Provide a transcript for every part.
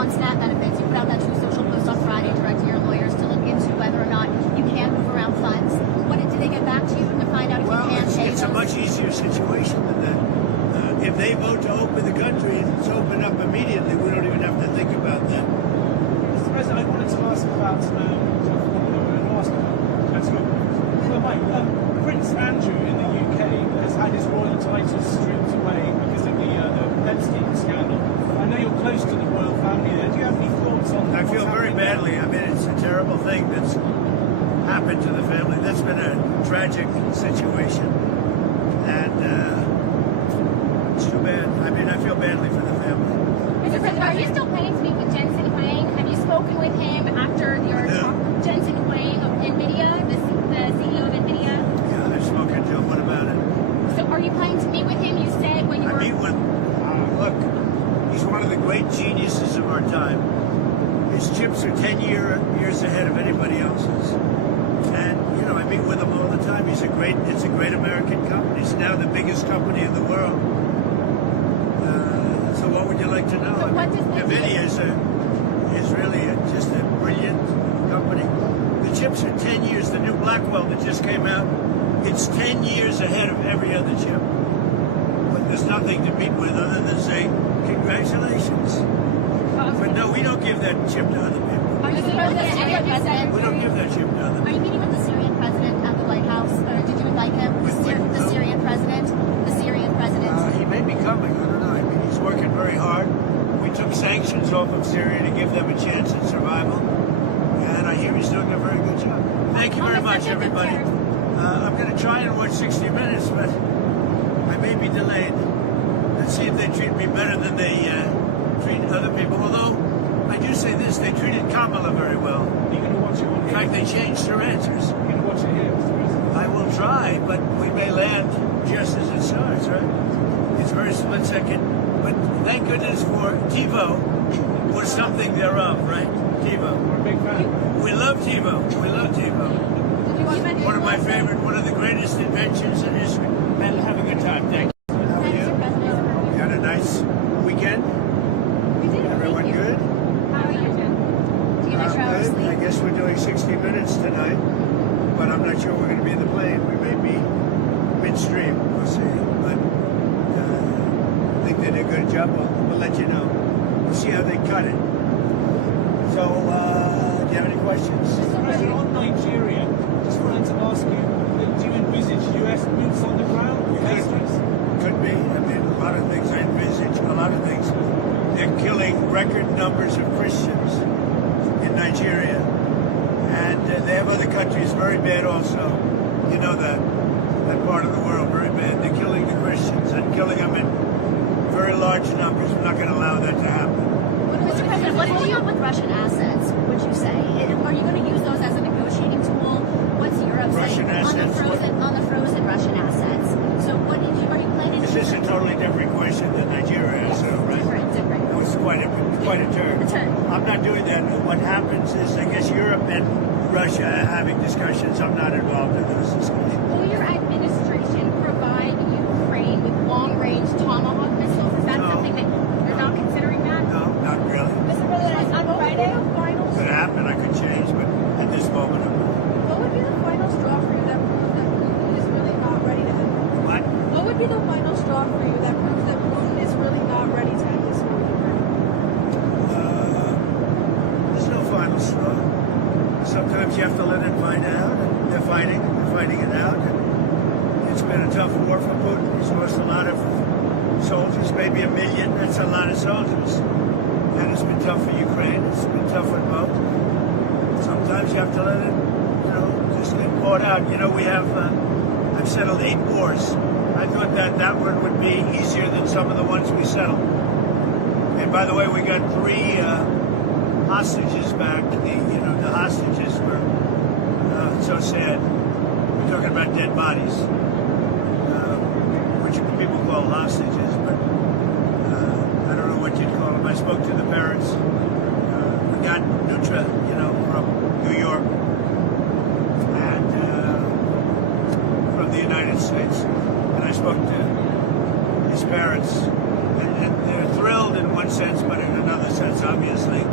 on SNAP benefits. You put out that True Social post on Friday, directing your lawyers to look into whether or not you can move around funds. Did they get back to you to find out if you can pay it's a much easier situation than that. If they vote to open the country, it's open up immediately. We don't even have to think about that. Mr. President, I wanted to ask about Prince Andrew in the UK has had his royal titles stripped away because of the Epstein scandal. I know you're close to the royal family there. Do you have any thoughts on I feel very badly. I mean, it's a terrible thing that's happened to the family. That's been a tragic situation. And it's too bad. I mean, I feel badly for the family. Mr. President, are you still planning to meet with Jensen Huang? Have you spoken with him after your talk? Jensen Huang of NVIDIA, the CEO of NVIDIA? Yeah, I've spoken to him. What about it? So are you planning to meet with him? You said when you were... I meet with... look, he's one of the great geniuses of our time. His chips are 10 years ahead of anybody else's. And, you know, I meet with him all the time. It's a great American company. It's now the biggest company in the world. So what would you like to know? So I mean, NVIDIA is really just a brilliant company. The chips are 10 years. The new Blackwell that just came out, it's 10 years ahead of every other chip. But there's nothing to meet with other than say, congratulations. But no, we don't give that chip to other people. Are you meeting with the Syrian president? We don't give that chip to other people. Are you meeting with the Syrian president at the White House? Or did you invite him? The Syrian president? The Syrian president? He may be coming. I don't know. I mean, he's working very hard. We took sanctions off of Syria to give them a chance at survival. And I hear he's doing a very good job. Thank you very much, everybody. I'm going to try and watch 60 Minutes, but I may be delayed. Let's see if they treat me better than they treat other people. Although, I do say this, they treated Kamala very well. Are you going to watch it on In fact, they changed their answers. You're going to watch it here, Mr. President? I will try, but we may land just as it starts, right? It's very split second. But thank goodness for TiVo, or something thereof, right? TiVo. We're a big fan. We love TiVo. We love TiVo. One of my favorite, one of the greatest inventions in history. Man, have a good time. Thank you. How are you? You had a nice weekend? We did. Everyone good? How are you doing? Do you get extra hours Good. I sleep? guess we're doing 60 Minutes tonight, but I'm not sure we're going to be in the plane. We may be midstream. We'll see. But I think they did a good job. We'll let you know. We'll see how they cut it. So, do you have any questions? Mr. President, on Nigeria, just wanted to ask you, do you envisage US boots on the ground? Could be. I mean, a lot of things I envisage. A lot of things. They're killing record numbers of Christians in Nigeria. And they have other countries very bad also. You know that part of the world, very bad. They're killing the Christians and killing them in very large numbers. We're not going to allow that to happen. Mr. President, what's going on with Russian assets, would you say? Are you going to use those as a negotiating tool? What's Europe Russian saying assets, on the frozen Russian assets? So are you planning to... This is a totally different question than Nigeria is, right? Different. It was quite a turn. I'm not doing that. What happens is, I guess Europe and Russia are having discussions. I'm not involved in those discussions. Will your administration provide Ukraine with long-range Tomahawk missiles? Is that something that you're not considering that? No, not really. Mr. President, on Friday, Could happen. I could change, but at this moment, I'm not. What would be the final straw for you that proves that Putin is really not ready to end war? What? What would be the final straw for you that proves that Putin is really not ready to end this war? There's no final straw. Sometimes you have to let it find out. And they're fighting it out. And it's been a tough war for Putin. He's lost a lot of soldiers, maybe 1 million. That's a lot of soldiers. And it's been tough for Ukraine. It's been tough for both. Sometimes you have to let it, just get poured out. We have, I've settled 8 wars. I thought that one would be easier than some of the ones we settled. And by the way, we got 3 hostages back. The hostages were so sad. We're talking about dead bodies, which people call hostages, but I don't know what you'd call them. I spoke to the parents. We got Nutra, from New York and from the United States. And I spoke to his parents, and they're thrilled in one sense, but in another sense, obviously,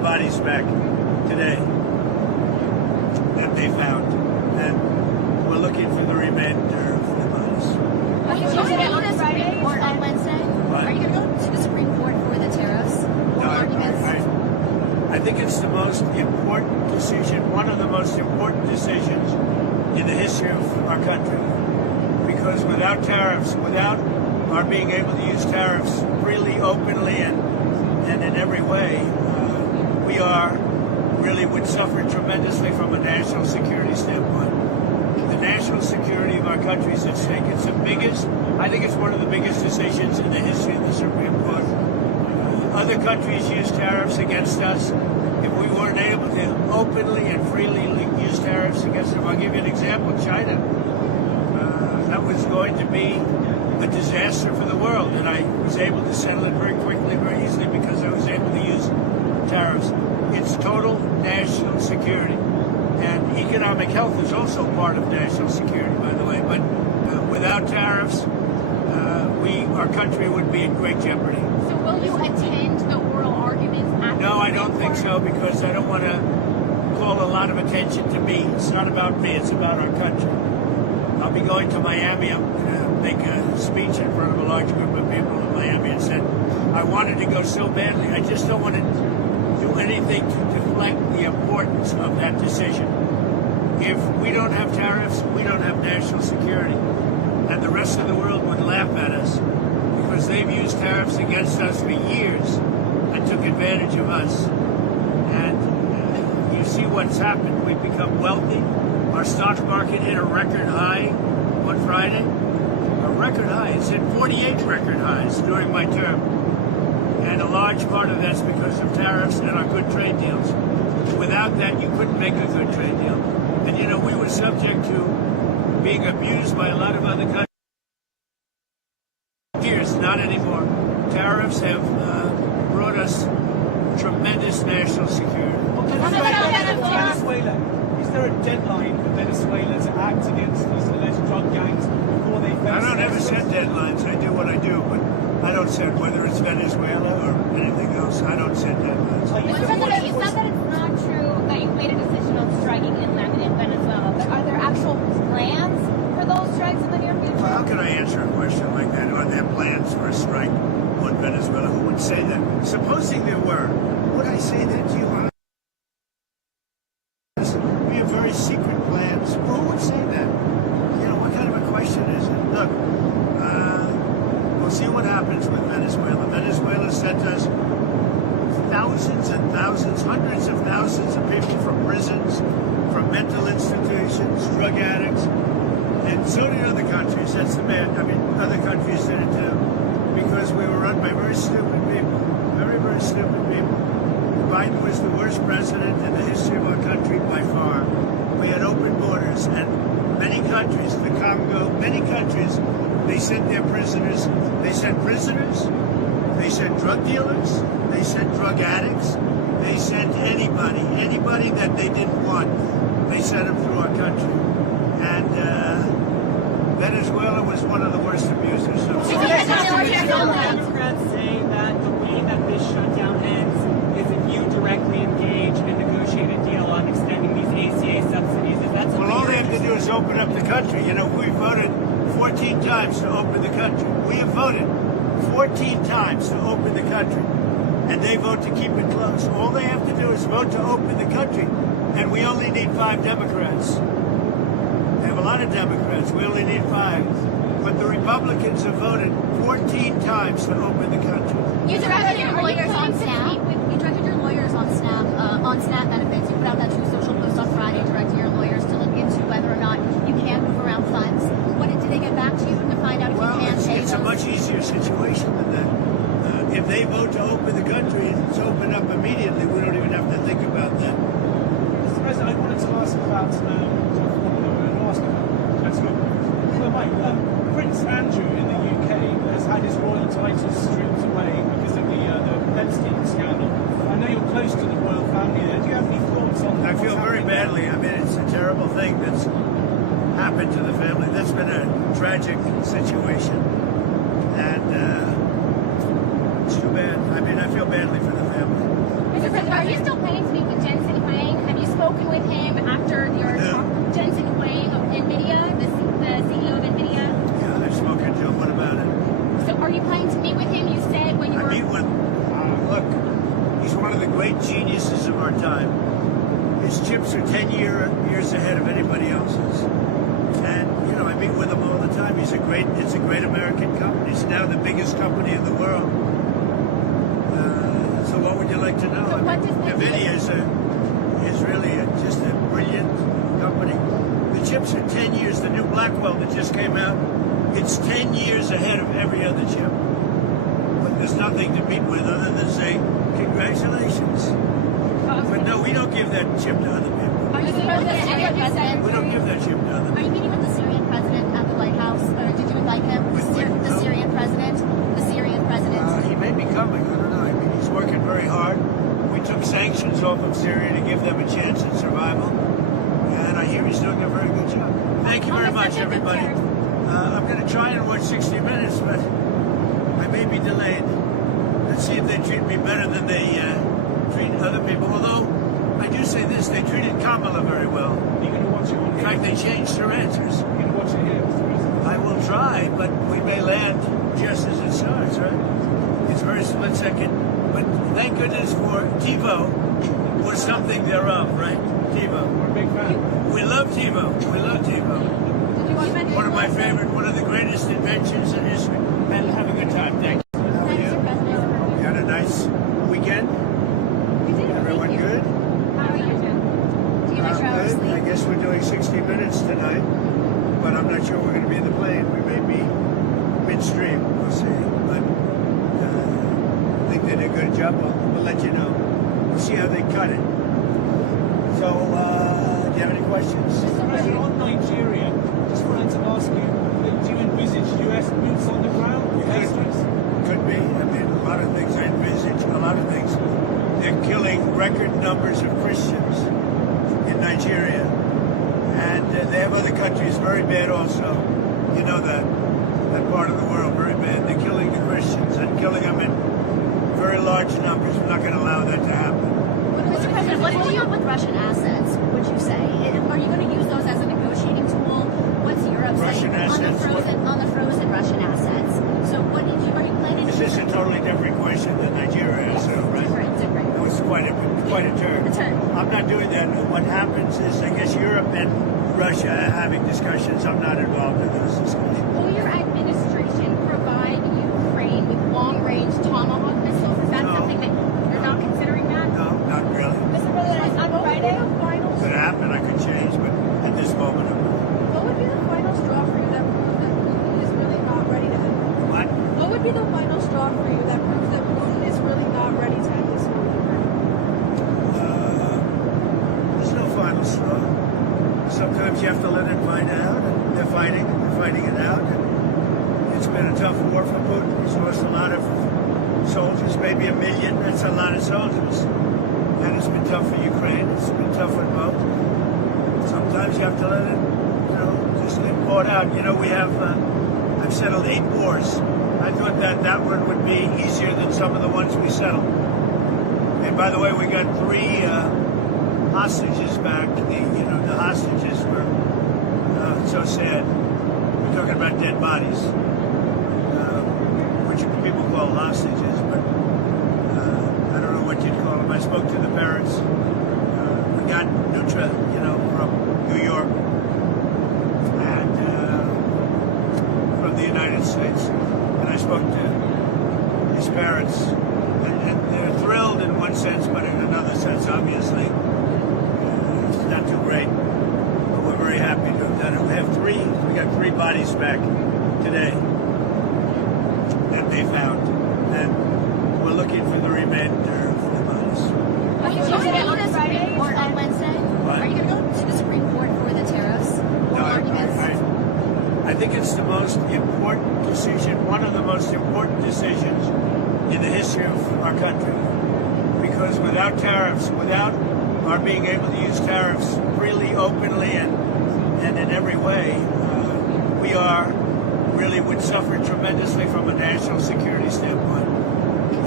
bodies back today that they found. And we're looking for the remainder of the bodies. Are you going to go to the Supreme Court on Wednesday? What? Are you going to go to the Supreme Court for the tariffs? No, arguments? I think it's the most important decision, one of the most important decisions in the history of our country. Because without tariffs, without our being able to use tariffs freely, openly, and in every way, we really would suffer tremendously from a national security standpoint. The national security of our country is at stake. It's the biggest, I think it's one of the biggest decisions in the history of the Supreme Court. Other countries use tariffs against us. If we weren't able to openly and freely use tariffs against them, I'll give you an example. China. That was going to be a disaster for the world, and I was able to settle it very quickly, very easily, because I was able to use tariffs. It's total national security. And economic health is also part of national security, by the way. But without tariffs, our country would be in great jeopardy. So will you attend the oral arguments at No, I don't think so, because I don't want to call a lot of attention to me. It's not about me, it's about our country. I'll be going to Miami. I'm going to make a speech in front of a large group of people in Miami and said, I wanted to go so badly. I just don't want to do anything to deflect the importance of that decision. If we don't have tariffs, we don't have national security. And the rest of the world would laugh at us because they've used tariffs against us for years and took advantage of us. And you see what's happened. We've become wealthy. Our stock market hit a record high on Friday. A record high. It's hit 48 record highs during my term. And a large part of that's because of tariffs and our good trade deals. Without that, you couldn't make a good trade deal. And you know, we were subject to being abused by a lot of other countries. Years, not anymore. Tariffs have brought us tremendous national security. Venezuela. Is there a deadline for Venezuela to act against these alleged drug gangs before they face? I don't ever set deadlines. I do what I do, but I don't set whether it's Venezuela or anything else. I don't set deadlines. You said that it's not true that you've made a decision on striking inland in Venezuela, but are there actual plans for those strikes in the near future? Well, how can I answer a question like that? Are there plans for a strike on Venezuela? Who would say that? Supposing there were, would I say that to you? We have very secret plans. Well, who would say that? You know, what kind of a question is it? Look, we'll see what happens with Venezuela. Venezuela sent us thousands and thousands, hundreds of thousands of people from prisons, from mental institutions, drug addicts, and so did other countries. That's the bad. I mean, other countries did it too, because we were run by very stupid people, very, very stupid people. Biden was the worst president in the history of our country by far. We had open borders, and many countries, the Congo, many countries, they sent their prisoners. They sent prisoners. They sent drug dealers. They sent drug addicts. They sent anybody that they didn't want. They sent them through our country. And Venezuela was one of the worst abusers. Democrats say that the way that this shutdown ends is if you directly engage and negotiate a deal on extending these ACA subsidies. Is that something? Well, all they have to do is open up the country. You know, we voted 14 times to open the country. We have voted 14 times to open the country. And they vote to keep it closed. All they have to do is vote to open the country. And we only need 5 Democrats. They have a lot of Democrats. We only need 5. But the Republicans have voted 14 times to open the country. You directed your lawyers on SNAP. You directed your lawyers on SNAP benefits. You put out that True Social post on Friday, directing your lawyers to look into whether or not you can move around funds. What did they get back to you to find out if you can pay it's those? a much easier situation than that. If they vote to open the country, it's open up immediately. We don't even have to think about that. Mr. President, I wanted to ask about Prince Andrew in the UK has had his royal titles stripped away because of the Epstein scandal. I know you're close to the royal family there. Do you have any thoughts on I feel very badly. I mean, it's a terrible thing that's happened to the family. That's been a tragic situation. And it's too bad. I mean, I feel badly for the family. Mr. President, are you still planning to meet with Jensen Huang? Have you spoken with him after your talk? Jensen Huang of NVIDIA, the CEO of NVIDIA? Yeah, I've spoken to him. What about it? So are you planning to meet with him? You said when you I were... meet with, look, he's one of the great geniuses of our time. His chips are 10 years ahead of anybody else's. And, you know, I meet with him all the time. It's a great American company. It's now the biggest company in the world. So what would you like to know? So what does NVIDIA is really just a brilliant company. The chips are 10 years. The new Blackwell that just came out, it's 10 years ahead of every other chip. But there's nothing to meet with other than say, congratulations. But no, we don't give that chip to other people. Are you meeting with the Syrian president? We don't give that chip to other Are you people. meeting with the Syrian president at the White House? Or did you invite him? The Syrian president? The Syrian president? He may be coming. I don't know. I mean, he's working very hard. We took sanctions off of Syria to give them a chance at survival. And I hear he's doing a very good job. Thank you very much, everybody. I'm going to try and watch 60 Minutes, but I may be delayed. Let's see if they treat me better than they treat other people. Although, I do say this, they treated Kamala very well. Are you going to watch it on In here? fact, they changed their answers. You're going to watch it here, Mr. President? I will try, but we may land just as it starts, right? It's very split second. But thank goodness for TiVo or something thereof, right? TiVo. We're a big fan. We love TiVo. We love TiVo. One of my favorite, one of the greatest inventions in history. And have a good time. Thank you. How are you? You had a nice weekend? We did. Everyone Thank you. good? How are you? Do you have extra hours Good. I sleep? guess we're doing 60 Minutes tonight, but I'm not sure we're going to be in the plane. We may be midstream. We'll see. But I think they did a good job. We'll let you know. We'll see how they cut it. So, do you have any questions? Mr. President, on Nigeria, just wanted to ask you, do you envisage US boots on the ground? Airstrips? Could be. I mean, a lot of things I envisage. A lot of things. They're killing record numbers of Christians in Nigeria. And they have other countries very bad also. You know that part of the world very bad. They're killing the Christians and killing them in very large numbers. We're not going to allow that to happen. Mr. President, what's going on with Russian assets, would you say? Are you going to use those as a negotiating tool? What's Europe Russian saying assets, on the frozen Russian assets? So what are you planning to This is a totally different question than Nigeria, so, right? Different. It was quite a turn. A turn. I'm not doing that. What happens is, I guess Europe and Russia are having discussions. I'm not involved in those discussions. Will your administration provide Ukraine with long-range Tomahawk missiles? Is that No. something that you're not considering that? No, not really. Mr. President, on Friday, Could happen. I could change, but at this moment, I'm not. what would be the final straw for you that proves that Putin is really not ready to end? What? What would be the final straw for you that proves that Putin is really not ready to end this war? There's no final straw. Sometimes you have to let it fight out, and they're fighting it out. And it's been a tough war for Putin. He's lost a lot of soldiers, maybe 1 million. That's a lot of soldiers. And it's been tough for Ukraine. It's been tough with both. Sometimes you have to let it, just get fought out. You know, we have, I've settled 8 wars. I thought that one would be easier than some of the ones we settled. And by the way, we got 3 hostages back. The hostages were so sad. We're talking about dead bodies, which people call hostages, but I don't know what you'd call them. I spoke to the parents. We got Nutra, from New York and from the United States, and I spoke to his parents, and they're thrilled in one sense, but in another sense, obviously, it's not too great. But we're very happy to have done it. We got 3 bodies back today that they found, and we're looking for the remainder of the bodies. Are you going to go to the Supreme Court on Wednesday? What? Are you going to go to the Supreme Court for the tariffs or No, arguments? I think it's the most important decision, one of the most important decisions in the history of our country. Because without tariffs, without our being able to use tariffs freely, openly, and in every way, we would suffer tremendously from a national security standpoint.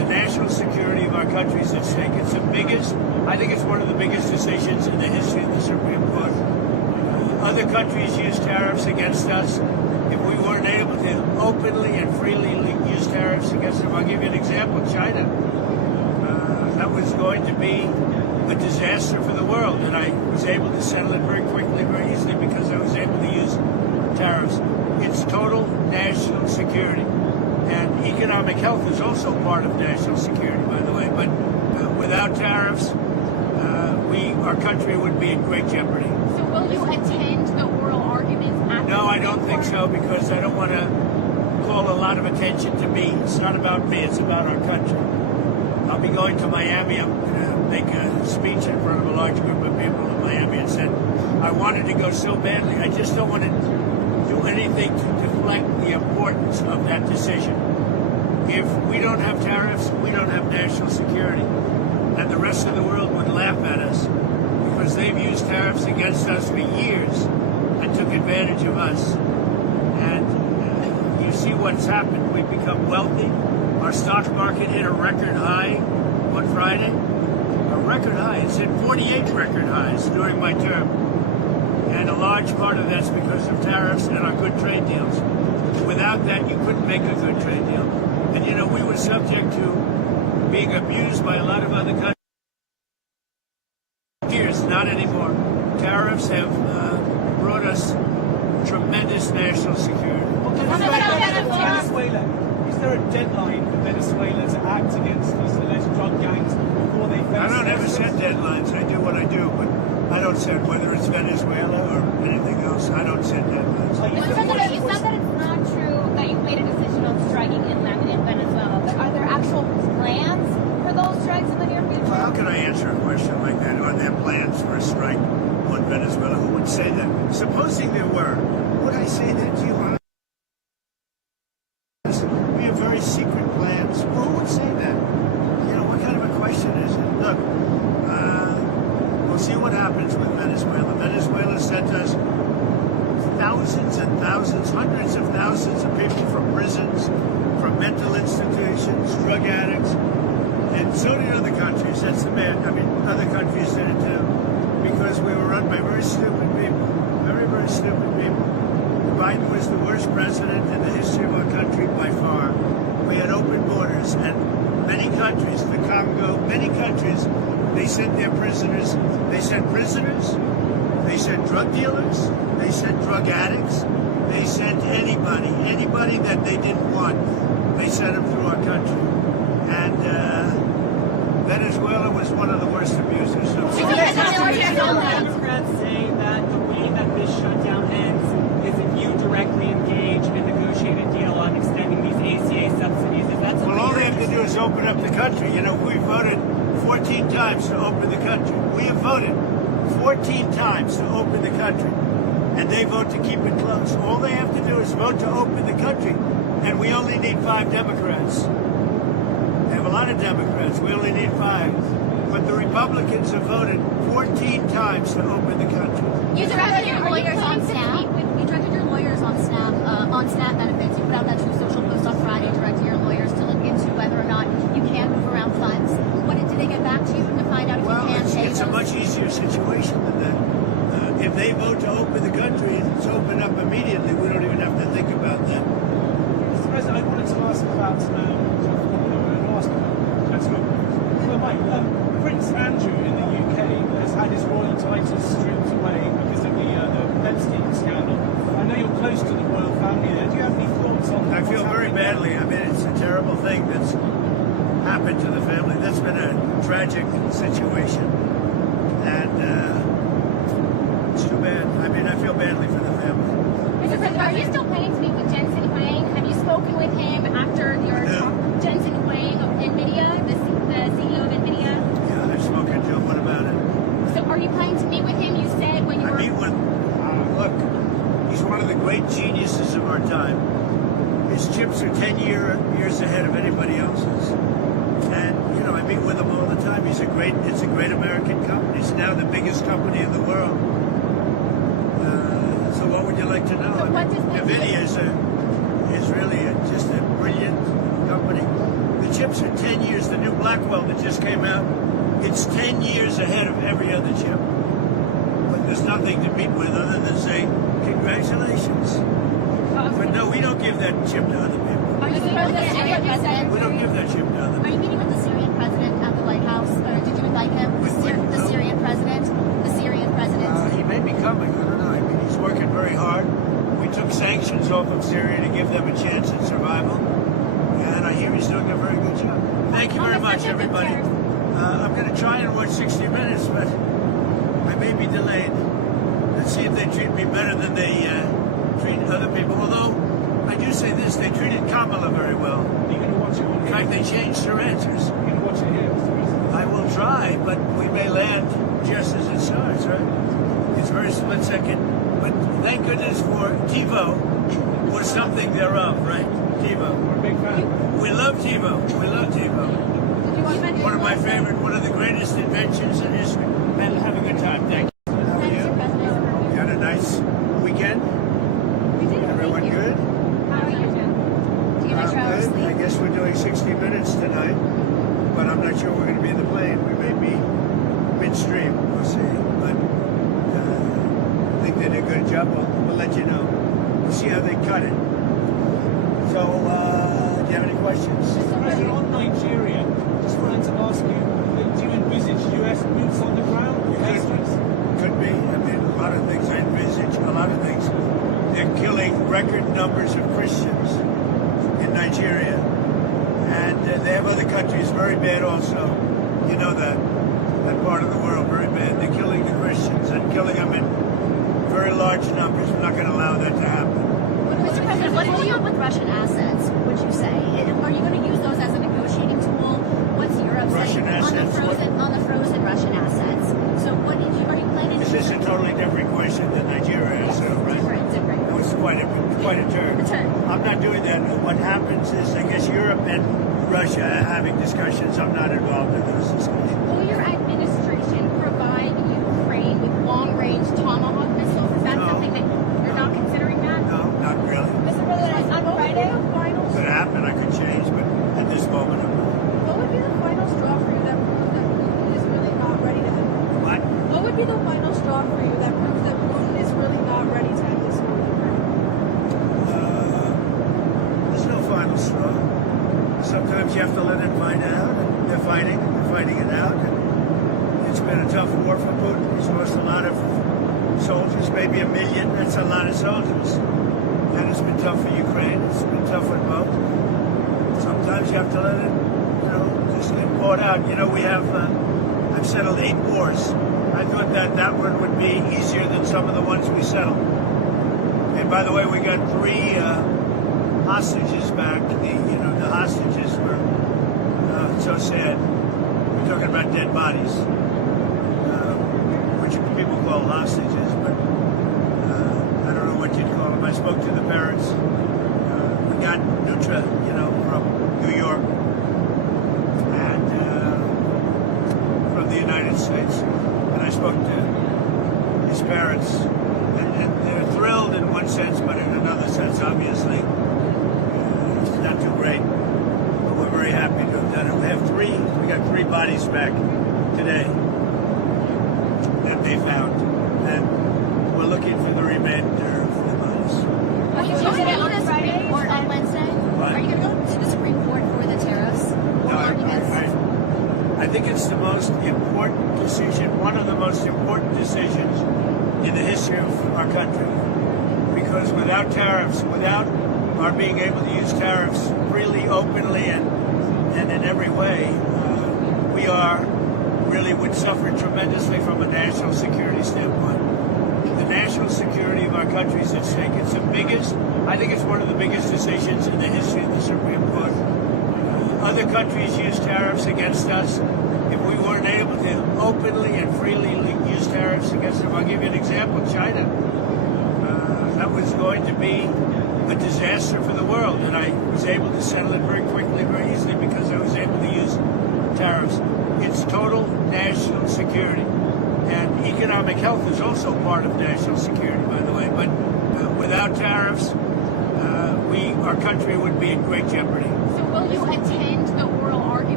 The national security of our country is at stake. It's the biggest, I think it's one of the biggest decisions in the history of the Supreme Court. Other countries use tariffs against us. If we weren't able to openly and freely use tariffs against them, I'll give you an example. China. That was going to be a disaster for the world, and I was able to settle it very quickly, very easily, because I was able to use tariffs. It's total national security. And economic health is also part of national security, by the way. But without tariffs, our country would be in great jeopardy. So will you attend the oral arguments at No, the I don't Supreme think Court? so, because I don't want to call a lot of attention to me. It's not about me, it's about our country. I'll be going to Miami. I'm going to make a speech in front of a large group of people in Miami, and said I wanted to go so badly. I just don't want to do anything to deflect the importance of that decision. If we don't have tariffs, we don't have national security. And the rest of the world would laugh at us, because they've used tariffs against us for years and took advantage of us. And you see what's happened. We've become wealthy. Our stock market hit a record high on Friday. A record high. It's hit 48 record highs during my term. And a large part of that's because of tariffs and our good trade deals. Without that, you couldn't make a good trade deal. And you know, we were subject to being abused by a lot of other countries. Years, not anymore. Tariffs have brought us tremendous national security. Venezuela. Is there a deadline for Venezuela to act against these alleged drug gangs before they face? I don't ever set deadlines. I do what I do, but I don't set whether it's Venezuela or anything else. I don't set deadlines. Like, You said that it's not true that you made a decision on striking inland in Venezuela, but are there actual plans for those strikes in the near future? Well, how can I answer a question like that? Are there plans for a strike on Venezuela? Who would say that? Supposing there were, would I say that to you? We have very secret plans. Who would say that? You know, what kind of a question is it? Look, we'll see what happens with Venezuela. Venezuela sent us thousands and thousands, hundreds of thousands of people from prisons, from mental institutions, drug addicts, and so did other countries. That's the bad. I mean, other countries did it too, because we were run by very stupid people, very, very stupid people. Biden was the worst president in the history of our country by far. We had open borders, and many countries, the Congo, many countries, they sent their prisoners. They sent prisoners. They sent drug dealers. They sent drug addicts. They sent anybody that they didn't want. They sent them through our country. And Venezuela was one of the worst abusers. Democrats say that the way that this shutdown ends is if you directly engage and negotiate a deal on extending these ACA subsidies. Is that something? Well, all they have to do is open up the country. You know, we voted 14 times to open the country. We have voted 14 times to open the country, and they vote to keep it closed. All they have to do is vote to open the country, and we only need 5 Democrats. They have a lot of Democrats. We only need 5. But the Republicans have voted 14 times to open the country. You directed your lawyers on SNAP. You directed your lawyers on SNAP benefits. You put out that True Social post on Friday, directing your lawyers to look into whether or not you can move around funds. Did they get back to you to find out if you can pay it's a those? much easier situation than that. If they vote to open the country, it's opened up immediately. We don't even have to think about that. Mr. President, I wanted to ask about. Let's go. Well, Mike, Prince Andrew in the UK has had his royal titles stripped away because of the Epstein scandal. I know you're close to the royal family there. Do you have any thoughts on that? I feel very badly. I mean, it's a terrible thing that's happened to the family. That's been a tragic situation, and it's too bad. I mean, I feel badly for the family. Mr. President, are you still planning to meet with Jensen Huang? Have you spoken with him after your talk? Jensen Huang of NVIDIA, the CEO of NVIDIA? Yeah, I've spoken to him. What about it? So are you planning to meet with him? You said when you I were... meet with, look, he's one of the great geniuses of our time. His chips are 10 years ahead of anybody else's. And, you know, I meet with him all the time. It's a great American company. It's now the biggest company in the world. So what would you like to know? So what does NVIDIA is really just a brilliant company. The chips are 10 years Blackwell that just came out, it's 10 years ahead of every other chip. But there's nothing to meet with other than say, congratulations. But no, we don't give that chip to other people. Are you meeting with the Syrian president? We don't give that chip to other Are people. you meeting with the Syrian president at the White House? Or did you invite him? The Syrian president? The Syrian president? He may be coming. I don't know. I mean, he's working very hard. We took sanctions off of Syria to give them a chance at survival. And I hear he's doing a very good job. Thank you very much, everybody. I'm going to try and watch 60 Minutes, but I may be delayed. Let's see if they treat me better than they treat other people. Although, I do say this, they treated Kamala very well. You're going to watch it on In fact, they changed their answers. You're going to watch it here. I will try, but we may land just as it starts, right? It's very split second. But thank goodness for TiVo, or something thereof, right? TiVo. We're a big fan. We love TiVo. We love TiVo. One of my favorite, one of the greatest inventions in history. And have a good time. Thank you. How are you? You had a nice weekend? We did. Everyone good? How are you? Do you get much hours Good. sleep? I guess we're doing 60 Minutes tonight, but I'm not sure we're going to be in the plane. We may be midstream. We'll see. But I think they did a good job. We'll let you know. We'll see how they cut it. So, do you have any questions? As you're on Nigeria, just wanted to ask you, do you envisage US boots on the ground? Could be. I mean, a lot of things I envisage. A lot of things. They're killing record numbers of Christians in Nigeria. And they have other countries very bad also. You know that part of the world very bad. They're killing the Christians and killing them in very large numbers. We're not going to allow that to happen. Mr. President, what's going on with Russian assets, would you say? Are you going to use those as a negotiating tool? What's Europe Russian saying assets, on the frozen Russian assets? So what are you planning to This is a totally different question than Nigeria is, right? different. It was quite a turn. A turn. I'm not doing that. What happens is, I guess Europe and Russia are having discussions. I'm not involved in those discussions. Will your administration provide Ukraine with long-range Tomahawk missiles? Is that No. something that you're not considering that? No, not really. Mr. President, on Friday, Could happen. I could change, but at this moment, I'm not. what would be the final straw for you that proves that Putin is really not ready to end the war? What? What would be the final straw for you that proves that Putin is really not ready to end this war? There's no final straw. Sometimes you have to let it find out. And they're fighting it out. And it's been a tough war for Putin. He's lost a lot of soldiers, maybe 1 million. That's a lot of soldiers. And it's been tough for Ukraine. It's been tough with both. Sometimes you have to let it, just get bought out. We have, I've settled 8 wars. I thought that one would be easier than some of the ones we settled. And by the way, we got 3 hostages back. The hostages were so sad. We're talking about dead bodies, which people call hostages, but I don't know what you'd call them. I spoke to the parents. We got Nutra, from New York and from the United States, and I spoke to his parents, and they're thrilled in one sense, but in another sense, obviously, it's not too great. But we're very happy to have done it. We got 3 bodies back today that they found, and we're looking for the remainder of the bodies. Are you going to go to the Supreme Court on Wednesday? What? Are you going to go to the Supreme Court for the tariffs? Or No, arguments? I think it's the most important decision, one of the most important decisions in the history of our country. Because without tariffs, without our being able to use tariffs freely, openly, and in every way, we would suffer tremendously from a national security standpoint. The national security of our country is at stake. It's the biggest, I think it's one of the biggest decisions in the history of the Supreme Court. Other countries use tariffs against us. If we weren't able to openly and freely use tariffs against them, I'll give you an example, China. That was going to be a disaster for the world, and I was able to settle it very quickly, very easily, because I was able to use tariffs. It's total national security. And economic health is also part of national security, by the way. But without tariffs, our country would be in great jeopardy. So will you attend the oral argument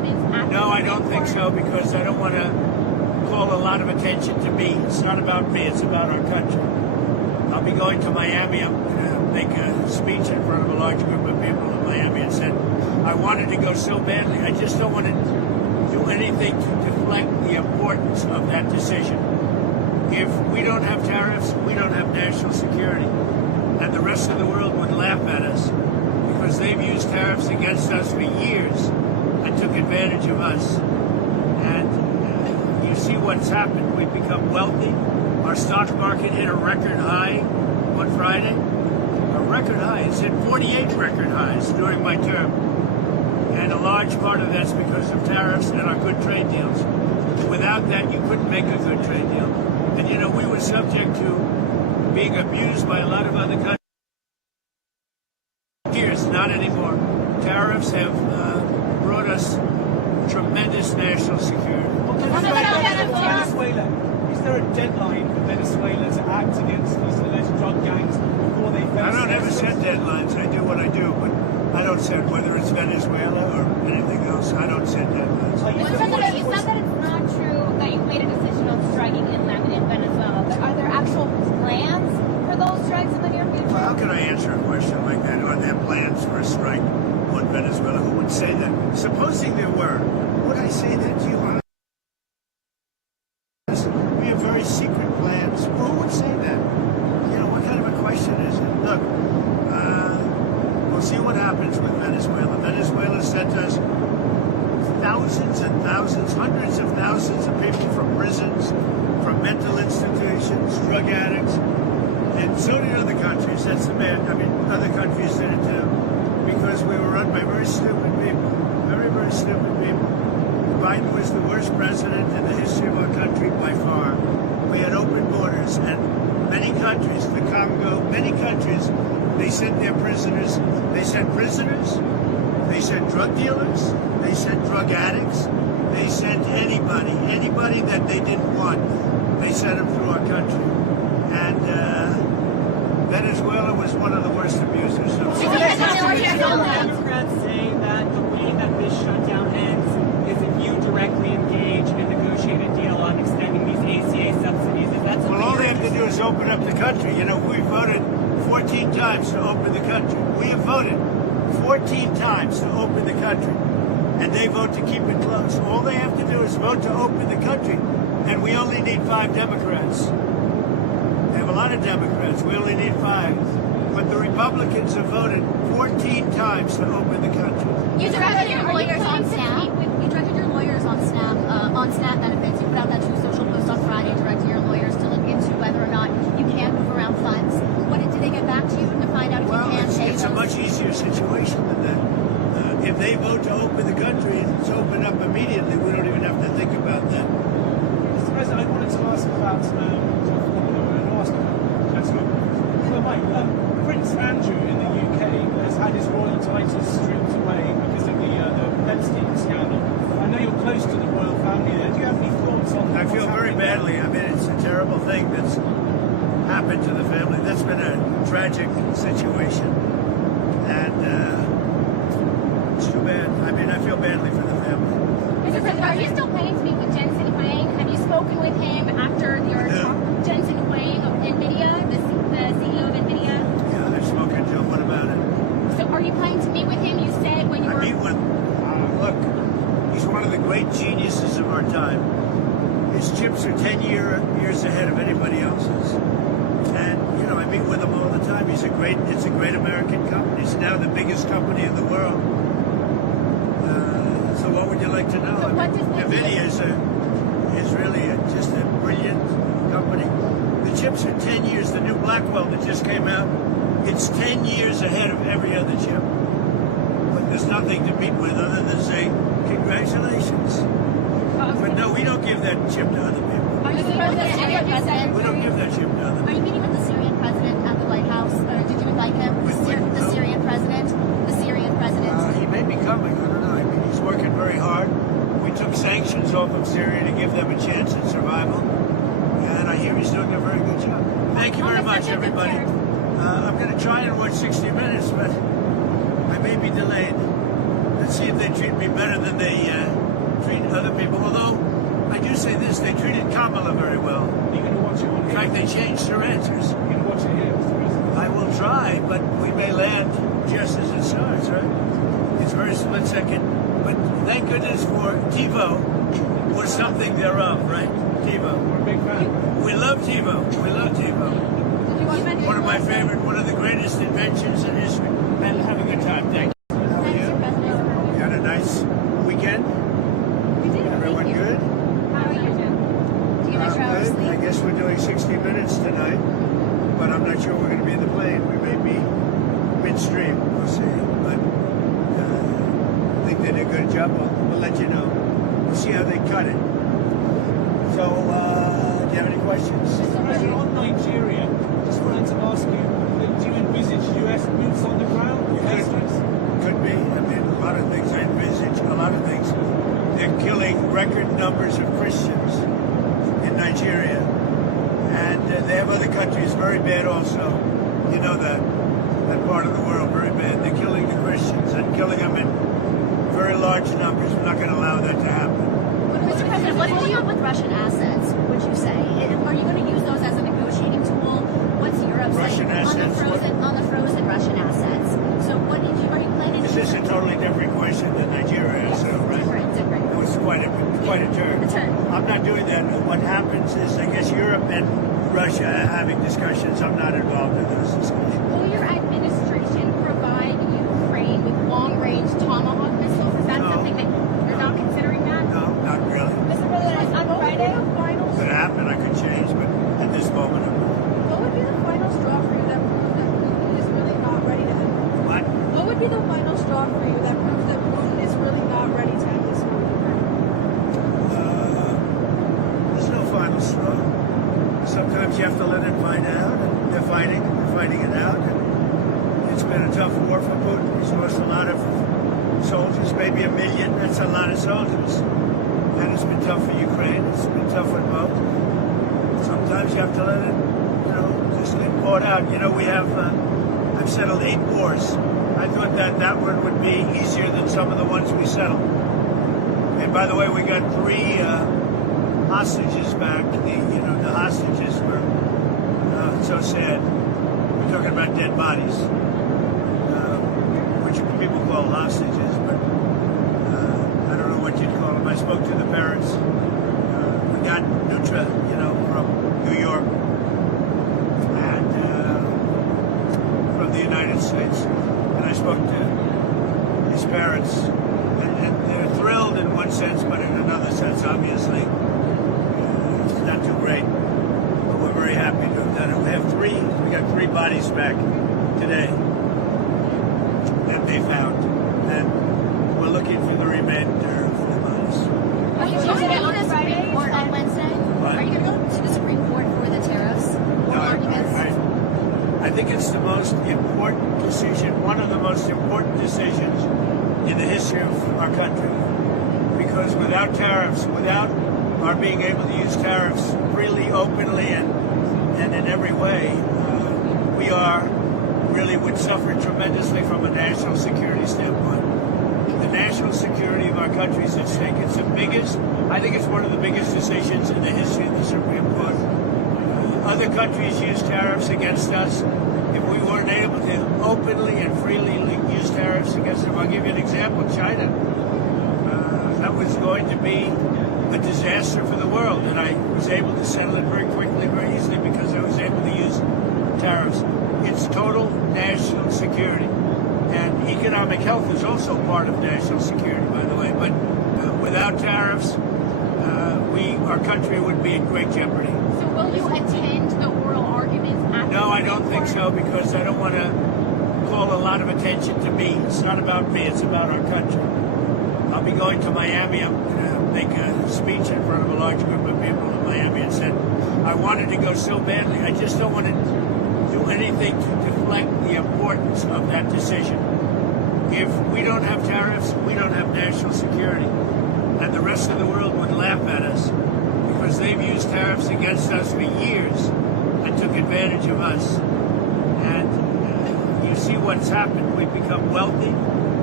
statements after No, the I don't think Supreme so, Court? because I don't want to call a lot of attention to me. It's not about me, it's about our country. I'll be going to Miami. I'm going to make a speech in front of a large group of people in Miami and said I wanted to go so badly. I just don't want to do anything to deflect the importance of that decision. If we don't have tariffs, we don't have national security. And the rest of the world would laugh at us because they've used tariffs against us for years and took advantage of us. And you see what's happened. We've become wealthy. Our stock market hit a record high on Friday. A record high. It's hit 48 record highs during my term. And a large part of that's because of tariffs and our good trade deals. Without that, you couldn't make a good trade deal. And you know, we were subject to being abused by a lot of other countries. Years, not anymore. Tariffs have brought us tremendous national security. Venezuela. Is there a deadline for Venezuela to act against these alleged drug gangs before they face? I don't ever set deadlines. I do what I do, but I don't set whether it's Venezuela or anything else. I don't set deadlines. Like, You said that it's not true that you've made a decision of striking inland in Venezuela, but are there actual plans for those strikes in the near future? Well, how can I answer a question like that? Are there plans for a strike on Venezuela? Who would say that? Supposing there were, would I say that to you? We have very secret plans. Well, who would say that? You know, what kind of a question is it? Look, we'll see what happens with Venezuela. Venezuela sent us thousands and thousands, hundreds of thousands of people from prisons, from mental institutions, drug addicts, and so did other countries. That's the bad. I mean, other countries did it too, because we were run by very stupid people, very, very stupid people. Biden was the worst president in the history of our country by far. We had open borders, and many countries, the Congo, many countries, they sent their prisoners. They sent prisoners. They sent drug dealers. They sent drug addicts. They sent anybody that they didn't want. They sent them through our country. And Venezuela was one of the worst abusers. Democrats say that the way that this shutdown ends is if you directly engage and negotiate a deal on extending these ACA subsidies. Is that something? Well, all they have to do is open up the country. You know, we voted 14 times to open the country. We have voted 14 times to open the country. And they vote to keep it closed. All they have to do is vote to open the country. And we only need 5 Democrats. They have a lot of Democrats. We only need 5. But the Republicans have voted 14 times to open the country. You directed your lawyers on SNAP. You directed your lawyers on SNAP benefits. You put out that True Social post on Friday directing your lawyers to look into whether or not you can move around funds. What did they get back to you to find out if Well, you can pay it's a those? much easier situation than that. If they vote to open the country and it's opened up immediately, we don't even have to think about that. Mr. President, I wanted to ask about Prince Andrew in the UK has had his royal titles stripped away because of the Epstein scandal. I know you're close to the royal family there. Do you have any thoughts on I what's feel very happening there? badly. I mean, it's a terrible thing that's happened to the family. That's been a tragic situation. And it's too bad. I mean, I feel badly for the family. Mr. President, are you still planning to meet with Jensen Huang? Have you spoken with him after your talk? Jensen Huang of NVIDIA, the CEO of NVIDIA? Yeah, I've spoken to him. What about it? So are you planning to meet with him? You said when you I were... meet with, look, he's one of the great geniuses of our time. His chips are 10 years ahead of anybody else's. And, you know, I meet with him all the time. It's a great American company. It's now the biggest company in the world. So what would you like to know? So what does NVIDIA is really just a brilliant company. The chips are 10 years. The new Blackwell that just came out, it's 10 years ahead of every other chip. But there's nothing to meet with other than say, congratulations. But no, we don't give that chip to other people. Are you meeting with the Syrian president? We don't give that chip to other Are people. you meeting with the Syrian president at the White House? Or did you invite him? With The Syrian president? The Syrian president. He may be coming. I don't know. I mean, he's working very hard. We took sanctions off of Syria to give them a chance at survival. And I hear he's doing a very good job. Thank you very much, everybody. I'm going to try and watch 60 Minutes, but I may be delayed. Let's see if they treat me better than they treat other people. Although, I do say this, they treated Kamala very well. You're going to watch it on In here. fact, they changed their answers. You're going to watch it here, Mr. President. I will try, but we may land just as it starts, right? It's very split second. But thank goodness for TiVo, or something thereof, right? TiVo. We're a big fan. We love TiVo. We love TiVo. One of my favorite, one of the greatest inventions in history. And have a good time. Thank you. How are you? You had a nice weekend? We did. Everyone Thank you. good? How are you? Do you get extra hours Good. I sleep? guess we're doing 60 minutes tonight, but I'm not sure we're going to be in the plane. We may be midstream. We'll see. But I think they did a good job. We'll let you know. We'll see how they cut it. So, do you have any questions? Mr. President, on Nigeria, just wanted to ask you, do you envisage US boots on the ground? Airstrips? Could be. I mean, a lot of things I envisage. A lot of things. They're killing record numbers of Christians in Nigeria. And they have other countries very bad also. You know that part of the world very bad. They're killing the Christians and killing them in very large numbers. We're not going to allow that to happen. Mr. President, what's going on with Russian assets, would you say? Are you going to use those as a negotiating tool? What's Europe Russian saying assets, on the frozen Russian assets? So what are you planning to This is a totally different question than Nigeria, so right? different. It was quite a turn. A turn. I'm not doing that. What happens is, I guess Europe and Russia are having discussions. I'm not involved in those discussions. Will your administration provide Ukraine with long-range Tomahawk missiles? Is that No. something that you're not considering that? No, not really. Mr. President, on Friday, Could happen. I could change, but at this moment, I'm not. What would be the final straw for you that proves that Putin is really not ready to end the war? What? What would be the final straw for you that proves that Putin is really not ready to end this war? There's no final straw. Sometimes you have to let it find out, and they're fighting it out. And it's been a tough war for Putin. He's lost a lot of soldiers, maybe 1 million. That's a lot of soldiers. And it's been tough for Ukraine. It's been tough with both. Sometimes you have to let it, just get poured out. We have, I've settled 8 wars. I thought that one would be easier than some of the ones we settled. And by the way, we got 3 hostages back. The hostages were so sad. We're talking about dead bodies, which people call hostages, but I don't know what you'd call them. I spoke to the parents. We got Nutra, from New York and from the United States, and I spoke to his parents, and they're thrilled in one sense, but in another sense, obviously, it's not too great. But we're very happy to have done it. We got 3 bodies back today that they found, and we're looking for the remainder of the bodies. Are you going to go to the Supreme Court on Wednesday? What? Are you going to go to the Supreme Court for the tariffs? Or No, arguments? I think it's the most important decision, one of the most important decisions in the history of our country. Because without tariffs, without our being able to use tariffs freely, openly, and in every way, we would suffer tremendously from a national security standpoint. The national security of our country is at stake. It's the biggest, I think it's one of the biggest decisions in the history of the Supreme Court. Other countries use tariffs against us. If we weren't able to openly and freely use tariffs against them, I'll give you an example, China. That was going to be a disaster for the world, and I was able to settle it very quickly, very easily, because I was able to use tariffs. It's total national security. And economic health is also part of national security, by the way. But without tariffs, our country would be in great jeopardy. So will you attend the oral arguments at No, the I don't Supreme think Court? so, because I don't want to call a lot of attention to me. It's not about me, it's about our country. I'll be going to Miami. I'm going to make a speech in front of a large group of people in Miami, and said I wanted to go so badly. I just don't want to do anything to deflect the importance of that decision. If we don't have tariffs, we don't have national security. And the rest of the world would laugh at us, because they've used tariffs against us for years and took advantage of us. And you see what's happened. We've become wealthy.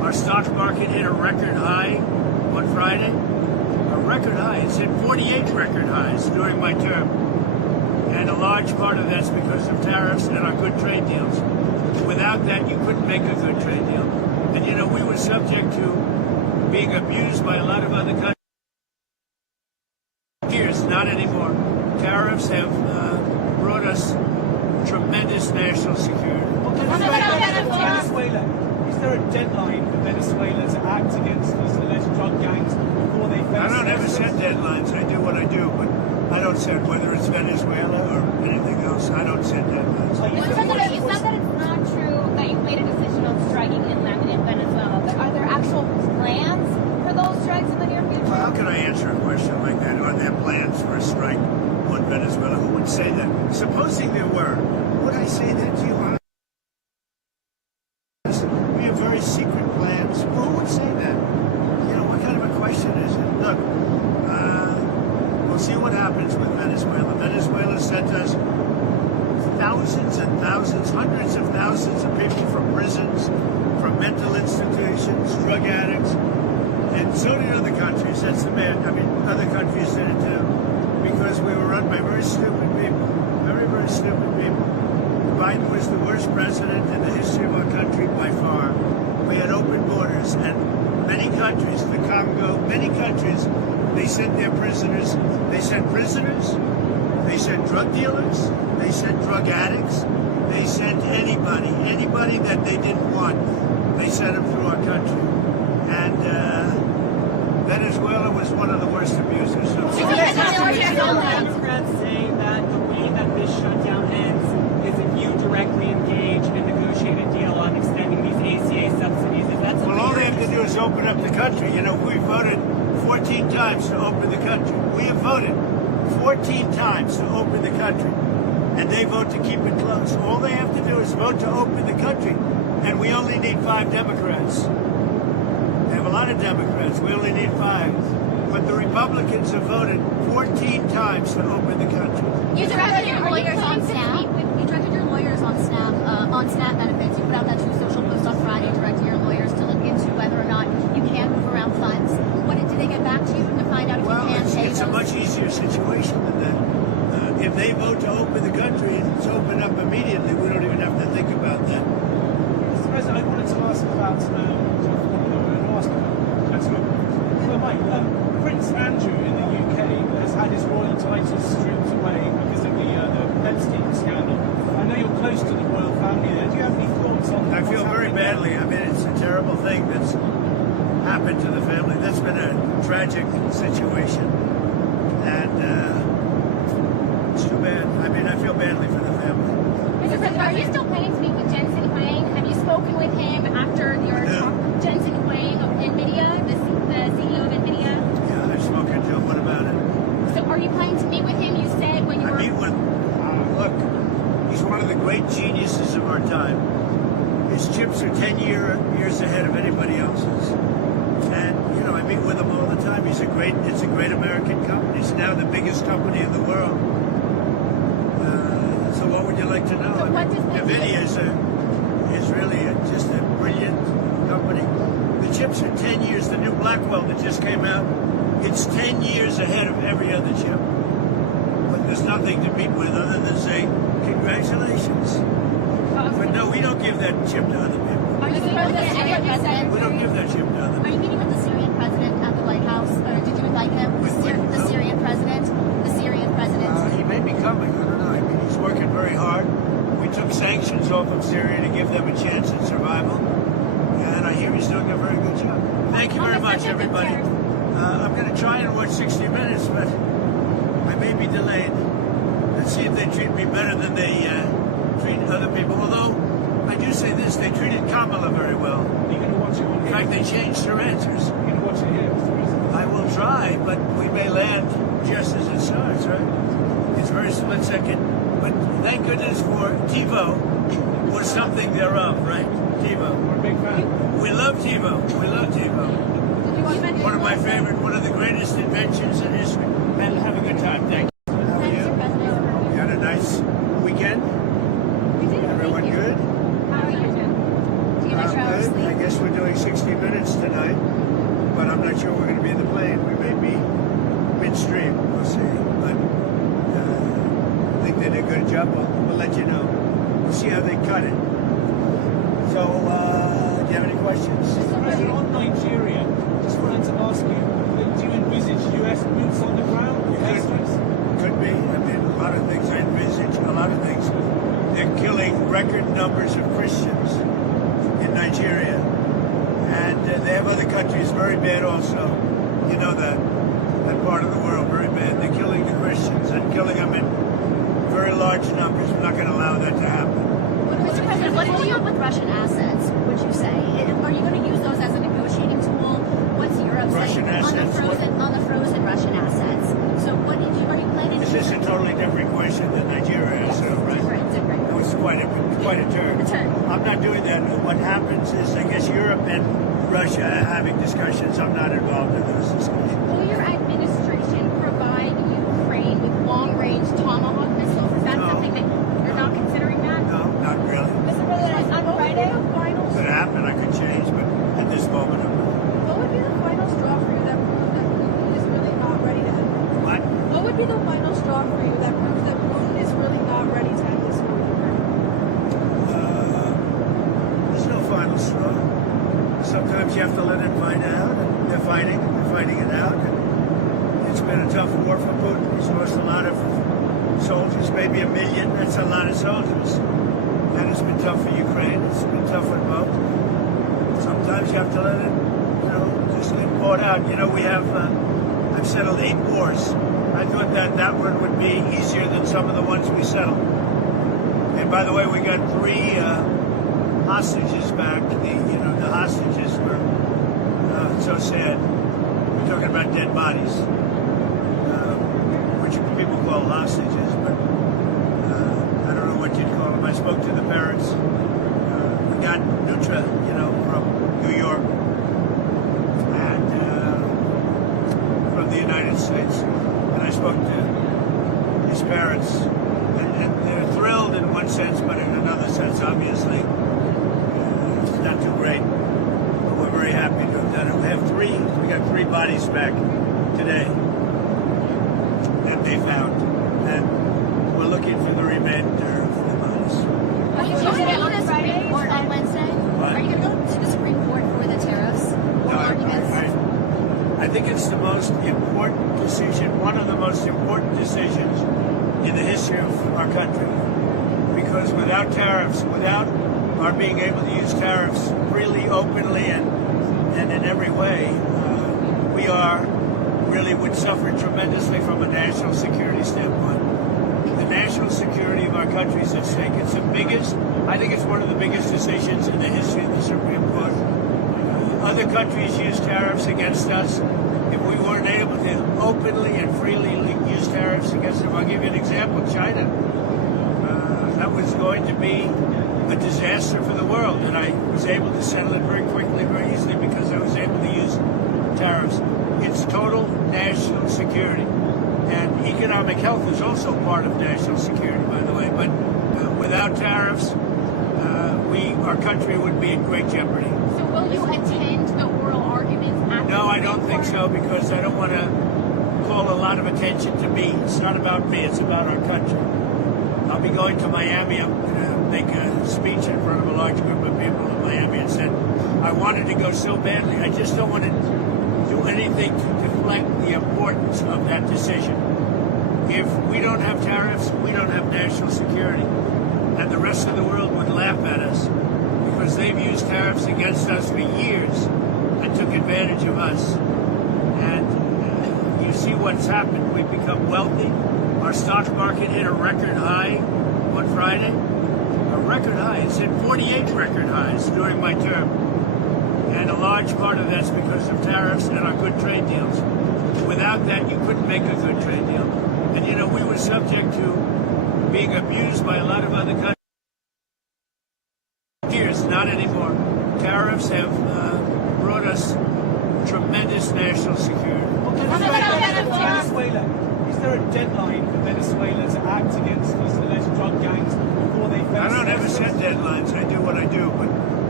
Our stock market hit a record high on Friday. A record high. It's hit 48 record highs during my term. And a large part of that's because of tariffs and our good trade deals. Without that, you couldn't make a good trade deal. And you know, we were subject to being abused by a lot of other countries. Years, not anymore. Tariffs have brought us tremendous national security. Venezuela. Is there a deadline for Venezuela to act against these alleged drug gangs before they face? I don't ever set deadlines. I do what I do, but I don't set whether it's Venezuela or anything else. I don't set deadlines. You said that it's not true that you've made a decision on striking inland in Venezuela, but are there actual plans for those strikes in the near future? Well, how can I answer a question like that? Are there plans for a strike on Venezuela? Who would say that? Supposing there were, would I say that to you? We have very secret plans. Who would say that? You know, what kind of a question is it? Look, we'll see what happens with Venezuela. Venezuela sent us thousands and thousands, hundreds of thousands of people from prisons, from mental institutions, drug addicts, and so did other countries. That's the bad. I mean, other countries did it too, because we were run by very stupid people, very, very stupid people. Biden was the worst president in the history of our country by far. We had open borders, and many countries, the Congo, many countries, they sent their prisoners. They sent prisoners. They sent drug dealers. They sent drug addicts. They sent anybody that they didn't want. They sent them through our country. And Venezuela was one of the worst abusers. Democrats say that the way that this shutdown ends is if you directly engage and negotiate a deal on extending these ACA subsidies. Is that something? Well, all they have to do is open up the country. You know, we voted 14 times to open the country. We have voted 14 times to open the country, and they vote to keep it closed. All they have to do is vote to open the country, and we only need 5 Democrats. They have a lot of Democrats. We only need 5. But the Republicans have voted 14 times to open the country. You directed your lawyers on SNAP. You directed your lawyers on SNAP benefits. You put out that True Social post on Friday directing your lawyers to look into whether or not you can move around funds. Did they get back to you to find out if you can pay it's a those? much easier situation than that. If they vote to open the country, it's open up immediately. We don't even have to think about that. Mr. President, I wanted to ask about. Prince Andrew in the UK has had his royal titles stripped away because of the Epstein scandal. I know you're close to the royal family there. Do you have any thoughts on that? I feel very badly. I mean, it's a terrible thing that's happened to the family. That's been a tragic situation. And it's too bad. I mean, I feel badly for the family. Mr. President, are you still planning to meet with Jensen Huang? Have you spoken with him after your talk? Jensen Huang of NVIDIA, the CEO of NVIDIA? Yeah, I've spoken to him. What about it? So are you planning to meet with him? You said when you were... I meet with look, he's one of the great geniuses of our time. His chips are 10 years ahead of anybody else's. And, you know, I meet with him all the time. It's a great American company. It's now the biggest company in the world. So what would you like to know? So what does NVIDIA is really just a brilliant company. The chips are 10 years. The new Blackwell that just came out, it's 10 years ahead of every other chip. But there's nothing to meet with other than say, congratulations. But no, we don't give that chip to other people. Are you meeting with the Syrian president? We don't give that chip to other Are people. you meeting with the Syrian president at the White House? Or did you invite him? The Syrian president? The Syrian president? He may be coming. I don't know. I mean, he's working very hard. We took sanctions off of Syria to give them a chance at survival. And I hear he's doing a very good job. Thank you very much, everybody. I'm going to try and watch 60 Minutes, but I may be delayed. Let's see if they treat me better than they treat other people. Although, I do say this, they treated Kamala very well. You're going to watch it on In fact, they changed her answers. You're going to watch it here, Mr. President. I will try, but we may land just as it starts, right? It's very split second. But thank goodness for TiVo or something thereof, right? TiVo. We're a big fan. We love TiVo. We love TiVo. One of my favorite, one of the greatest inventions in history. And have a good time. Thank you. How are you? You had a nice weekend? We did. Everyone Thank you. good? How are you doing? Do you get extra hours Good. sleep? I guess we're doing doing 60 Minutes tonight, but I'm not sure we're going to be in the plane. We may be midstream. We'll see. But I think they did a good job. We'll let you know. We'll see how they cut it. So, do you have any questions? Mr. President, on Nigeria, just wanted to ask you, do you envisage US boots on the ground? Could be. I mean, a lot of things I envisage. A lot of things. They're killing record numbers of Christians in Nigeria. And they have other countries very bad also. You know that part of the world very bad. They're killing the Christians and killing them in very large numbers. We're not going to allow that to happen. Mr. President, what's going on with Russian assets, would you say? Are you going to use those as a negotiating tool? What's Europe Russian saying assets, on the frozen Russian assets? So are you planning to... This is a totally different question than Nigeria is, right? Different. It was quite a turn. I'm not doing that. What happens is, I guess Europe and Russia are having discussions. I'm not involved in those discussions. Will your administration provide Ukraine with long-range Tomahawk missiles? Is that something that you're not considering that? No, not really. Mr. President, on Friday, Could happen. I could change, but at this moment, I'm not. what would be the final straw for you that proves that Putin is really not ready to end war? What? What would be the final straw for you that proves that Putin is really not ready to end this war? There's no final straw. Sometimes you have to let it find out. And they're fighting it out. And it's been a tough war for Putin. He's lost a lot of soldiers, maybe 1 million. That's a lot of soldiers. And it's been tough for Ukraine. It's been tough for both. Sometimes you have to let it, just get bought out. We have, I've settled 8 wars. I thought that one would be easier than some of the ones we settled. And by the way, we got 3 hostages back. The hostages were so sad. We're talking about dead bodies, which people call hostages, but I don't know what you'd call them. I spoke to the parents. We got Nutra, from New York and from the United States, and I spoke to his parents, and they're thrilled in one sense, but in another sense, obviously, it's not too great. But we're very happy to have done it. We got 3 bodies back today that they found, and we're looking for the remainder of the bodies. Are you going to go to the Supreme Court on Wednesday? What? Are you going to go to the Supreme Court for the tariffs? Or arguments? I think it's the most important decision, one of the most important decisions in the history of our country. Because without tariffs, without our being able to use tariffs freely, openly, and in every way, we really would suffer tremendously from a national security standpoint. The national security of our country is at stake. It's the biggest, I think it's one of the biggest decisions in the history of the Supreme Court. Other countries use tariffs against us. If we weren't able to openly and freely use tariffs against them, I'll give you an example. China. That was going to be a disaster for the world, and I was able to settle it very quickly, very easily, because I was able to use tariffs. It's total national security. And economic health is also part of national security, by the way. But without tariffs, our country would be in great jeopardy. So will you attend the oral arguments at No, the I don't Supreme think Court? so, because I don't want to call a lot of attention to me. It's not about me, it's about our country. I'll be going to Miami. I'm going to make a speech in front of a large group of people in Miami, and said I wanted to go so badly. I just don't want to do anything to deflect the importance of that decision. If we don't have tariffs, we don't have national security. And the rest of the world would laugh at us, because they've used tariffs against us for years and took advantage of us. And you see what's happened. We've become wealthy. Our stock market hit a record high on Friday. A record high. It's hit 48 record highs during my term. And a large part of that's because of tariffs and our good trade deals. Without that, you couldn't make a good trade deal. And we were subject to being abused by a lot of other countries. Years, not anymore. Tariffs have brought us tremendous national security. Venezuela. Is there a deadline for Venezuela to act against these alleged drug gangs before they face? I don't ever set deadlines. I do what I do, but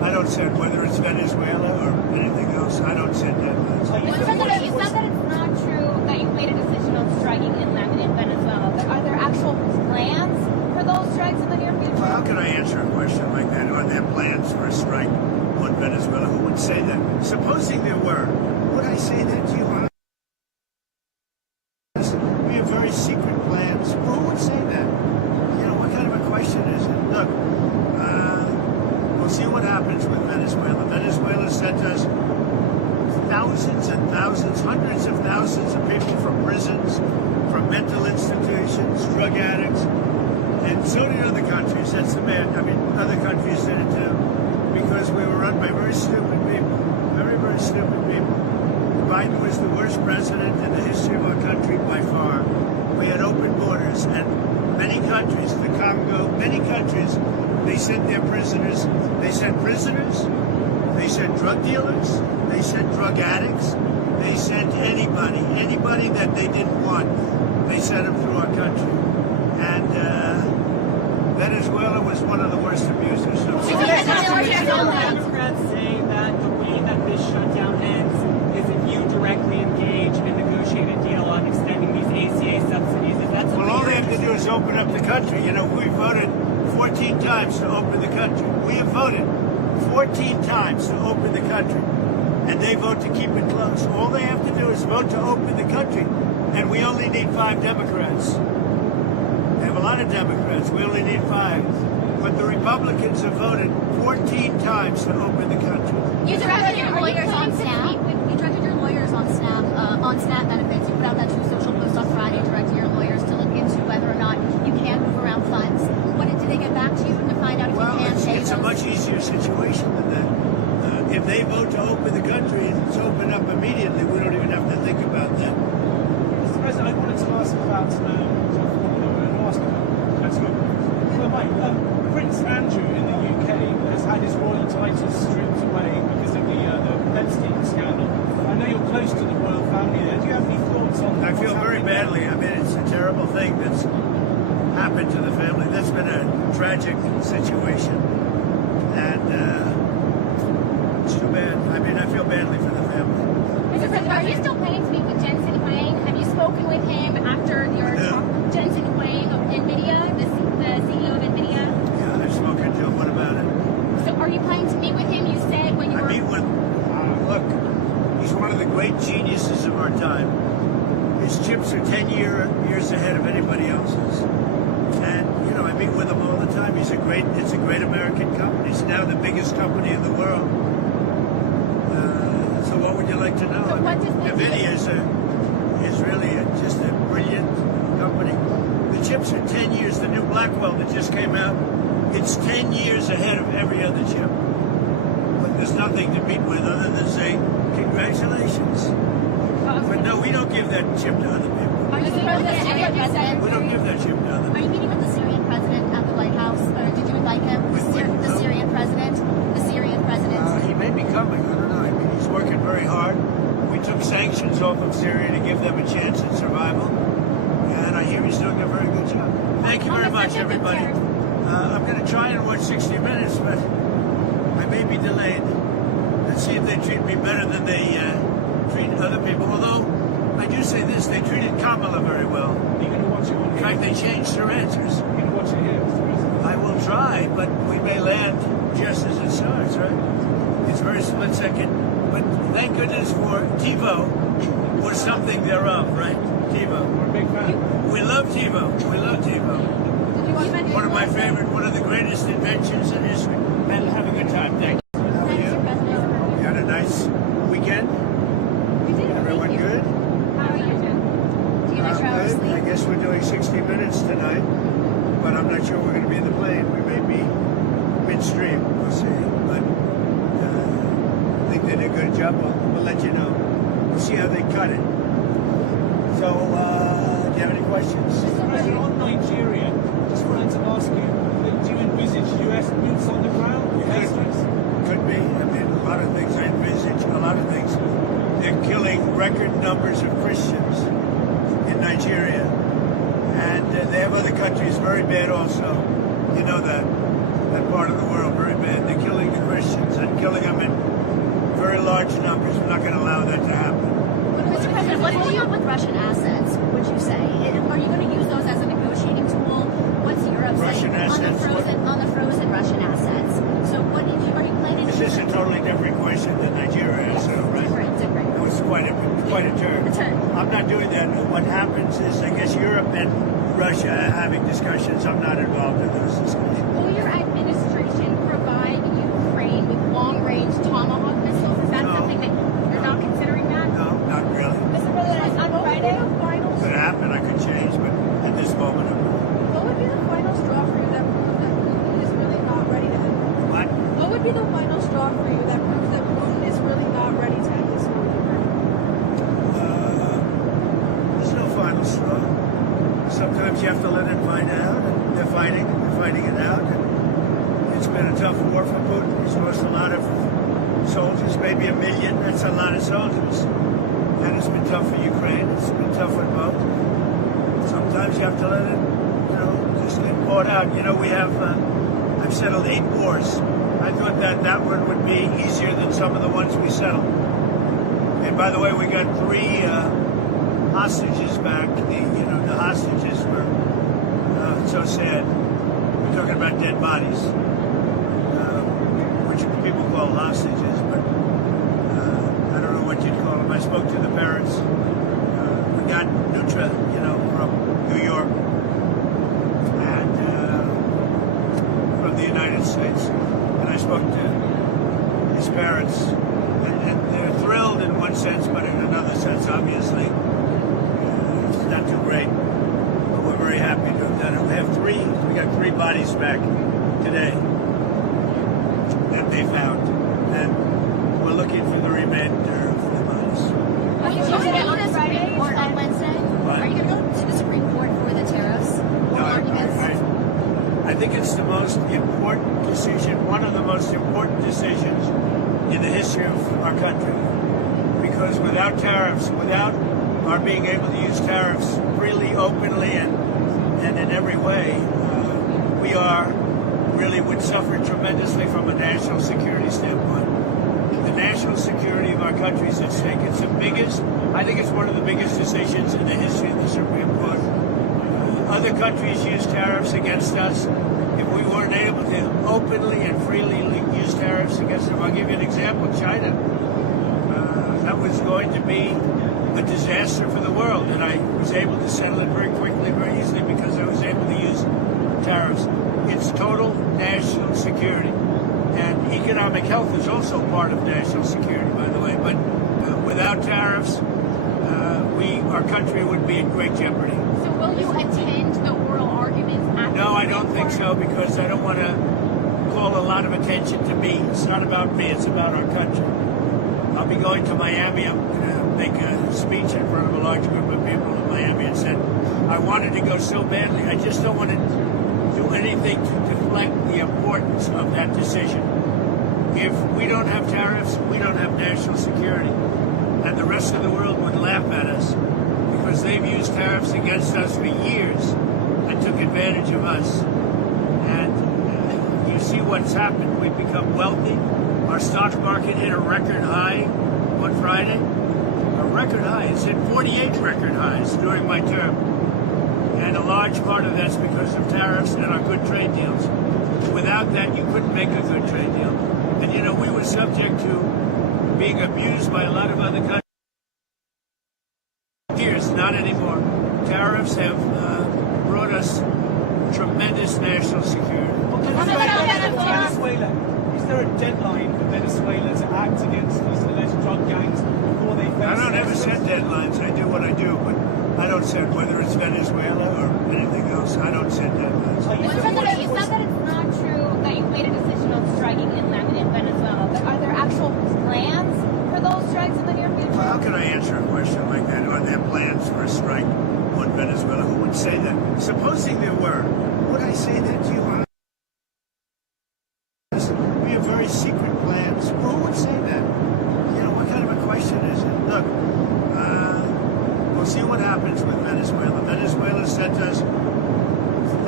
I don't send, whether it's Venezuela or anything else, I don't send that much. You said that it's not true that you made a decision on striking inland in Venezuela, but are there actual plans for those strikes in the near future? Well, how can I answer a question like that? Are there plans for a strike on Venezuela? Who would say that? Supposing there were, would I say that to you? We have very secret plans. Who would say that? You know, what kind of a question is it? Look, we'll see what happens with Venezuela. Venezuela sent us thousands and thousands, hundreds of thousands of people from prisons, from mental institutions, drug addicts, and so did other countries. That's the bad. I mean, other countries did it too, because we were run by very stupid people, very, very stupid people. Biden was the worst president in the history of our country by far. We had open borders, and many countries, the Congo, many countries, they sent their prisoners. They sent prisoners. They sent drug dealers. They sent drug addicts. They sent anybody that they didn't want. They sent them through our country. And Venezuela was one of the worst abusers. Democrats say that the way that this shutdown ends is if you directly engage and negotiate a deal on extending these ACA subsidies. Is that something? Well, all they have to do is open up the country. You know, we voted 14 times to open the country. We have voted 14 times to open the country, and they vote to keep it closed. All they have to do is vote to open the country, and we only need 5 Democrats. They have a lot of Democrats. We only need 5. But the Republicans have voted 14 times to open the country. You directed your lawyers on SNAP. You directed your lawyers on SNAP benefits. You put out that True Social post on Friday, directing your lawyers to look into whether or not you can move around funds. What did they get back to you to find out if Well, you can pay it's a those? much easier situation than that. If they vote to open the country, it's open up immediately. We don't even have to think about that. Mr. President, I wanted to ask about Prince Andrew in the UK has had his royal titles stripped away because of the Epstein scandal. I know you're close to the royal family there. Do you have any thoughts on I what's feel very happening there? badly. I mean, it's a terrible thing that's happened to the family. That's been a tragic situation. And it's too bad. I mean, I feel badly for the family. Mr. President, are you still planning to meet with Jensen Huang? Have you spoken with him after your talk? Jensen Huang of NVIDIA, the CEO of NVIDIA? Yeah, I've spoken to him. What about it? So are you planning to meet with him? You said when you I were... meet with, look, he's one of the great geniuses of our time. His chips are 10 years ahead of anybody else's. And, you know, I meet with him all the time. It's a great American company. It's now the biggest company in the world. So what would you like to know? So what does NVIDIA is really just a brilliant company. The chips are 10 years. The new Blackwell that just came out, it's 10 years ahead of every other chip. But there's nothing to meet with other than say, congratulations. But no, we don't give that chip to other people. Are you meeting with the Syrian president? We don't give that chip to other Are you people. meeting with the Syrian president at the White House? Or did you invite him? The Syrian president? The Syrian president? He may be coming. I don't know. I mean, he's working very hard. We took sanctions off of Syria to give them a chance at survival. And I hear he's doing a very good job. Thank you very much, everybody. I'm going to try and watch 60 Minutes, but I may be delayed. Let's see if they treat me better than they treat other people. Although, I do say this, they treated Kamala very well. You're going to watch it on In fact, they changed their answers. You're going to watch it here, Mr. President. I will try, but we may land just as it starts, right? It's very split second. But thank goodness for TiVo, or something thereof, right? TiVo. We're a big fan. We love TiVo. We love TiVo. One of my favorite, one of the greatest inventions in history. And have a good time. Thank you. How are you? You had a nice weekend? We did. Everyone Thank you. good? How are you? Do you get extra hours Good. I sleep? guess we're doing 60 Minutes tonight, but I'm not sure we're going to be in the plane. We may be midstream. We'll see. But I think they did a good job. We'll let you know. We'll see how they cut it. So, do you have any questions? Mr. President, on Nigeria, just wanted to ask you, do you envisage US boots on the ground? Could be. I mean, a lot of things I envisage. A lot of things. They're killing record numbers of Christians in Nigeria. And they have other countries very bad also. You know that. But bad part of the world, very bad. They're killing the Christians and killing them in very large numbers. We're not going to allow that to happen. Mr. President, what's going on with Russian assets, would you say? Are you going to use those as a negotiating tool? What's Europe Russian saying assets, on the frozen Russian assets? So what are you planning to This is a totally different question than Nigeria is, right? different. It was quite a turn. A turn. I'm not doing that. What happens is, I guess Europe and Russia are having discussions. I'm not involved in those discussions. Will your administration provide Ukraine with long-range Tomahawk missiles? Is that No. something that you're not considering that? No, not really. Mr. President, on Friday, Could happen. I could change, but at this moment, I'm not. what would be the final straw for you that proves that Putin is really not ready to end this? What? What would be the final straw for you that proves that Putin is really not ready to end this war? There's no final straw. Sometimes you have to let it find out. And they're fighting it out. And it's been a tough war for Putin. He's lost a lot of soldiers, maybe 1 million. That's a lot of soldiers. And it's been tough for Ukraine. It's been tough for both. Sometimes you have to let it, just get poured out. We have, I've settled 8 wars. I thought that one would be easier than some of the ones we settled. And by the way, we got 3 hostages back. The hostages were so sad. We're talking about dead bodies, which people call hostages, but I don't know what you'd call them. I spoke to the parents. We got Nutra, from New York and from the United States, and I spoke to his parents, and they're thrilled in one sense, but in another sense, obviously, it's not too great. But we're very happy to have done it. We got 3 bodies back today that they found, and we're looking for the remainder of the bodies. Are you going to go to the Supreme Court on Wednesday? What? Are you going to go to the Supreme Court for the tariffs? Or arguments? I think it's the most important decision, one of the most important decisions in the history of our country. Because without tariffs, without our being able to use tariffs freely, openly, and in every way, we would suffer tremendously from a national security standpoint. The national security of our country is at stake. It's the biggest, I think it's one of the biggest decisions in the history of the Supreme Court. Other countries use tariffs against us. If we weren't able to openly and freely use tariffs against them, I'll give you an example, China. That was going to be a disaster for the world, and I was able to settle it very quickly, very easily, because I was able to use tariffs. It's total national security. And economic health is also part of national security, by the way. But without tariffs, our country would be in great jeopardy. So will you attend the oral arguments at the No, I Supreme don't think Court? so, because I don't want to call a lot of attention to me. It's not about me, it's about our country. I'll be going to Miami. I'm going to make a speech in front of a large group of people in Miami, and said I wanted to go so badly. I just don't want to do anything to deflect the importance of that decision. If we don't have tariffs, we don't have national security. And the rest of the world would laugh at us, because they've used tariffs against us for years and took advantage of us. And you see what's happened. We've become wealthy. Our stock market hit a record high on Friday. A record high. It's hit 48 record highs during my term. And a large part of that's because of tariffs and our good trade deals. Without that, you couldn't make a good trade deal. And we were subject to being abused by a lot of other countries. Years, not anymore. Tariffs have brought us tremendous national security. Venezuela. Is there a deadline for Venezuela to act against these alleged drug gangs before they face? I don't ever set deadlines. I do what I do, but I don't set whether it's Venezuela or anything else. I don't set deadlines. You said that it's not true that you made a decision on striking inland in Venezuela, but are there actual plans for those strikes in the near future? Well, how can I answer a question like that? Are there plans for a strike on Venezuela? Who would say that? Supposing there were, would I say that to you? We have very secret plans. Well, who would say that? What kind of a question is it? Look, we'll see what happens with Venezuela. Venezuela sent us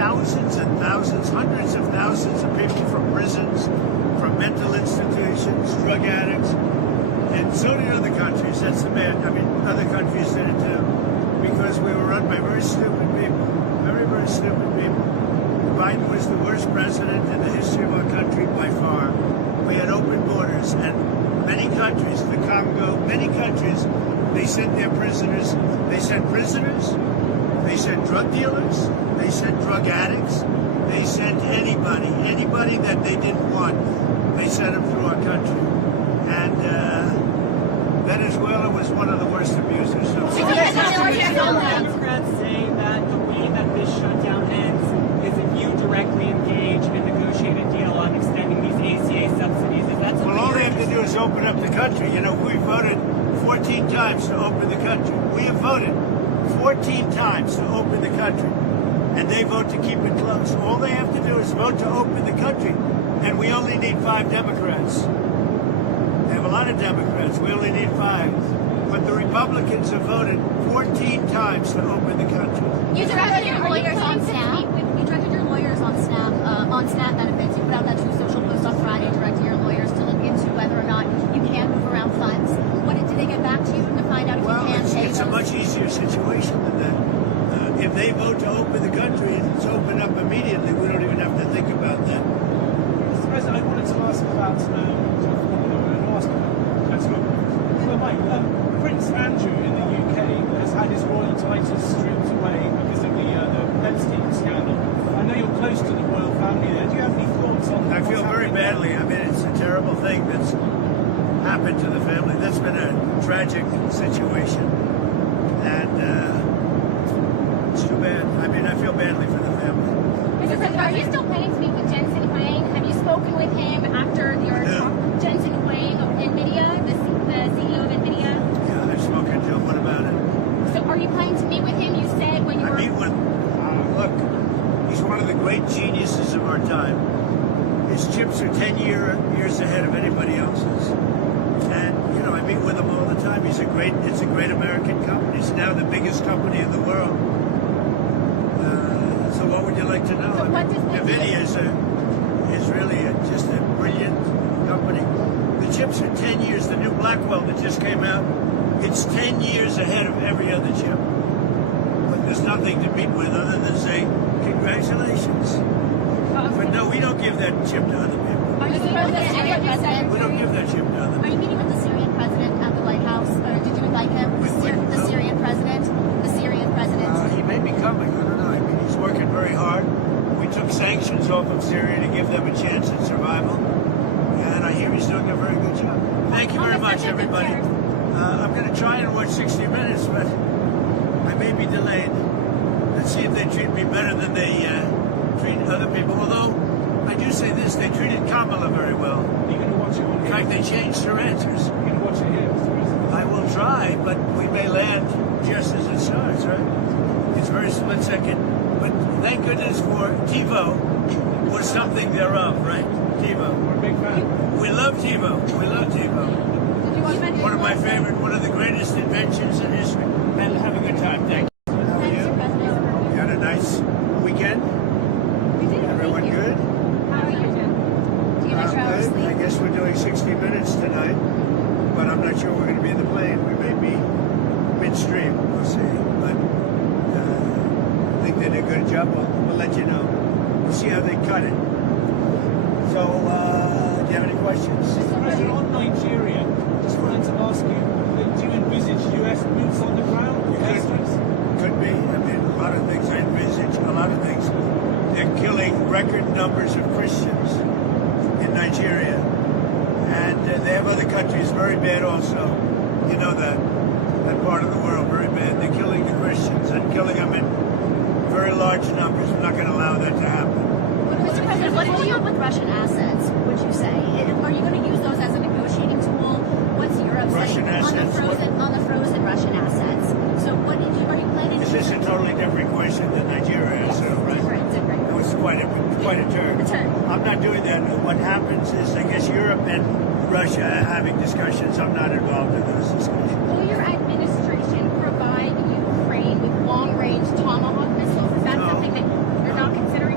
thousands and thousands, hundreds of thousands of people from prisons, from mental institutions, drug addicts, and so did other countries. That's the bad. I mean, other countries did it too, because we were run by very stupid people, very, very stupid people. Biden was the worst president in the history of our country by far. We had open borders, and many countries, the Congo, many countries, they sent their prisoners. They sent prisoners. They sent drug dealers. They sent drug addicts. They sent anybody that they didn't want. They sent them through our country. And Venezuela was one of the worst abusers. So Democrats say that the way that this shutdown ends is if you directly engage and negotiate a deal on extending these ACA subsidies. Is that something well, all they have to you're do is open up the country. You know, we voted 14 times to open the country. We have voted 14 times to open the country. And they vote to keep it closed. All they have to do is vote to open the country. And we only need 5 Democrats. They have a lot of Democrats. We only need 5. But the Republicans have voted 14 times to open the country. You directed your lawyers on SNAP. You directed your lawyers on SNAP benefits. You put out that True Social post on Friday directing your lawyers to look into whether or not you can move around funds. Did they get back to you to find out if Well, you can pay it's a those? much easier situation than that. If they vote to open the country and it's opened up immediately, we don't even have to think about that. Mr. President, I wanted to ask about, Prince Andrew in the UK has had his royal titles stripped away because of the Epstein scandal. I know you're close to the royal family there. Do you have any thoughts on I feel very badly. I mean, it's a terrible thing that's happened to the family. That's been a tragic situation. And it's too bad. I mean, I feel badly for the family. Mr. President, are you still planning to meet with Jensen Huang? Have you spoken with him after your talk? Jensen Huang of NVIDIA, the CEO of NVIDIA? Yeah, I've spoken to him. What about it? So are you planning to meet with him? You said when you I were... meet with, look, he's one of the great geniuses of our time. His chips are 10 years ahead of anybody else's. And, you know, I meet with him all the time. It's a great American company. It's now the biggest company in the world. So what would you like to know? So what does NVIDIA is really just a brilliant company. The chips are 10 years. The new Blackwell that just came out, it's 10 years ahead of every other chip. But there's nothing to meet with other than say, congratulations. But no, we don't give that chip to other people. Are you meeting with the Syrian president? We don't give that chip to other Are you meeting with the Syrian president at the White House? Or did you invite him? The Syrian president? The Syrian president? He may be coming. I don't know. I mean, he's working very hard. We took sanctions off of Syria to give them a chance at survival. And I hear he's doing a very good job. Thank you very much, everybody. I'm going to try and watch 60 Minutes, but I may be delayed. Let's see if they treat me better than they treat other people. Although, I do say this, they treated Kamala very well. Are you going to watch it on In fact, they changed her answers. You're going to watch it here, Mr. President? I will try, but we may land just as it starts, right? It's very split second. But thank goodness for TiVo or something thereof, right? TiVo. We're a big fan. We love TiVo. We love TiVo. One of my favorite, one of the greatest inventions in history. And have a good time. Thank you. How are you? You had a nice weekend? We did. Everyone Thank you. good? How are you? Do you have extra hours Good. I sleep? guess we're doing 60 Minutes tonight, but I'm not sure we're going to be in the plane. We may be midstream. We'll see. But I think they did a good job. We'll let you know. We'll see how they cut it. So, do you have any questions? Mr. President, on Nigeria, just wanted to ask you, do you envisage US boots on the ground? Could be. I mean, a lot of things. I envisage a lot of things. They're killing record numbers of Christians in Nigeria. And they have other countries very bad also. You know that part of the world, very bad. They're killing the Christians and killing them in very large numbers. We're not going to allow that to happen. Mr. President, what do you do with Russian assets, would you say? Are you going to use those as a negotiating tool? What's Europe Russian saying assets, on the frozen Russian assets? So what are you planning to Is this a totally different question than Nigeria? So, right? Different. It was quite a turn. A turn. I'm not doing that. What happens is, I guess Europe and Russia are having discussions. I'm not involved in those discussions. Will your administration provide Ukraine with long-range Tomahawk missiles? Is that No. something that you're not considering?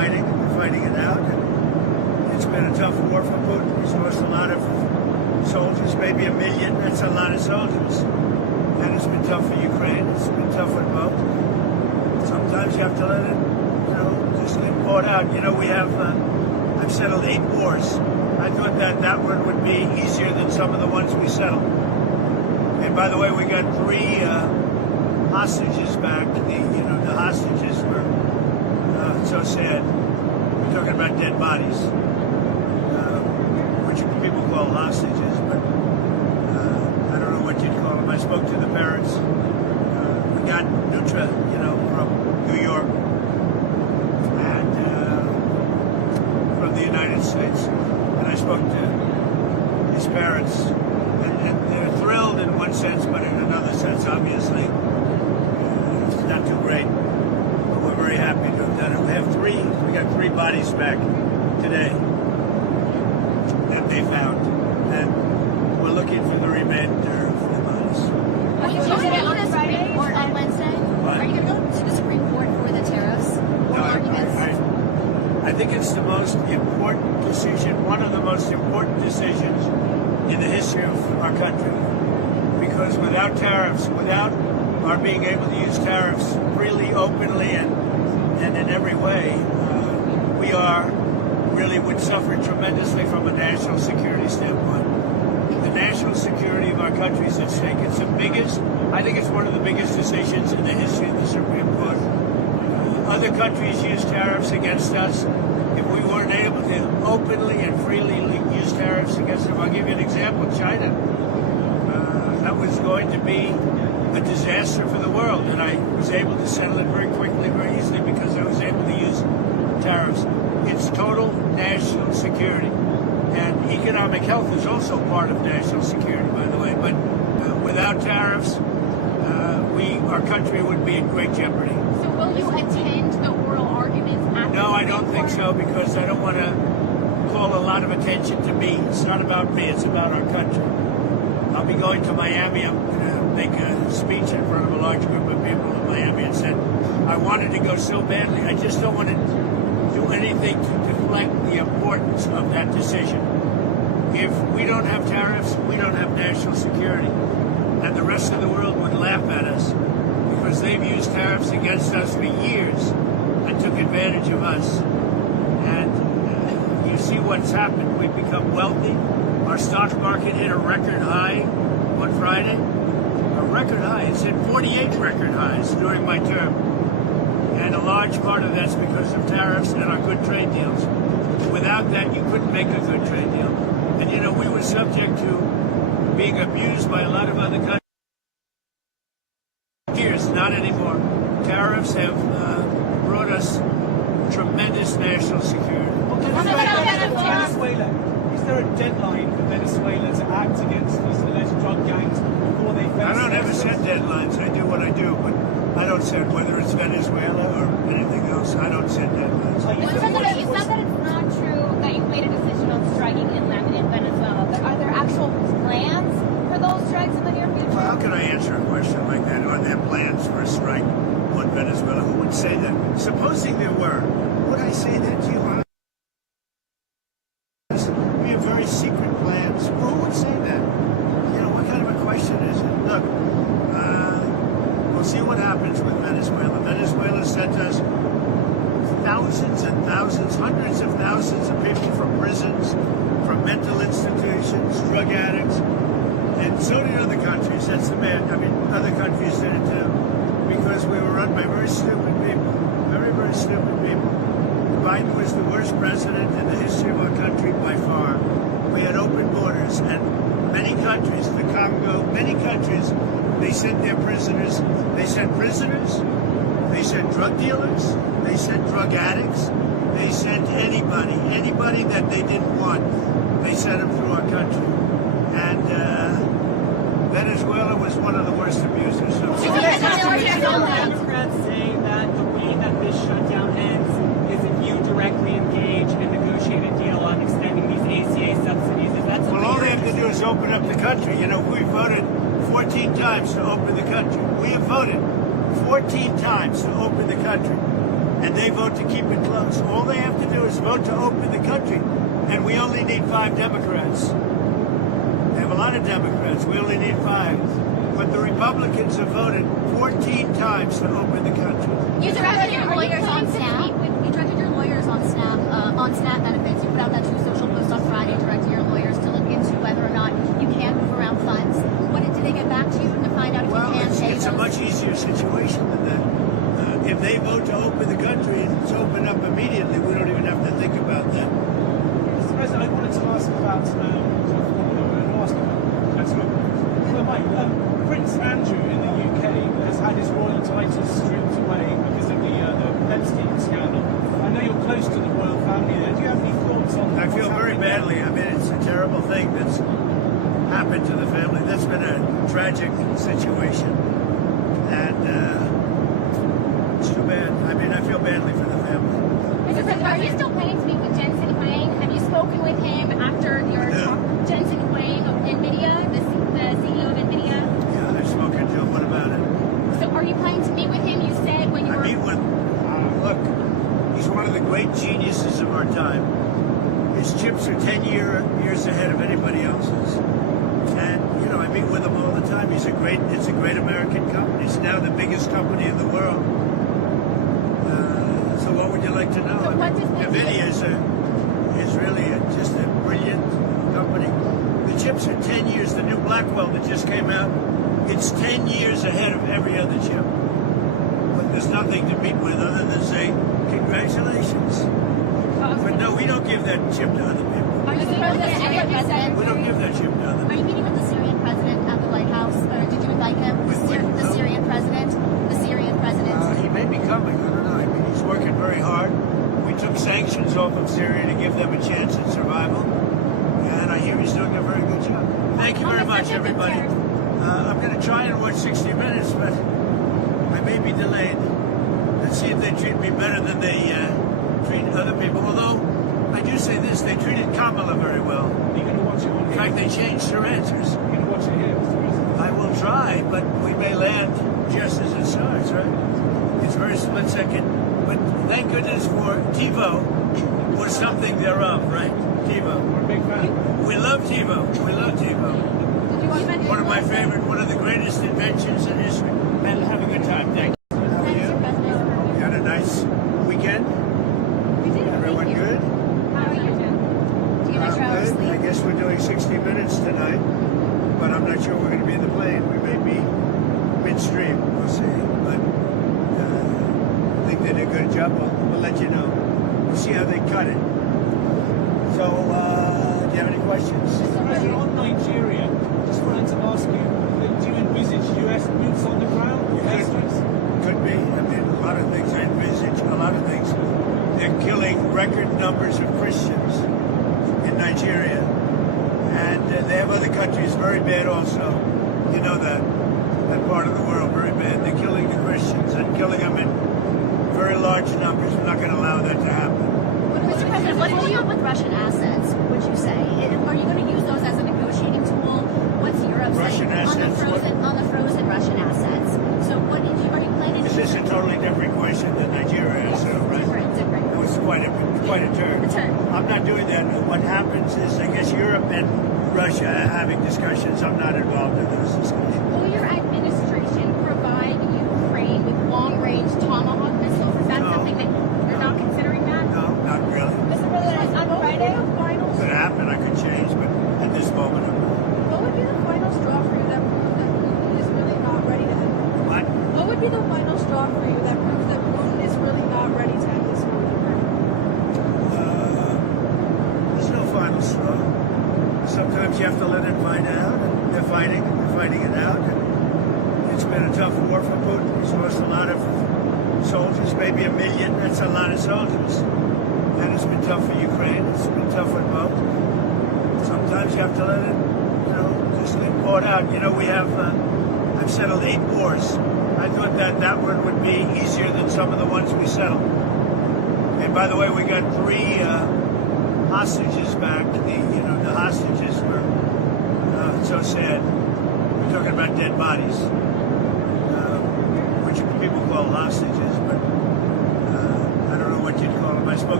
fighting it out. And it's been a tough war for Putin. He's lost a lot of soldiers, maybe 1 million. That's a lot of soldiers. And it's been tough for Ukraine. It's been tough for both. Sometimes you have to let it, just get bought out. We have, I've settled 8 wars. I thought that one would be easier than some of the ones we settled. And by the way, we got 3 hostages back. The hostages were so sad. We're talking about dead bodies, which people call hostages, but I don't know what you'd call them. I spoke to the parents. We got Nutra, from New York and from the United States. And I spoke to his parents, and they're thrilled in one sense, but in another sense, obviously, it's not too great. But we're very happy to have done it. We got 3 bodies back today that they found, and we're looking for the remainder of the bodies. Are you going to go to the Supreme Court on Wednesday? What? Are you going to go to the Supreme Court for the tariffs? I think it's the most important decision, one of the most important decisions in the history of our country. Because without tariffs, without our being able to use tariffs freely, openly, and in every way, we would suffer tremendously from a national security standpoint. The national security of our country is at stake. It's the biggest, I think it's one of the biggest decisions in the history of the Supreme Court. Other countries use tariffs against us. If we weren't able to openly and freely use tariffs against them, I'll give you an example. China. That was going to be a disaster for the world, and I was able to settle it very quickly, very easily, because I was able to use tariffs. It's total national security. And economic health is also part of national security, by the way. But without tariffs, our country would be in great jeopardy. So will you attend the oral arguments at No, I don't think so, because I don't want to call a lot of attention to me. It's not about me, it's about our country. I'll be going to Miami. I'm going to make a speech in front of a large group of people in Miami, and said I wanted to go so badly. I just don't want to do anything to deflect the importance of that decision. If we don't have tariffs, we don't have national security. And the rest of the world would laugh at us, because they've used tariffs against us for years and took advantage of us. And you see what's happened. We've become wealthy. Our stock market hit a record high on Friday. A record high. It's hit 48 record highs during my term. And a large part of that's because of tariffs and our good trade deals. Without that, you couldn't make a good trade deal. And we were subject to being abused by a lot of other countries. Years, not anymore. Tariffs have brought us tremendous national security. Venezuela. Is there a deadline for Venezuela to act against these alleged drug gangs before they face? I don't ever set deadlines. I do what I do, but I don't set whether it's Venezuela or anything else. I don't set deadlines. You said that it's not true that you made a decision on striking inland in Venezuela, but are there actual plans for those strikes in the near future? Well, how can I answer a question like that? Are there plans for a strike on Venezuela? Who would say that? Supposing there were, would I say that to you? We have very secret plans. Who would say that? What kind of a question is it? Look, we'll see what happens with Venezuela. Venezuela sent us thousands and thousands, hundreds of thousands of people from prisons, from mental institutions, drug addicts, and so did other countries. That's the bad. Other countries did it too, because we were run by very stupid people, very, very stupid people. Biden was the worst president in the history of our country by far. We had open borders, and many countries, the Congo, many countries, they sent their prisoners. They sent prisoners. They sent drug dealers. They sent drug addicts. They sent anybody that they didn't want. They sent them through our country. And Venezuela was one of the worst abusers. Democrats say that the way that this shutdown ends is if you directly engage and negotiate a deal on extending these ACA subsidies. Is that something? Well, all they have to do is open up the country. We voted 14 times to open the country. We have voted 14 times to open the country. And they vote to keep it closed. All they voters vote to open the country, and we only need 5 Democrats. They have a lot of Democrats. We only need 5. But the Republicans have voted 14 times to open the country. You directed your lawyers on Snap. You directed your lawyers on Snap benefits. You put out that true social post on Friday directing your lawyers to look into whether or not you can move around funds. What did they get back to you to find out if Well, you can pay it's a those? much easier situation than that. If they vote to open the country and it's open up immediately, we don't even have to think about that. Mr. President, I wanted to ask about, Prince Andrew in the UK has had his royal titles stripped away because of the Epstein scandal. I know you're close to the royal family there. Do you have any thoughts on I what's feel very happening there? badly. I mean, it's a terrible thing that's happened to the family. That's been a tragic situation. And it's too bad. I mean, I feel badly for the family. Mr. President, are you still planning to meet with Jensen Huang? Have you spoken with him after your talk? Jensen Huang of NVIDIA, the CEO of NVIDIA? Yeah, I've spoken to him. What about it? So are you planning to meet with him? You said when you I were... mean, look, he's one of the great geniuses of our time. His chips are 10 years ahead of anybody else's. And, you know, I meet with him all the time. It's a great American company. It's now the biggest company in the world. So what would you like to know? So what does NVIDIA is really just a brilliant company. The chips are 10 years. The new Blackwell that just came out, it's 10 years ahead of every other chip. But there's nothing to meet with other than say, congratulations. But no, we don't give that chip to other people. Are you meeting with the Syrian president? We don't give that chip to other Are you meeting with the Syrian president at the White House? Or did you invite him? The Syrian president? The Syrian president? He may be coming. I don't know. I mean, he's working very hard. We took sanctions off of Syria to give them a chance at survival. And I hear he's doing a very good job. Thank you very much, everybody. I'm going to try and watch 60 Minutes, but I may be delayed. Let's see if they treat me better than they treat other people. Although, I do say this, they treated Kamala very well. You're going to watch it on In fact, they changed her answers. You're going to watch it here, Mr. President. I will try, but we may land just as it starts, right? It's very split second. But thank goodness for TiVo, or something thereof, right? TiVo. We're a big fan. We love TiVo. We love TiVo. One of my favorite, one of the greatest inventions in history. And have a good time. Thank you. How are you? You had a nice weekend? We did. Everyone Thank you. good? How are you? Do you get extra hours Good. I sleep? guess we're doing 60 Minutes tonight, but I'm not sure we're going to be in the plane. We may be midstream. We'll see. But I think they did a good job. We'll let you know. We'll see how they cut it. So, do you have any questions? Mr. President, on Nigeria, just wanted to ask you, do you envisage US boots on the ground? Could be. I mean, a lot of things. I envisage a lot of things. They're killing record numbers of Christians in Nigeria. And they have other countries very bad also. You know that part of the world, very bad. They're killing the Christians and killing them in very large numbers. We're not going to allow that to happen. Mr. President, what's going on with Russian assets, would you say? Are you going to use those as a negotiating tool? What's Europe Russian saying assets, on the frozen Russian assets? So what are you planning to Is this a totally different question than Nigeria? So, right? Different. It was quite a turn. A turn. I'm not doing that. What happens is, I guess Europe and Russia are having discussions. I'm not involved in those discussions. Will your administration provide Ukraine with long-range Tomahawk missiles? Is that No. something that you're not considering that? No, not really. Mr. President, on Friday, Could happen. I could change, but at this moment, I'm not. what would be the final straw for you that proves that Putin is really not ready to end? What? What would be the final straw for you that proves that Putin is really not ready to end this war? There's no final straw. Sometimes you have to let it find out. And they're fighting it out. And it's been a tough war for Putin. He's lost a lot of soldiers, maybe 1 million. That's a lot of soldiers. And it's been tough for Ukraine. It's been tough for both. Sometimes you have to let it, just get poured out. You know, we have, I've settled 8 wars. I thought that one would be easier than some of the ones we settled. And by the way, we got 3 hostages back. The hostages were so sad. We're talking about dead bodies, which people call hostages, but I don't know what you'd call them. I spoke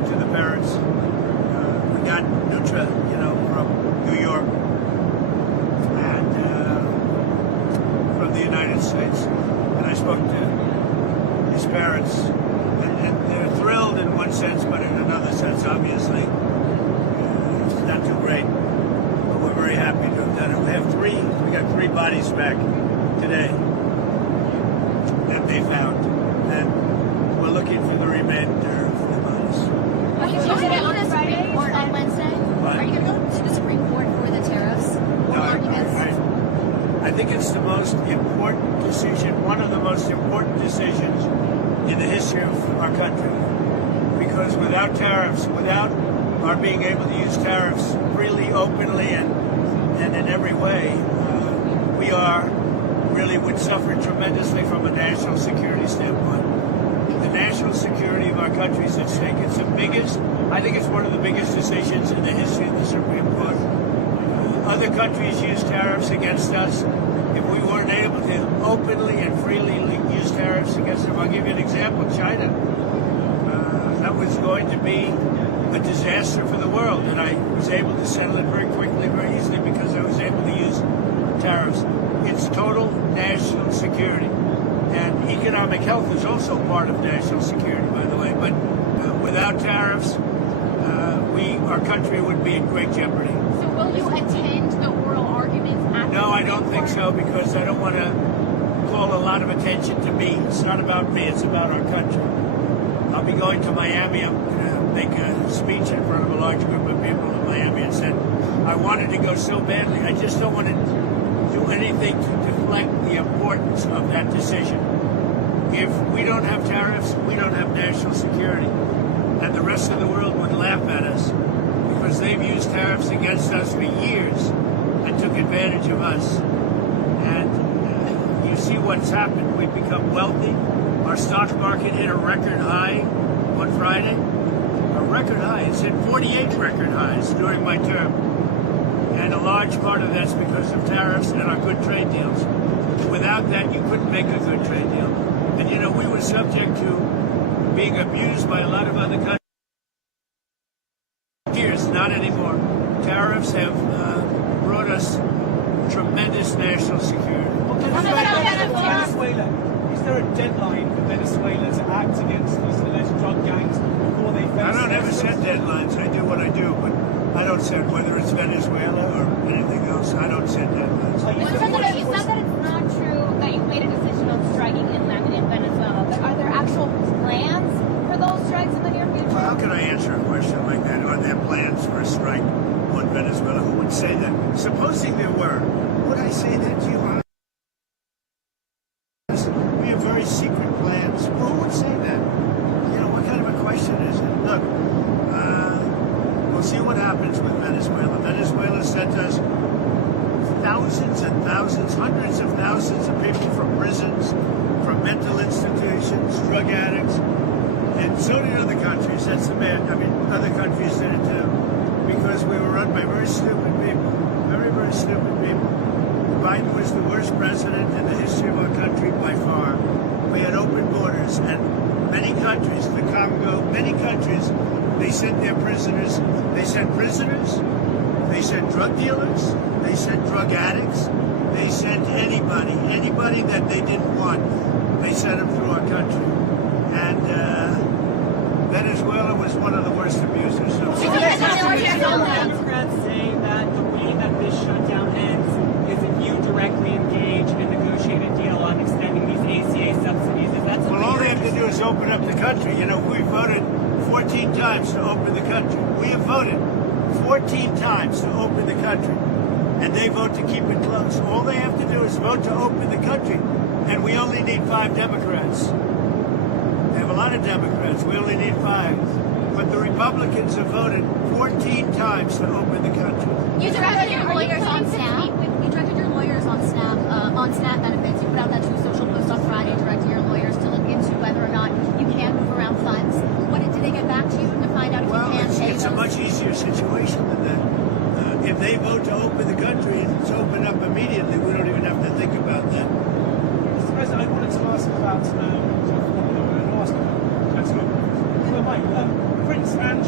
spoke to the parents. We got Nutra, from New York and from the United States. And I spoke to his parents. And they're thrilled in one sense, but in another sense, obviously, it's not too great. But we're very happy to have done it. We got three bodies back today that they found. And we're looking for the remainder of the bodies. Are you going to go to the Supreme Court on Wednesday? What? Are you going to go to the Supreme Court for the tariffs? No, I think it's the most important decision, one of the most important decisions in the history of our country. Because without tariffs, without our being able to use tariffs freely, openly, and in every way, we would suffer tremendously from a national security standpoint. The national security of our country is at stake. It's the biggest, I think it's one of the biggest decisions in the history of the Supreme Court. Other countries use tariffs against us. If we weren't able to openly and freely use tariffs against them, I'll give you an example, China. That was going to be a disaster for the world, and I was able to settle it very quickly, very easily, because I was able to use tariffs. It's total national security. And economic health is also part of national security, by the way. But without tariffs, our country would be in great jeopardy. So will you attend the oral arguments at the No, I don't Supreme think Court? so, because I don't want to call a lot of attention to me. It's not about me, it's about our country. I'll be going to Miami. I'm going to make a speech in front of a large group of people in Miami and said, I wanted to go so badly. I just don't want to do anything to deflect the importance of that decision. If we don't have tariffs, we don't have national security. And the rest of the world would laugh at us because they've used tariffs against us for years and took advantage of us. And you see what's happened. We've become wealthy. Our stock market hit a record high on Friday. A record high. It's hit 48 record highs during my term. And a large part of that's because of tariffs and our good trade deals. Without that, you couldn't make a good trade deal. And we were subject to being abused by a lot of other countries. Years, not anymore. Tariffs have brought us tremendous national security. Venezuela. Is there a deadline for Venezuela to act against these alleged drug gangs before they face? I don't ever set deadlines. I do what I do, but I don't set whether it's Venezuela or anything else. I don't set deadlines. You said that it's not true that you made a decision on striking inland in Venezuela, but are there actual plans for those strikes in the near future? Well, how can I answer a question like that? Are there plans for a strike on Venezuela? Who would say that? Supposing there were, would I say that to you? We have very secret plans. Well, who would say that? What kind of a question is it? Look, we'll see what happens with Venezuela. Venezuela sent us thousands and thousands, hundreds of thousands of people from prisons, from mental institutions, drug addicts, and so did other countries. That's the bad. Other countries did it too, because we were run by very stupid people, very, very stupid people. Biden was the worst president in the history of our country by far. We had open borders, and many countries, the Congo, many countries, they sent their prisoners. They sent prisoners. They sent drug dealers. They sent drug addicts. They sent anybody that they didn't want. They sent them through our country. And Venezuela was one of the worst abusers. Democrats say that the way that this shutdown ends is if you directly engage and negotiate a deal on extending these ACA subsidies. Is that something? Well, all they have to do is open up the country. We voted 14 times to open the country. We have voted 14 times to open the country. And they vote to keep it closed. All they have to do is vote to open the country. And we only need 5 Democrats. They have a lot of Democrats. We only need 5. But the Republicans have voted 14 times to open the country. You directed your lawyers on SNAP. You directed your lawyers on SNAP benefits. You put out that True Social post on Friday directing your lawyers to look into whether or not you can move around funds. Did they get back to you to find out if you can pay it's a those? much easier situation than that. If they vote to open the country and it's opened up immediately, we don't even have to think about that. Mr. President, I wanted to ask about Prince Andrew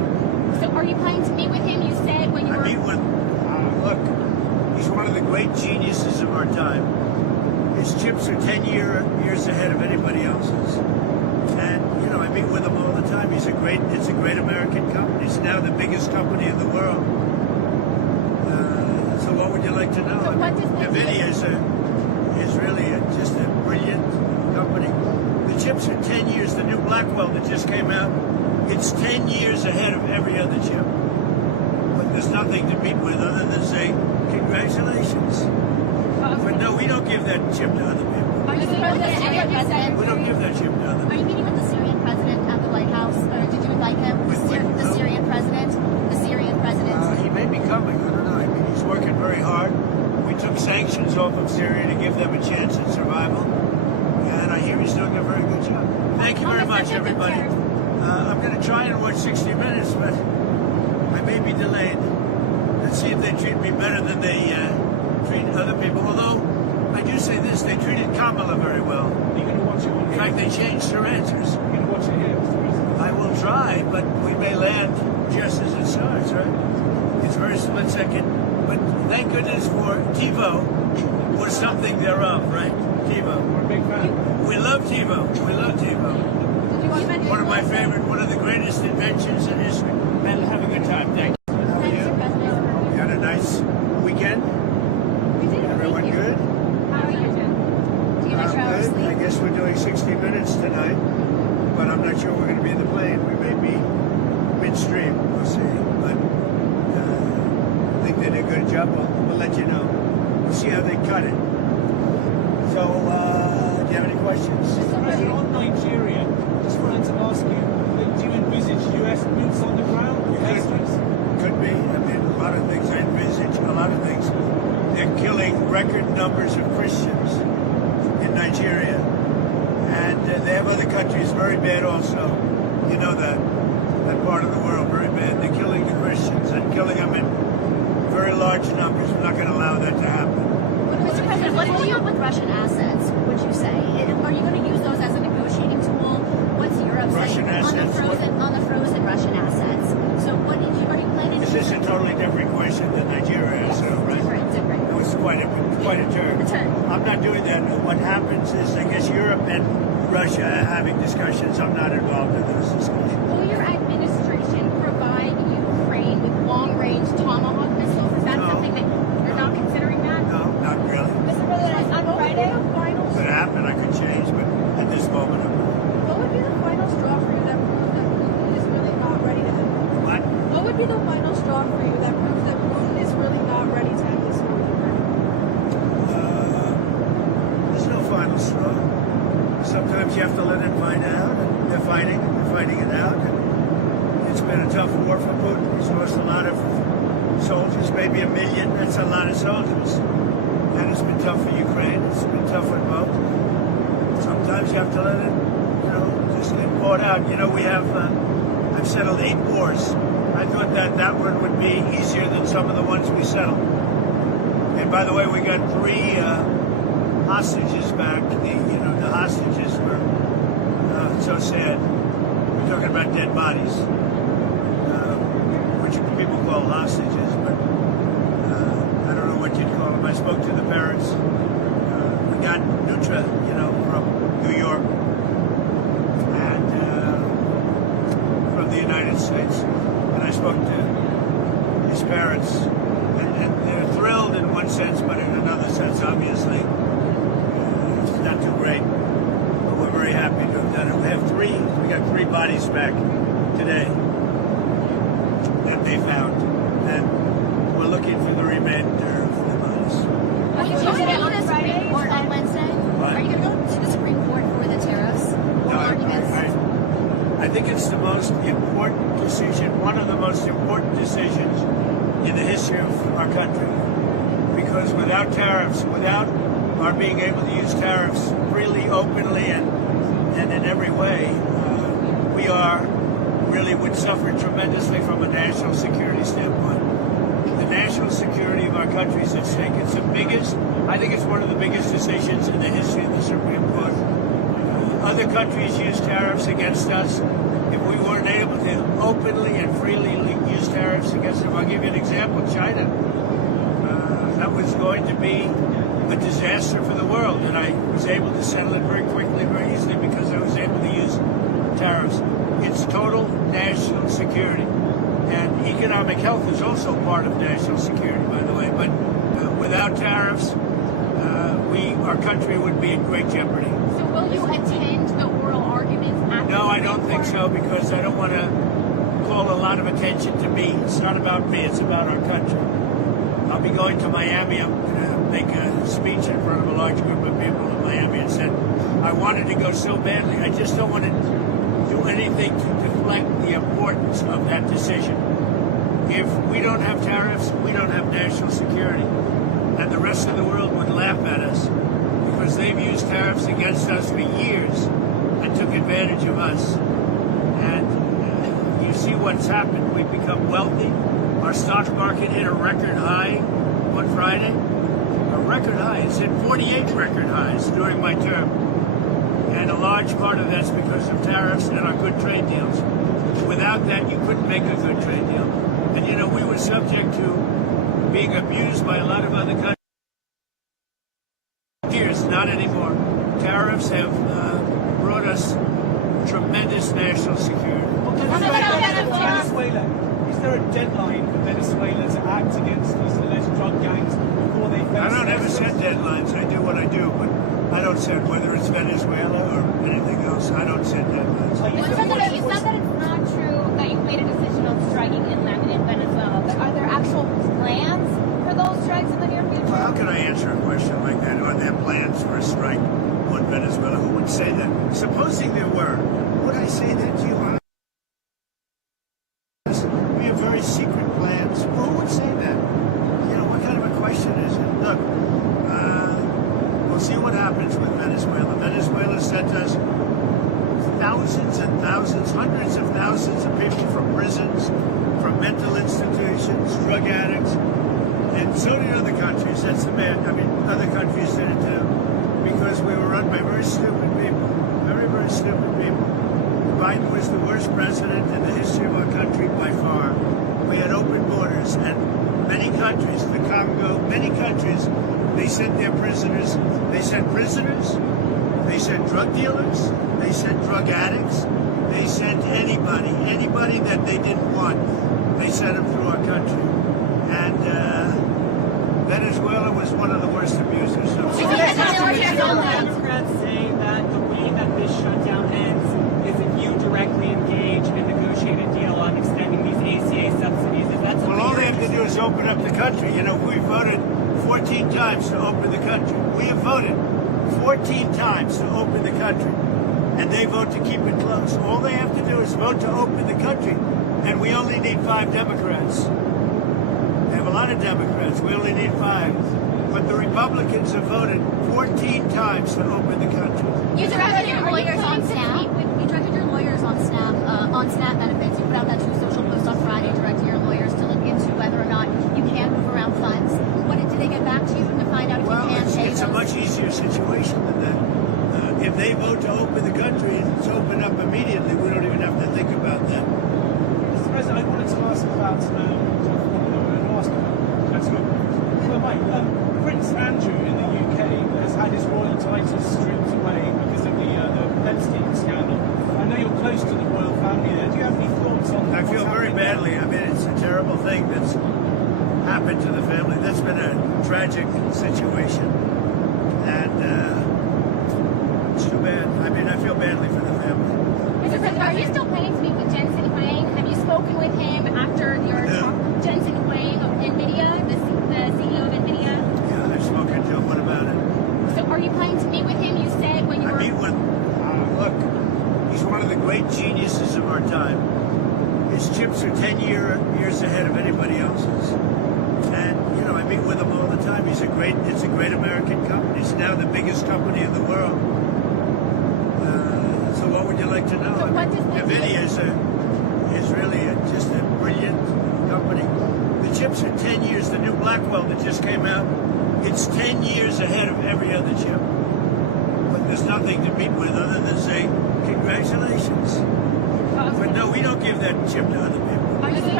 are you planning to meet with him? You said when you I were. mean, look, he's one of the great geniuses of our time. His chips are 10 years ahead of anybody else's. And, you know, I meet with him all the time. It's a great American company. It's now the biggest company in the world. So what would you like to know? So I what mean, does NVIDIA is really just a brilliant company. The chips are 10 years. The new Blackwell that just came out, it's 10 years ahead of every other chip. But there's nothing to meet with other than say, congratulations. But no, we don't give that chip to other people. Are you meeting with the Syrian president? We don't give that chip to other Are you meeting with the Syrian president at the White House? Or did you invite him? The Syrian president? The Syrian president? He may be coming. I don't know. I mean, he's working very hard. We took sanctions off of Syria to give them a chance at survival. And I hear he's doing a very good job. Thank you very much, everybody. I'm going to try and watch 60 Minutes, but I may be delayed. Let's see if they treat me better than they treat other people. Although, I do say this, they treated Kamala very well. Are you going to watch it on In here? fact, they changed her answers. You're going to watch it here, Mr. President? I will try, but we may land just as it starts, right? It's very split second. But thank goodness for TiVo, or something thereof, right? TiVo. We're a big fan. We love TiVo. We love TiVo. One of my favorite, one of the greatest inventions in history. And have a good time. Thank you. How are you? You had a nice weekend? We did. Everyone Thank you. good? How are you doing? Do you get extra hours Good. I sleep? guess we're doing 60 Minutes tonight, but I'm not sure we're going to be in the plane. We may be midstream. We'll see. But I think they did a good job. We'll let you know. We'll see how they cut it. So, do you have any questions? Mr. President, on Nigeria, just wanted to ask you, do you envisage US boots on the ground? Could be. I mean, a lot of things I envisage. A lot of things. They're killing record numbers of Christians in Nigeria. And they have other countries very bad also. You know that part of the world very bad. They're killing the Christians and killing them in very large numbers. We're not going to allow that to happen. Mr. President, what's going on with Russian assets, would you say? Are you going to use those as a negotiating tool? What's Europe Russian saying assets? on the frozen Russian assets? So what are you planning to Is this a totally different question than Nigeria? Yes, So, right? different. It was quite a turn. A turn. I'm not doing that. What happens is, I guess Europe and Russia are having discussions. I'm not involved in those discussions. Will your administration provide Ukraine with long-range Tomahawk missiles? Is that No. something that you're not considering that? No, not really. Mr. President, on Friday, Could happen. I could change, but at this moment, I'm not. what would be the final straw for you that proves that Putin is really not ready to end? What? What would be the final straw for you that proves that Putin is really not ready to end this war? There's no final straw. Sometimes you have to let it find out, and they're fighting it out. And it's been a tough war for Putin. He's lost a lot of soldiers, maybe 1 million. That's a lot of soldiers. And it's been tough for Ukraine. It's been tough for both. Sometimes you have to let it, just get bought out. You know, I've settled 8 wars. I thought that one would be easier than some of the ones we settled. And by the way, we got 3 hostages back. The hostages were so sad. We're talking about dead bodies, which people call hostages, but I don't know what you'd call them. I spoke to the parents. We got Nutra, from New York and from the United States, and I spoke to his parents, and they're thrilled in one sense, but in another sense, obviously, it's not too great. But we're very happy to have done it. We got 3 bodies back today that they found, and we're looking for the remainder of the bodies. Are you going to go to the Supreme Court on Wednesday? What? Are you going to go to the Supreme Court for the tariffs? No, arguments? I think it's the most important decision, one of the most important decisions in the history of our country. Because without tariffs, without our being able to use tariffs freely, openly, and in every way, we would suffer tremendously from a national security standpoint. The national security of our country is at stake. It's the biggest, I think it's one of the biggest decisions in the history of the Supreme Court. Other countries use tariffs against us. If we weren't able to openly and freely use use tariffs against them. I'll give you an example. China. That was going to be a disaster for the world, and I was able to settle it very quickly, very easily, because I was able to use tariffs. It's total national security, and economic health is also part of national security, by the way. But without tariffs, our country would be in great jeopardy. So will you attend the oral arguments at No, the I don't think Supreme Court? so, because I don't want to call a lot of attention to me. It's not about me, it's about our country. I'll be going to Miami. I'm going to make a speech in front of a large group of people in Miami, and said I wanted to go so badly. I just don't want to do anything to deflect the importance of that decision. If we don't have tariffs, we don't have national security. And the rest of the world would laugh at us, because they've used tariffs against us for years and took advantage of us. And you see what's happened. We've become wealthy. Our stock market hit a record high on Friday. A record high. It's hit 48 record highs during my term. And a large part of that's because of tariffs and our good trade deals. Without that, you couldn't make a good trade deal. And you know, we were subject to being abused by a lot of other countries. Years, not anymore. Tariffs have brought us tremendous national security. Venezuela. Is there a deadline for Venezuela to act against these alleged drug gangs before they face? I don't ever set deadlines. I do what I do, but I don't set whether it's Venezuela or anything else. I don't set deadlines. You said that it's not true that you've made a decision on striking inland in Venezuela, but are there actual plans for those strikes in the near future? Well, how can I answer a question like that? Are there plans for a strike on Venezuela? Who would say that? Supposing there were, would I say that to you? We have very secret plans. Who would say that? You know, what kind of a question is it? Look, we'll see what happens with Venezuela. Venezuela sent us thousands and thousands, hundreds of thousands of people from prisons, from mental institutions, drug addicts, and so did other countries. That's the bad. I mean, other countries did it too, because we were run by very stupid people, very, very stupid people. Biden was the worst president in the history of our country by far. We had open borders, and many countries, the Congo, many countries, they sent their prisoners. They sent prisoners. They sent drug dealers. They sent drug addicts. They sent anybody that they didn't want. They sent them through our country. And Venezuela was one of the worst abusers. Democrats say that the way that this shutdown ends is if you directly engage and negotiate a deal on extending these ACA subsidies. Is that something? Well, all they have to do is open up the country. You know, we voted 14 times to open the country. We have voted 14 times to open the country, and they vote to keep it closed. All they have to do is vote to open the country, and we only need 5 Democrats. They have a lot of Democrats. We only need 5. But the Republicans have voted 14 times to open the country. You directed your lawyers on SNAP. You directed your lawyers on SNAP benefits. You put out that True Social post on Friday, directing your lawyers to look into whether or not you can move around funds. Did they get back to you to find out if you can pay it's a those? much easier situation than that. If they vote to open the country, it's open up immediately. We don't even have to think about that. Mr. President, I wanted to ask about. Prince Andrew in the UK has had his royal titles stripped away because of the Epstein scandal. I know you're close to the royal family there. Do you have any thoughts on that? I feel very badly. I mean, it's a terrible thing that's happened to the family. That's been a tragic situation, and it's too bad. I mean, I feel badly for the family. Mr. President, are you still planning to meet with Jensen Huang? Have you spoken with him after your talk? Jensen Huang of NVIDIA, the CEO of NVIDIA? Yeah, I've spoken to him. What about it? So are you planning to meet with him? You said when you were... I meet with, look, he's one of the great geniuses of our time. His chips are 10 years ahead of anybody else's. And, you know, I meet with him all the time. It's a great American company. It's now the biggest company in the world. So what would you like to know? So what does NVIDIA is really just a brilliant company. The chips are 10 years. The new Blackwell that just came out, it's 10 years ahead of every other chip. But there's nothing to meet with other than say, congratulations. But no, we don't give that chip to other people. Are you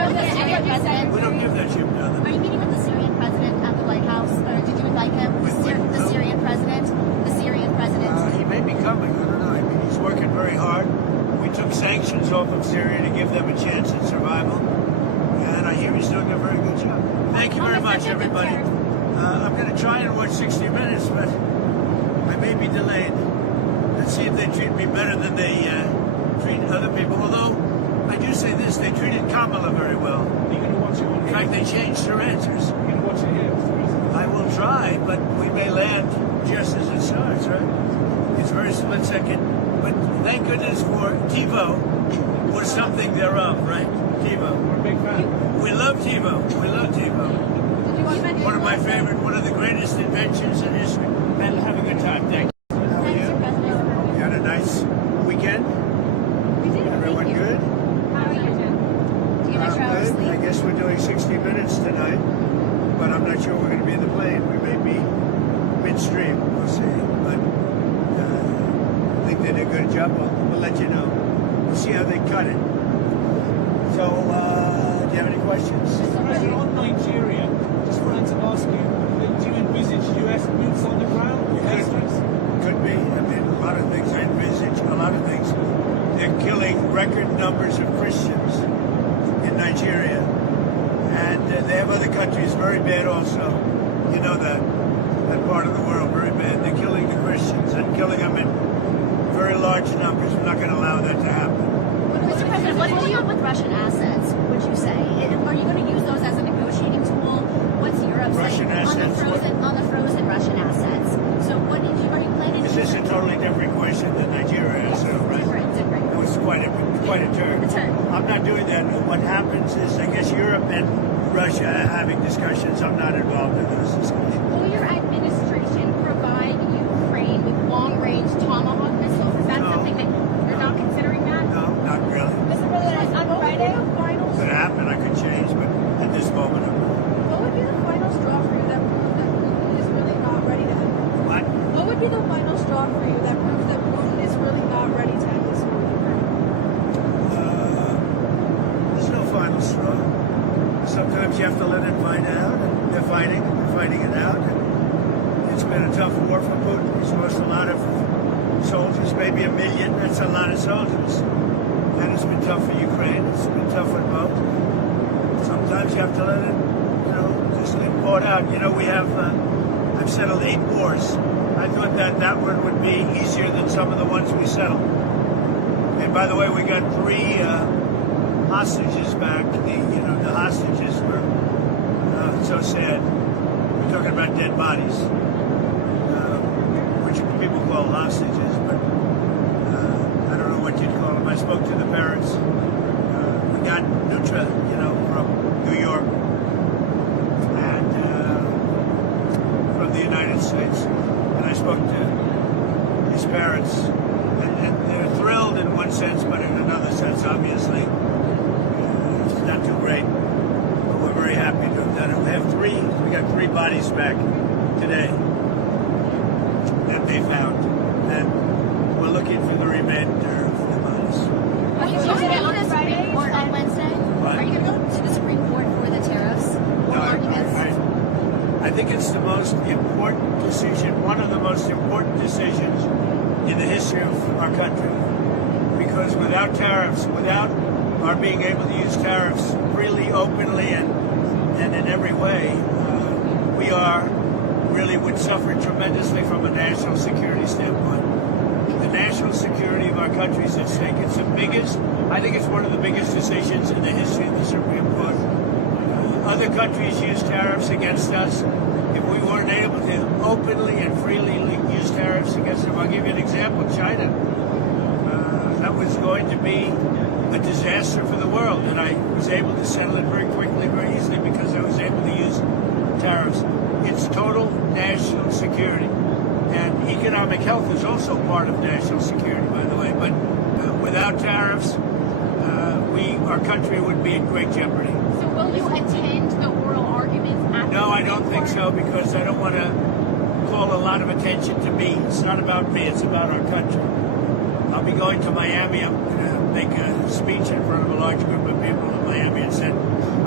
with the Syrian president? We don't give that shit to Are them. you meeting with the Syrian president at the White House? Or did you invite him? The Syrian president? The Syrian president? He may be coming. I don't know. I mean, he's working very hard. We took sanctions off of Syria to give them a chance at survival. And I hear he's doing a very good job. Thank you very much, everybody. I'm going to try and watch 60 Minutes, but I may be delayed. Let's see if they treat me better than they treat other people. Although, I do say this, they treated Kamala very well. You're going to watch it on In here. fact, they changed their answers. You're going to watch it here. I will try, but we may land just as it starts, right? It's very split second. But thank goodness for TiVo or something thereof, right? TiVo. We're a big fan. We love TiVo. We love TiVo. One of my favorite, one of the greatest inventions in history. And have a good time. Thank you. How are you? You had a nice weekend? We did. Everyone Thank you. good? How are you? Do you like your hours Good. I sleep? guess we're doing 60 Minutes tonight, but I'm not sure we're going to be in the plane. We may be midstream. We'll see. But I think they did a good job. We'll let you know. We'll see how they cut it. So, do you have any questions? President, on Nigeria, just wanted to ask you, do you envisage US boots on the ground? Could be. I mean, a lot of things I envisage. A lot of things. They're killing record numbers of Christians in Nigeria. And they have other countries very bad also. You know that part of the world, very bad. They're killing the Christians and killing them in very large numbers. We're not going to allow that to happen. Mr. President, what's going on with Russian assets, would you say? Are you going to use those as a negotiating tool? What's Europe Russian saying assets, on the frozen Russian assets? So are you planning Is this a totally different question than Nigeria is, right? different? It was quite a turn. A turn. I'm not doing that. What happens is, I guess Europe and Russia are having discussions. I'm not involved in those discussions. Will your administration provide Ukraine with long-range Tomahawk missiles? Is that No. something that you're not considering that? No, not really. Mr. President, on Friday, Could happen. I could change, but at this moment, I'm not. What would be the final straw for you that proves that Putin is really not ready to end? What? What would be the final straw for you that proves that Putin is really not ready to end this war in Ukraine? There's no final straw. Sometimes you have to let it find out. And they're fighting it out. And it's been a tough war for Putin. He's lost a lot of soldiers, maybe 1 million. That's a lot of soldiers. And it's been tough for Ukraine. It's been tough for both. Sometimes you have to let it, just get bought out. We have, I've settled 8 wars. I thought that one would be easier than some of the ones we settled. And by the way, we got 3 hostages back. The hostages were so sad. We're talking about dead bodies, which people call hostages, but I don't know what you'd call them. I spoke to the parents. We got Nutra, from New York and from the United States. And I spoke to his parents, and they're thrilled in one sense, but in another sense, obviously, it's not too great. But we're very happy to have done it. We got 3 bodies back today that they found. And we're looking for the remainder of the bodies. Are you going to go to the Supreme Court on Wednesday? What? Are you going to go to the Supreme Court for the tariffs? No, I think it's the most important decision, one of the most important decisions in the history of our country. Because without tariffs, without our being able to use tariffs freely, openly, and in every way, we would suffer tremendously from a national security standpoint. The national security of our country is at stake. It's the biggest, I think it's one of the biggest decisions in the history of the Supreme Court. Other countries use tariffs against us. If we weren't able to openly and freely use tariffs against them, I'll give you an example. China. That was going to be a disaster for the world, and I was able to settle it very quickly, very easily, because I was able to use tariffs. It's total national security. And economic health is also part of national security, by the way. But without tariffs, our country would be in great jeopardy. So will you attend the oral arguments at No, the I don't Supreme think Court? so, because I don't want to call a lot of attention to me. It's not about me, it's about our country. I'll be going to Miami. I'm going to make a speech in front of a large group of people in Miami and send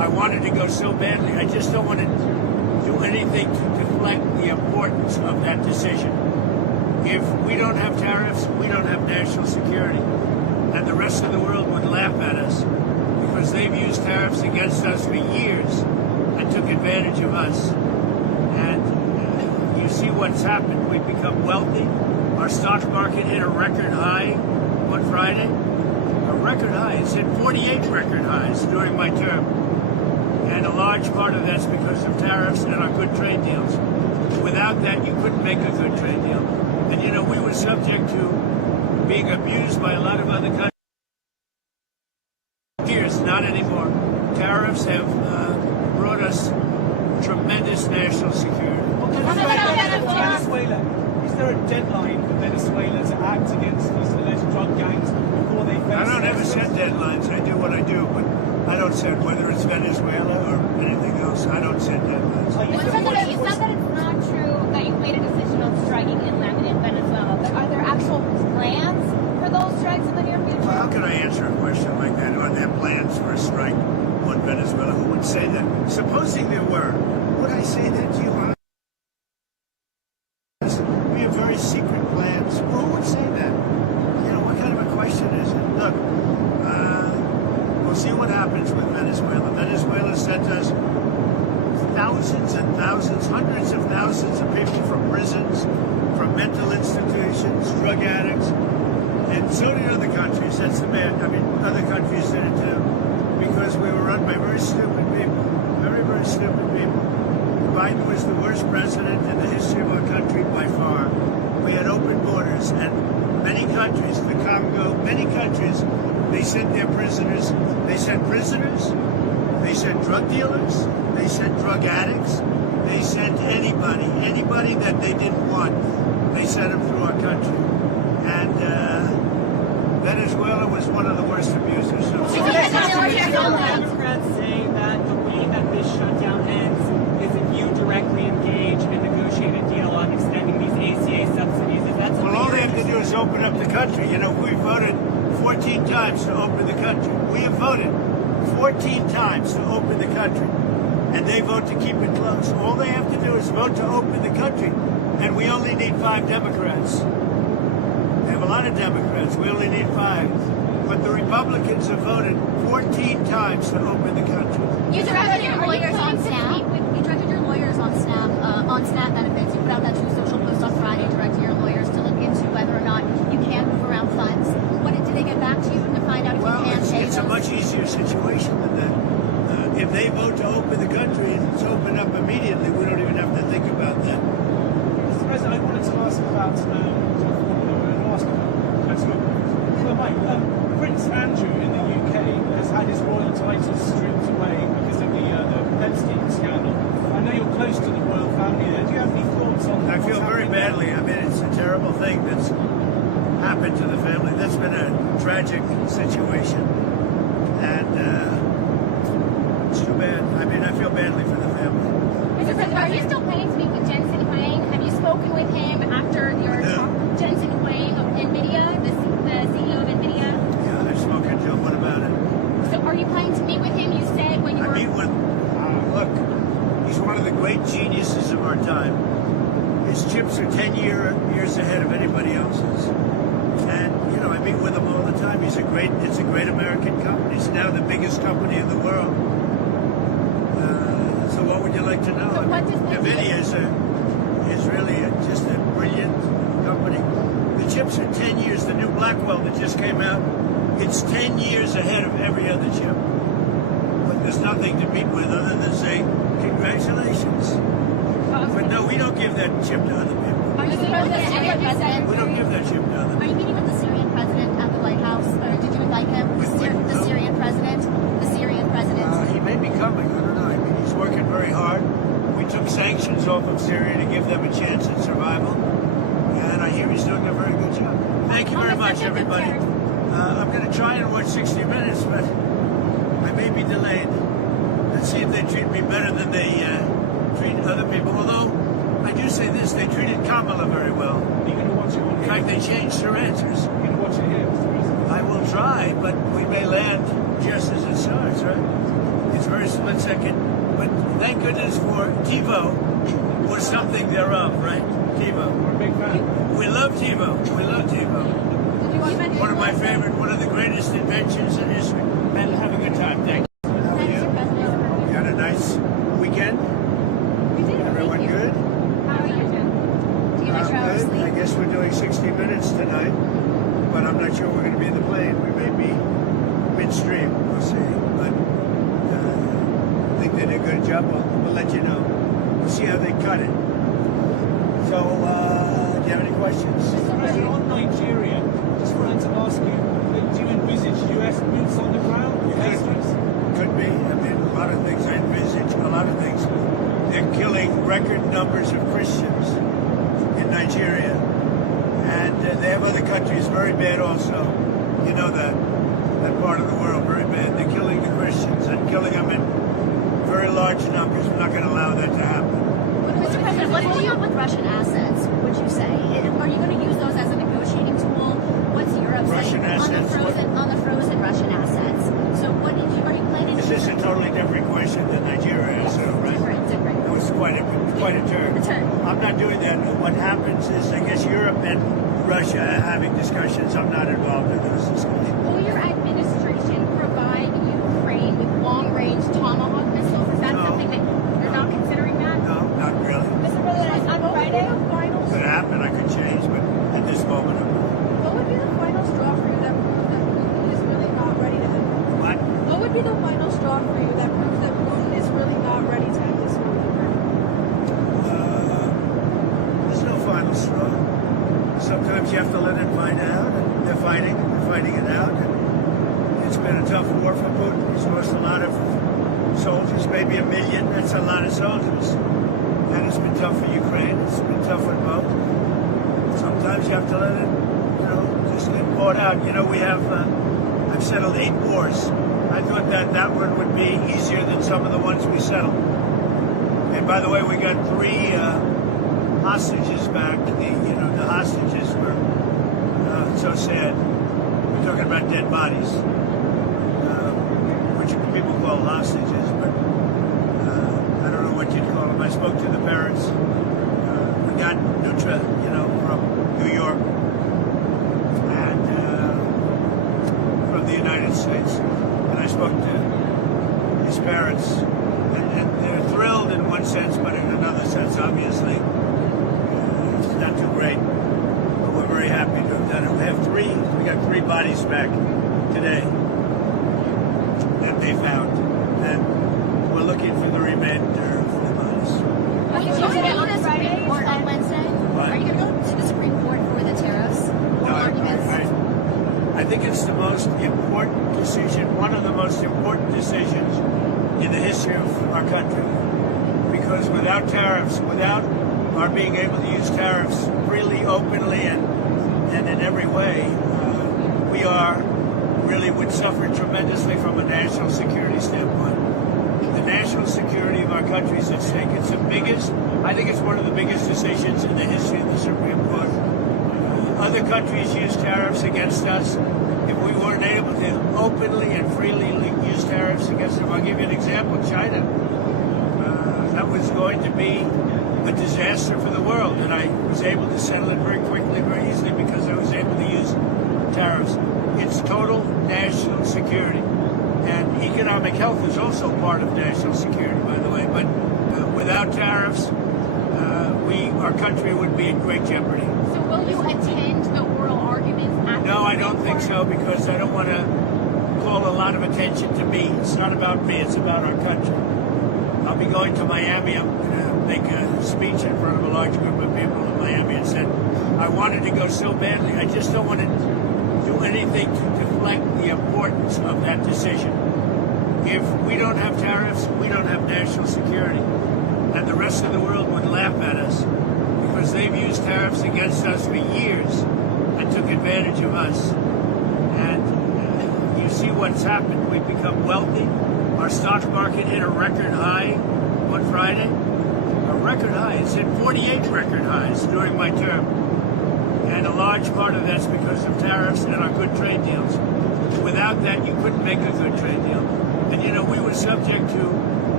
I wanted to go so badly. I just don't want to do anything to deflect the importance of that decision. If we don't have tariffs, we don't have national security. And the rest of the world would laugh at us because they've used tariffs against us for years and took advantage of us. And you see what's happened. We've become wealthy. Our stock market hit a record high on Friday. A record high. It's hit 48 record highs during my term. And a large part of that's because of tariffs and our good trade deals. Without that, you couldn't make a good trade deal. And you know, we were subject to being abused by a lot of other countries. Years, not anymore. Tariffs have brought us tremendous national security. Venezuela. Is there a deadline for Venezuela to act against these alleged drug gangs before they face? I don't ever set deadlines. I do what I do, but I don't set whether it's Venezuela or anything else. I don't set deadlines. You said that it's not true that you made a decision on striking inland in Venezuela, but are there actual plans for those strikes in the near future? Well, how can I answer a question like that? Are there plans for a strike on Venezuela? Who would say that? Supposing there were, would I say that to you? We have very secret plans. Who would say that? You know, what kind of a question is it? Look, we'll see what happens with Venezuela. Venezuela sent us thousands and thousands, hundreds of thousands of people from prisons, from mental institutions, drug addicts, and so did other countries. That's the bad. I mean, other countries did it too, because we were run by very stupid people, very, very stupid people. Biden was the worst president in the history of our country by far. We had open borders, and many countries, the Congo, many countries, they sent their prisoners. They sent prisoners. They sent drug dealers. They sent drug addicts. They sent anybody that they didn't want. They sent them through our country. And Venezuela was one of the worst abusers. Democrats say that the way that this shutdown ends is if you directly engage and negotiate a deal on extending these ACA subsidies. Is that something? Well, all they have to do is open up the country. You know, we voted 14 times to open the country. We have voted 14 times to open the country. And they vote to keep it closed. All they have to do is vote to open the country. And we only need 5 Democrats. We have a lot of Democrats. We only need 5. But the Republicans have voted 14 times to open the country. You directed your lawyers on SNAP. You directed your lawyers on SNAP benefits. You put out that True Social post on Friday, directing your lawyers to look into whether or not you can move around funds. What did they get back to you to find out if you can pay it's a those? much easier situation than that. If they vote to open the country and it's open up immediately, we don't even have to think about that. Mr. President, I wanted to ask about Prince Andrew in the UK has had his royal titles stripped away because of the Epstein scandal. I know you're close to the royal family there. Do you have any thoughts on that? I feel very badly. I mean, it's a terrible thing that's happened to the family. That's been a tragic situation. And it's too bad. I mean, I feel badly for the family. Mr. President, are you still planning to meet with Jensen Huang? Have you spoken with him after your talk? Jensen Huang of NVIDIA, the CEO of NVIDIA? Yeah, I've spoken to him. What about it? So are you planning to meet with him? You said when you I were... meet with, look, he's one of the great geniuses of our time. His chips are 10 years ahead of anybody else's. And, you know, I meet with him all the time. It's a great American company. It's now the biggest company in the world. So what would you like to know? So what does NVIDIA is really just a brilliant company. The chips are 10 years. The new Blackwell that just came out, it's 10 years ahead of every other chip. But there's nothing to meet with other than say, congratulations. But no, we don't give that chip to other people. Are you meeting with the Syrian president? We don't give that chip to other Are people. you meeting with the Syrian president at the White House? Or did you invite him? The Syrian president? The Syrian president? He may be coming. I don't know. I mean, he's working very hard. We took sanctions off of Syria to give them a chance at survival. And I hear he's doing a very good job. Thank you very much, everybody. I'm going to try and watch 60 Minutes, but I may be delayed. Let's see if they treat me better than they treat other people. Although, I do say this, they treated Kamala very well. Are you going to watch it on In here? fact, they changed her answers. You're going to watch it here, Mr. President? I will try, but we may land just as it starts, right? It's very split 1 second. But thank goodness for TiVo or something thereof, right? TiVo. We're a big fan. We love TiVo. We love TiVo. One of my favorite, one of the greatest inventions in history. Man, have a good time. Thank you. How are you? You had a nice weekend? We did. Everyone Thank you. good? How are you doing? Do you get your hours Good. I sleep? guess we're doing 60 Minutes tonight, but I'm not sure we're going to be in the plane. We may be midstream. We'll see. But I think they did a good job. We'll let you know. We'll see how they cut it. So, do you have any questions? You're on Nigeria. Just wanted to ask you, do you envisage US boots on the ground? Could be. I mean, a lot of things. I envisage a lot of things. They're killing record numbers of Christians in Nigeria. And they have other countries very bad also. You know that part of the world, very bad. They're killing the Christians and killing them in very large numbers. We're not going to allow that to happen. Mr. President, what's going on with Russian assets, would you say? Are you going to use those as a negotiating tool? What's Europe Russian saying assets, on the frozen Russian assets? So are you planning to... Is this a totally different question than Nigeria is, right? Different. It was quite a turn. A turn. I'm not doing that. What happens is, I guess Europe and Russia are having discussions. I'm not involved in those discussions. Will your administration provide Ukraine with long-range Tomahawk missiles? Is that No. something that you're not considering that? No, not really. Mr. President, on Friday, Could happen. I could change, but at this moment, I'm not. What would be the final straw for you that proves that Putin is really not ready to end? What? What would be the final straw for you that proves that Putin is really not ready to end this war? There's no final straw. Sometimes you have to let it find out. And they're fighting it out. And it's been a tough war for Putin. He's lost a lot of soldiers, maybe 1 million. That's a lot of soldiers. And it's been tough for Ukraine. It's been tough for both. Sometimes you have to let it, just get bought out. We have, I've settled 8 wars. I thought that one would be easier than some of the ones we settled. And by the way, we got 3 hostages back. The hostages were so sad. We're talking about dead bodies, which people call hostages, but I don't know what you'd call them. I spoke to the parents. We got Nutra, from New York and from the United States, and I spoke to his parents, and they're thrilled in one sense, but in another sense, obviously, it's not too great. But we're very happy to have done it. We got 3 bodies back today that they found, and we're looking for the remainder of the bodies. Are you going to go to the Supreme Court on Wednesday? What? Are you going to go to the Supreme Court for the tariffs? No, I think it's the most important decision, one of the most important decisions in the history of our country. Because without tariffs, without our being able to use tariffs freely, openly, and in every way, we would suffer tremendously from a national security standpoint. The national security of our country is at stake. It's the biggest, I think it's one of the biggest decisions in the history of the Supreme Court. Other countries use tariffs against us. If we weren't able to openly and freely use tariffs against them, I'll give you an example. China. That was going to be a disaster for the world, and I was able to settle it very quickly, very easily, because I was able to use tariffs. It's total national security. And economic health is also part of national security, by the way. But without tariffs, our country would be in great jeopardy. So will you attend the oral arguments at the No, I Supreme don't think Court? so, because I don't want to call a lot of attention to me. It's not about me, it's about our country. I'll be going to Miami. I'm going to make a speech in front of a large group of people in Miami, and said I wanted to go so badly. I just don't want to do anything to deflect the importance of that decision. If we don't have tariffs, we don't have national security. And the rest of the world would laugh at us, because they've used tariffs against us for years and took advantage of us. And you see what's happened. We've become wealthy. Our stock market hit a record high on Friday. A record high. It's hit 48 record highs during my term. And a large part of that's because of tariffs and our good trade deals. Without that, you couldn't make a good trade deal. And we were subject to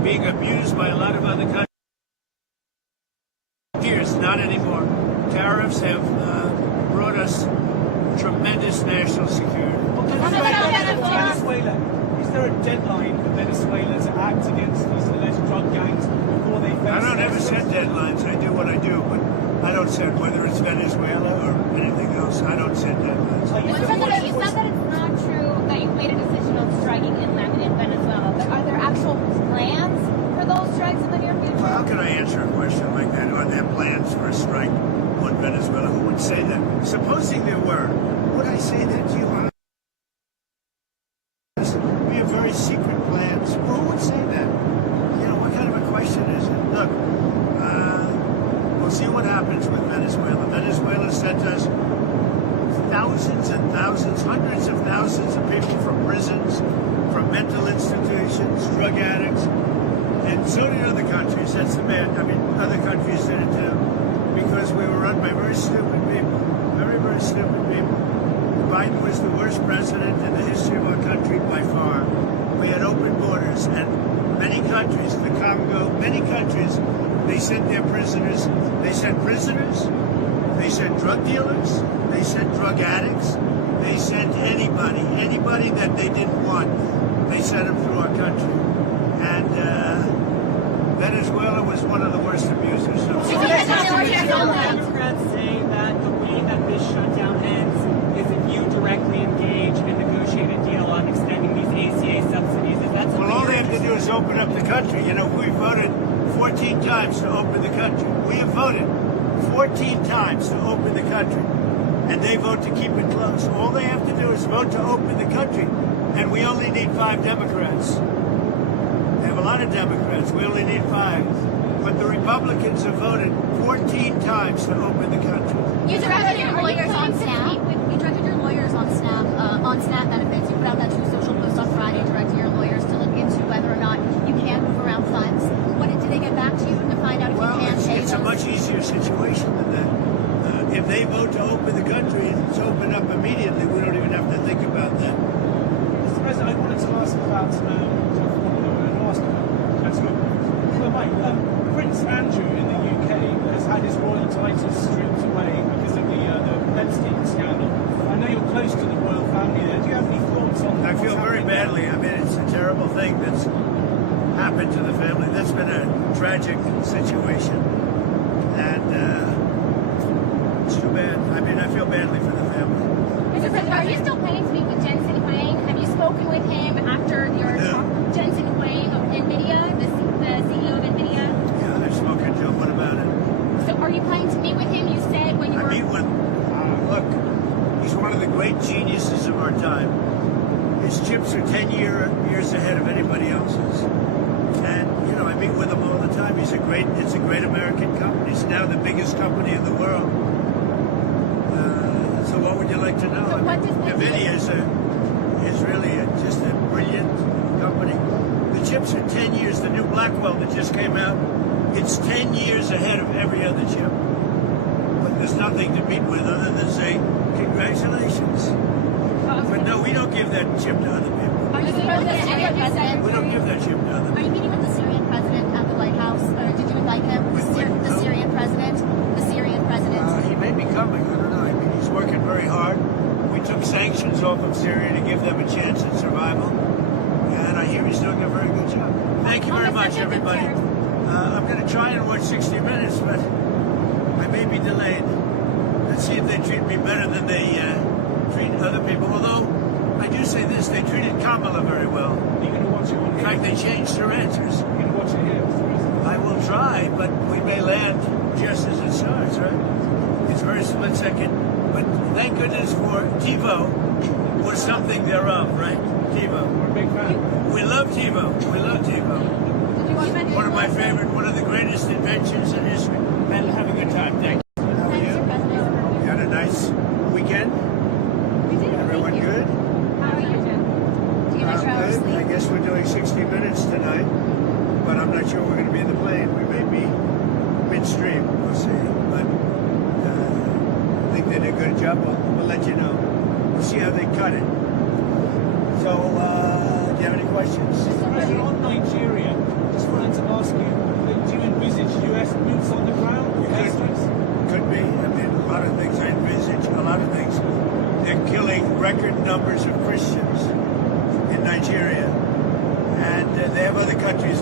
being abused by a lot of other countries. Years, not anymore. Tariffs have brought us tremendous national security. Venezuela. Is there a deadline for Venezuela to act against these alleged drug gangs before they face? I don't ever set deadlines. I do what I do, but I don't set whether it's Venezuela or anything else. I don't set deadlines. You said that it's not true that you've made a decision on striking inland in Venezuela, but are there actual plans for those strikes in the near future? Well, how can I answer a question like that? Are there plans for a strike on Venezuela? Who would say that? Supposing there were, would I say that to you? We have very secret plans. Well, who would say that? You know, what kind of a question is it? Look, we'll see what happens with Venezuela. Venezuela sent us thousands and thousands, hundreds of thousands of people from prisons, from mental institutions, drug addicts, and so did other countries. That's the bad. I mean, other countries did it too, because we were run by very stupid people, very, very stupid people. Biden was the worst president in the history of our country by far. We had open borders, and many countries, the Congo, many countries, they sent their prisoners. They sent prisoners. They sent drug dealers. They sent drug addicts. They sent anybody that they didn't want. They sent them through our country. And Venezuela was one of the worst abusers. Democrats say that the way that this shutdown ends is if you directly engage and negotiate a deal on extending these ACA subsidies. Is that something Well, all they you're have to do is open up the country. You know, we voted 14 times to open the country. We have voted 14 times to open the country. And they vote to keep it closed. All they have to do is vote to open the country. And we only need 5 Democrats. They have a lot of Democrats. We only need 5. But the Republicans have voted 14 times to open the country. You directed your lawyers on SNAP. You directed your lawyers on SNAP benefits. You put out that True Social post on Friday, directing your lawyers to look into whether or not you can move around funds. When did they get back to you to find out if Well, you can pay it's a those? much easier situation than that. If they vote to open the country, it's open up immediately. We don't even have to think about that. Mr. President, I wanted to ask about Prince Andrew in the UK has had his royal titles stripped away because of the Epstein scandal. I know you're close to the royal family there. Do you have any thoughts on I what's feel very happening there? badly. I mean, it's a terrible thing that's happened to the family. That's been a tragic situation. And it's too bad. I mean, I feel badly for the family. Mr. President, are you still planning to meet with Jensen Huang? Have you spoken with him after your talk? Jensen Huang of NVIDIA, the CEO of NVIDIA? Yeah, I've spoken to him. What about it? So are you planning to meet with him? You said when you I were... meet with, look, he's one of the great geniuses of our time. His chips are 10 years ahead of anybody else's. And, you know, I meet with him all the time. It's a great American company. It's now the biggest company in the world. So what would you like to know? So what does NVIDIA is really just a brilliant company. The chips are 10 years. The new Blackwell that just came out, it's 10 years ahead of every other chip. But there's nothing to meet with other than say, congratulations. But no, we don't give that chip to other people. Are you meeting with the Syrian president? We don't give that chip to other Are you people. meeting with the Syrian president at the White House? Or did you invite him? The Syrian president? The Syrian president? He may be coming. I don't know. I mean, he's working very hard. We took sanctions off of Syria to give them a chance at survival. And I hear he's doing a very good job. Thank you very much, everybody. I'm going to try and watch 60 Minutes, but I may be delayed. Let's see if they treat me better than they treat other people. Although, I do say this, they treated Kamala very well. Are you going to watch it on In here? fact, they changed their answers. You're going to watch it here, Mr. President? I will try, but we may land just as it starts, right? It's very split second. But thank goodness for TiVo or something thereof, right? TiVo. We're a big fan. We love TiVo. We love TiVo. One of my favorite, one of the greatest inventions in history. Man, have a good time. Thank you. How are you? You had a nice weekend? We did. Everyone Thank you. good? How are you? Do you get your hours Good. I sleep? guess we're doing 60 Minutes tonight, but I'm not sure we're going to be in the plane. We may be midstream. We'll see. But I think they did a good job. We'll let you know. We'll see how they cut it. So, do you have any questions? Mr. President, on Nigeria, just for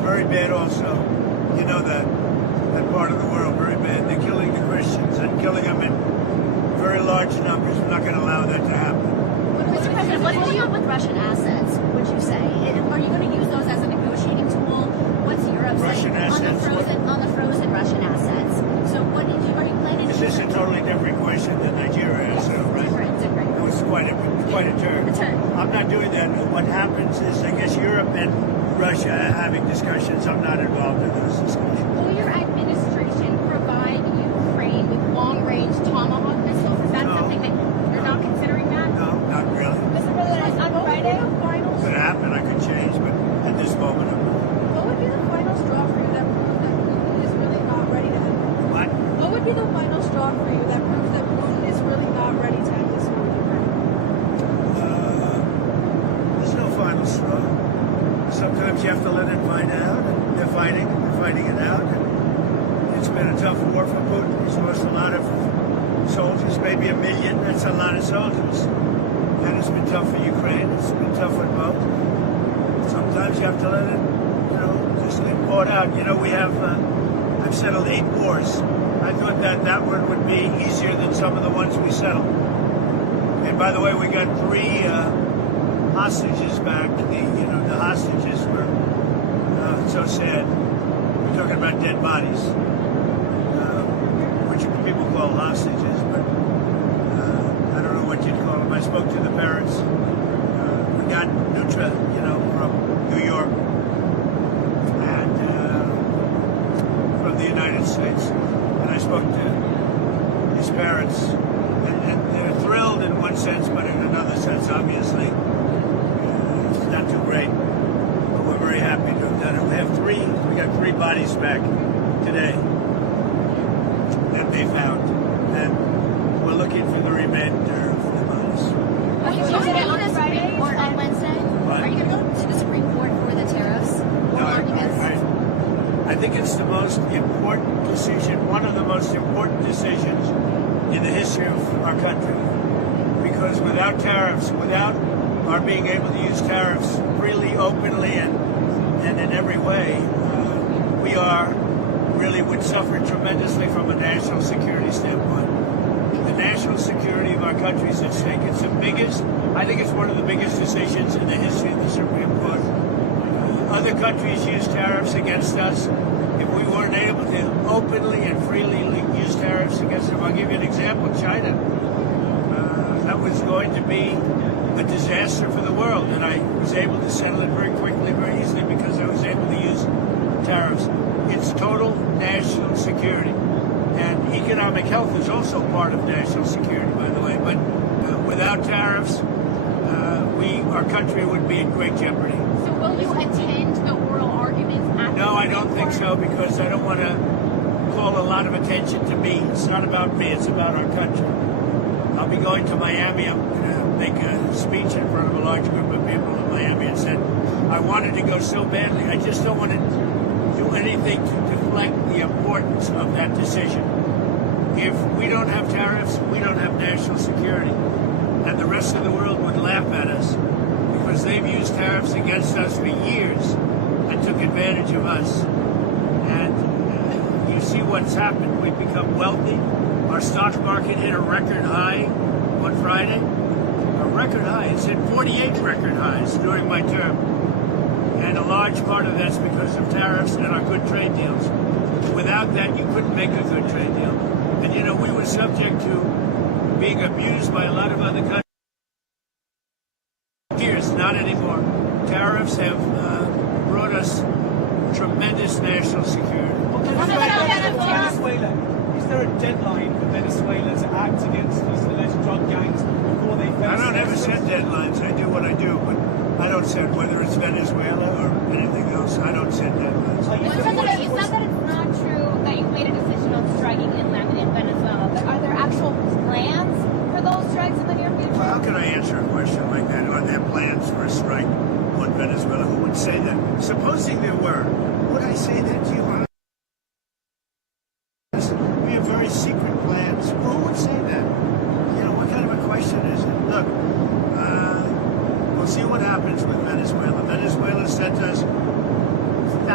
very bad also. You know that part of the world, very bad. They're killing the Christians and killing them in very large numbers. We're not going to allow that to happen. Mr. President, what's going on with Russian assets, would you say? Are you going to use those as a negotiating tool? What's Europe Russian saying assets? on the frozen Russian assets? So what are you planning to Is this a totally different question than Nigeria is, right? Different. It was quite a turn. A turn. I'm not doing that. What happens is, I guess Europe and Russia are having discussions. I'm not involved in those discussions. Will your administration provide Ukraine with long-range Tomahawk missiles? Is that No. something that you're not considering that? No, not really. Mr. President, on Friday, It could happen. I could change, but at this moment, I'm not. What would be the final straw for you that proves that Putin is really not ready to end this? What? What would be the final straw for you that proves that Putin is really not ready to end this war with Ukraine? There's no final straw. Sometimes you have to let it find out. And they're fighting it out. And it's been a tough war for Putin. He's lost a lot of soldiers, maybe 1 million. That's a lot of soldiers. And it's been tough for Ukraine. It's been tough for both. Sometimes you have to let it, just get bought out. We have, I've settled 8 wars. I thought that one would be easier than some of the ones we settled. And by the way, we got 3 hostages back. The hostages were so sad. We're talking about dead bodies, which people call hostages, but I don't know what you'd call them. I spoke to the parents. We got Nutra, from New York and from the United States, and I spoke to his parents, and they're thrilled in one sense, but in another sense, obviously, it's not too great. But we're very happy to have done it. We got 3 bodies back today that they found, and we're looking for the remainder of the bodies. Are you going to go to the Supreme Court on Wednesday? What? Are you going to go to the Supreme Court for the tariffs? No, I think it's the most important decision, one of the most important decisions in the history of our country. Because without tariffs, without our being able to use tariffs freely, openly, and in every way, we would suffer tremendously from a national security standpoint. The national security of our country is at stake. It's I think it's one of the biggest decisions in the history of the Supreme Court. Other countries use tariffs against us. If we weren't able to openly and freely use tariffs against them, I'll give you an example, China. That was going to be a disaster for the world, and I was able to settle it very quickly, very easily, because I was able to use tariffs. It's total national security. And economic health is also part of national security, by the way. But without tariffs, our country would be in great jeopardy. So will you attend the oral arguments at No, the I Supreme don't think Court? so, because I don't want to call a lot of attention to me. It's not about me, it's about our country. I'll be going to Miami. I'm going to make a speech in front of a large group of people in Miami, and said I wanted to go so badly. I just don't want to do anything to deflect the importance of that decision. If we don't have tariffs, we don't have national security. And the rest of the world would laugh at us, because they've used tariffs against us for years and took advantage of us. And you see what's happened. We've become wealthy. Our stock market hit a record high on Friday. A record high. It's hit 48 record highs during my term. And a large part of that's because of tariffs and our good trade deals. Without that, you couldn't make a good trade deal. And we were subject to being abused by a lot of other countries. Years, not anymore. Tariffs have brought us tremendous national security. Venezuela. Is there a deadline for Venezuela to act against these alleged drug gangs before they face? I don't ever set deadlines. I do what I do, but I don't set whether it's Venezuela or anything else. I don't set deadlines. You said that it's not true that you made a decision on striking inland in Venezuela, but are there actual plans for those strikes in the near future? Well, how can I answer a question like that? Are there plans for a strike on Venezuela? Who would say that? Supposing there were, would I say that to you? We have very secret plans. Who would say that? What kind of a question is it? Look, we'll see what happens with Venezuela. Venezuela sent us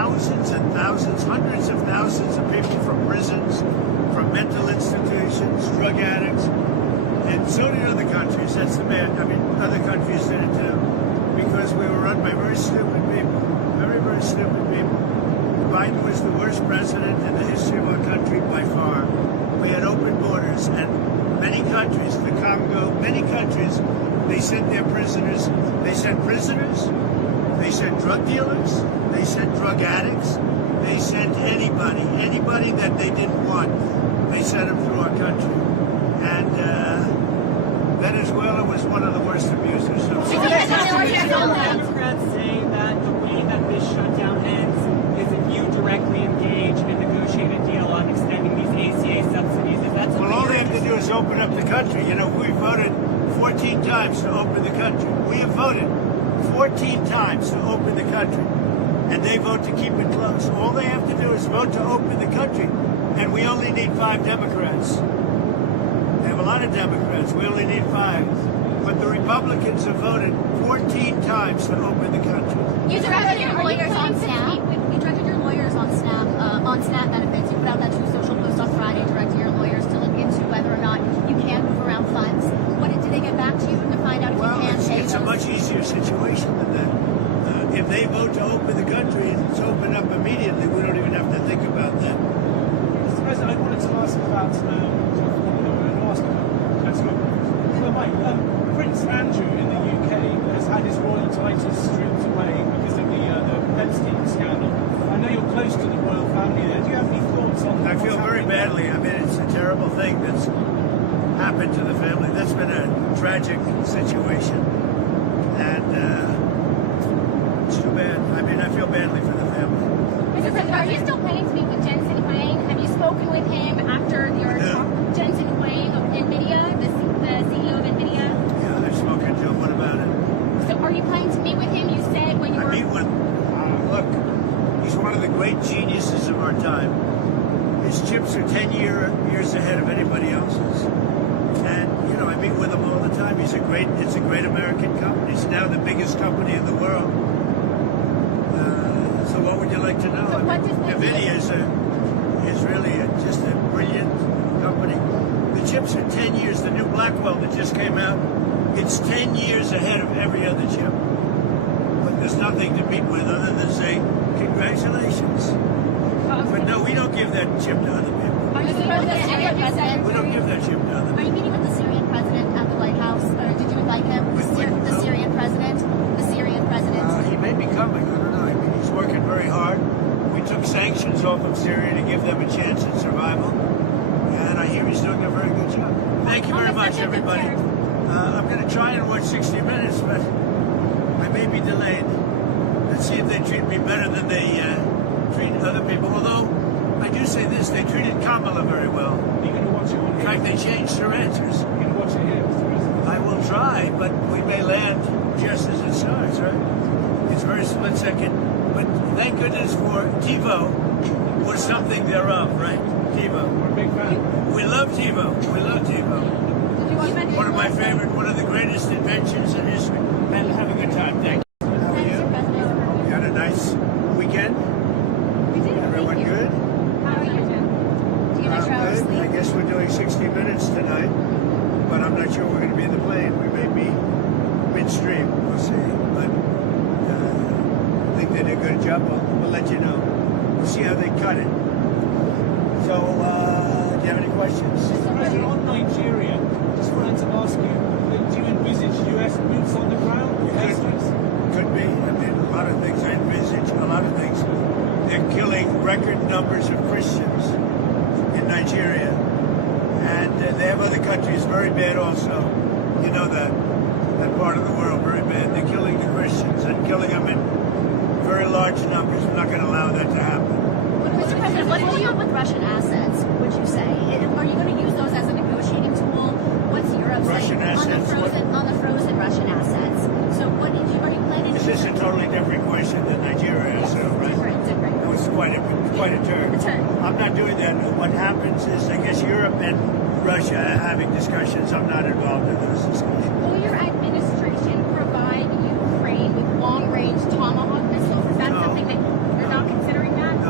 thousands and thousands, hundreds of thousands of people from prisons, from mental institutions, drug addicts, and so did other countries. That's the bad. I mean, other countries did it too, because we were run by very stupid people, very, very stupid people. Biden was the worst president in the history of our country by far. We had open borders, and many countries, the Congo, many countries, they sent their prisoners. They sent prisoners. They sent drug dealers. They sent drug addicts. They sent anybody that they didn't want. They sent them through our country. And Venezuela was one of the worst abusers. Democrats say that the way that this shutdown ends is if you directly engage in a negotiated deal on extending these ACA subsidies. Is that something Well, all they have to do is open up the country. You know, we voted 14 times to open the country. We have voted 14 times to open the country, and they vote to keep it closed. All they have to do is vote to open the country, and we only need 5 Democrats. They have a lot of Democrats. We only need 5. But the Republicans have voted 14 times to open the country. You directed your lawyers on SNAP. You directed your lawyers on SNAP benefits. You put out that true social post on Friday, directing your lawyers to look into whether or not you can move around funds. Did they get back to you to find out if Well, you can pay it's a those? much easier situation than that. If they vote to open the country, it's open up immediately. We don't even have to think about that. Mr. President, I wanted to ask about, Prince Andrew in the UK has had his royal titles stripped away because of the Epstein scandal. I know you're close to the royal family there. Do you have any thoughts on I what's feel very happening there? badly. I mean, it's a terrible thing that's happened to the family. That's been a tragic situation, and it's too bad. I mean, I feel badly for the family. Mr. President, are you still planning to meet with Jensen Huang? Have you spoken with him after your No. talk? Jensen Huang of NVIDIA, the CEO of NVIDIA? Yeah, I've spoken to him. What about it? So are you planning to meet with him? You said when you I were... meet with. Look, he's one of the great geniuses of our time. His chips are 10 years ahead of anybody else's. And, you know, I meet with him all the time. It's a great American company. It's now the biggest company in the world. So what would you like to know? So what does NVIDIA is really just a brilliant company. The chips are 10 years. The new Blackwell that just came out, it's 10 years ahead of every other chip. But there's nothing to meet with other than say, congratulations. But no, we don't give that chip to other people. Are you meeting with the Syrian president? We don't give that chip to other Are people. you meeting with the Syrian president at the White House? Or did you invite him? The Syrian president? The Syrian president? He may be coming. I don't know. I mean, he's working very hard. We took sanctions off of Syria to give them a chance at survival. And I hear he's doing a very good job. Thank you very much, everybody. I'm going to try and watch 60 Minutes, but I may be delayed. Let's see if they treat me better than they treat other people. Although, I do say this, they treated Kamala very well. You're going to watch it on In here. fact, they changed her answers. You're going to watch it here, Mr. President. I will try, but we may land just as it starts, right? It's very split second. But thank goodness for TiVo or something thereof, right? TiVo. We're a big fan. We love TiVo. We love TiVo. One of my favorite, one of the greatest inventions in history. And have a good time. Thank you. How are you? You had a nice weekend? We did. Everyone Thank you. good? How are you? Do you get your hours Good. I sleep? guess we're doing 60 Minutes tonight, but I'm not sure we're going to be in the plane. We may be midstream. We'll see. But I think they did a good job. We'll let you know. We'll see how they cut it. So, do you have any questions? Mr. President, on Nigeria, just wanted to ask you, do you envisage US boots on the ground? Could be. I mean, a lot of things I envisage. A lot of things. They're killing record numbers of Christians in Nigeria. And they have other countries very bad also. You know that part of the world very bad. They're killing the Christians and killing them in very large numbers. We're not going to allow that to happen. Mr. President, what do you do with Russian assets, would you say? Are you going to use those as a negotiating tool? What's Europe Russian saying assets, on the frozen Russian assets? So are you planning to This is a totally different question than Nigeria is, right? different. It was quite a turn. A turn. I'm not doing that. What happens is, I guess Europe and Russia are having discussions. I'm not involved in those discussions. Will your administration provide Ukraine with long-range Tomahawk missiles? Is that No. something that you're not considering that?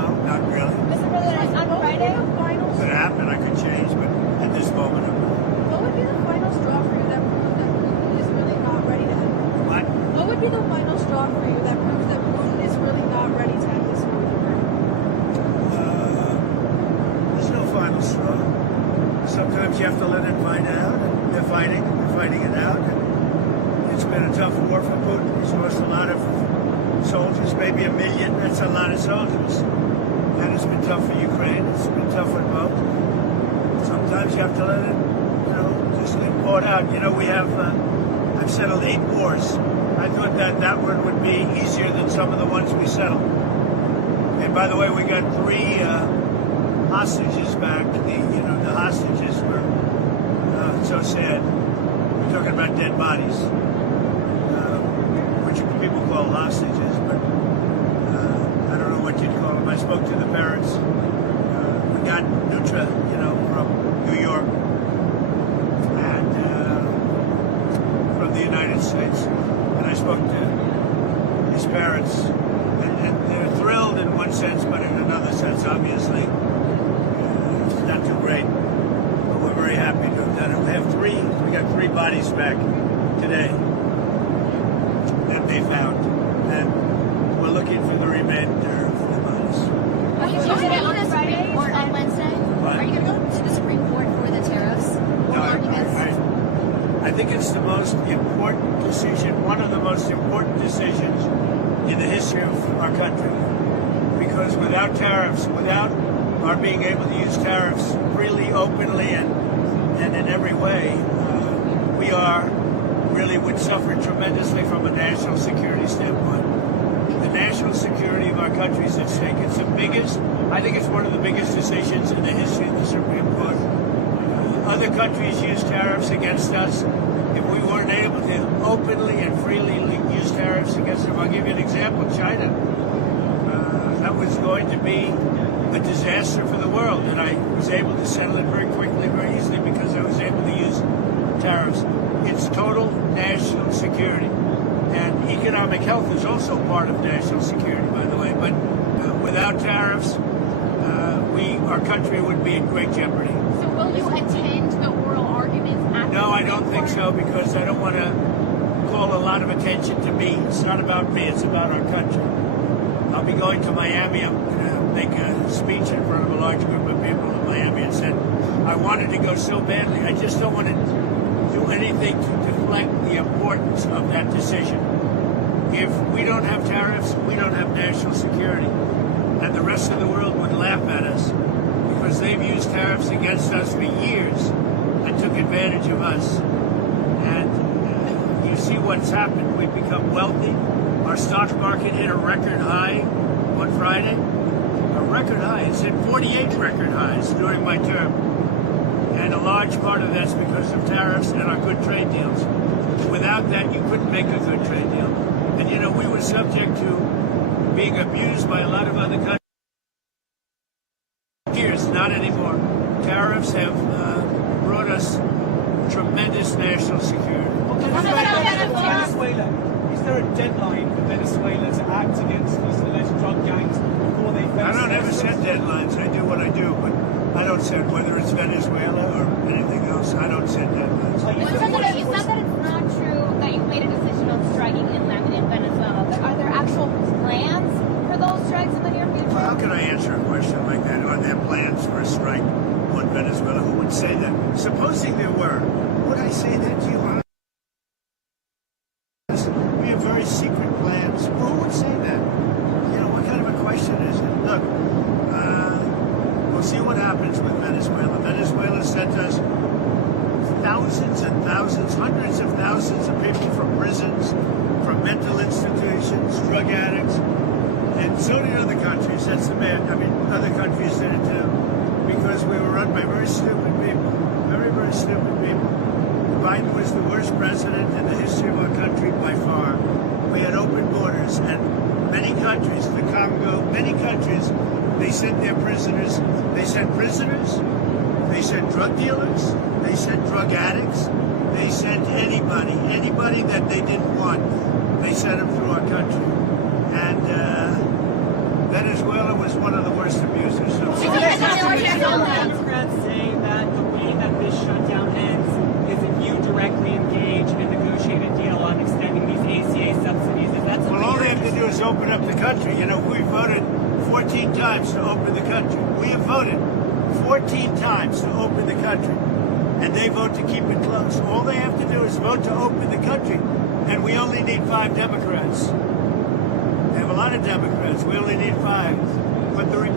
dangerous. And it's been tough for Ukraine. It's been tough for both. Sometimes you have to let it, just get bought out. We have, I've settled 8 wars. I thought that one would be easier than some of the ones we settled. And by the way, we got 3 hostages back. The hostages were so sad. We're talking about dead bodies, which people call hostages, but I don't know what you'd call them. I spoke to the parents. We got Nutra, from New York and from the United States, and I spoke to his parents, and they're thrilled in one sense, but in another sense, obviously, it's not too great. But we're very happy to have done it. We got 3 bodies back today that they found, and we're looking for the remainder of the bodies. Are you going to go to the Supreme Court on Wednesday? What? Are you going to go to the Supreme Court for the tariffs? No, I think it's the most important decision, one of the most important decisions in the history of our country. Because without tariffs, without our being able to use tariffs freely, openly, and in every way, we would suffer tremendously from a national security standpoint. The national security of our country is at stake. It's the biggest, I think it's one of the biggest decisions in the history of the Supreme Court. Other countries use tariffs against us. If we weren't able to openly and freely use tariffs against them, I'll give you an example. China. That was going to be a disaster for the world, and I was able to settle it very quickly, very easily, because I was able to use tariffs. It's total national security. And economic health is also part of national security, by the way. But without tariffs, our country would be in great jeopardy. So will you attend the oral arguments at No, I don't think so, because I don't want to call a lot of attention to me. It's not about me, it's about our country. I'll be going to Miami. I'm going to make a speech in front of a large group of people in Miami, and said I wanted to go so badly. I just don't want to do anything to deflect the importance of that decision. If we don't have tariffs, we don't have national security. And the rest of the world would laugh at us, because they've used tariffs against us for years and took advantage of us. And you see what's happened. We've become wealthy. Our stock market hit a record high on Friday. A record high. It's hit 48 record highs during my term. And a large part of that's because of tariffs and our good trade deals. Without that, you couldn't make a good trade deal. And we were subject to being abused by a lot of other countries. Years, not anymore. Tariffs have brought us tremendous national security. Venezuela. Is there a deadline for Venezuela to act against these alleged drug gangs before they face? I don't ever set deadlines. I do what I do, but I don't set whether it's Venezuela or anything else. I don't set deadlines. You said that it's not true that you made a decision on striking inland in Venezuela, but are there actual plans for those strikes in the near future? Well, how can I answer a question like that? Are there plans for a strike on Venezuela? Who would say that? Supposing there were, would I say that to you? We have very secret plans. Well, who would say that? What kind of a question is it? Look, we'll see what happens with Venezuela. Venezuela sent us thousands and thousands, hundreds of thousands of people from prisons, from mental institutions, drug addicts, and so did other countries. That's the bad. Other countries did it too, because we were run by very stupid people, very, very stupid people. Biden was the worst president in the history of our country by far. We had open borders, and many countries, the Congo, many countries, they sent their prisoners. They sent prisoners. They sent drug dealers. They sent drug addicts. They sent anybody that they didn't want. They sent them through our country. And Venezuela was one of the worst abusers. Democrats say that the way that this shutdown ends is if you directly engage and negotiate a deal on extending these ACA subsidies. Is that something? Well, all they have to do is open up the country. We voted 14 times to open the country. We have voted 14 times to open the country, and they vote to keep it closed. All they have to do is vote to open the country, and we only need 5 Democrats. They have a lot of Democrats. We only need 5.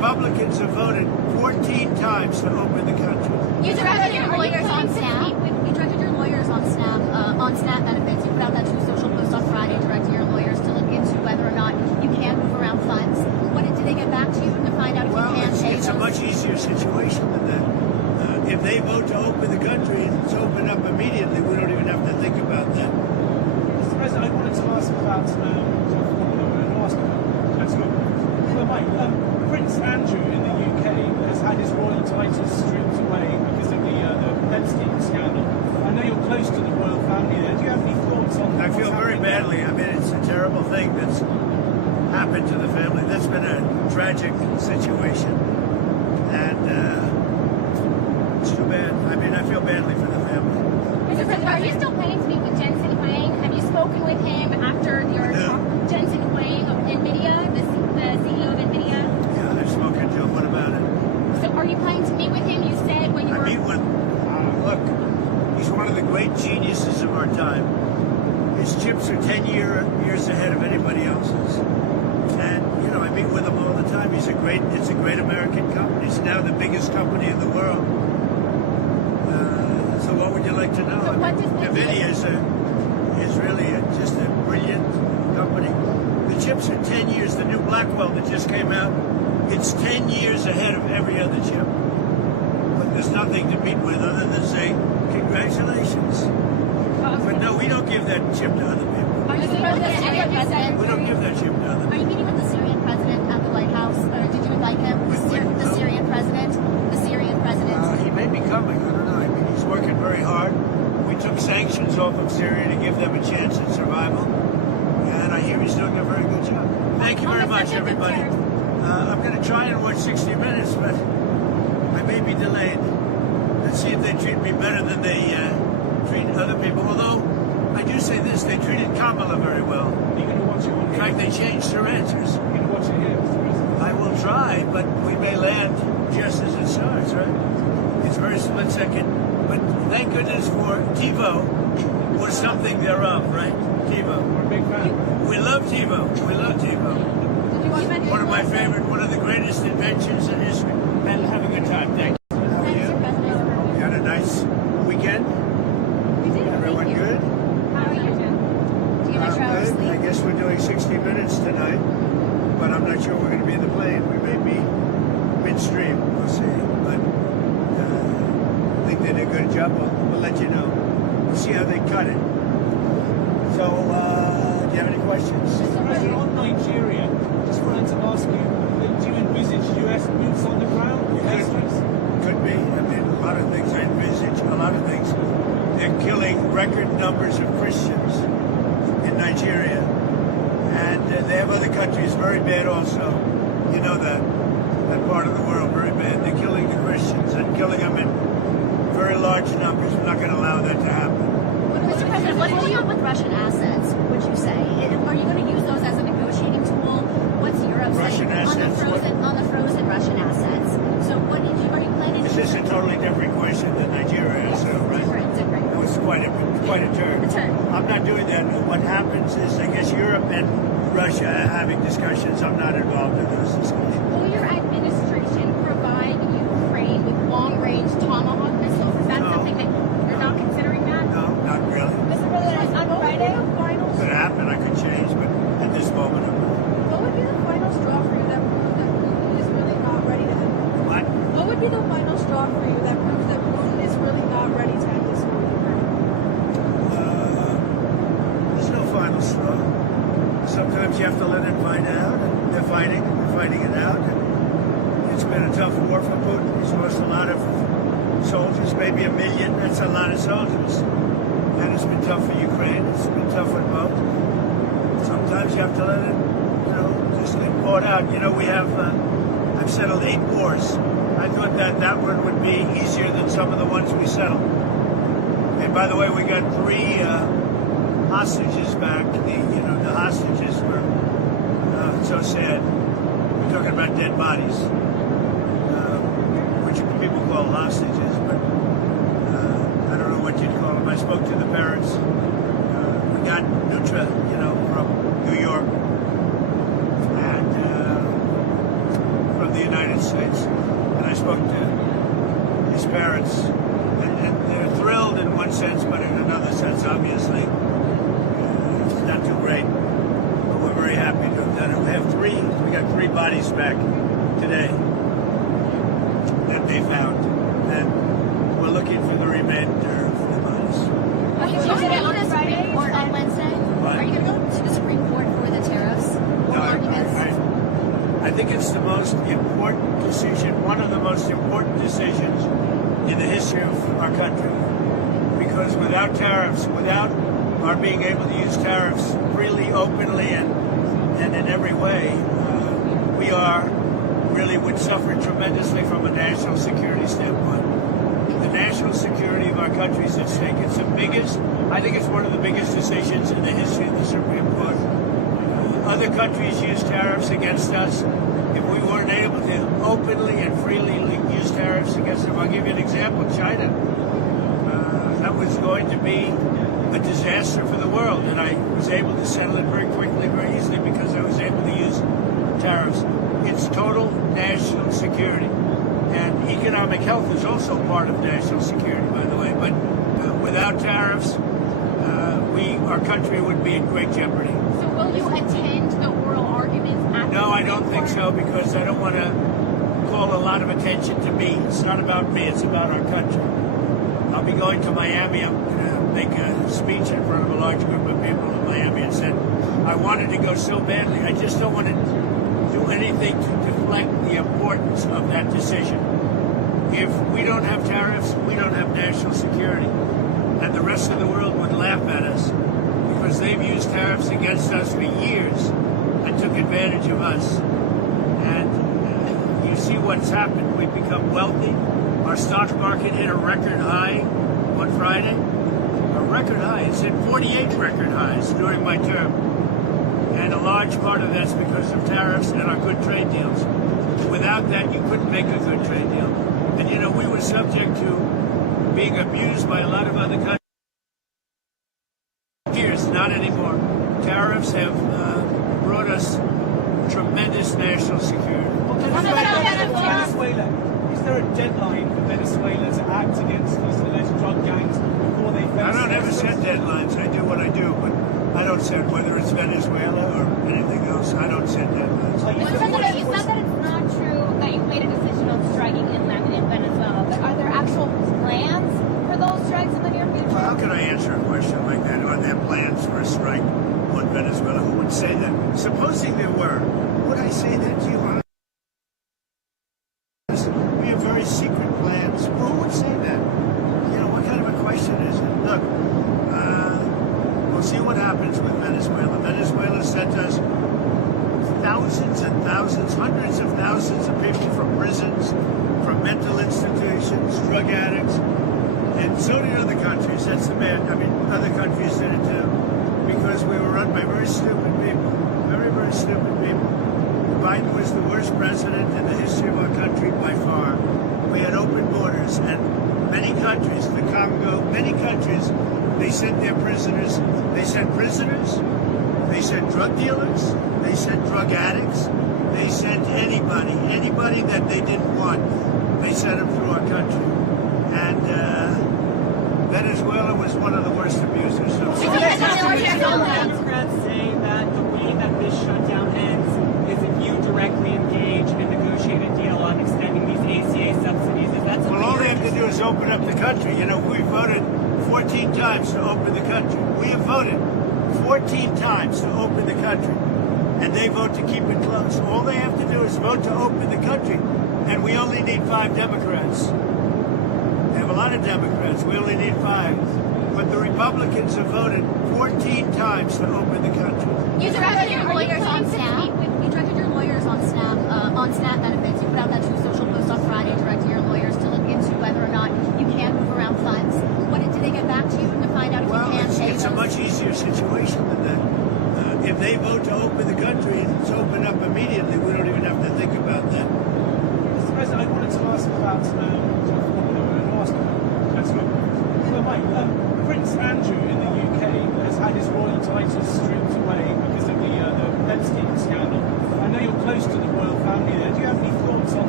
Republicans have voted 14 times to open the country. You directed your lawyers on Snap. Speak with You directed your lawyers on Snap benefits. You put out that True Social post on Friday, directing your lawyers to look into whether or not you can move around funds. Did they get back to you to find out if Well, you can pay it's a those? much easier situation than that. If they vote to open the country, it's open up immediately. We don't even have to think about that. Mr. President, I wanted to ask about let's go. Well, Mike, Prince Andrew in the UK has had his royal titles stripped away because of the Epstein scandal. I know you're close to the royal family there. Do you have any thoughts on I feel what's very happening there? badly. I mean, it's a terrible thing that's happened to the family. That's been a tragic situation. And it's too bad. I mean, I feel badly for the family. Mr. President, are you still planning to meet with Jensen Huang? Have you spoken with him after your talk? Jensen Huang of NVIDIA, the CEO of NVIDIA? Yeah, I've spoken to him. What about it? So are you planning to meet with him? You said when you I were... meet with, look, he's one of the great geniuses of our time. His chips are 10 years ahead of anybody else's. And, you know, I meet with him all the time. It's a great American company. It's now the biggest company in the world. So what would you like to know? So what does NVIDIA is really just a brilliant company. The chips are 10 years. The new Blackwell that just came out, it's 10 years ahead of every other chip. But there's nothing to meet with other than say, congratulations. But no, we don't give that chip to other people. Are you meeting with the Syrian president? We don't give that chip to other Are people. you meeting with the Syrian president at the White House? Or did you invite him? The Syrian president? The Syrian president? He may be coming. I don't know. I mean, he's working very hard. We took sanctions off of Syria to give them a chance at survival. And I hear he's doing a very good job. Thank you very much, everybody. I'm going to try and watch 60 Minutes, but I may be delayed. Let's see if they treat me better than they treat other people. Although, I do say this, they treated Kamala very well. Are you going to watch it on In here? fact, they changed her answers. You're going to watch it here, Mr. President? I will try, but we may land just as it starts, right? It's very split second. But thank goodness for TiVo or something thereof, right? TiVo. We're a big fan. We love TiVo. We love TiVo. One of my favorite, one of the greatest inventions in history. And have a good time. Thank you. How are you? You had a nice weekend? We did. Everyone Thank you. good? How are you doing? Do you have extra hours Good. I sleep? guess we're doing 60 Minutes tonight, but I'm not sure we're going to be in the plane. We may be midstream. We'll see. But I think they did a good job. We'll let you know. We'll see how they cut it. So, do you have any questions? Mr. President, on Nigeria, just wanted to ask you, do you envisage US boots on the ground? Airstrips? Could be. I mean, a lot of things I envisage. A lot of things. They're killing record numbers of Christians in Nigeria. And they have other countries very bad also. You know that part of the world very bad. They're killing the Christians and killing them in very large numbers. We're not going to allow that to happen. Mr. President, what's going on with Russian assets, would you say? Are you going to use those as a negotiating tool? What's Europe Russian saying assets, on the frozen Russian assets? So are you planning to... This is a totally different question than Nigeria, so, right? Different. It was quite a turn. A turn. I'm not doing that. What happens is, I guess, Europe and Russia are having discussions. I'm not involved in those discussions. Will your administration provide Ukraine with long-range Tomahawk missiles? Is that No. something that you're not considering that? No, not really. Mr. President, on Friday, Could happen. I could change, but at this moment, I'm not. what would be the final straw for you that proves that Putin is really not ready to end this war? What? What would be the final straw for you that proves that Putin is really not ready to end this war? There's no final straw. Sometimes you have to let it fight out, and they're fighting it out. And it's been a tough war for Putin. He's lost a lot of soldiers, maybe 1 million. That's a lot of soldiers. And it's been tough for Ukraine. It's been tough for both. Sometimes you have to let it, just get fought out. You know, we have, I've settled 8 wars. I thought that one would be easier than some of the ones we settled. And by the way, we got 3 hostages back. The hostages were so sad. We're talking about dead bodies, which people call hostages, but I don't know what you'd call them. I spoke to the parents. We got Nutra, from New York, and from the United States, and I spoke to his parents, and they're thrilled in one sense, but in another sense, obviously, it's not too great. But we're very happy to have done it. We got three bodies back today that they found, and we're looking for the remainder of the bodies. Are you going to go to the Supreme Court on Wednesday? What? Are you going to go to the Supreme Court for the tariffs? Or No, arguments? I think it's the most important decision, one of the most important decisions in the history of our country. Because without tariffs, without our being able to use tariffs freely, openly, and in every way, we really would suffer tremendously from a national security standpoint. The national security of our country is at stake. It's the biggest, I think it's one of the biggest decisions in the history of the Supreme Court. Other countries use tariffs against us. If we weren't able to openly and freely use tariffs against them, I'll give you an example. China. That was going to be a disaster for the world, and I was able to settle it very quickly, very easily, because I was able to use tariffs. It's total national security. And economic health is also part of national security, by the way. But without tariffs, our country would be in great jeopardy. So will you attend the oral arguments at No, the I don't Supreme think Court? so, because I don't want to call a lot of attention to me. It's not about me, it's about our country. I'll be going to Miami. I'm going to make a speech in front of a large group of people in Miami, and said I wanted to go so badly. I just don't want to do anything to deflect the importance of that decision. If we don't have tariffs, we don't have national security. And the rest of the world would laugh at us, because they've used tariffs against us for years and took advantage of us. And you see what's happened. We've become wealthy. Our stock market hit a record high on Friday. A record high. It's hit 48 record highs during my term. And a large part of that's because of tariffs and our good trade deals. Without that, you couldn't make a good trade deal. And you know, we were subject to being abused by a lot of other countries. Years, not anymore. Tariffs have brought us tremendous national security. Venezuela. Is there a deadline for Venezuela to act against these alleged drug gangs before they face? I don't ever set deadlines. I do what I do, but I don't set whether it's Venezuela or anything else. I don't set deadlines. Like, You said that it's not true that you've made a decision of striking inland in Venezuela, but are there actual plans for those strikes in the near future? Well, how can I answer a question like that? Are there plans for a strike on Venezuela? Who would say that? Supposing there were, would I say that to you? We have very secret plans. Well, who would say that? You know, what kind of a question is it? Look, we'll see what happens with Venezuela. Venezuela sent us thousands and thousands, hundreds of thousands of people from prisons, from mental institutions, drug addicts, and so did other countries. That's the bad. I mean, other countries did it too, because we were run by very stupid people, very, very stupid people. Biden was the worst president in the history of our country by far. We had open borders, and many countries, the Congo, many countries, they sent their prisoners. They sent prisoners. They sent drug dealers. They sent drug addicts. They sent anybody that they didn't want. They sent them through our country. And Venezuela was one of the worst abusers. So, Democrats say that the way that this shutdown ends is if you directly engage and negotiate a deal on extending these ACA subsidies. Is that something? well, all they have to do is open up the country. You know, we voted 14 times to open the country. We have voted 14 times to open the country, and they vote to keep it closed. All they have to do is vote to open the country, and we only need 5 Democrats. They have a lot of Democrats. We only need 5. But the Republicans have voted 14 times to open the country. You directed your lawyers on SNAP. You directed your lawyers on SNAP benefits. You put out that True Social post on Friday directing your lawyers to look into whether or not you can move around funds. Did they get back to you to find out if Well, you can pay it's a those? much easier situation than that. If they vote to open the country, it's open up immediately. We don't even have to think about that. Mr. President, I wanted to ask about Prince Andrew in the UK has had his royal titles stripped away because of the Epstein scandal. I know you're close to the royal family there. Do you have any thoughts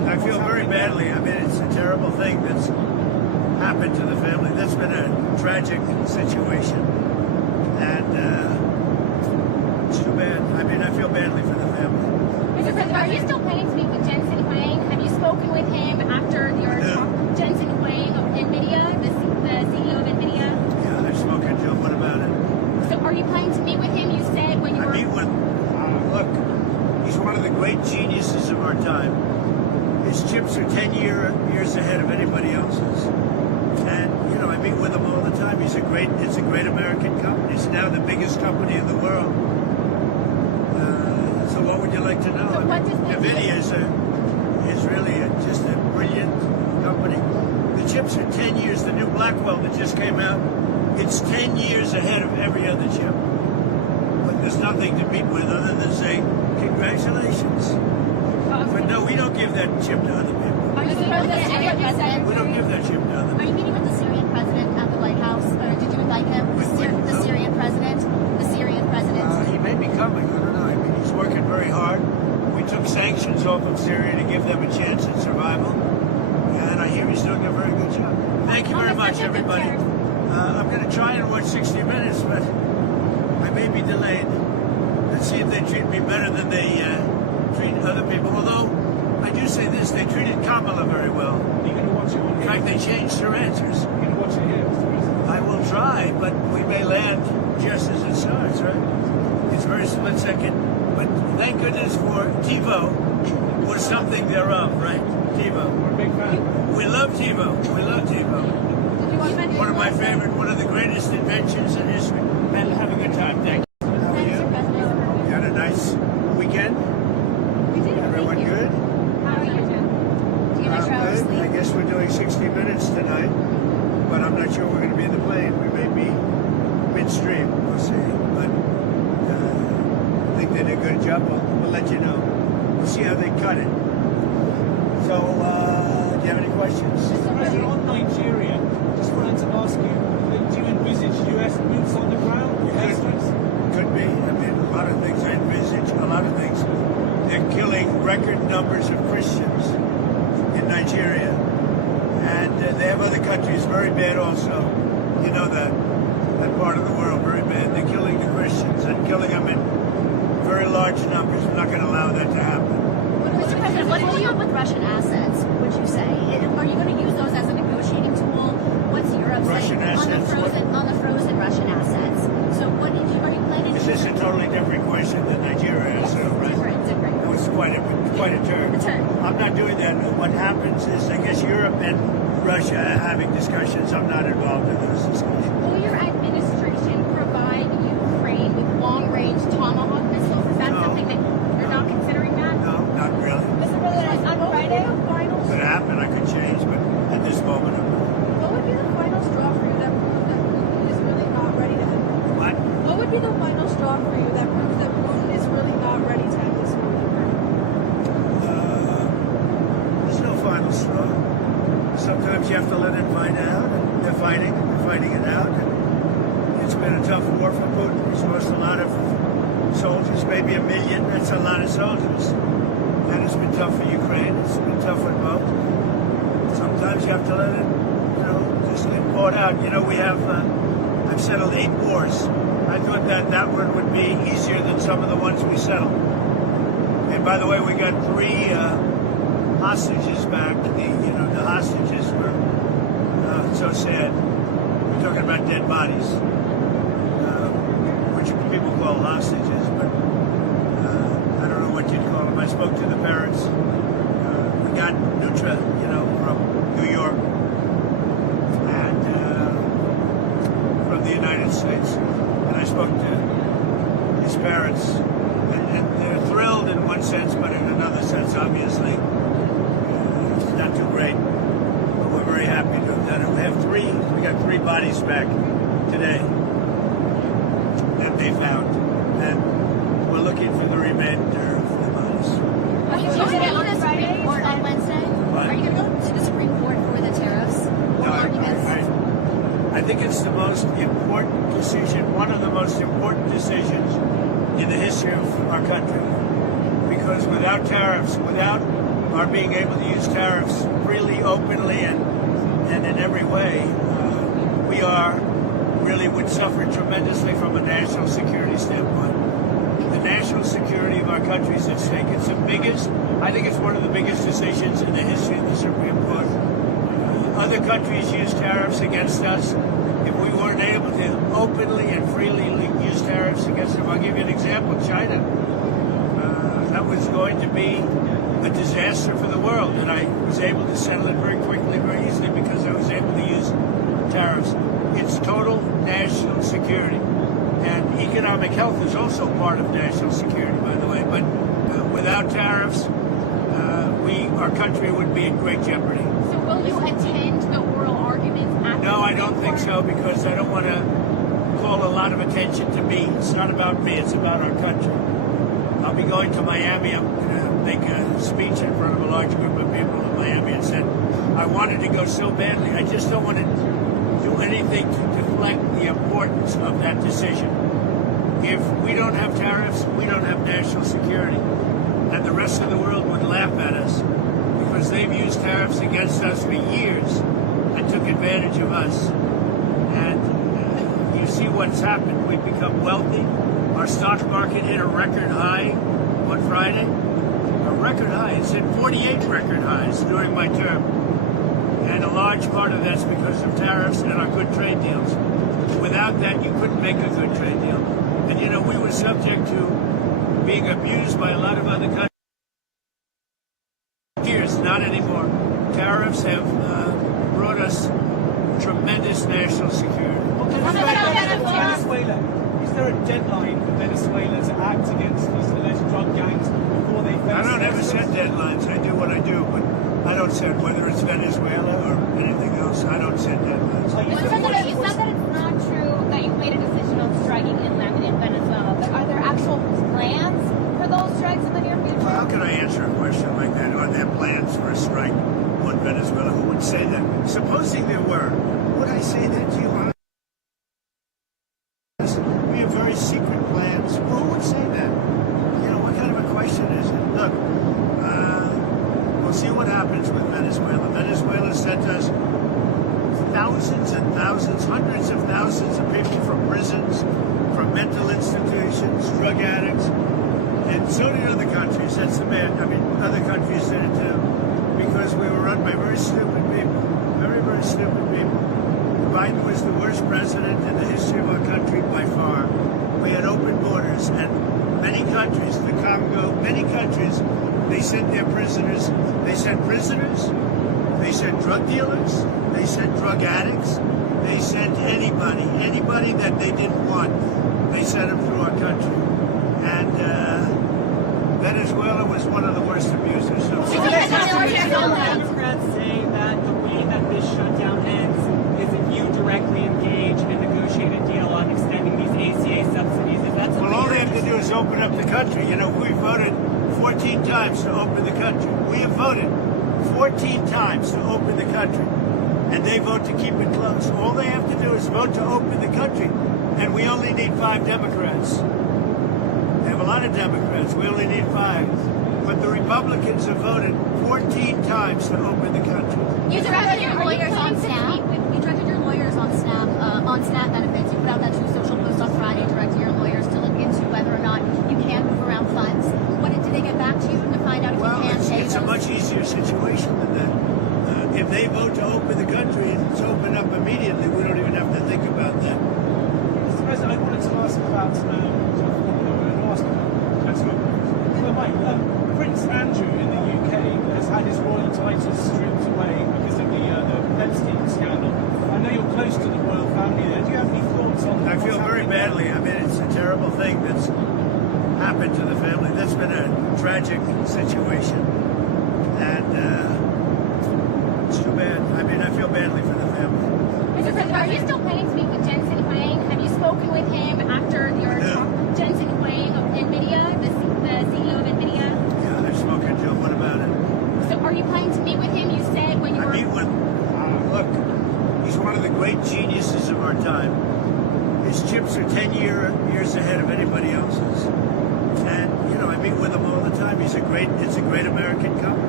terrible thing that's happened to the family. That's been a tragic situation, and it's too bad. I mean, I feel badly for the family. Mr. President, are you still planning to meet with Jensen Huang? Have you spoken with him after your talk? Jensen Huang of NVIDIA, the CEO of NVIDIA? Yeah, I've spoken to him. What about it? So are you planning to meet with him? You said when you I were... meet with, look, he's one of the great geniuses of our time. His chips are 10 years ahead of anybody else's. And, you know, I meet with him all the time. It's a great American company. It's now the biggest company in the world. So what would you like to know? So what does NVIDIA is really just a brilliant company. The chips are 10 years. The new Blackwell that just came out, it's 10 years ahead of every other chip. But there's nothing to meet with other than say, congratulations. But no, we don't give that chip to other people. Are you meeting with the Syrian president? We don't give that chip to other Are you people. meeting with the Syrian president at the White House? Or did you invite him? The Syrian president? The Syrian president? He may be coming. I don't know. I mean, he's working very hard. We took sanctions off of Syria to give them a chance at survival. And I hear he's doing a very good job. Thank you very much, everybody. I'm going to try and watch 60 Minutes, but I may be delayed. Let's see if they treat me better than they treat other people. Although, I do say this, they treated Kamala very well. You're going to watch it on In here. fact, they changed their answers. You're going to watch it here, Mr. President. I will try, but we may land just as it starts, right? It's very split second. But thank goodness for TiVo, or something thereof, right? TiVo. We're a big fan. We love TiVo. We love TiVo. One of my favorite, one of the greatest inventions in history. And have a good time. Thank you. How are you? You had a nice weekend? We did. Everyone good? How are you doing? Do you have extra hours Good. I sleep? guess we're doing 60 Minutes tonight, but I'm not sure we're going to be in the plane. We may be midstream. We'll see. But I think they did a good job. We'll let you know. We'll see how they cut it. So, do you have any questions? Mr. President, on Nigeria, just wanted to ask you, do you envisage US boots on the ground? Airstrips? Could be. I mean, a lot of things I envisage. A lot of things. They're killing record numbers of Christians in Nigeria. And they have other countries very bad also. You know that part of the world very bad. They're killing the Christians and killing them in very large numbers. We're not going to allow that to happen. Mr. President, what do you have with Russian assets, would you say? Are you going to use those as a negotiating tool? What's Europe Russian saying assets, on the frozen Russian assets? So what are you planning to Is this a totally different question than Nigeria? So, right? different. No, it's quite a turn. A turn. I'm not doing that. What happens is, I guess Europe and Russia are having discussions. I'm not involved in those discussions. Will your administration provide Ukraine with long-range Tomahawk missiles? Is that No. something that you're not considering that? No, not really. Mr. President, on Friday, Could happen. I could change, but at this moment, I'm not. what would be the final straw for you that proves that Putin is really not ready to end this? What? What would be the final straw for you that proves that Putin is really not ready to end this war? There's no final straw. Sometimes you have to let it fight out, and they're fighting it out. And it's been a tough war for Putin. He's lost a lot of soldiers, maybe 1 million. That's a lot of soldiers. And it's been tough for Ukraine. It's been tough for both. Sometimes you have to let it, just get fought out. You know, we have, I've settled 8 wars. I thought that one would be easier than some of the ones we settled. And by the way, we got 3 hostages back. The hostages were so sad. We're talking about dead bodies, which people call hostages, but I don't know what you'd call them. I spoke to the parents. We got Nutra, from New York and from the United States. And I spoke to his parents, and they're thrilled in one sense, but in another sense, obviously, it's not too great. But we're very happy to have done it. We got 3 bodies back today that they found, and we're looking for the remainder of the bodies. Are you going to go to the Supreme Court on Wednesday? What? Are you going to go to the Supreme Court for the tariffs? Or No, arguments? I think it's the most important decision, one of the most important decisions in the history of our country. Because without tariffs, without our being able to use tariffs freely, openly, and in every way, we are really would suffer tremendously from a national security standpoint. The national security of our country is at stake. It's the biggest, I think it's one of the biggest decisions in the history of the Supreme Court. Other countries use tariffs against us. If we weren't able to openly and freely use tariffs against them, I'll give you an example. China. That was going to be a disaster for the world, and I was able to settle it very quickly, very easily, because I was able to use tariffs. It's total national security. And economic health is also part of national security, by the way. But without tariffs, our country would be in great jeopardy. So will you attend the oral arguments at No, the I don't Supreme think Court? so, because I don't want to call a lot of attention to me. It's not about me, it's about our country. I'll be going to Miami. I'm going to make a speech in front of a large group of people in Miami, and said I wanted to go so badly. I just don't want to do anything to deflect the importance of that decision. If we don't have tariffs, we don't have national security. And the rest of the world would laugh at us, because they've used tariffs against us for years and took advantage of us. And you see what's happened. We've become wealthy. Our stock market hit a record high on Friday. A record high. It's hit 48 record highs during my term. And a large part of that's because of tariffs and our good trade deals. Without that, you couldn't make a good trade deal. And you know, we were subject to being abused by a lot of other countries. Years, not anymore. Tariffs have brought us tremendous national security. Venezuela. Is there a deadline for Venezuela to act against these alleged drug gangs before they face? I don't ever set deadlines. I do what I do, but I don't set whether it's Venezuela or anything else. I don't set deadlines. Like, You said that it's not true that you made a decision of striking inland in Venezuela, but are there actual plans for those strikes in the near future? Well, how can I answer a question like that? Are there plans for a strike on Venezuela? Who would say that? Supposing there were, would I say that to you? We have very secret plans. Who would say that? You know, what kind of a question is it? Look, we'll see what happens with Venezuela. Venezuela sent us thousands and thousands, hundreds of thousands of people from prisons, from mental institutions, drug addicts, and so did other countries. That's the bad. I mean, other countries did it too, because we were run by very stupid people, very, very stupid people. Biden was the worst president in the history of our country by far. We had open borders, and many countries, the Congo, many countries, they sent their prisoners. They sent prisoners. They sent drug dealers. They sent drug addicts. They sent anybody that they didn't want. They sent them through our country. And Venezuela was one of the worst abusers. So, Democrats say that the way that this shutdown ends is if you directly engage and negotiate a deal on extending these ACA subsidies. Is that something? well, all they have to do is open up the country. You know, we voted 14 times to open the country. We have voted 14 times to open the country, and they vote to keep it closed. All they have to do is vote to open the country, and we only need 5 Democrats. They have a lot of Democrats. We only need 5. But the Republicans have voted 14 times to open the country. You directed your lawyers on SNAP. You directed your lawyers on SNAP benefits. You put out that True Social post on Friday, directing your lawyers to look into whether or not you can move around funds. Did they get back to you to find out if Well, you can pay it's a those? much easier situation than that. If they vote to open the country and it's opened up immediately, we don't even have to think about that. Mr. President, I wanted to ask about. Prince Andrew in the UK has had his royal titles stripped away because of the Epstein scandal. I know you're close to the royal family there. Do you have any thoughts on that? I feel very badly. I mean, it's a terrible thing that's happened to the family. That's been a tragic situation. And it's too bad. I mean, I feel badly for the family. Mr. President, are you still planning to meet with Jensen Huang? Have you spoken with him after your talk? Jensen Huang of NVIDIA, the CEO of NVIDIA? Yeah, I've spoken to him. What about it? So are you planning to meet with him? You said when you I were... meet with, look, he's one of the great geniuses of our time. His chips are 10 years ahead of anybody else's. And, you know, I meet with him all the time. It's a great American company.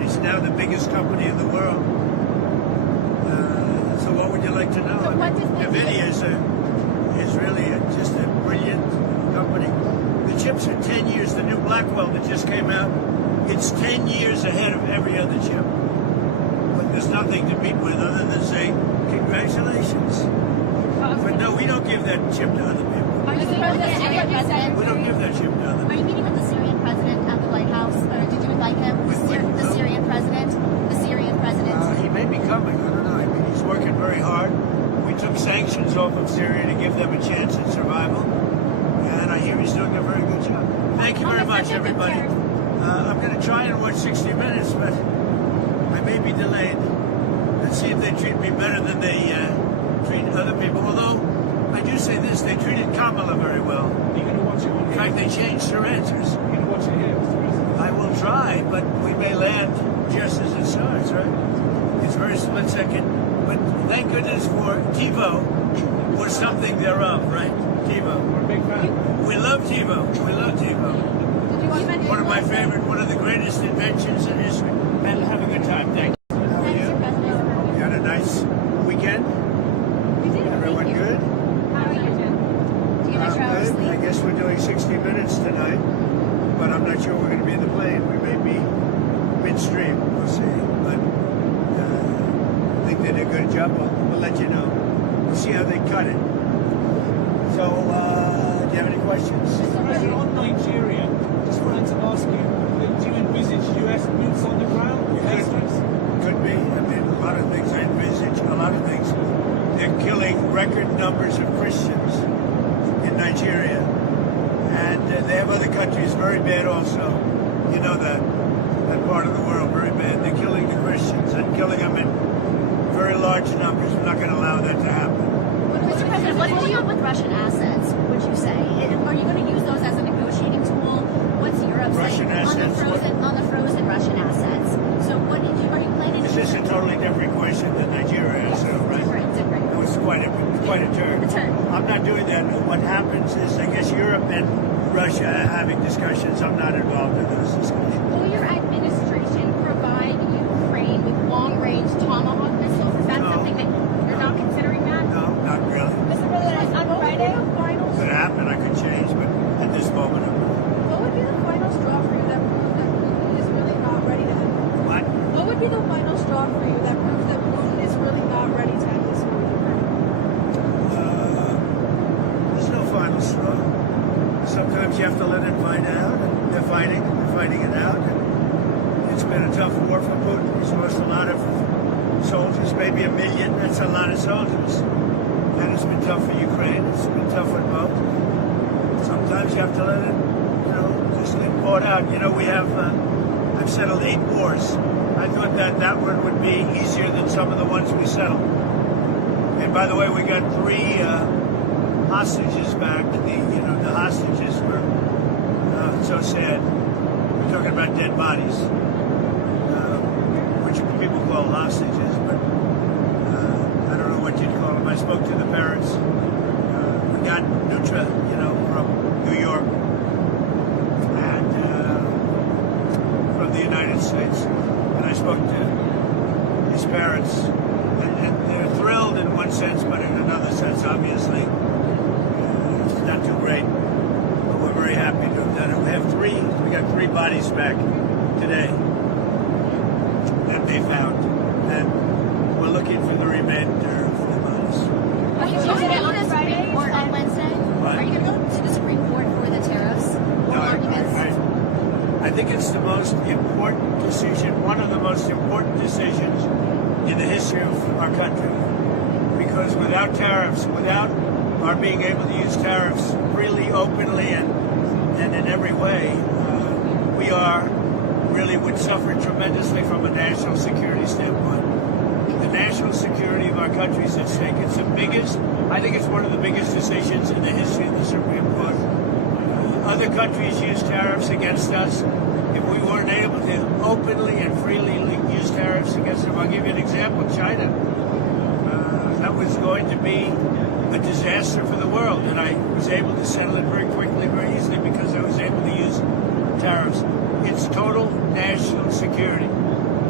He's now the biggest company in the world. So what would you like to know? So what does NVIDIA is really just a brilliant company. The chips are 10 years. The new Blackwell that just came out, it's 10 years ahead of every other chip. But there's nothing to beat with other than say, congratulations. But no, we don't give that chip to other people. Are you meeting with the Syrian president? We don't give that chip to other Are people. you meeting with the Syrian president at the White House? Or did you invite him? The Syrian president? The Syrian president? He may be coming. I don't know. I mean, he's working very hard. We took sanctions off of Syria to give them a chance at survival. And I hear he's doing a very good job. Thank you very much, everybody. I'm going to try and watch 60 Minutes, but I may be delayed. Let's see if they treat me better than they treat other people. Although, I do say this, they treated Kamala very well. You're going to watch it on In fact, they changed her answers. You're going to watch it here, Mr. President. I will try, but we may land just as it starts, right? It's very split second. But thank goodness for TiVo, or something thereof, right? TiVo. We're a big fan. We love TiVo. We love TiVo. One of my favorite, one of the greatest inventions in history. And have a good time. Thank you. How are you? You had a nice weekend? We did. Everyone Thank you. good? How are you doing? Do you have extra hours Good. I sleep? guess we're doing 60 Minutes tonight, but I'm not sure we're going to be in the plane. We may be midstream. We'll see. But I think they did a good job. We'll let you know. We'll see how they cut it. So, do you have any questions? Mr. President, on Nigeria, just wanted to ask you, do you envisage US boots on the ground? Could be. I mean, a lot of things I envisage. A lot of things. They're killing record numbers of Christians in Nigeria. And they have other countries very bad also. You know that part of the world, very bad. They're killing the Christians and killing them in very large numbers. We're not going to allow that to happen. Mr. President, what do you do with Russian assets, would you say? Are you going to use those as a negotiating tool? What's Europe Russian saying assets, on the frozen Russian assets? So what are you planning to Is this a totally different question than Nigeria? So, right? Different. It was quite a turn. A turn. I'm not doing that. What happens is, I guess Europe and Russia are having discussions. I'm not involved in those discussions. Will your administration provide Ukraine with long-range Tomahawk missiles? Is that No. something that you're not considering that? No, not really. Mr. President, on Friday, Could happen. I could change, but at this moment, I'm not. what would be the final straw for you that proves that Putin is really not ready to end? What? What would be the final straw for you that proves that Putin is really not ready to end this war in Ukraine? There's no final straw. Sometimes you have to let it fight out. And they're fighting it out. And it's been a tough war for Putin. He's lost a lot of soldiers, maybe 1 million. That's a lot of soldiers. And it's been tough for Ukraine. It's been tough for both. Sometimes you have to let it, just get fought out. We have, I've settled 8 wars. I thought that one would be easier than some of the ones we settled. And by the way, we got 3 hostages back. The hostages were so sad. We're talking about dead bodies, which people call hostages, but I don't know what you'd call them. I spoke to the parents. We got Nutra, from New York and from the United States. And I spoke to his parents, and they're thrilled in one sense, but in another sense, obviously, it's not too great. But we're very happy to have done it. We got 3 bodies back today that they found, and we're looking for the remainder of the bodies. Are you going to go to the Supreme Court on Wednesday? What? Are you going to go to the Supreme Court for the tariffs? Or No, arguments? I think it's the most important decision, one of the most important decisions in the history of our country. Because without tariffs, without our being able to use tariffs freely, openly, and in every way, we would suffer tremendously from a national security standpoint. The national security of our country is at stake. It's the biggest, I think it's one of the biggest decisions in the history of the Supreme Court. Other countries use tariffs against us. If we weren't able to openly and freely use tariffs against them, I'll give you an example. China. That was going to be a disaster for the world, and I was able to settle it very quickly, very easily, because I was able to use tariffs. It's total national security.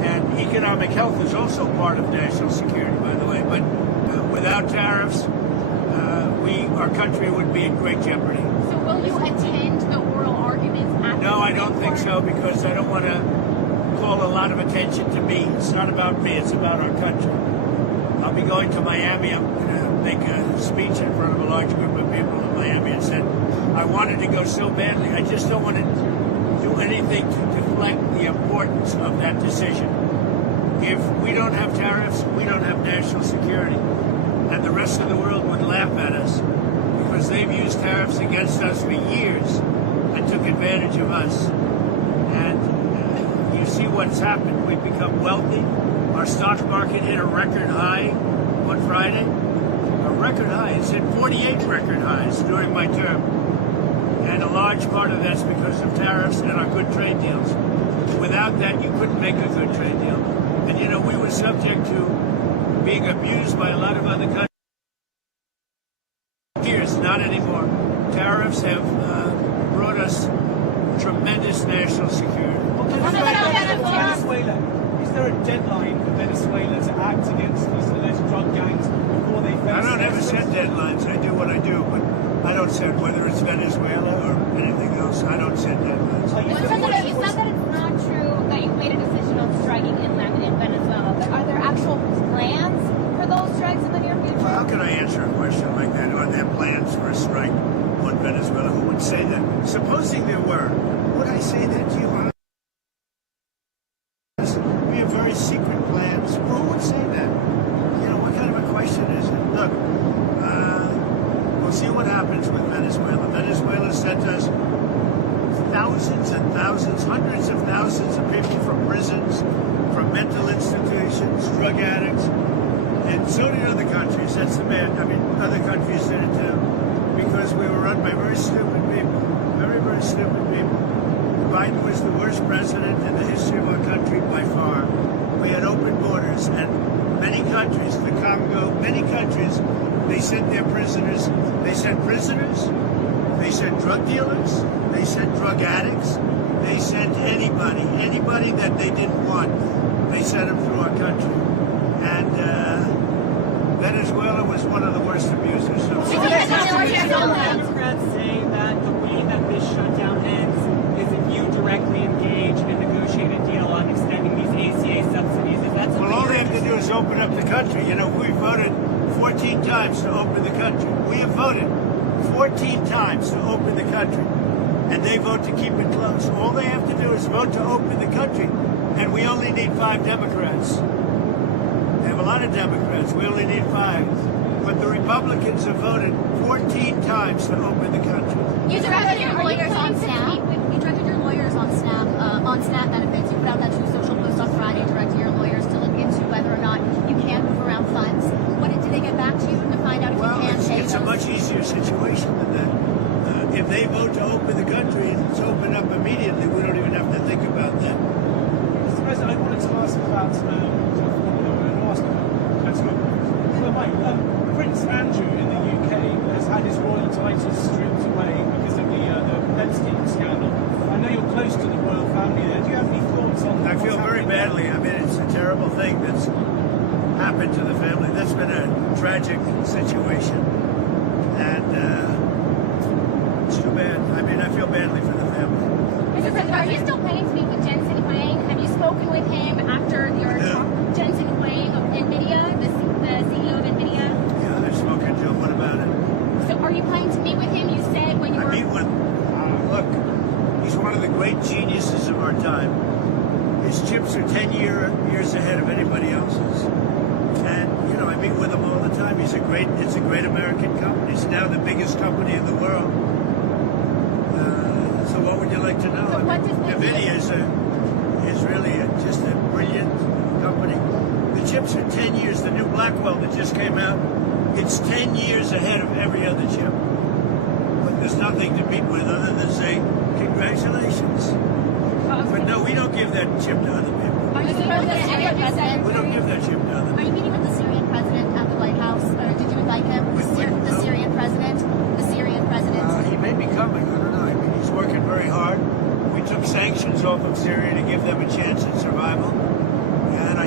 economic health is also part of national security, by the way. But without tariffs, our country would be in great jeopardy. So will you attend the oral arguments at No, the I don't Supreme think Court? so, because I don't want to call a lot of attention to me. It's not about me, it's about our country. I'll be going to Miami. I'm going to make a speech in front of a large group of people in Miami and said I wanted to go so badly. I just don't want to do anything to deflect the importance of that decision. If we don't have tariffs, we don't have national security. And the rest of the world would laugh at us because they've used tariffs against us for years and took advantage of us. And you see what's happened. We've become wealthy. Our stock market hit a record high on Friday. A record high. It's hit 48 record highs during my term. And a large part of that's because of tariffs and our good trade deals. Without that, you couldn't make a good trade deal. And you know, we were subject to being abused by a lot of other countries. Years, not anymore. Tariffs have brought us tremendous national security. Venezuela. Is there a deadline for Venezuela to act against these alleged drug gangs before they face? I don't ever set deadlines. I do what I do, but I don't set whether it's Venezuela or anything else. I don't set deadlines. Are you Mr. President, you said that it's not true that you made a decision on striking inland in Venezuela, but are there actual plans for those strikes in the near future? Well, how can I answer a question like that? Are there plans for a strike on Venezuela? Who would say that? Supposing there were, would I say that to you? We have very secret plans. Who would say that? You know, what kind of a question is it? Look, we'll see what happens with Venezuela. Venezuela sent us thousands and thousands, hundreds of thousands of people from prisons, from mental institutions, drug addicts, and so did other countries. That's the bad. I mean, other countries did it too, because we were run by very stupid people, very, very stupid people. Biden was the worst president in the history of our country by far. We had open borders, and many countries, the Congo, many countries, they sent their prisoners. They sent prisoners. They sent drug dealers. They sent drug addicts. They sent anybody that they didn't want. They sent them through our country. And Venezuela was one of the worst abusers. Democrats say that the way that this shutdown ends is if you directly engage and negotiate a deal on extending these ACA subsidies. Is that something? Well, all they have to do is open up the country. You know, we voted 14 times to open the country. We have voted 14 times to open the country. And they vote to keep it closed. All they have to do is vote to open the country. And we only need 5 Democrats. They have a lot of Democrats. We only need 5. But the Republicans have voted 14 times to open the country. You directed your lawyers on SNAP. You directed your lawyers on SNAP benefits. You put out that True Social post on Friday directing your lawyers to look into whether or not you can move around funds. What did they get back to you to find out if Well, you can pay it's a those? much easier situation than that. If they vote to open the country and it's open up immediately, we don't even have to think about that. Mr. President, I wanted to ask about Prince Andrew in the UK has had his royal titles stripped away because of the Epstein scandal. I know you're close to the royal family there. Do you have any thoughts on I what's feel very happening there? badly. I mean, it's a terrible thing that's happened to the family. That's been a tragic situation. And it's too bad. I mean, I feel badly for the family. Mr. President, are you still planning to meet with Jensen Huang? Have you spoken with him after your talk? Jensen Huang of NVIDIA, the CEO of NVIDIA? Yeah, I've spoken to him. What about it? So are you planning to meet with him? You said when you I were... meet with, look, he's one of the great geniuses of our time. His chips are 10 years ahead of anybody else's. And, you know, I meet with him all the time. It's a great American company. It's now the biggest company in the world. So what would you like to know? So what does NVIDIA is really just a brilliant company. The chips are 10 years. The new Blackwell that just came out, it's 10 years ahead of every other chip. But there's nothing to beat with other than say, congratulations. But no, we don't give that chip to other people. Are you meeting with the Syrian president? We don't give that chip to other Are you meeting with the Syrian president at the White House? Or did you invite him? The Syrian president? The Syrian president? He may be coming. I don't know. I mean, he's working very hard. We took sanctions off of Syria to give them a chance at survival. And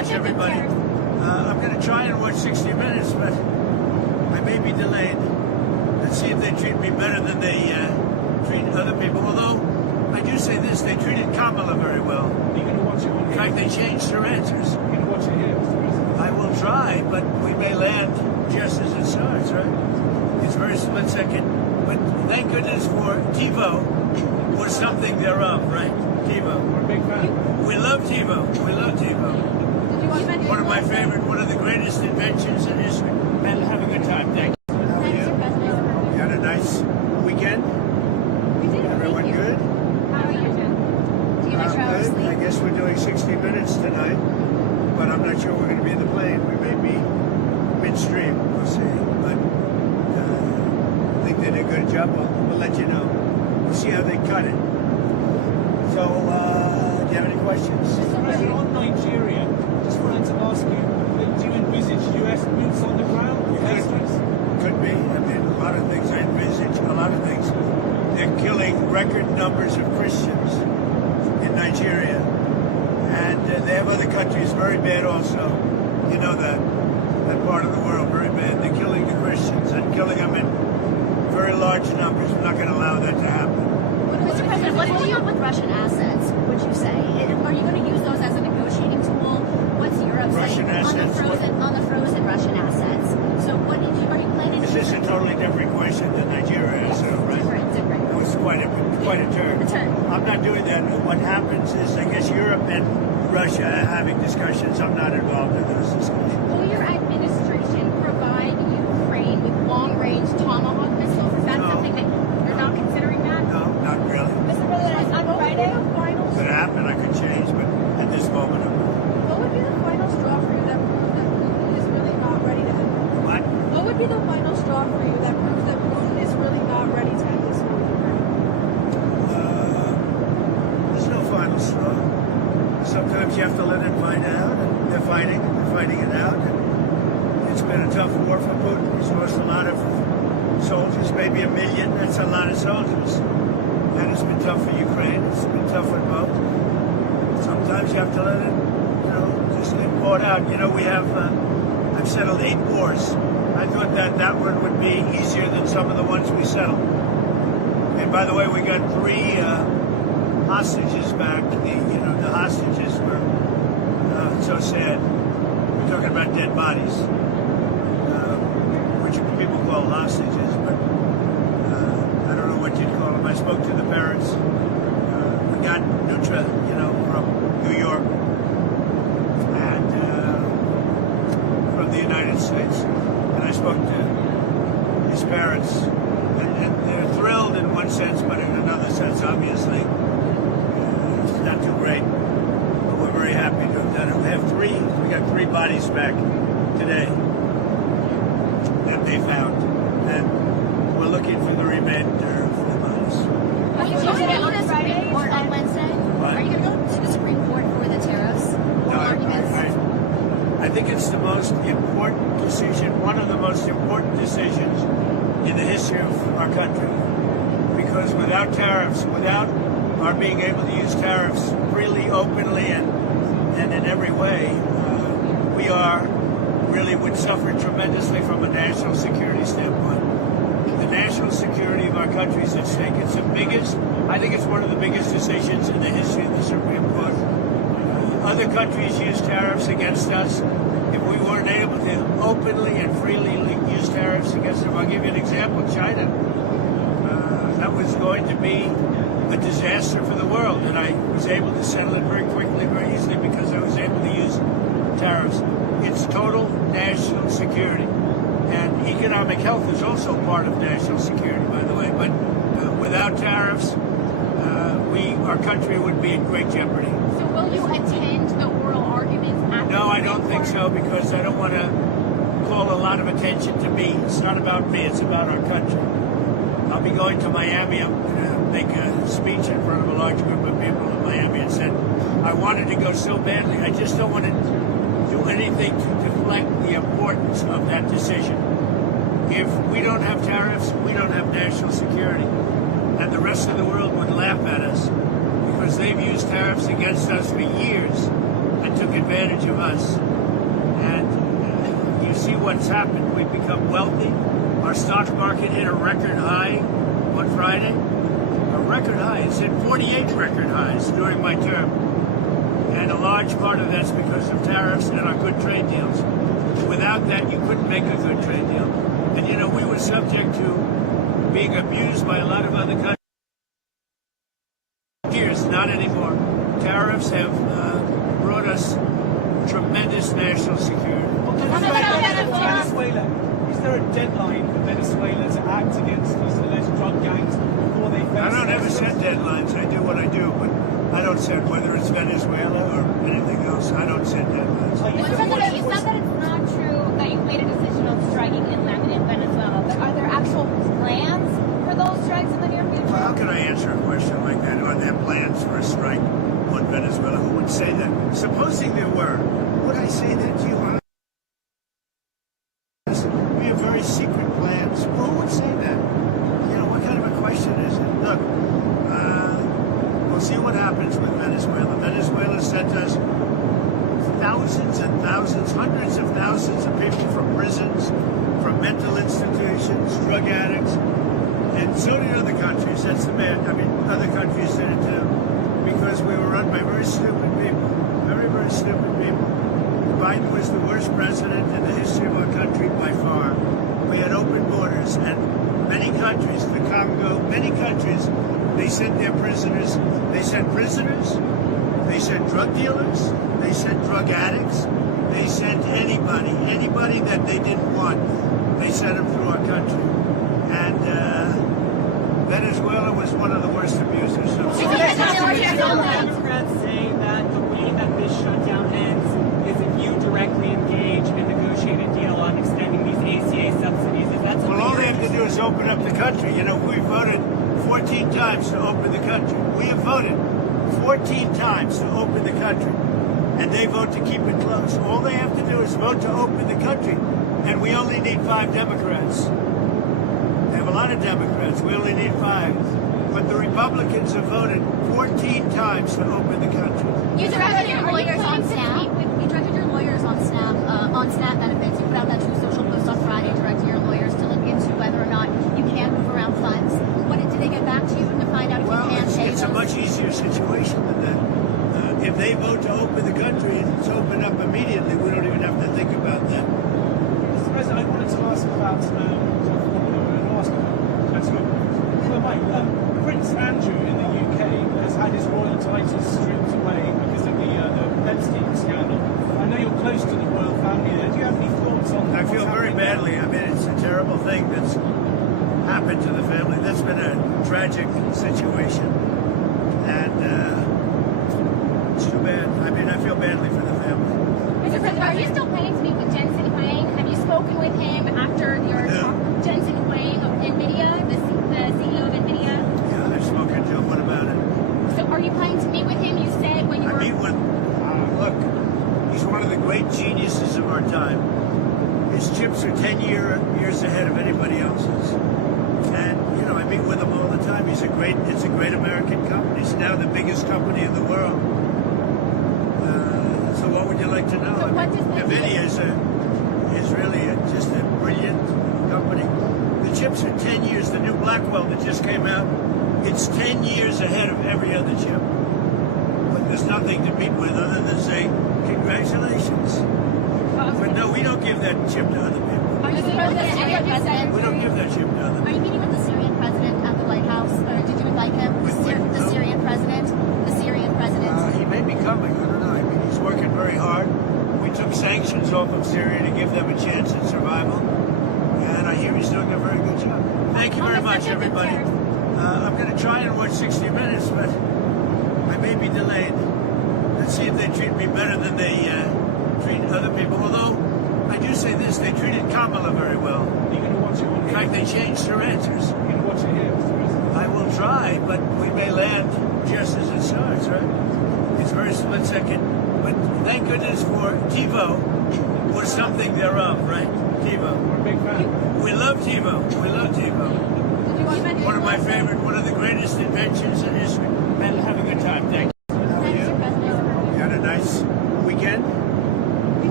much, think of everybody. tariffs? I'm going to try and watch 60 Minutes, but I may be delayed. Let's see if they treat me better than they treat other people. Although, I do say this, they treated Kamala very well. Are you going to watch it on In here? fact, they changed their answers. You're going to watch it here, Mr. President? I will try, but we may land just as it starts, right? It's very split second. But thank goodness for TiVo, or something thereof, right? TiVo. We're a big fan. We love TiVo. We love TiVo. One of my favorite, one of the greatest inventions in history. And have a good time. Thank you. How are Thanks, you? Mr. President. You had a nice weekend? We did. Everyone Thank you. good? How are you doing? Do you get extra hours Good. I sleep? guess we're doing 60 Minutes tonight, but I'm not sure we're going to be in the plane. We may be midstream. We'll see. But I think they did a good job. We'll let you know. We'll see how they cut it. So, do you have any questions? Mr. President, on Nigeria, just wanted to ask you, do you envisage US boots on the ground? Airstrikes? Could be. I mean, a lot of things. I envisage a lot of things. They're killing record numbers of Christians in Nigeria. And they have other countries very bad also. You know that part of the world, very bad. They're killing the Christians and killing them in very large numbers. We're not going to allow that to happen. Mr. President, what's going on with Russian assets, would you say? Are you going to use those as a negotiating tool? What's Europe Russian saying assets, on the frozen Russian assets? So are you planning to Is this a totally different question than Nigeria is, right? different? It was quite a turn. A turn. I'm not doing that. What happens is, I guess Europe and Russia are having discussions. I'm not involved in those discussions. Will your administration provide Ukraine with long-range Tomahawk missiles? Is that No. something that you're not considering that? No, not really. Mr. President, on Friday, Could happen. I could change, but at this moment, I'm What would be the final straw for you that proves that Putin is really not ready to end this? what? What would be the final straw for you that proves that Putin is really not ready to end this war? There's no final straw. Sometimes you have to let it find out. And they're fighting it out. And it's been a tough war for Putin. He's lost a lot of soldiers, maybe 1 million. That's a lot of soldiers. And it's been tough for Ukraine. It's been tough for both. Sometimes you have to let it, just get poured out. We have, I've settled 8 wars. I thought that one would be easier than some of the ones we settled. And by the way, we got 3 hostages back. The hostages were so sad. We're talking about dead bodies, which people call hostages, but I don't know what you'd call them. I spoke to the parents. We got Nutra, from New York and from the United States, and I spoke to his parents, and they're thrilled in one sense, but in another sense, obviously, it's not too great. But we're very happy to have done it. We got 3 bodies back today that they found, and we're looking for the remainder of the bodies. Are you going to go to the Supreme Court on Wednesday? What? Are you going to go to the Supreme Court for the tariffs? No, I think it's the most important decision, one of the most important decisions in the history of our country. Because without tariffs, without our being able to use tariffs freely, openly, and in every way, we would suffer tremendously from a national security standpoint. The national security of our country is at stake. It's the biggest, I think it's one of the biggest decisions in the history of the Supreme Court. Other countries use tariffs against us. If we weren't able to openly and freely use tariffs against them, I'll give you an example. China. That was going to be a disaster for the world, and I was able to settle it very quickly, very easily, because I was able to use tariffs. It's total national security. And economic health is also part of national security, by the way. But without tariffs, our country would be in great jeopardy. So will you attend the oral arguments at the No, I Supreme don't think Court? so, because I don't want to call a lot of attention to me. It's not about me, it's about our country. I'll be going to Miami. I'm going to make a speech in front of a large group of people in Miami, and said I wanted to go so badly. I just don't want to do anything to deflect the importance of that decision. If we don't have tariffs, we don't have national security. And the rest of the world would laugh at us because they've used tariffs against us for years and took advantage advantage of us. And you see what's happened. We've become wealthy. Our stock market hit a record high on Friday. A record high. It's hit 48 record highs during my term. And a large part of that's because of tariffs and our good trade deals. Without that, you couldn't make a good trade deal. And you know, we were subject to being abused by a lot of other countries. Years, not anymore. Tariffs have brought us tremendous national security. Venezuela. Is there a deadline for Venezuela to act against these alleged drug gangs before they face? I don't ever set deadlines. I do what I do, but I don't set whether it's Venezuela or anything else. I don't set deadlines. You said that it's not true that you made a decision on striking inland in Venezuela, but are there actual plans for those strikes in the near future? Well, how can I answer a question like that? Are there plans for a strike on Venezuela? Who would say that? Supposing there were, would I say that to you? We have very secret plans. Who would say that? You know, what kind of a question is it? Look, we'll see what happens with Venezuela. Venezuela sent us thousands and thousands, hundreds of thousands of people from prisons, from mental institutions, drug addicts, and so did other countries. That's the bad. I mean, other countries did it too, because we were run by very stupid people, very, very stupid people. Biden was the worst president in the history of our country by far. We had open borders, and many countries, the Congo, many countries, they sent their prisoners. They sent prisoners. They sent drug dealers. They sent drug addicts. They sent anybody that they didn't want. They sent them through our country. And Venezuela was one of the worst abusers. Democrats say that the way that this shutdown ends is if you directly engage and negotiate a deal on extending these ACA subsidies. Is that something? Well, all they have to do is open up the country. You know, we voted 14 times to open the country. We have voted 14 times to open the country. And they vote to keep it closed. All they have to do is vote to open the country. And we only need 5 Democrats. They have a lot of Democrats. We only need 5. But the Republicans have voted 14 times to open the country. You directed your lawyers on SNAP. You directed your lawyers on SNAP benefits. You put out that True Social post on Friday, directing your lawyers to look into whether or not you can move around funds. What did they get back to you to find out if you can pay it's a those? much easier situation than that. If they vote to open the country and it's open up immediately, we don't even have to think about that. Mr. President, I wanted to ask about Prince Andrew in the UK has had his royal titles stripped away because of the Epstein scandal. I know you're close to the royal family there. Do you have any thoughts on I feel very badly. I mean, it's a terrible thing that's happened to the family. That's been a tragic situation. And it's too bad. I mean, I feel badly for the family. Mr. President, are you still planning to meet with Jensen Huang? Have you spoken with him after your talk? Jensen Huang of NVIDIA, the CEO of NVIDIA? Yeah, I've spoken to him. What about it? So are you planning to meet with him? You said when you I were... meet with, look, he's one of the great geniuses of our time. His chips are 10 years ahead of anybody else's. And, you know, I meet with him all the time. It's a great American company. It's now the biggest company in the world. So what would you like to know? So what does NVIDIA is really just a brilliant company. The chips are 10 years. The new Blackwell that just came out, it's 10 years ahead of every other chip. But there's nothing to meet with other than say, congratulations. But no, we don't give that chip to other people. Are you meeting with the Syrian president? We don't give that chip to other Are you people. meeting with the Syrian president at the White House? Or did you invite him? The Syrian president? The Syrian president? He may be coming. I don't know. I mean, he's working very hard. We took sanctions off of Syria to give them a chance at survival. And I hear he's doing a very good job. Thank you very much, everybody. I'm going to try and watch 60 Minutes, but I may be delayed. Let's see if they treat me better than they treat other people. Although, I do say this, they treated Kamala very well. Are you going to watch it on In fact, they changed her answers. You're going to watch it here, Mr. President? I will try, but we may land just as it starts, right? It's very split second. But thank goodness for TiVo, or something thereof, right? TiVo. We're a big fan. We love TiVo. We love TiVo. One of my favorite, one of the greatest inventions in history. Man, have a good time. Thank you. How are you? You had a nice weekend?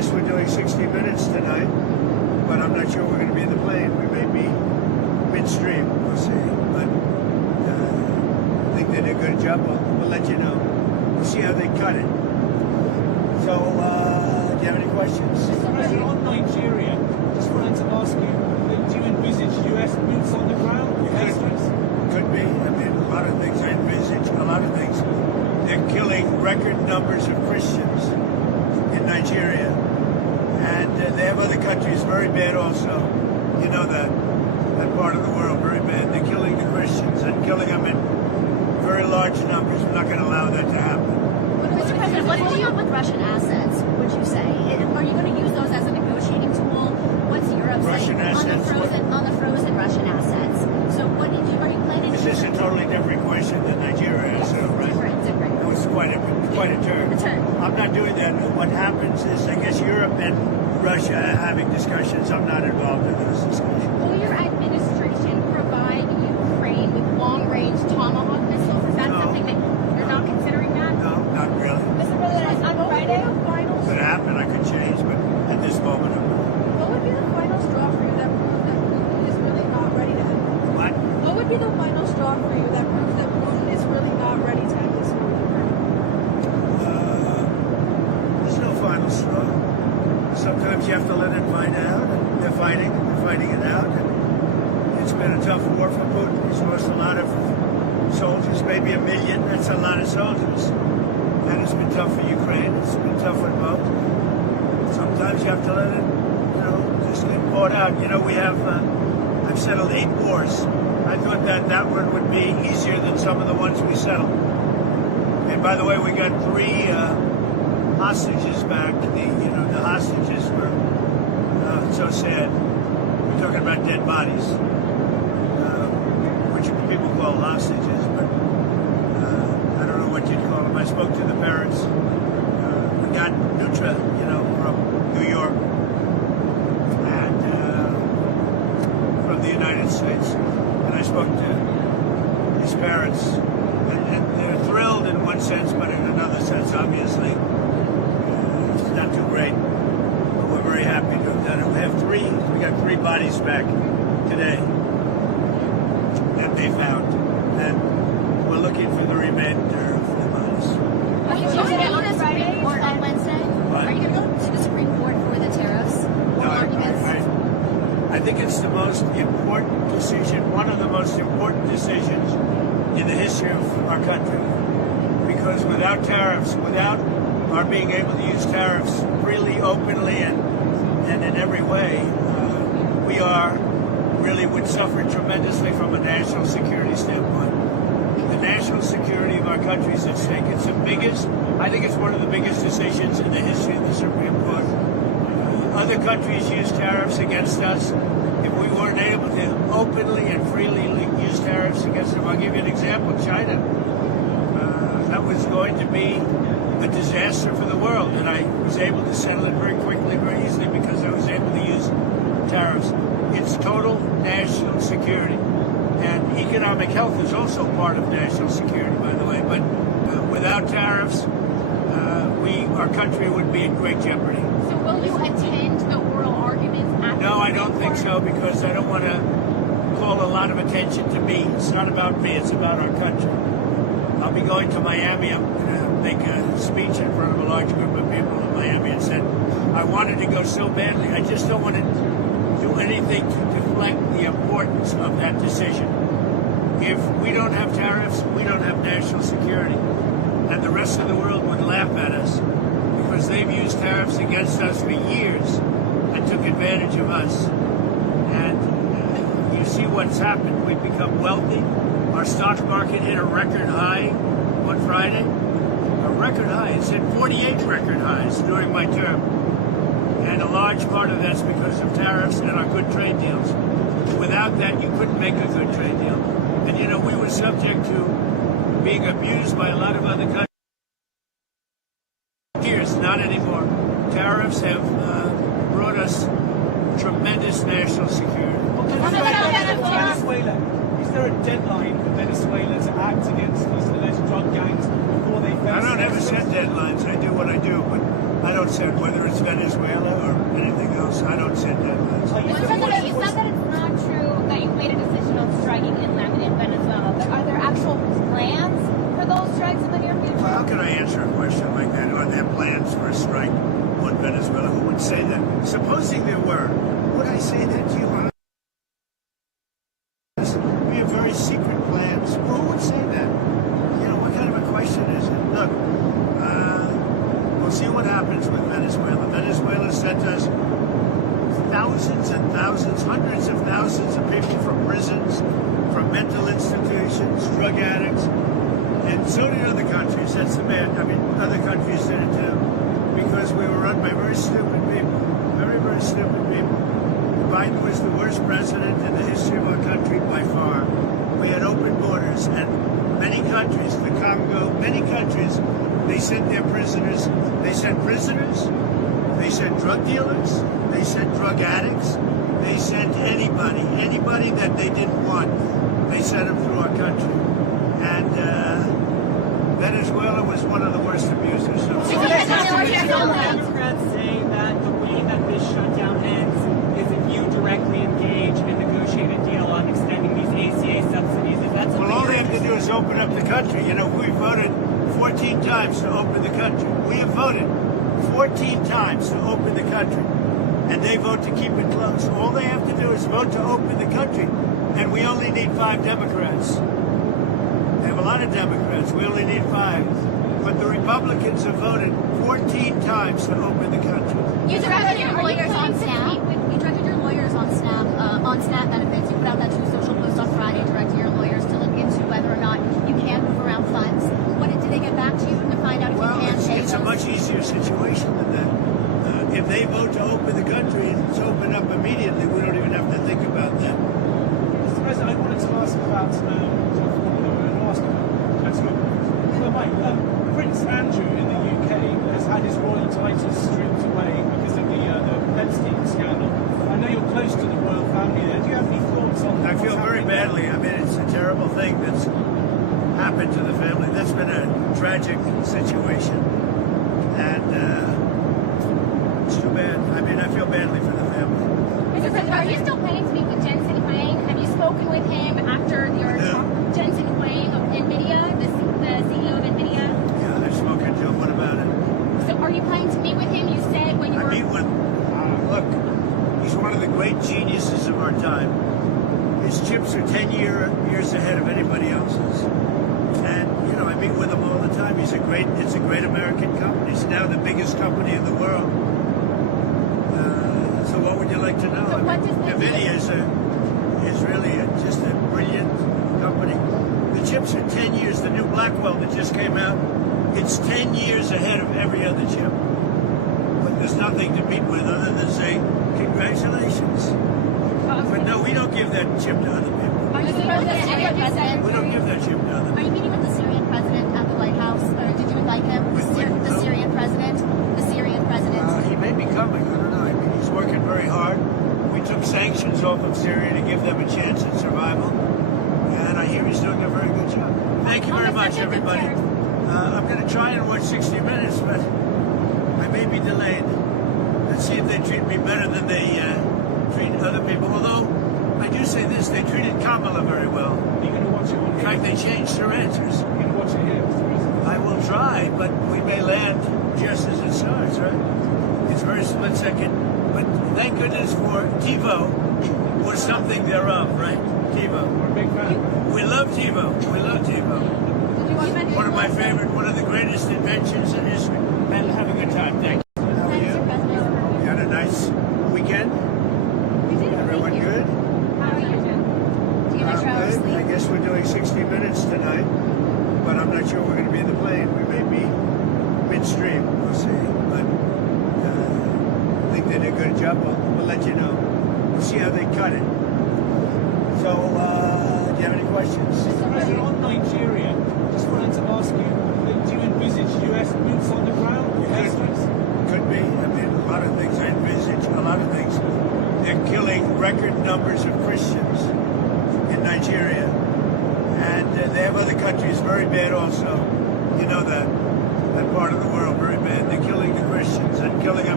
guess we're doing 60 Minutes tonight, but I'm not sure we're going to be in the plane. We may be midstream. We'll see. But I think they did a good job. We'll let you know. We'll see how they cut it. So, do you have any questions? President, on Nigeria, just wanted to ask you, do you envisage US boots on the ground? Could be. I mean, a lot of things. I envisage a lot of things. They're killing record numbers of Christians in Nigeria. And they have other countries very bad also. You know that part of the world, very bad. They're killing the Christians and killing them in very large numbers. We're not going to allow that to happen. Mr. President, what's going on with Russian assets, would you say? Are you going to use those as a negotiating tool? What's Europe Russian saying assets? on the frozen Russian assets? So are you planning to... Is this a totally different question than Nigeria is, right? Different. It was quite a turn. I'm not doing that. What happens is, I guess Europe and Russia are having discussions. I'm not involved in those discussions. Will your administration provide Ukraine with long-range Tomahawk missiles? Is that No. something that you're not considering that? No, not really. Mr. President, on Friday, Could happen. I could change, but at this moment, I'm not. What would be the final straw for you that proved that Putin is really not ready to end? What? What would be the final straw for you that proves that Putin is really not ready to end this war with Ukraine? There's no final straw. Sometimes you have to let it find out. And they're fighting it out. And it's been a tough war for Putin. He's lost a lot of soldiers, maybe 1 million. That's a lot of soldiers. And it's been tough for Ukraine. It's been tough for both. Sometimes you have to let it, just get bought out. We have, I've settled 8 wars. I thought that one would be easier than some of the ones we settled. And by the way, we got 3 hostages back. The hostages were so sad. We're talking about dead bodies, which people call hostages, but I don't know what you'd call them. I spoke to the parents. We got Nutra, from New York and from the United States, and I spoke to his parents, and they're thrilled in one sense, but in another sense, obviously, it's not too great. But we're very happy to have done it. We got 3 bodies back today that they found, and we're looking for the remainder of the bodies. Are you going to go to the Supreme Court on Wednesday? What? Are you going to go to the Supreme Court for the tariffs? No, I think it's the most important decision, one of the most important decisions in the history of our country. Because without tariffs, without our being able to use tariffs freely, openly, and in every way, we would suffer tremendously from a national security standpoint. The national security of our country is at stake. It's the biggest, I think it's one of the biggest decisions in the history of the Supreme Court. Other countries use tariffs against us. If we weren't able to openly and freely use tariffs against them, I'll give you an example. China. That was going to be a disaster for the world, and I was able to settle it very quickly, very easily, because I was able to use tariffs. It's total national security. And economic health is also part of national security, by the way. But without tariffs, our country would be in great jeopardy. So will you attend the oral arguments at the No, I don't Supreme think so, Court? because I don't want to call a lot of attention to me. It's not about me, it's about our country. I'll be going to Miami. I'm going to make a speech in front of a large group of people in Miami and said, I wanted to go so badly. I just don't want to do anything to deflect the importance of that decision. If we don't have tariffs, we don't have national security. And the rest of the world would laugh at us because they've used tariffs against us for years and took advantage of us. And you see what's happened. We've become wealthy. Our stock market hit a record high on Friday. A record high. It's hit 48 record highs during my term. And a large part of that's because of tariffs and our good trade deals. Without that, you couldn't make a good trade deal. And we were subject to being abused by a lot of other countries. Years, not anymore. Tariffs have brought us tremendous national security. Venezuela. Is there a deadline for Venezuela to act against these alleged drug gangs before they face? I don't ever set deadlines. I do what I do, but I don't set said, whether it's Venezuela or anything else, I don't send that. You said that it's not true that you made a decision on striking inland in Venezuela, but are there actual plans for those strikes in the near future? Well, how can I answer a question like that? Are there plans for a strike on Venezuela? Who would say that? Supposing there were, would I say that to you? We have very secret plans. Well, who would say that? You know, what kind of a question is it? Look, we'll see what happens with Venezuela. Venezuela sent us thousands and thousands, hundreds of thousands of people from prisons, from mental institutions, drug addicts, and so did other countries. That's the bad. I mean, other countries did it too, because we were run by very stupid people, very, very stupid people. Biden was the worst president in the history of our country by far. We had open borders, and many countries, the Congo, many countries, they sent their prisoners. They sent prisoners. They sent drug dealers. They sent drug addicts. They sent anybody that they didn't want. They sent them through our country. And Venezuela was one of the worst abusers. Democrats say that the way that this shutdown ends is if you directly engage and negotiate a deal on extending these ACA subsidies. Is that something? Well, all they have to do is open up the country. You know, we voted 14 times to open the country. We have voted 14 times to open the country, and they vote to keep it closed. All they have to do is vote to open the country, and we only need 5 Democrats. They have a lot of Democrats. We only need 5. But the Republicans have voted 14 times to open the country. You directed your lawyers on SNAP. You directed your lawyers on SNAP benefits. You put out that true social post on Friday, directing your lawyers to look into whether or not you can move around funds. What did they get back to you to find out if Well, you can pay it's a those? much easier situation than that. If they vote to open the country and it's open up immediately, we don't even have to think about that. Mr. President, I wanted to ask about Prince Andrew in the UK has had his royal titles stripped away because of the Epstein scandal. I know you're close to the royal family there. Do you have any thoughts on that? I feel very badly. I mean, it's a terrible thing that's happened to the family. That's been a tragic situation. And it's too bad. I mean, I feel badly for the family. Mr. President, are you still planning to meet with Jensen Huang? Have you spoken with him after your talk? Jensen Huang of NVIDIA, the CEO of NVIDIA? Yeah, I've spoken to him. What about it? So are you planning to meet with him? You said when you I were... meet with, look, he's one of the great geniuses of our time. His chips are 10 years ahead of anybody else's. And, you know, I meet with him all the time. It's a great American company. It's now the biggest company in the world. So what would you like to know? So what does NVIDIA is really just a brilliant company. The chips are 10 years. The new Blackwell that just came out, it's 10 years ahead of every other chip. But there's nothing to meet with other than say, congratulations. But no, we don't give that chip to other people. Are you meeting with the Syrian president? We don't give that chip to other Are people. you meeting with the Syrian president at the White House? Or did you invite him? The Syrian president? The Syrian president? He may be coming. I don't know. I mean, he's working very hard. We took sanctions off of Syria to give them a chance at survival. And I hear he's doing a very good job. Thank you very much, everybody. I'm going to try and watch 60 Minutes, but I may be delayed. Let's see if they treat me better than they treat other people. Although, I do say this, they treated Kamala very well. Are you going to watch it on In fact, they changed her answers. You're going to watch it here, Mr. President? I will try, but we may land just as it starts, right? It's very split second. But thank goodness for TiVo, or something thereof, right? TiVo. We're a big fan. We love TiVo. We love TiVo. One of my favorite, one of the greatest inventions in history. And have a good time. Thank you. How are you? You had a nice weekend? We did. Everyone Thank you. good? How are you doing? Do you get extra hours Good. I sleep? guess we're doing 60 Minutes tonight, but I'm not sure we're going to be in the plane. We may be midstream. We'll see. But I think they did a good job. We'll let you know. We'll see how they cut it. So, do you have any questions? Mr. President, on Nigeria, just wanted to ask you, do you envisage US boots on the ground? Airstrips? Could be. I mean, a lot of things. I envisage a lot of things. They're killing record numbers of Christians in Nigeria. And they have other countries very bad also. You know that part of the world very bad. They're killing the Christians and killing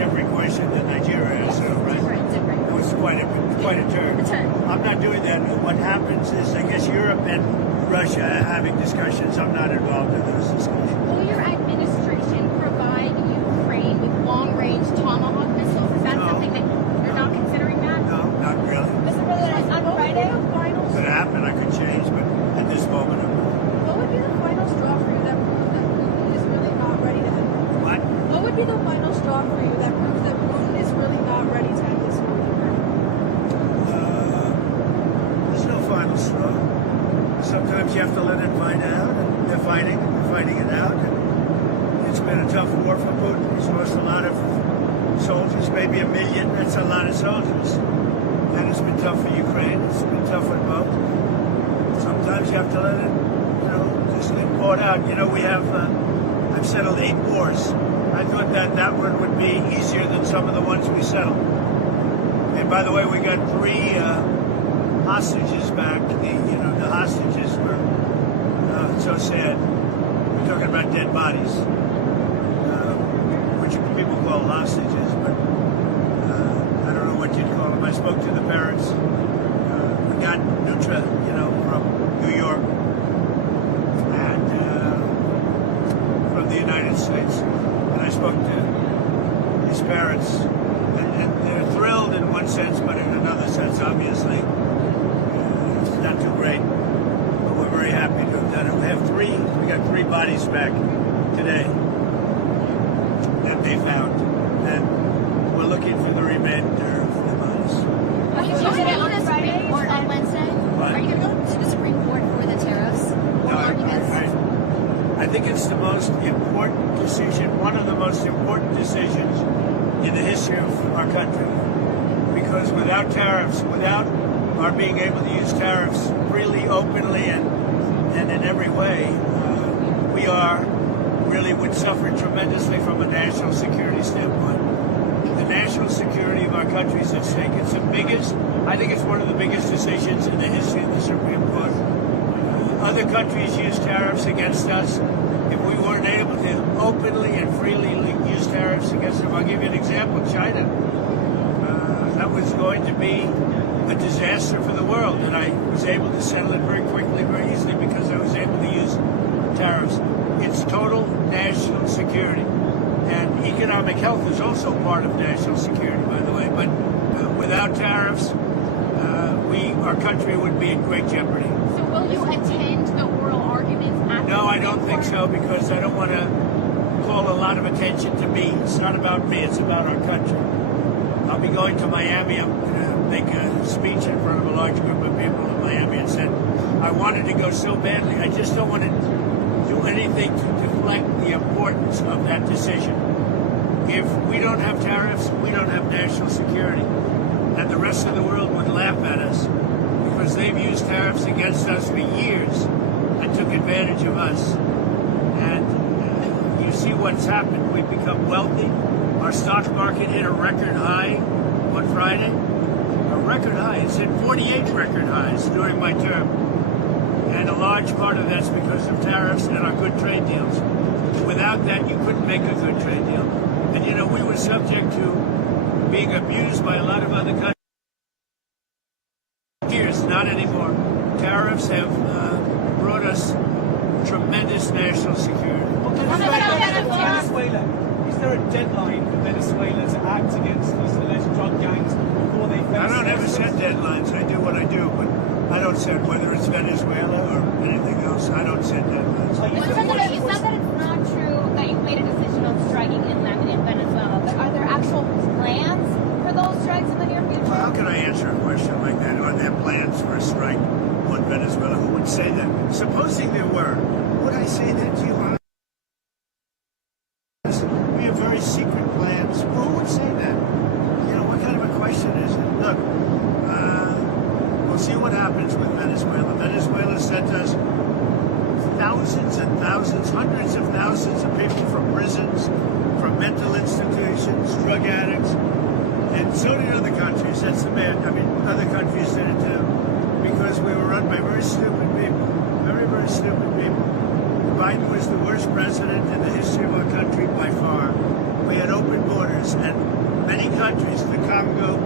different question than Nigeria is, right? Different. It was quite a turn. A turn. I'm not doing that. What happens is, I guess Europe and Russia are having discussions. I'm not involved in those discussions. Will your administration provide Ukraine with long-range Tomahawk missiles? Is that No. something that you're not considering that? No, not really. Mr. President, on Friday, Could happen. I could change, but at this moment, I'm not. What would be the final straw for you that proves that Putin is really not ready to end this? What? What would be the final straw for you that proves that Putin is really not ready to end this war? There's no final straw. Sometimes you have to let it find out, and they're fighting it out. And it's been a tough war for Putin. He's lost a lot of soldiers, maybe 1 million. That's a lot of soldiers. And it's been tough for Ukraine. It's been tough for both. Sometimes you have to let it, just get poured out. We have, I've settled 8 wars. I thought that one would be easier than some of the ones we settled. And by the way, we got 3 hostages back. The hostages were so sad. We're talking about dead bodies, which people call hostages, but I don't know what you'd call them. I spoke to the parents. We got Nutra, from New York and from the United States, and I spoke to his parents, and they're thrilled in one sense, but in another sense, obviously, it's not too great. But we're very happy to have done it. We got 3 bodies back today that they found, and we're looking for the remainder of the bodies. Are you going to go to the Supreme Court on Wednesday? What? Are you going to go to the Supreme Court for the tariffs? No, arguments? I think it's the most important decision, one of the most important decisions in the history of our country. Because without tariffs, without our being able to use tariffs freely, openly, and in every way, we really would suffer tremendously from a national security standpoint. The national security of our country is at stake. It's the biggest, I think it's one of the biggest decisions in the history of the Supreme Court. Other countries use tariffs against us. If we weren't able to openly and freely use tariffs against them, I'll give you an example. China. That was going to be a disaster for the world, and I was able to settle it very quickly, very easily, because I was able to use tariffs. It's total national security. And economic health is also part of national security, by the way. But without tariffs, our country would be in great jeopardy. So will you attend the oral arguments at No, the I Supreme don't think Court? so, because I don't want to call a lot of attention to me. It's not about me, it's about our country. I'll be going to Miami. I'm going to make a speech in front of a large group of people in Miami, and said I wanted to go so badly. I just don't want to do anything to deflect the importance of that decision. If we don't have tariffs, we don't have national security. And the rest of the world would laugh at us, because they've used tariffs against us for years and took advantage of us. And you see what's happened. We've become wealthy. Our stock market hit a record high on Friday. A record high. It's hit 48 record highs during my term. And a large part of that's because of tariffs and our good trade deals. Without that, you couldn't make a good trade deal. And we were subject to being abused by a lot of other countries. Years, not anymore. Tariffs have brought us tremendous national security. Venezuela. Is there a deadline for Venezuela to act against these alleged drug gangs before they face? I don't ever set deadlines. I do what I do, but I don't set whether it's Venezuela or anything else. I don't set deadlines. You said that it's not true that you've made a decision on striking inland in Venezuela, but are there actual plans for those strikes in the near future? Well, how can I answer a question like that? Are there plans for a strike on Venezuela? Who would say that? Supposing there were, would I say that to you? We have very secret plans. Who would say that? What kind of a question is it? Look, we'll see what happens with Venezuela. Venezuela sent us thousands and thousands, hundreds of thousands of people from prisons, from mental institutions, drug addicts, and so did other countries. That's the bad. Other countries did it too, because we were run by very stupid people, very, very stupid people. Biden was the worst president in the history of our country by far. We had open borders, and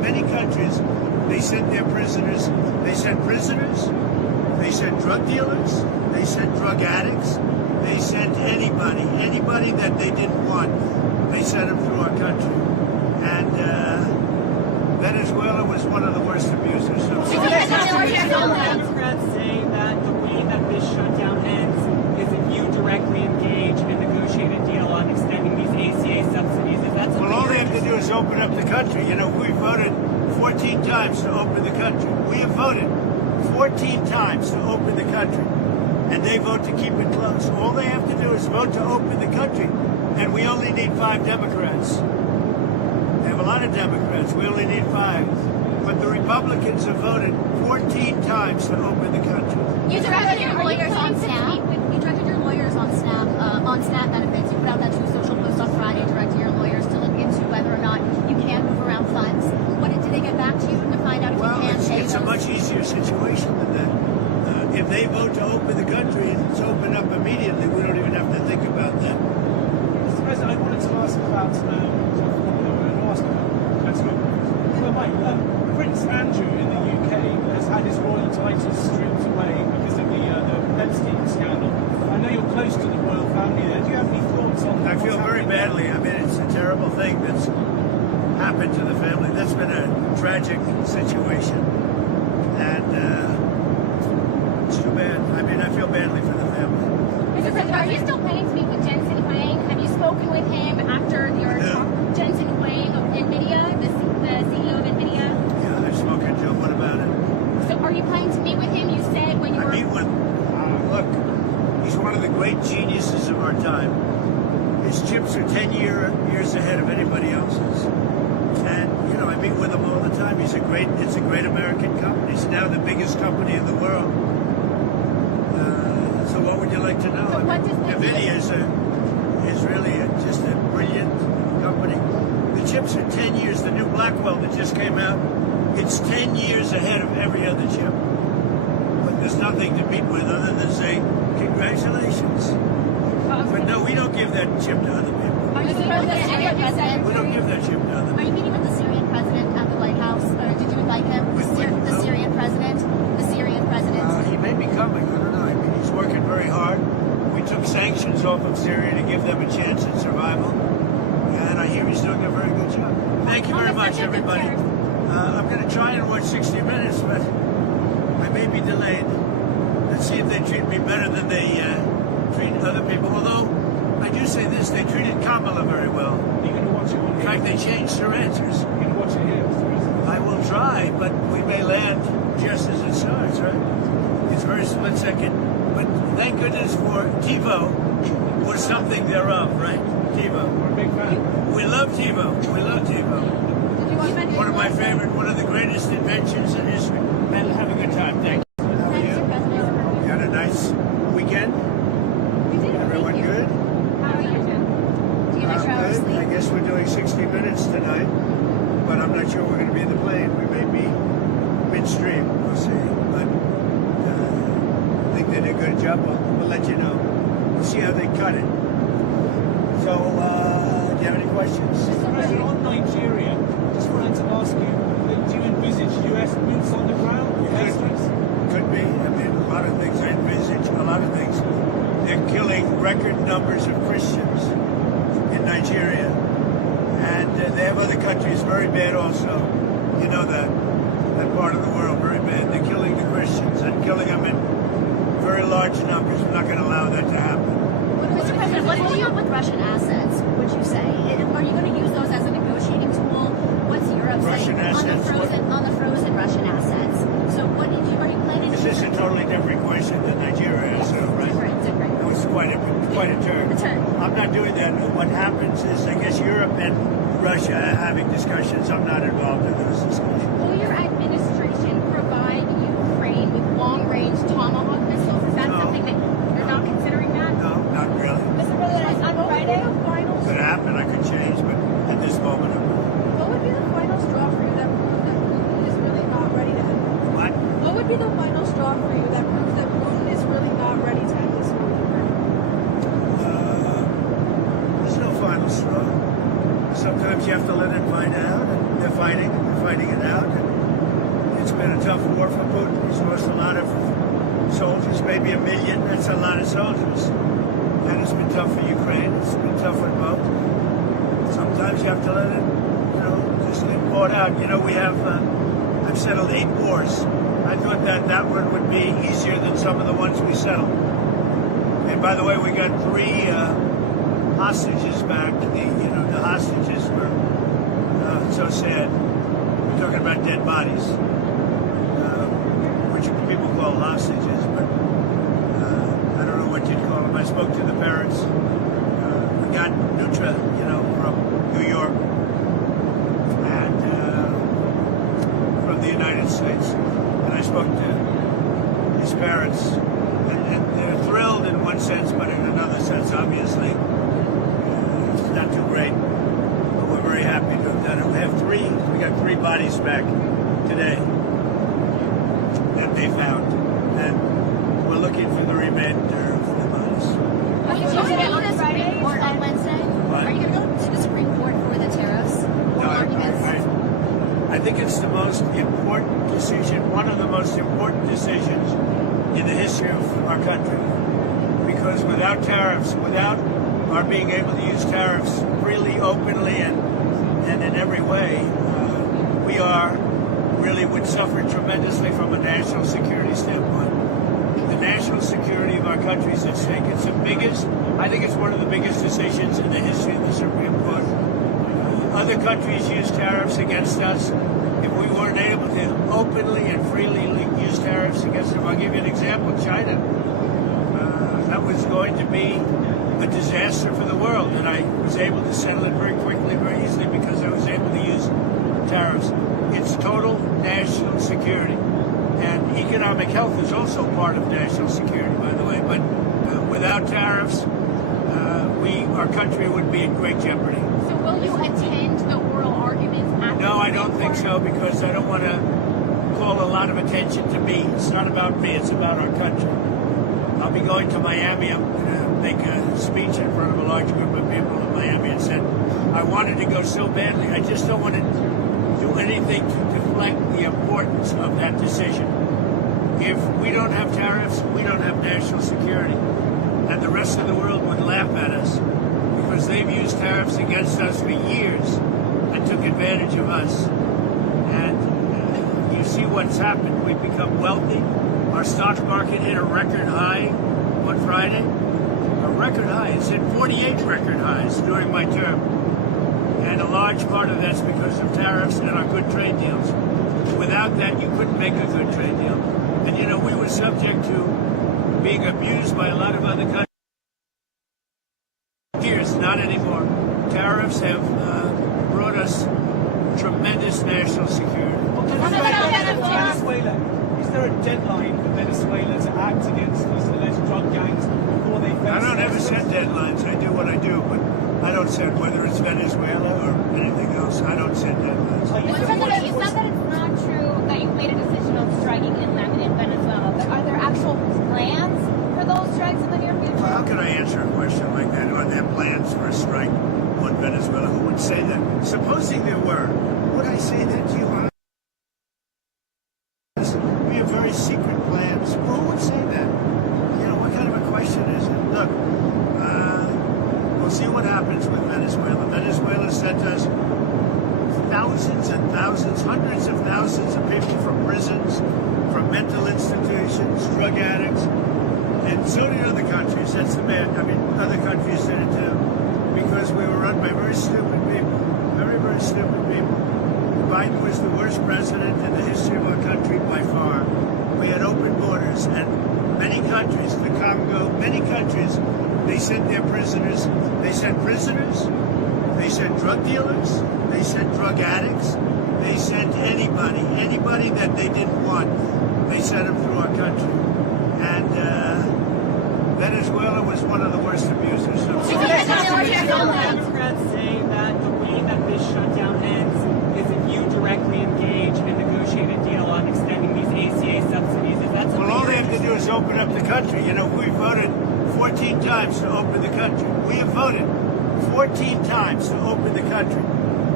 many countries, they sent their prisoners. They sent prisoners. They sent drug dealers. They sent drug addicts. They sent anybody that they didn't want. They sent them through our country. And Venezuela was one of the worst abusers. Democrats say that the way that this shutdown ends is if you directly engage and negotiate a deal on extending these ACA subsidies. Is that something Well, all they you're have to do is open up the country. You know, we voted 14 times to open the country. We have voted 14 times to open the country. And they vote to keep it closed. All they have to do is vote to open the country. And we only need 5 Democrats. They have a lot of Democrats. We only need 5. But the Republicans have voted 14 times to open the country. You directed your lawyers on SNAP. You directed your lawyers on SNAP benefits. You put out that True Social post on Friday, directing your lawyers to look into whether or not you can move around funds. What did they get back to you to find out if Well, you can pay it's a those? much easier situation than that. If they vote to open the country and it's open up immediately, we don't even have to think about that. Mr. President, I wanted to ask about, well, Mike, Prince Andrew in the UK has had his royal titles stripped away because of the Epstein scandal. I know you're close to the royal family there. Do you have any thoughts on I what's feel very happening there? badly. I mean, it's a terrible thing that's happened to the family. That's been a tragic situation. And it's too bad. I mean, I feel badly for the family. Mr. President, are you still planning to meet with Jensen Huang? Have you spoken with him after your talk? Jensen Huang of NVIDIA, the CEO of NVIDIA? Yeah, I've spoken to him. What about it? So are you planning to meet with him? You said when you I were... meet with, look, he's one of the great geniuses of our time. His chips are 10 years ahead of anybody else's. And, you know, I meet with him all the time. It's a great American company. It's now the biggest company in the world. So what would you like to know? So what does NVIDIA is really just a brilliant company. The chips are 10 years. The new Blackwell that just came out, it's 10 years ahead of every other chip. But there's nothing to meet with other than say, congratulations. But no, we don't give that chip to other people. Are you meeting with the Syrian president? We don't give that chip to other Are people. you meeting with the Syrian president at the White House? Or did you invite him? The Syrian president? The Syrian president? He may be coming. I don't know. I mean, he's working very hard. We took sanctions off of Syria to give them a chance at survival. And I hear he's doing a very good job. Thank you very much, everybody. I'm going to try and watch 60 Minutes, but I may be delayed. Let's see if they treat me better than they treat other people. Although, I do say this, they treated Kamala very well. You're going to watch it on In here. fact, they changed her answers. You're going to watch it here, Mr. President. I will try, but we may land just as it starts, right? It's very split second. But thank goodness for TiVo or something thereof, right? TiVo. We're a big fan. We love TiVo. We love TiVo. One of my favorite, one of the greatest inventions in history. Man, have a good time. Thank you. How are you? You had a nice weekend? Everyone good? How are you doing? Do you have extra hours Good. I sleep? guess we're doing 60 Minutes tonight, but I'm not sure we're going to be in the plane. We may be midstream. We'll see. But I think they did a good job. We'll let you know. We'll see how they cut it. So, do you have any questions? Mr. President, on Nigeria, just wanted to ask you, do you envisage US boots on the ground? Yes. Could be. I mean, a lot of things I envisage. A lot of things. They're killing record numbers of Christians in Nigeria. And they have other countries very bad also. You know that part of the world very bad. They're killing the Christians and killing them in very large numbers. We're not going to allow that to happen. Mr. President, what do you have with Russian assets, would you say? Are you going to use those as a negotiating tool? What's Europe Russian saying assets, on the frozen Russian assets? So what are you planning to This is a totally different question than Nigeria, so right? Different. It was quite a turn. A turn. I'm not doing that. What happens is, I guess Europe and Russia are having discussions. I'm not involved in those discussions. Will your administration provide Ukraine with long-range Tomahawk missiles? Is that No. something that you're not considering that? No, not really. Mr. President, on Friday, Could happen. I could change, but at this moment, I'm not. what would be the final straw for you that proves that Putin is really not ready to end this war? What? What would be the final straw for you that proves that Putin is really not ready to end this war? There's no final straw. Sometimes you have to let it find out, and they're fighting it out. And it's been a tough war for Putin. He's lost a lot of soldiers, maybe 1 million. That's a lot of soldiers. And it's been tough for Ukraine. It's been tough for both. Sometimes you have to let it, just get bought out. We have, I've settled 8 wars. I thought that one would be easier than some of the ones we settled. And by the way, we got 3 hostages back. The hostages were so sad. We're talking about dead bodies, which people call hostages, but I don't know what you'd call them. I spoke to the parents. We got Nutra, from New York and from the United States. And I spoke to his parents, and they're thrilled in one sense, but in another sense, obviously, it's not too great. But we're very happy to have done it. We got 3 bodies back today that they found, and we're looking for the remainder of the bodies. Are you going to go to the Supreme Court on Wednesday? What? Are you going to go to the Supreme Court for the tariffs? No, I think it's the most important decision, one of the most important decisions in the history of our country. Because without tariffs, without our being able to use tariffs freely, openly, and in every way, we would suffer tremendously from a national security standpoint. The national security of our country is at stake. It's the biggest, I think it's one of the biggest decisions in the history of the Supreme Court. Other countries use tariffs against us. If we weren't able to openly and freely use tariffs against them, I'll give you an example. China. That was going to be a disaster for the world, and I was able to settle it very quickly, very easily, because I was able to use tariffs. It's total national security. And economic health is also part of national security, by the way. But without tariffs, our country would be in great jeopardy. So will you attend the oral arguments at No, I don't think so, because I don't want to call a lot of attention to me. It's not about me, it's about our country. I'll be going to Miami. I'm going to make a speech in front of a large group of people in Miami, and said I wanted to go so badly. I just don't want to do anything to deflect the importance of that decision. If we don't have tariffs, we don't have national security. And the rest of the world would laugh at us, because they've used tariffs against us for years and took advantage of us. And you see what's happened. We've become wealthy. Our stock market hit a record high on Friday. A record high. It's hit 48 record highs during my term. And a large part of that's because of tariffs and our good trade deals. Without that, you couldn't make a good trade deal. And we were subject to being abused by a lot of other countries. Years, not anymore. Tariffs have brought us tremendous national security. Venezuela. Is there a deadline for Venezuela to act against these alleged drug gangs before they face? I don't ever set deadlines. I do what I do, but I don't set whether it's Venezuela or anything else. I don't set deadlines. You said that it's not true that you made a decision on striking inland in Venezuela, but are there actual plans for those strikes in the near future? Well, how can I answer a question like that? Are there plans for a strike on Venezuela? Who would say that? Supposing there were, would I say that to you? We have very secret plans. Who would say that? What kind of a question is it? Look, we'll see what happens with Venezuela. Venezuela sent us thousands and thousands, hundreds of thousands of people from prisons, from mental institutions, drug addicts, and so did other countries. That's the bad. Other countries did it too, because we were run by very stupid people, very, very stupid people. Biden was the worst president in the history of our country by far. We had open borders, and many countries, the Congo, many countries, they sent their prisoners. They sent prisoners. They sent drug dealers. They sent drug addicts. They sent anybody that they didn't want. They sent them through our country. And Venezuela was one of the worst abusers. Democrats say that the way that this shutdown ends is if you directly engage and negotiate a deal on extending these ACA subsidies. Is that something? Well, all they have to do is open up the country. We voted 14 times to open the country. We have voted 14 times to open the country.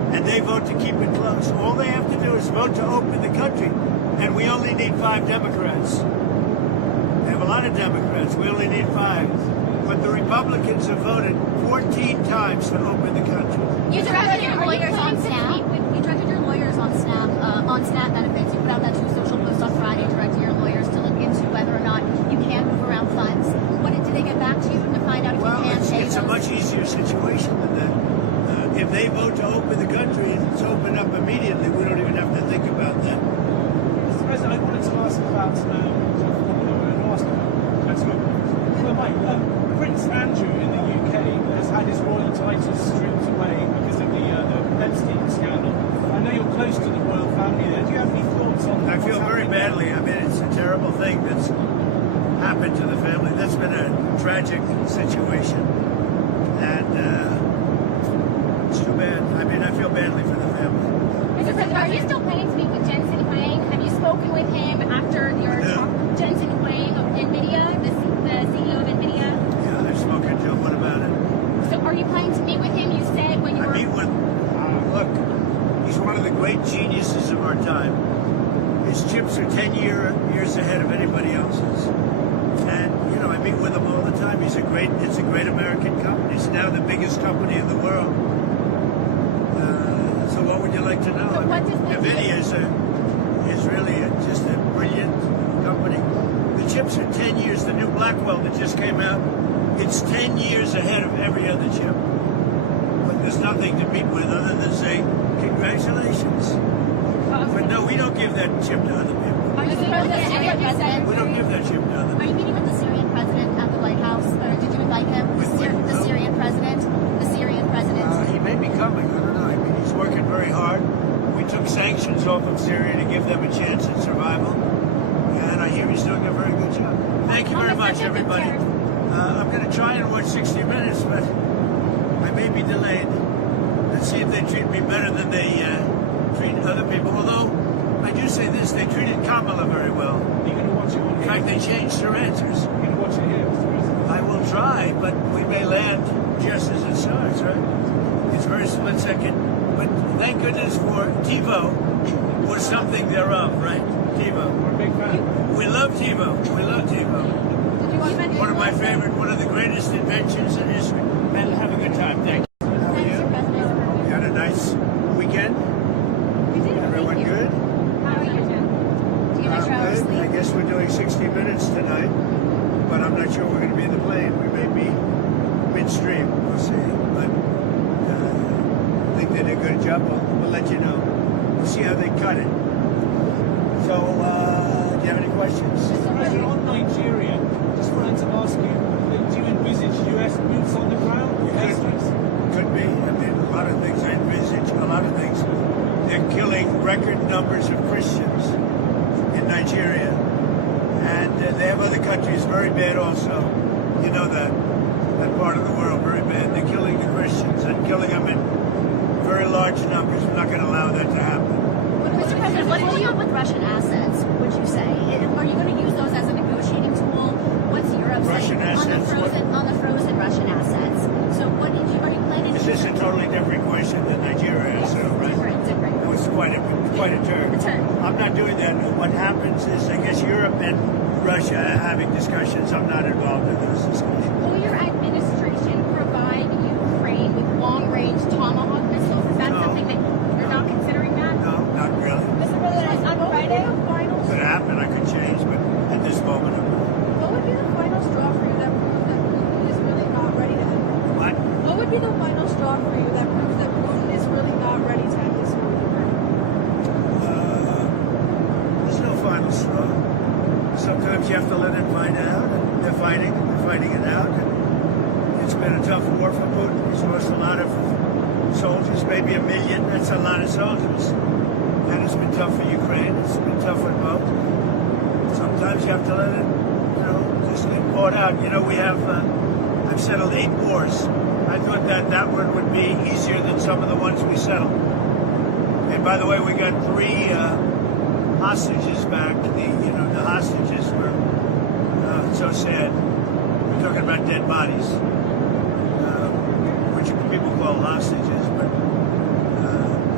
and they vote to keep it closed. All they have to do is vote to open the country, and we only need 5 Democrats. They have a lot of Democrats. We only need 5. But the Republicans have voted 14 times to open the country. You directed your lawyers on Snap. You directed your lawyers on Snap benefits. You put out that True Social post on Friday directing your lawyers to look into whether or not you can move around funds. Did they get back to you to find out if Well, you can pay it's a those? much easier situation than that. If they vote to open the country and it's opened up immediately, we don't even have to think about that. Mr. President, I wanted to ask about Prince Andrew in the UK has had his royal titles stripped away because of the Epstein scandal. I know you're close to the royal family there. Do you have any thoughts on I what's feel very happening there? badly. I mean, it's a terrible thing that's happened to the family. That's been a tragic situation. And it's too bad. I mean, I feel badly for the family. Mr. President, are you still planning to meet with Jensen Huang? Have you spoken with him after your Yeah. talk? Jensen Huang of NVIDIA, the CEO of NVIDIA? Yeah, I've spoken to him. What about it? So are you planning to meet with him? You said when you I were... meet with, look, he's one of the great geniuses of our time. His chips are 10 years ahead of anybody else's. And, you know, I meet with him all the time. It's a great American company. It's now the biggest company in the world. So what would you like to know? So what does NVIDIA is really just a brilliant company. The chips are 10 years. The new Blackwell that just came out, it's 10 years ahead of every other chip. But there's nothing to meet with other than say, congratulations. But no, we don't give that chip to other people. Are you meeting with the Syrian president? We don't give that chip to other Are people. you meeting with the Syrian president at the White House? Or did you invite him? The Syrian president? The Syrian president? He may be coming. I don't know. I mean, he's working very hard. We took sanctions off of Syria to give them a chance at survival. And I hear he's doing a very good job. Thank you very much, everybody. I'm going to try and watch 60 Minutes, but I may be delayed. Let's see if they treat me better than they treat other people. Although, I do say this, they treated Kamala very well. You're going to watch it on In here? fact, they changed her answers. You're going to watch it here, Mr. President? I will try, but we may land just as it starts, right? It's very split second. But thank goodness for TiVo, or something thereof, right? TiVo. We're a big fan. We love TiVo. We love TiVo. One of my favorite, one of the greatest inventions in history. Man, have a good time. Thank you. How are Thanks, you? Mr. President. You had a nice weekend? We did. Everyone Thank you. good? How are you, Jen? Do you get extra hours Good. I sleep? guess we're doing 60 Minutes tonight, but I'm not sure we're going to be in the plane. We may be midstream. We'll see. But I think they did a good job. We'll let you know. We'll see how they cut it. So, do you have any questions? Mr. President, on Nigeria, just wanted to ask you, do you envisage US boots on the ground? Airstrips? Could be. I mean, a lot of things I envisage. A lot of things. They're killing record numbers of Christians in Nigeria. And they have other countries very bad also. You know that part of the world very bad. They're killing the Christians and killing them in very large numbers. We're not going to allow that to happen. Mr. President, what's going on with Russian assets, would you say? Are you going to use those as a negotiating tool? What's Europe Russian saying assets, on the frozen Russian assets? So are you planning to... This is a totally different question than Nigeria is, right? Different. It was quite a turn. A turn. I'm not doing that. What happens is, I guess Europe and Russia are having discussions. I'm not involved in those discussions. Will your administration provide Ukraine with long-range Tomahawk missiles? Is that No. something that you're not considering that? No, not really. Mr. President, on Friday, Could happen. I could change, but at this moment, I'm not. what would be the final straw for you that proves that Putin is really not ready to end the war? What? What would be the final straw for you that proves that Putin is really not ready to end this war with Ukraine? There's no final straw. Sometimes you have to let it find out. And they're fighting it out. And it's been a tough war for Putin. He's lost a lot of soldiers, maybe 1 million. That's a lot of soldiers. And it's been tough for Ukraine. It's been tough for both. Sometimes you have to let it, just get bought out. You know, we have, I've settled 8 wars. I thought that one would be easier than some of the ones we settled. And by the way, we got 3 hostages back. The hostages were so sad. We're talking about dead bodies, which people call hostages, but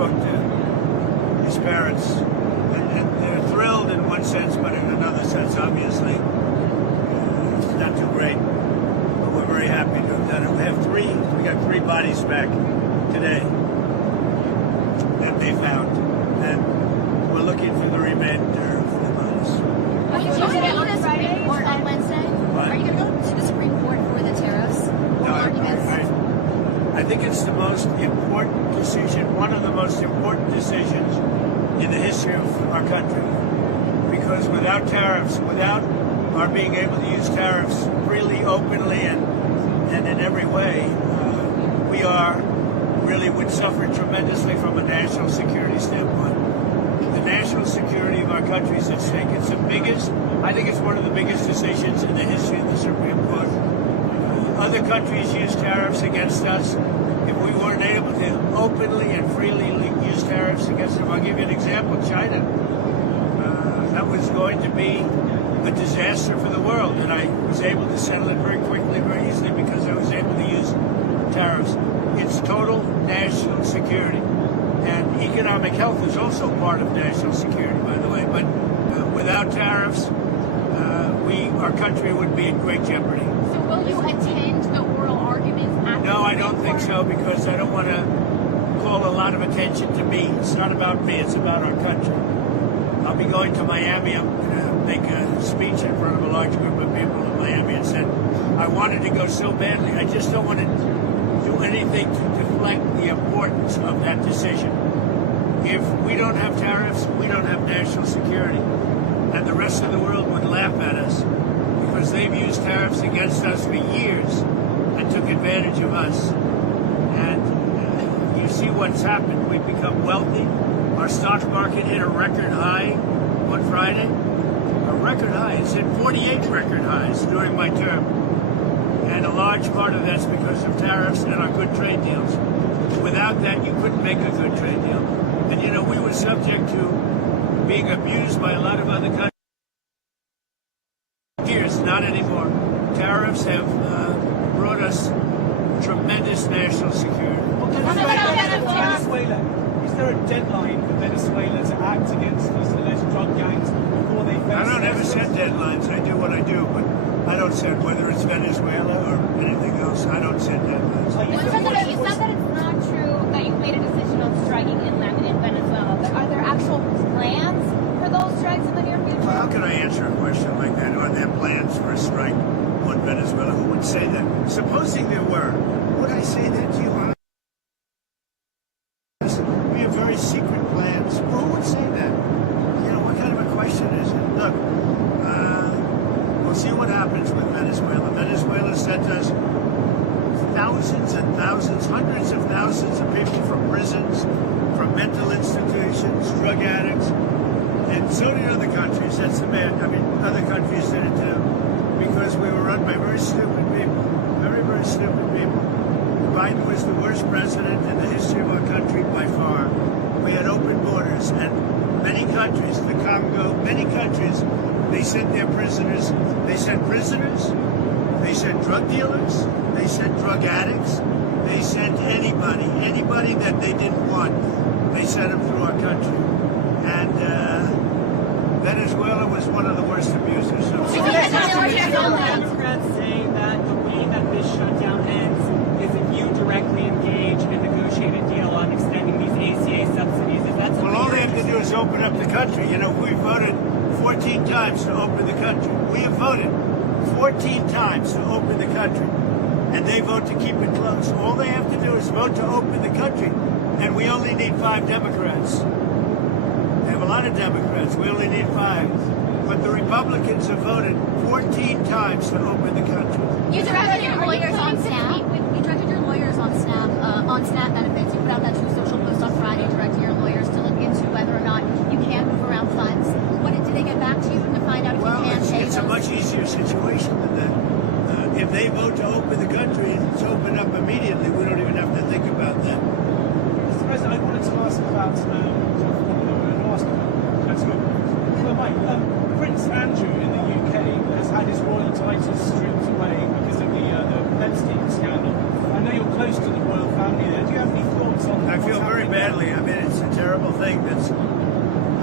spoke to his parents, and they're thrilled in one sense, but in another sense, obviously, it's not too great. But we're very happy to have done it. We got three bodies back today that they found, and we're looking for the remainder of the bodies. Are you going to go to the Supreme Court on Wednesday? What? Are you going to go to the Supreme Court for the tariffs? Or No, arguments? I think it's the most important decision, one of the most important decisions in the history of our country. Because without tariffs, without our being able to use tariffs freely, openly, and in every way, we would suffer tremendously from a national security standpoint. The national security of our country is at stake. It's the biggest, I think it's one of the biggest decisions in the history of the Supreme Court. Other countries use tariffs against us. If we weren't able to openly and freely use tariffs against them, I'll give you an example. China. That was going to be a disaster for the world, and I was able to settle it very quickly, very easily, because I was able to use tariffs. It's total national security. And economic health is also part of national security, by the way. But without tariffs, our country would be in great jeopardy. So will you attend the oral arguments at No, the I don't Supreme think Court? so, because I don't want to call a lot of attention to me. It's not about me, it's about our country. I'll be going to Miami. I'm going to make a speech in front of a large group of people in Miami, and said I wanted to go so badly. I just don't want to do anything to deflect the importance of that decision. If we don't have tariffs, we don't have national security. And the rest of the world would laugh at us, because they've used tariffs against us for years and took advantage of us. And you see what's happened. We've become wealthy. Our stock market hit a record high on Friday. A record high. It's hit 48 record highs during my term. And a large part of that's because of tariffs and our good trade deals. Without that, you couldn't make a good trade deal. And you know, we were subject to being abused by a lot of other countries. Years, not anymore. Tariffs have brought us tremendous national security. Venezuela. Is there a deadline for Venezuela to act against these alleged drug gangs before they face? I don't ever set deadlines. I do what I do, but I don't set whether it's Venezuela or anything else. I don't set deadlines. You said that it's not true that you made a decision on striking inland in Venezuela, but are there actual plans for those strikes in the near future? Well, how can I answer a question like that? Are there plans for a strike on Venezuela? Who would say that? Supposing there were, would I say that to you? We have very secret plans. Well, who would say that? You know, what kind of a question is it? Look, we'll see what happens with Venezuela. Venezuela sent us thousands and thousands, hundreds of thousands of people from prisons, from mental institutions, drug addicts, and so did other countries. That's the bad. I mean, other countries did it too, because we were run by very stupid people, very, very stupid people. Biden was the worst president in the history of our country by far. We had open borders, and many countries, the Congo, many countries, they sent their prisoners. They sent prisoners. They sent drug dealers. They sent drug addicts. They sent anybody that they didn't want. They sent them through our country. And Venezuela was one of the worst abusers. Democrats say that the way that this shutdown ends is if you directly engage and negotiate a deal on extending these ACA subsidies. Is that something? Well, all they have to do is open up the country. You know, we voted 14 times to open the country. We have voted 14 times to open the country, and they vote to keep it closed. All they have to do is vote to open the country, and we only need 5 Democrats. They have a lot of Democrats. We only need 5. But the Republicans have voted 14 times to open the country. You directed your lawyers on SNAP. You directed your lawyers on SNAP benefits. You put out that True Social post on Friday, directing your lawyers to look into whether or not you can move around funds. Did they get back to you to find out if you can pay it's a much easier situation than that. If they vote to open the country, it's opened up immediately. We don't even have to think about that. Mr. President, I wanted to ask about. That's good. Well, Mike, Prince Andrew in the UK has had his royal titles stripped away because of the Epstein scandal. I know you're close to the royal family there. Do you have any thoughts on? I feel very badly. I mean, it's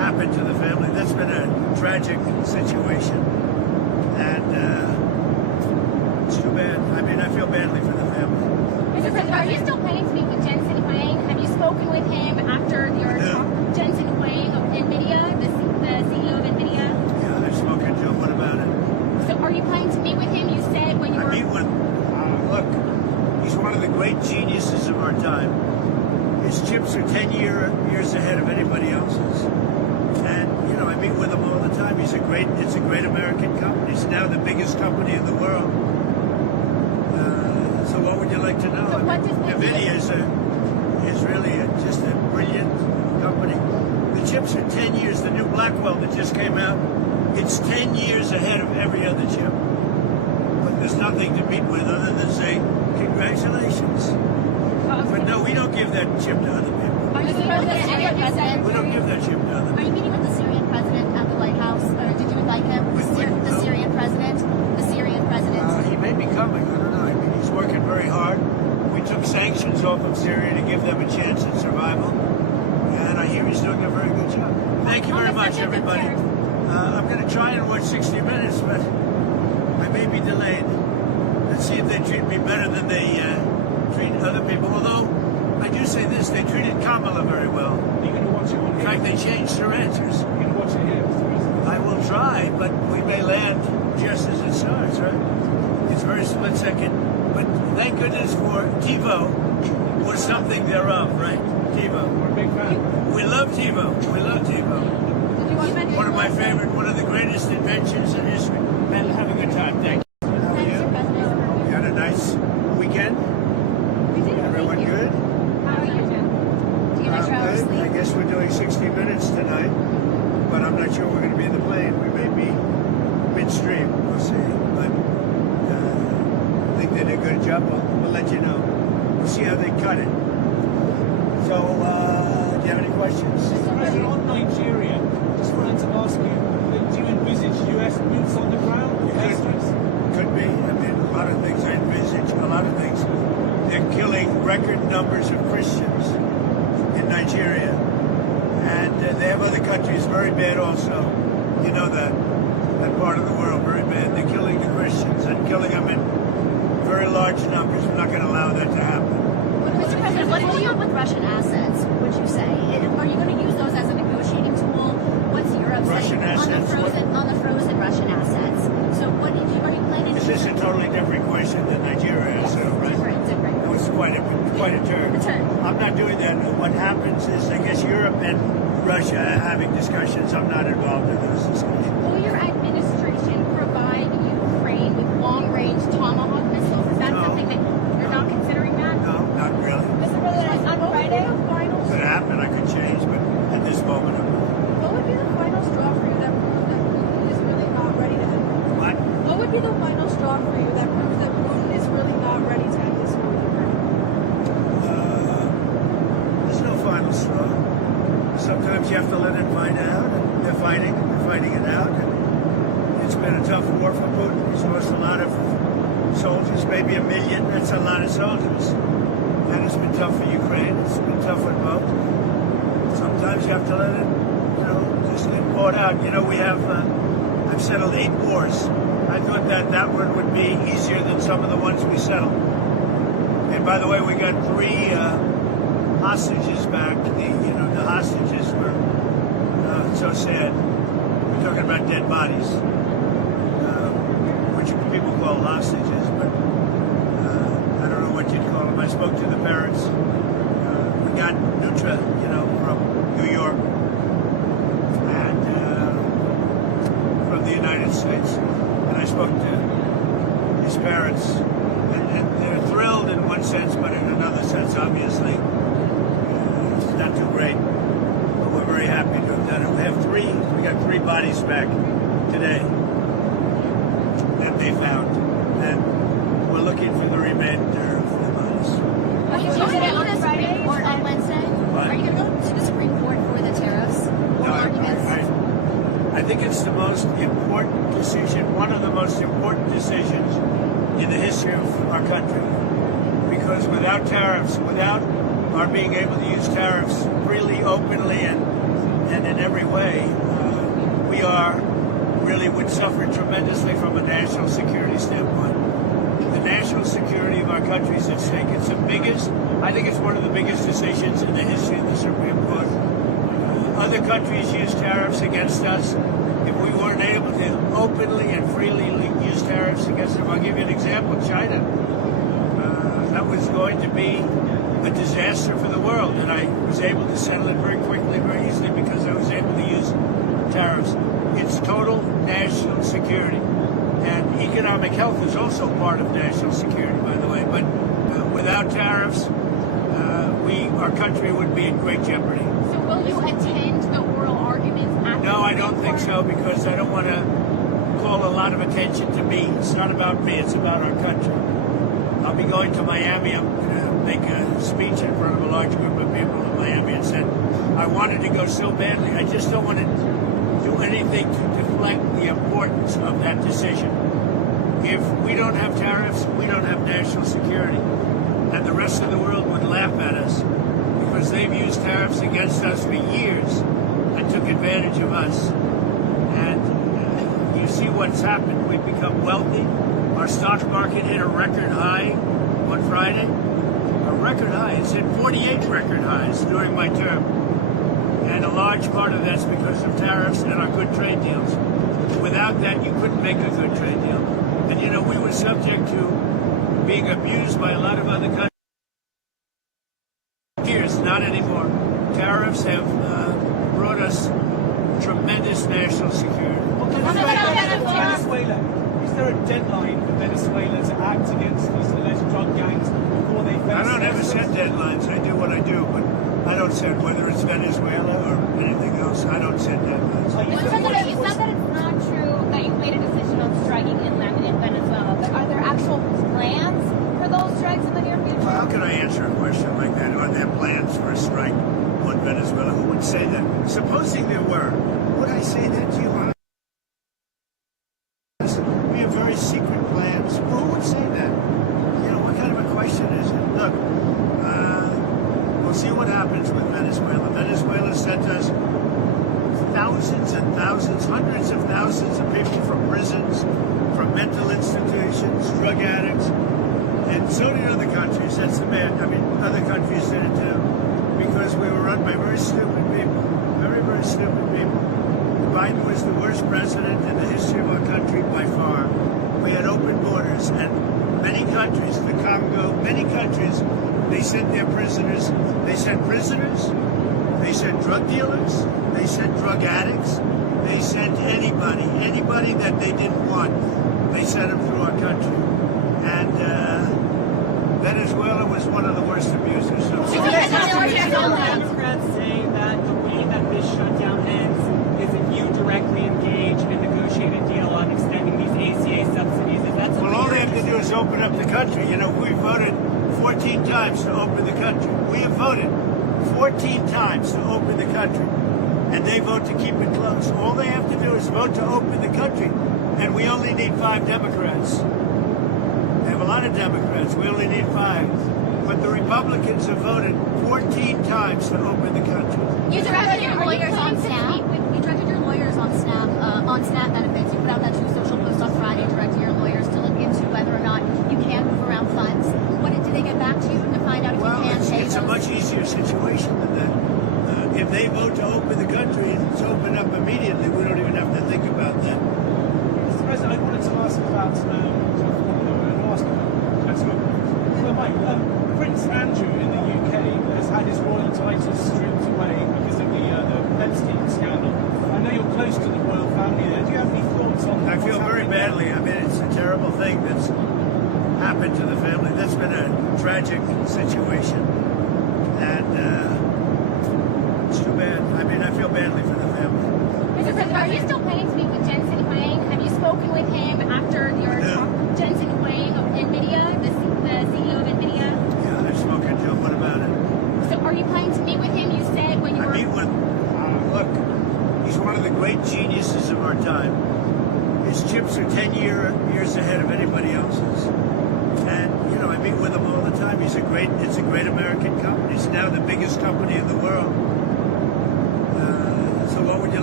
happened to the family. That's been a tragic situation, and it's too bad. I mean, I feel badly for the family. Mr. President, are you still planning to meet with Jensen Huang? Have you spoken with him after your talk? Jensen Huang of NVIDIA, the CEO of NVIDIA? Yeah, I've spoken to him. What about it? So are you planning to meet with him? You said when you I were... meet with, look, he's one of the great geniuses of our time. His chips are 10 years ahead of anybody else's. And, you know, I meet with him all the time. It's a great American company. It's now the biggest company in the world. So what would you like to know? So what does NVIDIA is really just a brilliant company. The chips are 10 years. The new Blackwell that just came out, it's 10 years ahead of every other chip. But there's nothing to meet with other than say, congratulations. But no, we don't give that chip to other people. Are you meeting with the Syrian president? We don't give that chip to other Are people. you meeting with the Syrian president at the White House? Or did you invite him? The Syrian president? The Syrian president? He may be coming. I don't know. I mean, he's working very hard. We took sanctions off of Syria to give them a chance at survival. And I hear he's doing a very good job. Thank you very much, everybody. I'm going to try and watch 60 Minutes, but I may be delayed. Let's see if they treat me better than they treat other people. Although, I do say this, they treated Kamala very well. You're going to watch it on In here. fact, they changed their answers. You're going to watch it here, Mr. President. I will try, but we may land just as it starts, right? It's very split second. But thank goodness for TiVo or something thereof, right? TiVo. We're a big fan. We love TiVo. We love TiVo. One of my favorite, one of the greatest inventions in history. And have a good time. Thank you. How are Mr. you? President. You had a nice weekend? We did. Everyone Thank you. good? How are you, Jim? Do you get extra hours Good. I sleep? guess we're doing 60 Minutes tonight, but I'm not sure we're going to be in the plane. We may be midstream. We'll see. But I think they did a good job. We'll let you know. We'll see how they cut it. So, do you have any questions? Mr. President, on Nigeria, just wanted to ask you, do you envisage US boots on the ground? Could be. I mean, a lot of things I envisage. A lot of things. They're killing record numbers of Christians in Nigeria. And they have other countries very bad also. You know that part of the world very bad. They're killing the Christians and killing them in very large numbers. We're not going to allow that to happen. Mr. President, what's going on with Russian assets, would you say? Are you going to use those as a negotiating tool? What's Europe Russian saying assets, on the frozen Russian assets? So what are you planning to This is a totally different question than Nigeria, so right? different. It was quite a turn. A turn. I'm not doing that. What happens is, I guess Europe and Russia are having discussions. I'm not involved in those discussions. Will your administration provide Ukraine with long-range Tomahawk missiles? Is that No. something that you're not considering that? No, not really. Mr. President, on Friday, Could happen. I could change, but at this moment, I'm not. what would be the final straw for you that proves that Putin is really not ready to end? What? What would be the final straw for you that proves that Putin is really not ready to end this war? There's no final straw. Sometimes you have to let it fight out. And they're fighting it out. And it's been a tough war for Putin. He's lost a lot of soldiers, maybe 1 million. That's a lot of soldiers. And it's been tough for Ukraine. It's been tough for both. Sometimes you have to let it, just get bought out. You know, we have, I've settled 8 wars. I thought that one would be easier than some of the ones we settled. And by the way, we got 3 hostages back. The hostages were so sad. We're talking about dead bodies, which people call hostages, but I don't know what you'd call them. I spoke to the parents. We got Nutra, from New York and from the United States, and I spoke to his parents, and they're thrilled in one sense, but in another sense, obviously, it's not too great. But we're very happy to have done it. We got 3 bodies back today that they found, and we're looking for the remainder of the bodies. Are you going to go to the Supreme Court on Wednesday? What? Are you going to go to the Supreme Court for the tariffs? No, arguments? I think it's the most important decision, one of the most important decisions in the history of our country. Because without tariffs, without our being able to use tariffs freely, openly, and in every way, we really would suffer tremendously from a national security standpoint. The national security of our country is at stake. It's the biggest, I think it's one of the biggest decisions in the history of the Supreme Court. Other countries use tariffs against us. If we weren't able to openly and freely use tariffs against them, I'll give you an example. China. That was going to be a disaster for the world, and I was able to settle it very quickly, very easily, because I was able to use tariffs. It's total national security. And economic health is also part of national security, by the way. But without tariffs, our country would be in great jeopardy. So will you attend the oral arguments at No, I don't think so, because I don't want to call a lot of attention to me. It's not about me, it's about our country. I'll be going to Miami. I'm going to make a speech in front of a large group of people in Miami, and said I wanted to go so badly. I just don't want to do anything to deflect the importance of that decision. If we don't have tariffs, we don't have national security. And the rest of the world would laugh at us, because they've used tariffs against us for years and took advantage of us. And you see what's happened. We've become wealthy. Our stock market hit a record high on Friday. A record high. It's hit 48 record highs during my term. And a large part of that's because of tariffs and our good trade deals. Without that, you couldn't make a good trade deal. And you know, we were subject to being abused by a lot of other countries. Years, not anymore. Tariffs have brought us tremendous national security. Venezuela. Is there a deadline for Venezuela to act against these alleged drug gangs before they face? I don't ever set deadlines. I do what I do, but I don't set whether it's Venezuela or anything else. I don't set deadlines. You said that it's not true that you made a decision on striking inland in Venezuela, but are there actual plans for those strikes in the near future? Well, how can I answer a question like that? Are there plans for a strike on Venezuela? Who would say that? Supposing there were, would I say that to you? We have very secret plans. Well, who would say that? You know, what kind of a question is it? Look, we'll see what happens with Venezuela. Venezuela sent us thousands and thousands, hundreds of thousands of people from prisons, from mental institutions, drug addicts, and so did other countries. That's the bad. I mean, other countries did it too, because we were run by very stupid people, very, very stupid people. Biden was the worst president in the history of our country by far. We had open borders, and many countries, the Congo, many countries, they sent their prisoners. They sent prisoners. They sent drug dealers. They sent drug addicts. They sent anybody that they didn't want. They sent them through our country. And Venezuela was one of the worst abusers. Democrats say that the way that this shutdown ends is if you directly engage and negotiate a deal on extending these ACA subsidies. Is that something? Well, all they have to do is open up the country. You know, we voted 14 times to open the country. We have voted 14 times to open the country, and they vote to keep it closed. All they have to do is vote to open the country, and we only need 5 Democrats. They have a lot of Democrats. We only need 5. But the Republicans have voted 14 times to open the country. You directed your lawyers on SNAP. You directed your lawyers on SNAP benefits. You put out that True Social post on Friday, directing your lawyers to look into whether or not you can move around funds. Did they get back to you to find out if you can pay it's those? a much easier situation than that. If they vote to open the country, it's open up immediately. We don't even have to think about that. Mr. President, I wanted to ask about Prince Andrew in the UK has had his royal titles stripped away because of the Epstein scandal. I know you're close to the royal family there. Do you have any thoughts on I feel very badly. I mean, it's a terrible thing that's happened to the family. That's been a tragic situation, and it's too bad. I mean, I feel badly for the family. Mr. President, are you still planning to meet with Jensen Huang? Have you spoken with him after your talk? Jensen Huang of NVIDIA, the CEO of NVIDIA? Yeah, I've spoken to him. What about it? So are you planning to meet with him? You said when you were... I meet with, look, he's one of the great geniuses of our time. His chips are 10 years ahead of anybody else's. And, you know, I meet with him all the time. It's a great American company. It's now the biggest company in the world. So what would you like?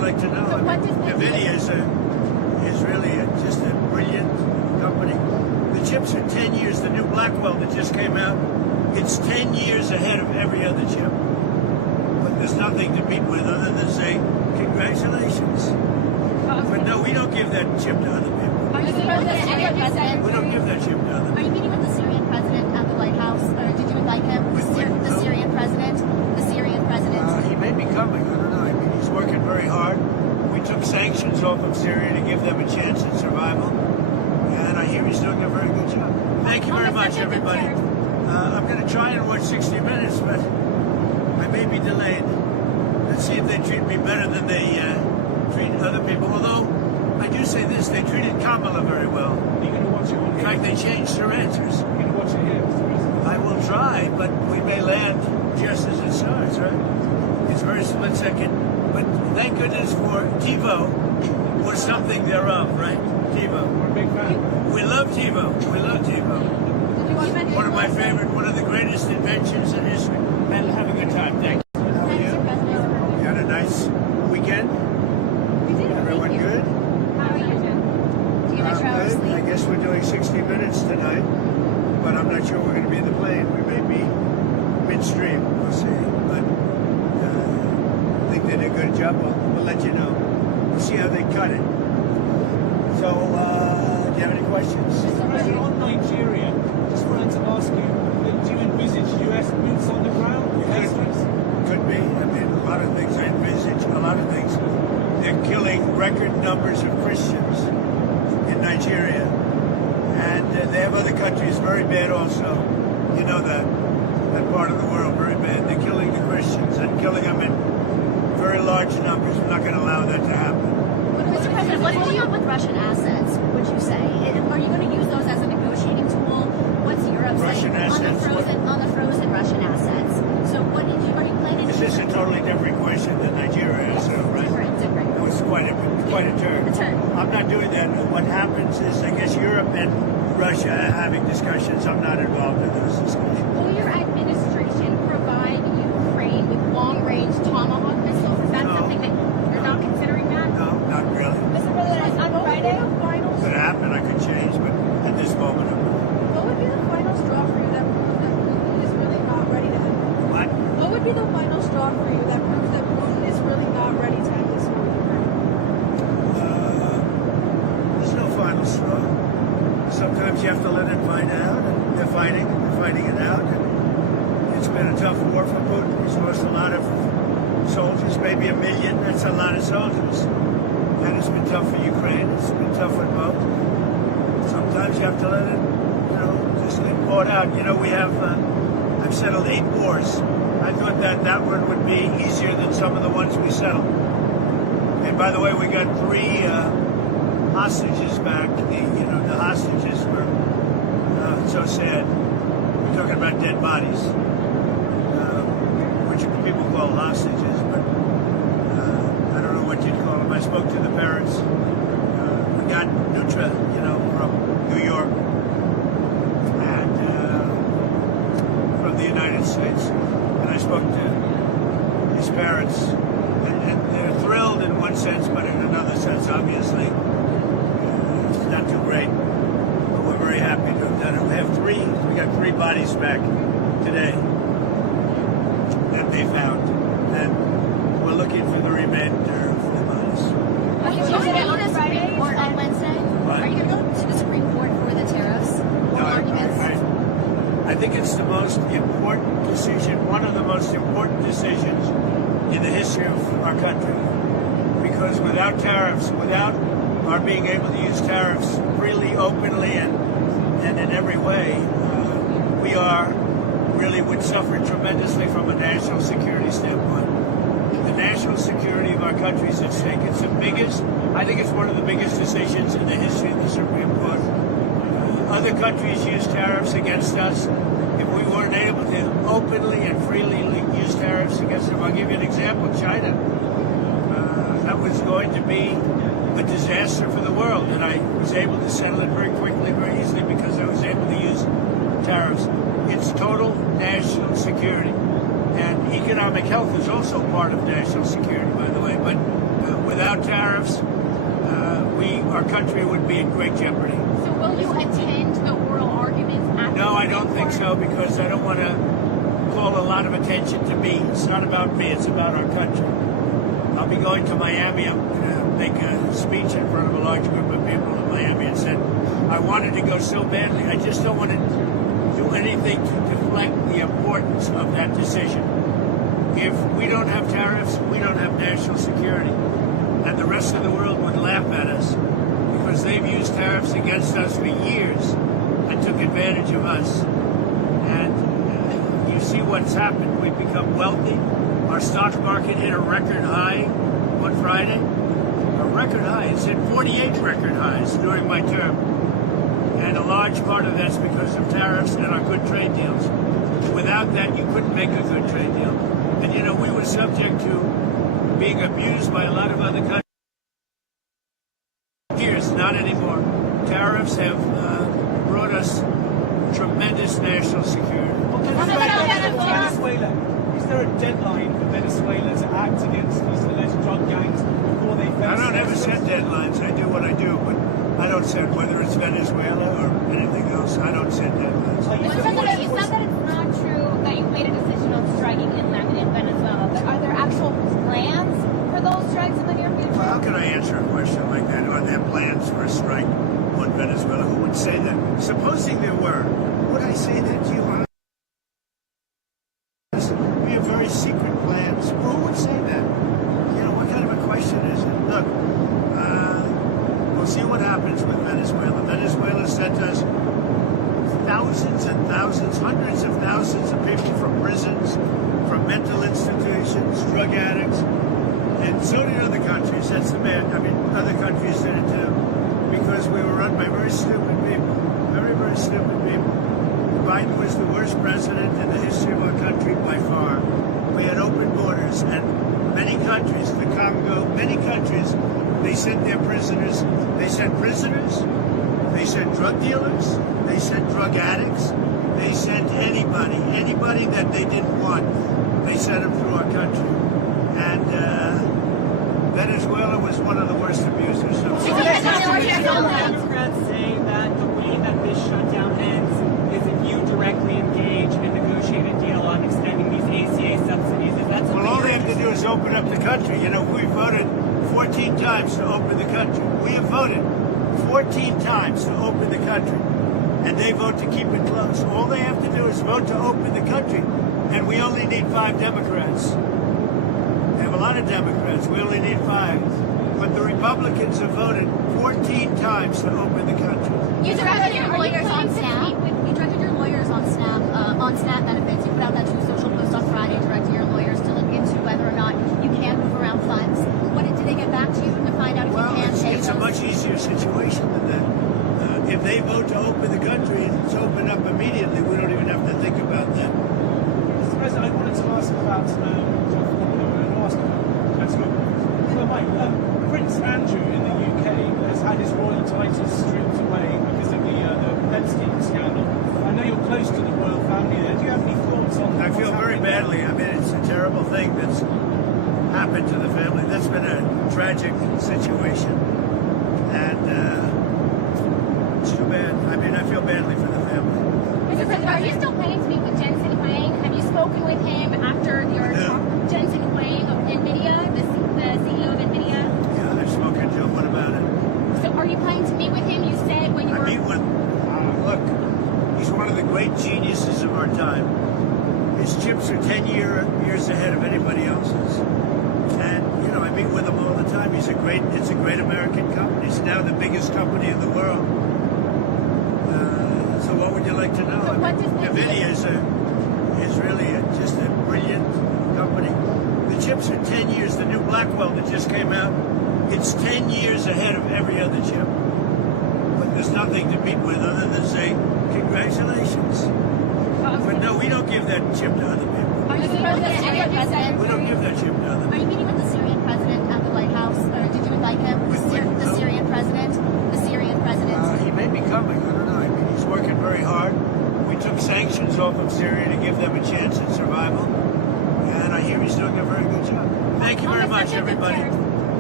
like to know. So what does NVIDIA is really just a brilliant company. The chips are 10 years. The new Blackwell that just came out, it's 10 years ahead of every other chip. But there's nothing to beat with other than say, congratulations. But no, we don't give that chip to other people. Are you meeting with the Syrian president? We don't give that chip to other Are people. you meeting with the Syrian president at the White House? Or did you invite him? The Syrian president? The Syrian president? He may be coming. I don't know. I mean, he's working very hard. We took sanctions off of Syria to give them a chance at survival. And I hear he's doing a very good job. Thank you very much, everybody. I'm going to try and watch 60 Minutes, but I may be delayed. Let's see if they treat me better than they treat other people. Although, I do say this, they treated Kamala very well. You're going to watch it on In here. fact, they changed their answers. You're going to watch it here, Mr. President. I will try, but we may land just as it starts, right? It's very split second. But thank goodness for TiVo or something thereof, right? TiVo. We're a big fan. We love TiVo. We love TiVo. One of my favorite, one of the greatest inventions in history. And have a good time. Thank you. How are you? You had a nice weekend? Everyone good? How are you doing? Do you get extra hours Good. I sleep? guess we're doing 60 Minutes tonight, but I'm not sure we're going to be in the plane. We may be midstream. We'll see. But I think they did a good job. We'll let you know. We'll see how they cut it. So, do you have any questions? Mr. President, on Nigeria, just wanted to ask you, do you envisage US boots on the ground? Airstrips? Could be. I mean, a lot of things. I envisage a lot of things. They're killing record numbers of Christians in Nigeria. And they have other countries very bad also. You know that part of the world, very bad. They're killing the Christians and killing them in very large numbers. We're not going to allow that to happen. Mr. President, what's going on with Russian assets, would you say? Are you going to use those as a negotiating tool? What's Europe Russian saying assets, on the frozen Russian assets? So what are you planning to This is a totally different question than Nigeria is, right? Different. It was quite a turn. A turn. I'm not doing that. What happens is, I guess Europe and Russia are having discussions. I'm not involved in those discussions. Will your administration provide Ukraine with long-range Tomahawk missiles? Is that No. something that you're not considering that? No, not really. Mr. President, on Friday, Could happen. I could change, but at this moment, I'm not. what would be the final straw for you that proves that Putin is really not ready to end the war? What? What would be the final straw for you that proves that Putin is really not ready to end this war? There's no final straw. Sometimes you have to let it find out, and they're fighting it out. And it's been a tough war for Putin. He's lost a lot of soldiers, maybe 1 million. That's a lot of soldiers. And it's been tough for Ukraine. It's been tough for both. Sometimes you have to let it, just get bought out. We have, I've settled 8 wars. I thought that one would be easier than some of the ones we settled. And by the way, we got 3 hostages back. The hostages were so sad. We're talking about dead bodies, which people call hostages, but I don't know what you'd call them. I spoke to the parents. We got Nutra, from New York and from the United States, and I spoke to his parents, and they're thrilled in one sense, but in another sense, obviously, it's not too great. But we're very happy to have done it. We got 3 bodies back today that they found, and we're looking for the remainder of the bodies. Are you going to go to the Supreme Court on Wednesday? What? Are you going to go to the Supreme Court for the tariffs? Or arguments? I think it's the most important decision, one of the most important decisions in the history of our country. Because without tariffs, without our being able to use tariffs freely, openly, and in every way, we would suffer tremendously from a national security standpoint. The national security of our country is at stake. It's the biggest, I think it's one of the biggest decisions in the history of the Supreme Court. Other countries use tariffs against us. If we weren't able to openly and freely use tariffs against them, I'll give you an example. China. That was going to be a disaster for the world, and I was able to settle it very quickly, very easily, because I was able to use tariffs. It's total national security. And economic health is also part of national security, by the way. But without without tariffs, our country would be in great jeopardy. So will you attend the oral arguments at the No, I don't Supreme think Court? so, because I don't want to call a lot of attention to me. It's not about me, it's about our country. I'll be going to Miami. I'm going to make a speech in front of a large group of people in Miami and said I wanted to go so badly. I just don't want to do anything to deflect the importance of that decision. If we don't have tariffs, we don't have national security. And the rest of the world would laugh at us because they've used tariffs against us for years and took advantage of us. And you see what's happened. We've become wealthy. Our stock market hit a record high on Friday. A record high. It's hit 48 record highs during my term. And a large part of that's because of tariffs and our good trade deals. Without that, you couldn't make a good trade deal. And you know, we were subject to being abused by a lot of other countries. Years, not anymore. Tariffs have brought us tremendous national security. Venezuela. Is there a deadline for Venezuela to act against these alleged drug gangs before they face? I don't ever set deadlines. I do what I do, but I don't set whether it's Venezuela or anything else. I don't set deadlines. You said that it's not true that you made a decision on striking inland in Venezuela, but are there actual plans for those strikes in the near future? Well, how can I answer a question like that? Are there plans for a strike on Venezuela? Who would say that? Supposing there were, would I say that to you? We have very secret plans. Well, who would say that? You know, what kind of a question is it? Look, we'll see what happens with Venezuela. Venezuela sent us thousands and thousands, hundreds of thousands of people from prisons, from mental institutions, drug addicts, and so did other countries. That's the bad. I mean, other countries did it too, because we were run by very stupid people, very, very stupid people. Biden was the worst president in the history of our country by far. We had open borders, and many countries, the Congo, many countries, they sent their prisoners. They sent prisoners. They sent drug dealers. They sent drug addicts. They sent anybody that they didn't want. They sent them through our country. And Venezuela was one of the worst abusers. Democrats say that the way that this shutdown ends is if you directly engage and negotiate a deal on extending these ACA subsidies. Is that something? Well, all they have to do is open up the country. You know, we voted 14 times to open the country. We have voted 14 times to open the country. And they vote to keep it closed. All they have to do is vote to open the country. And we only need 5 Democrats. We have a lot of Democrats. We only need 5. But the Republicans have voted 14 times to open the country. You directed your lawyers on SNAP. You directed your lawyers on SNAP benefits. You put out that True Social post on Friday directing your lawyers to look into whether or not you can move around funds. What did they get back to you to find out if Well, you can pay it's a those? much easier situation than that. If they vote to open the country and it's opened up immediately, we don't even have to think about that. Mr. President, I wanted to ask about. Prince Andrew in the UK has had his royal titles stripped away because of the Epstein scandal. I know you're close to the royal family there. Do you have any thoughts on I what's feel very happening there? badly. I mean, it's a terrible thing that's happened to the family. That's been a tragic situation. And it's too bad. I mean, I feel badly for the family. Mr. President, are you still planning to meet with Jensen Huang? Have you spoken with him after your talk? Jensen Huang of NVIDIA, the CEO of NVIDIA? Yeah, I've spoken to him. What about it? So are you planning to meet with him? You said when you I were... mean, look, he's one of the great geniuses of our time. His chips are 10 years ahead of anybody else's. And, you know, I meet with him all the time. It's a great American company. It's now the biggest company in the world. So what would you like to know? So what does NVIDIA is really just a brilliant company. The chips are 10 years. The new Blackwell that just came out, it's 10 years ahead of every other chip. But there's nothing to meet with other than say, congratulations. But no, we don't give that chip to other people. Are you meeting with the Syrian president? We don't give that chip to other Are you meeting with the Syrian president at the White House? Or did you invite him? The Syrian president? The Syrian president? He may be coming. I don't know. I mean, he's working very hard. We took sanctions off of Syria to give them a chance at survival. And I hear he's doing a very good job. Thank you very much, everybody.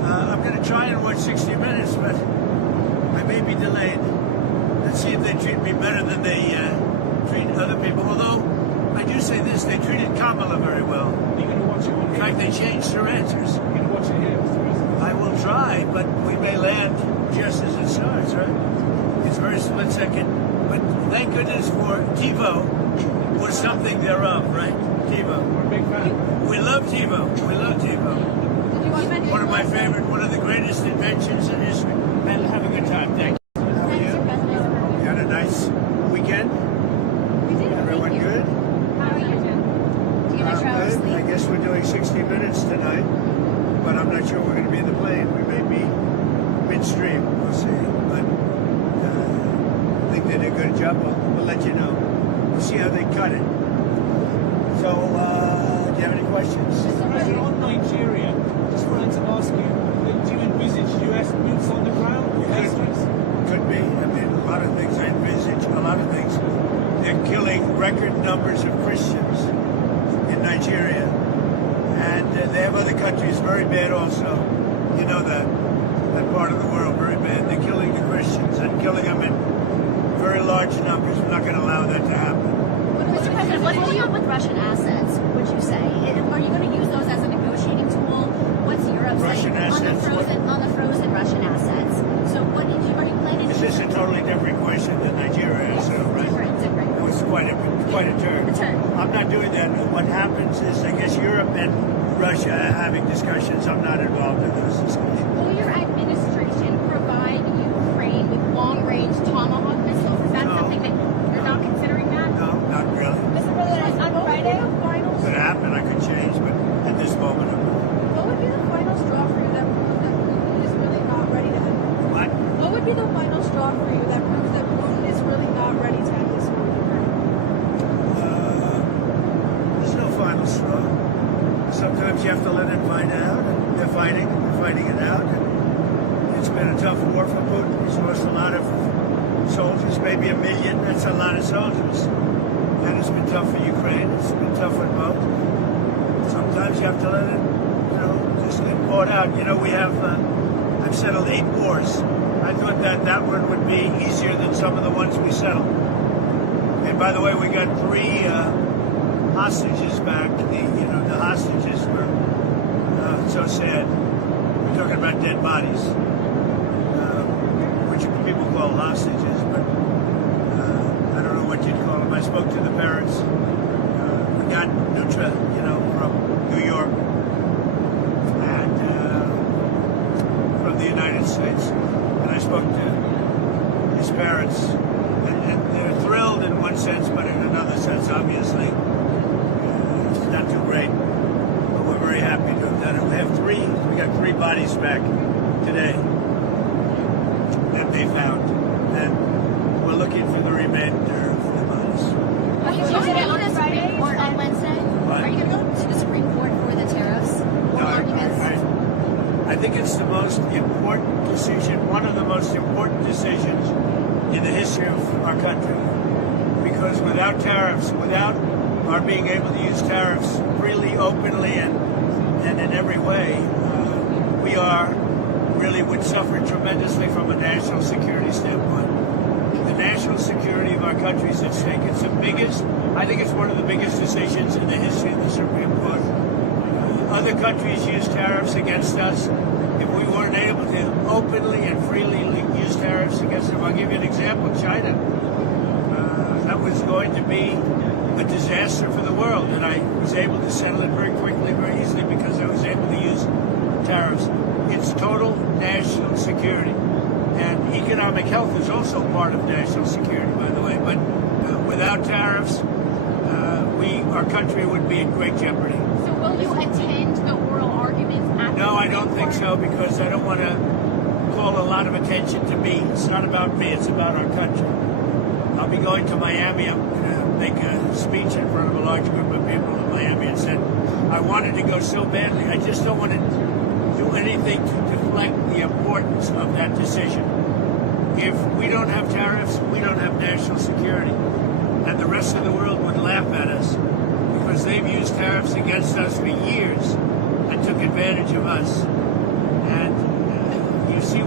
I'm going to try and watch 60 Minutes, but I may be delayed. Let's see if they treat me better than they treat other people. Although, I do say this, they treated Kamala very well. Are you going to watch it on In here? fact, they changed their answers. You're going to watch it here, Mr. President? I will try, but we may land just as it starts, right? It's very split second. But thank goodness for TiVo, or something thereof, right? TiVo. We're a big fan. We love TiVo. We love TiVo. One of my favorite, one of the greatest inventions in history. And have a good time. Thank you. How are you? You had a nice weekend? We did. Everyone Thank you. good? How are you? Do you get extra hours Good. I sleep? guess we're doing 60 Minutes tonight, but I'm not sure we're going to be in the plane. We may be midstream. We'll see. But I think they did a good job. We'll let you know. We'll see how they cut it. So, do you have any questions? Mr. President, on Nigeria, just wanted to ask you, do you envisage US boots on the ground or airstrips? Could be. I mean, a lot of things. I envisage a lot of things. They're killing record numbers of Christians in Nigeria. And they have other countries very bad also. You know that part of the world, very bad. They're killing the Christians and killing them in very large numbers. We're not going to allow that to happen. Mr. President, what's going on with Russian assets, would you say? Are you going to use those as a negotiating tool? What's Europe Russian saying assets, on the frozen Russian assets? So what are you planning to Is this a totally different question than Nigeria? So, right? different. It was quite a turn. A turn. I'm not doing that. What happens is, I guess Europe and Russia are having discussions. I'm not involved in those discussions. Will your administration provide Ukraine with long-range Tomahawk missiles? Is that No. something that you're not considering that? No, not really. Mr. President, on Friday, Could happen. I could change, but at this moment, I'm not. what would be the final straw for you that proves that Putin is really not ready to end war? What? What would be the final straw for you that proves that Putin is really not ready to end this war? There's no final straw. Sometimes you have to let it find out. And they're fighting it out. And it's been a tough war for Putin. He's lost a lot of soldiers, maybe 1 million. That's a lot of soldiers. And it's been tough for Ukraine. It's been tough for both. Sometimes you have to let it, just get bought out. We have, I've settled 8 wars. I thought that one would be easier than some of the ones we settled. And by the way, we got 3 hostages back. The hostages were so sad. We're talking about dead bodies, which people call hostages, but I don't know what you'd call them. I spoke to the parents. We got Nutra, from New York and from the United States, and I spoke to his parents, and they're thrilled in one sense, but in another sense, obviously, it's not too great. But we're very happy to have done it. We got 3 bodies back today that they found, and we're looking for the remainder of the bodies. Are you going to go to the Supreme Court on Wednesday? What? Are you going to go to the Supreme Court for the tariffs? Or No, arguments? I think it's the most important decision, one of the most important decisions in the history of our country. Because without tariffs, without our being able to use tariffs freely, openly, and in every way, we would suffer tremendously from a national security standpoint. The national security of our country is at stake. It's the biggest, I think it's one of the biggest decisions in the history of the Supreme Court. Other countries use tariffs against us. If we weren't able to openly and freely use tariffs against them, I'll give you an example, China. That was going to be a disaster for the world, and I was able to settle it very quickly, very easily, because I was able to use tariffs. It's total national security. And economic health is also part of national security, by the way. But without tariffs, our country would be in great jeopardy. So will you attend the oral arguments at the No, I Supreme don't think Court? so, because I don't want to call a lot of attention to me. It's not about me, it's about our country. I'll be going to Miami. I'm going to make a speech in front of a large group of people in Miami, and said I wanted to go so badly. I just don't want to do anything to deflect the importance of that decision. If we don't have tariffs, we don't have national security. And the rest of the world would laugh at us, because they've used tariffs against us for years and took advantage of us. And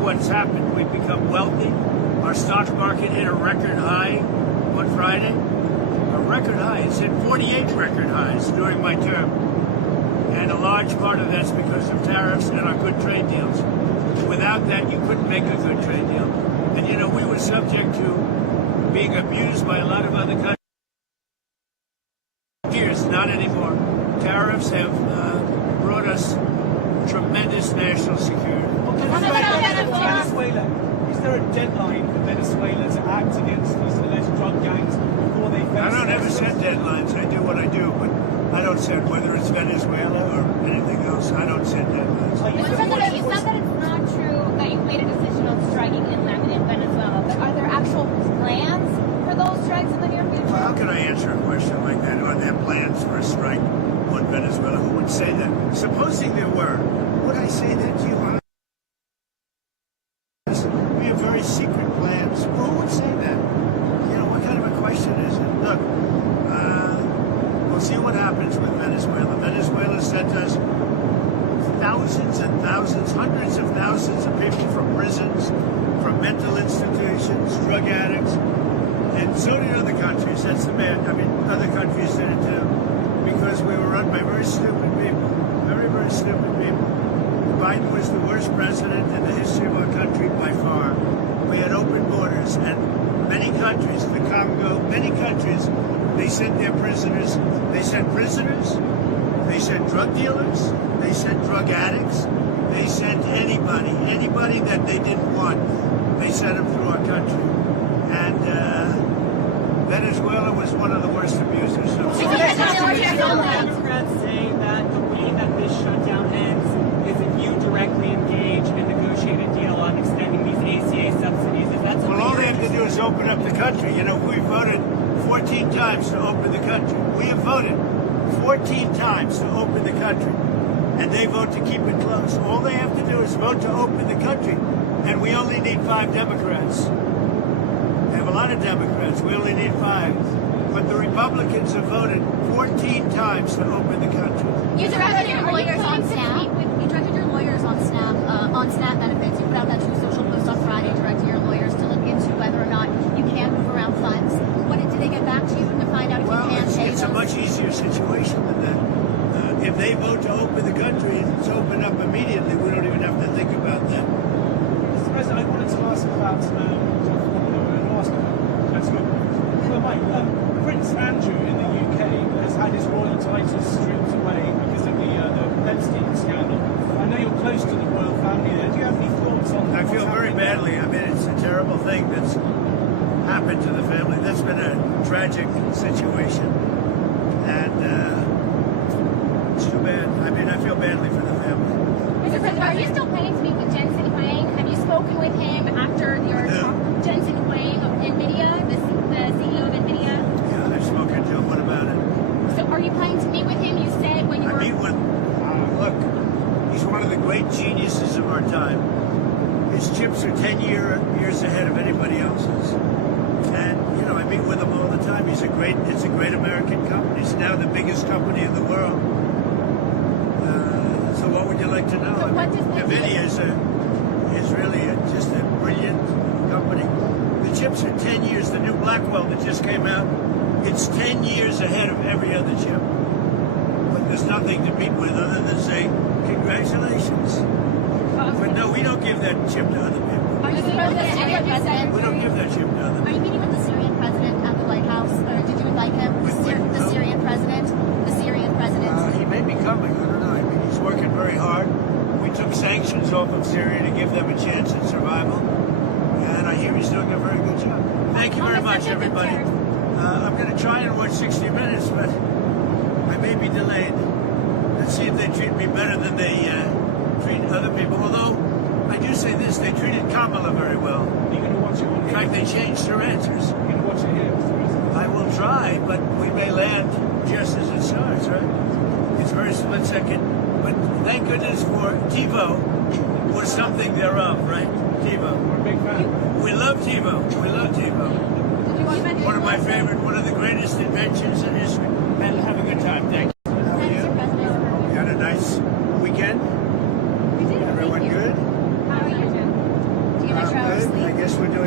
what's happened. We've become wealthy. Our stock market hit a record high on Friday. A record high. It's hit 48 record highs during my term. And a large part of that's because of tariffs and our good trade deals. Without that, you couldn't make a good trade deal. And you know, we were subject to being abused by a lot of other countries. Years, not anymore. Tariffs have brought us tremendous national security. Venezuela. Is there a deadline for Venezuela to act against these alleged drug gangs before they face? I don't ever set deadlines. I do what I do, but I don't set whether it's Venezuela or anything else. I don't set deadlines. You said that it's not true that you made a decision on striking inland in Venezuela, but are there actual plans for those strikes in the near future? Well, how can I answer a question like that? Are there plans for a strike on Venezuela? Who would say that? Supposing there were, would I say that to you? We have very secret plans. Who would say that? You know, what kind of a question is it? Look, we'll see what happens with Venezuela. Venezuela sent us thousands and thousands, hundreds of thousands of people from prisons, from mental institutions, drug addicts, and so did other countries. That's the bad. I mean, other countries did it too, because we were run by very stupid people, very, very stupid people. Biden was the worst president in the history of our country by far. We had open borders, and many countries, the Congo, many countries, they sent their prisoners. They sent prisoners. They sent drug dealers. They sent drug addicts. They sent anybody that they didn't want. They sent them through our country. And Venezuela was one of the worst abusers. Democrats say that the way that this shutdown ends is if you directly engage and negotiate a deal on extending these ACA subsidies. Is that something? Well, all they have to do is open up the country. You know, we voted 14 times to open the country. We have voted 14 times to open the country. And they vote to keep it closed. All they have to do is vote to open the country. And we only need 5 Democrats. We have a lot of Democrats. We only need 5. But the Republicans have voted 14 times to open the country. You directed your lawyers on SNAP. You directed your lawyers on SNAP benefits. You put out that true social post on Friday, directing your lawyers to look into whether or not you can move around funds. What did they get back to you to find out if Well, you can pay it's a those? much easier situation than that. If they vote to open the country and it's open up immediately, we don't even have to think about that. Mr. President, I wanted to ask about. That's good. Well, Mike, Prince Andrew in the UK has had his royal titles stripped away because of the Epstein scandal. I know you're close to the royal family there. Do you have any thoughts on? I feel very badly. I mean, it's a terrible thing that's happened to the family. That's been a tragic situation, and it's too bad. I mean, I feel badly for the family. Mr. President, are you still planning to meet with Jensen Huang? Have you spoken with him after your talk? Jensen Huang of NVIDIA, the CEO of NVIDIA? Yeah, I've spoken to him. What about it? So are you planning to meet with him? You said when you I were... meet with, look, he's one of the great geniuses of our time. His chips are 10 years ahead of anybody else's. And, you know, I meet with him all the time. It's a great American company. It's now the biggest company in the world. So what would you like to know? So what does NVIDIA is really just a brilliant company. The chips are 10 years. The new Blackwell that just came out, it's 10 years ahead of every other chip. But there's nothing to beat with other than say, congratulations. But no, we don't give that chip to other people. Are you meeting with the Syrian president? We don't give that chip to other Are you meeting with the Syrian president at the White House? Or did you invite him? The Syrian president? The Syrian president? He may be coming. I don't know. I mean, he's working very hard. We took sanctions off of Syria to give them a chance at survival. And I hear he's doing a very good job. Thank you very much, everybody. I'm going to try and watch 60 Minutes, but I may be delayed. Let's see if they treat me better than they treat other people. Although, I do say this, they treated Kamala very well. You're going to watch it on In fact, they changed their answers. You're going to watch it here, Mr. President. I will try, but we may land just as it starts, right? It's very split second. But thank goodness for TiVo, or something thereof, right? TiVo. We're a big fan. We love TiVo. We love TiVo. One of my favorite, one of the greatest inventions in history. And have a good time. Thank you. How are you? You had a nice weekend? We did. Everyone Thank you. good? How are you doing?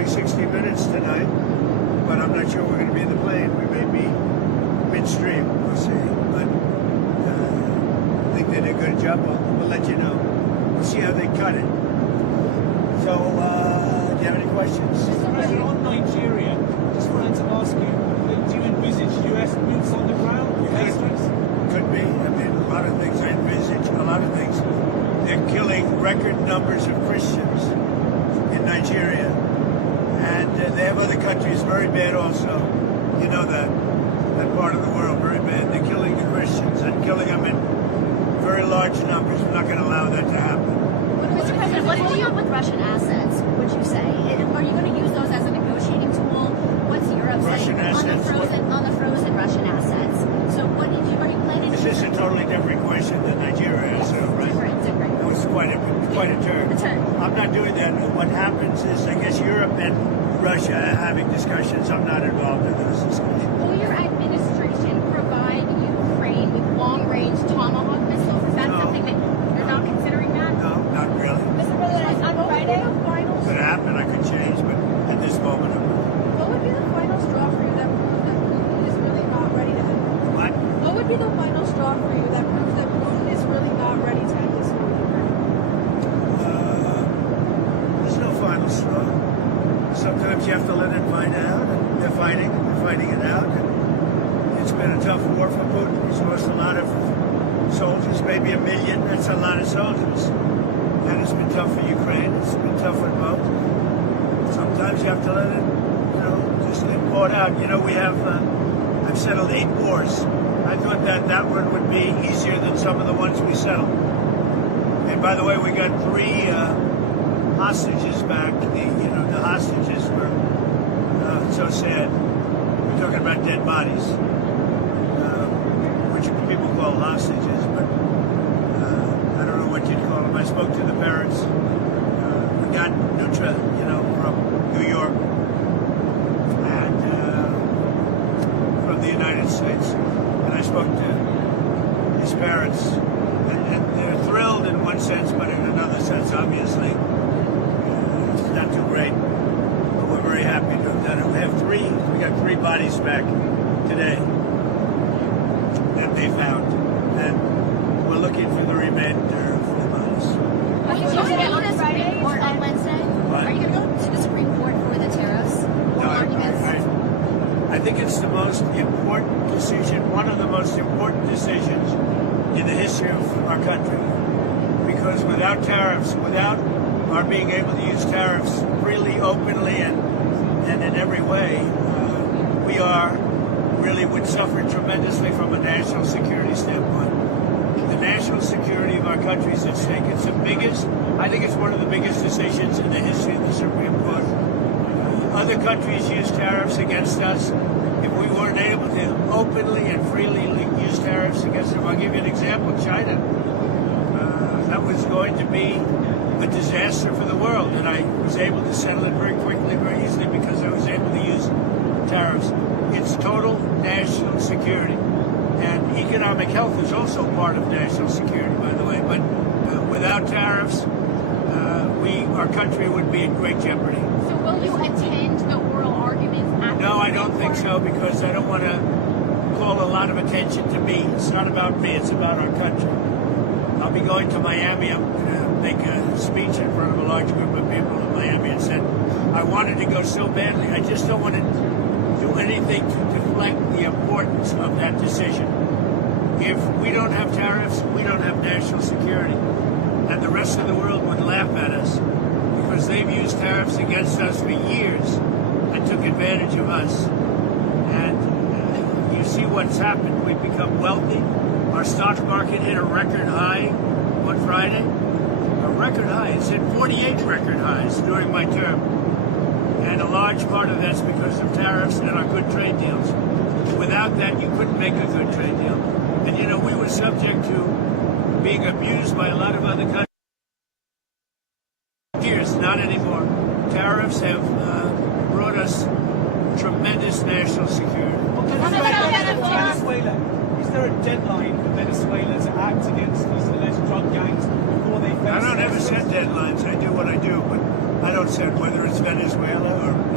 doing 60 Minutes tonight, but I'm not sure we're going to be in the plane. We may be midstream. We'll see. But I think they did a good job. We'll let you know. We'll see how they cut it. So, do you have any questions? President, on Nigeria, just wanted to ask you, do you envisage US boots on the ground? Could be. I mean, a lot of things I envisage. A lot of things. They're killing record numbers of Christians in Nigeria. And they have other countries very bad also. You know that part of the world, very bad. They're killing the Christians and killing them in very large numbers. We're not going to allow that to happen. Mr. President, what's going on with Russian assets, would you say? Are you going to use those as a negotiating tool? What's Europe Russian saying assets, on the frozen Russian assets? So what are you planning to do? This is a totally different question than Nigeria is, right? Different. It was quite a turn. I'm not doing that. What happens is, I guess Europe and Russia are having discussions. I'm not involved in those discussions. Will your administration provide Ukraine with long-range Tomahawk missiles? Is that No. something that you're not considering that? No, not really. Mr. President, on Friday, Could happen. I could change, but at this moment, I'm not. What would be the final straw for you that proves that Putin is really not ready to end? What? What would be the final straw for you that proves that Putin is really not ready to end this war? There's no final straw. Sometimes you have to let it find out. And they're fighting it out. And it's been a tough war for Putin. He's lost a lot of soldiers, maybe 1 million. That's a lot of soldiers. And it's been tough for Ukraine. It's been tough for both. Sometimes you have to let it, just get poured out. We have, I've settled 8 wars. I thought that one would be easier than some of the ones we settled. And by the way, we got 3 hostages back. The hostages were so sad. We're talking about dead bodies, which people call hostages, but I don't know what you'd call them. I spoke to the parents. We got Nutra, from New York and from the United States, and I spoke to his parents, and they're thrilled in one sense, but in another sense, obviously, it's not too great. But we're very happy to have done it. We got 3 bodies back today that they found, and we're looking for the remainder of the bodies. Are you going to go to the Supreme Court on Wednesday? What? Are you going to go to the Supreme Court for the tariffs? No, I think it's the most important decision, one of the most important decisions in the history of our country. Because without tariffs, without our being able to use tariffs freely, openly, and in every way, we would suffer tremendously from a national security standpoint. The national security of our country is at stake. It's I think it's one of the biggest decisions in the history of the Supreme Court. Other countries use tariffs against us. If we weren't able to openly and freely use tariffs against them, I'll give you an example. China. That was going to be a disaster for the world, and I was able to settle it very quickly, very easily, because I was able to use tariffs. It's total national security. And economic health is also part of national security, by the way. But without tariffs, our country would be in great jeopardy. So will you attend the oral arguments at the No, I Supreme don't think Court? so, because I don't want to call a lot of attention to me. It's not about me, it's about our country. I'll be going to Miami. I'm going to make a speech in front of a large group of people in Miami, and said I wanted to go so badly. I just don't want to do anything to deflect the importance of that decision. If we don't have tariffs, we don't have national security. And the rest of the world would laugh at us, because they've used tariffs against us for years and took advantage of us. And you see what's happened. We've become wealthy. Our stock market hit a record high on Friday. A record high. It's hit 48 record highs during my term. And a large part of that's because of tariffs and our good trade deals. Without that, you couldn't make a good trade deal. And we were subject to being abused by a lot of other countries. Years, not anymore. Tariffs have brought us tremendous national security. Venezuela. Is there a deadline for Venezuela to act against these alleged drug gangs before they face? I don't ever set deadlines. I do what I do, but I don't set whether it's Venezuela or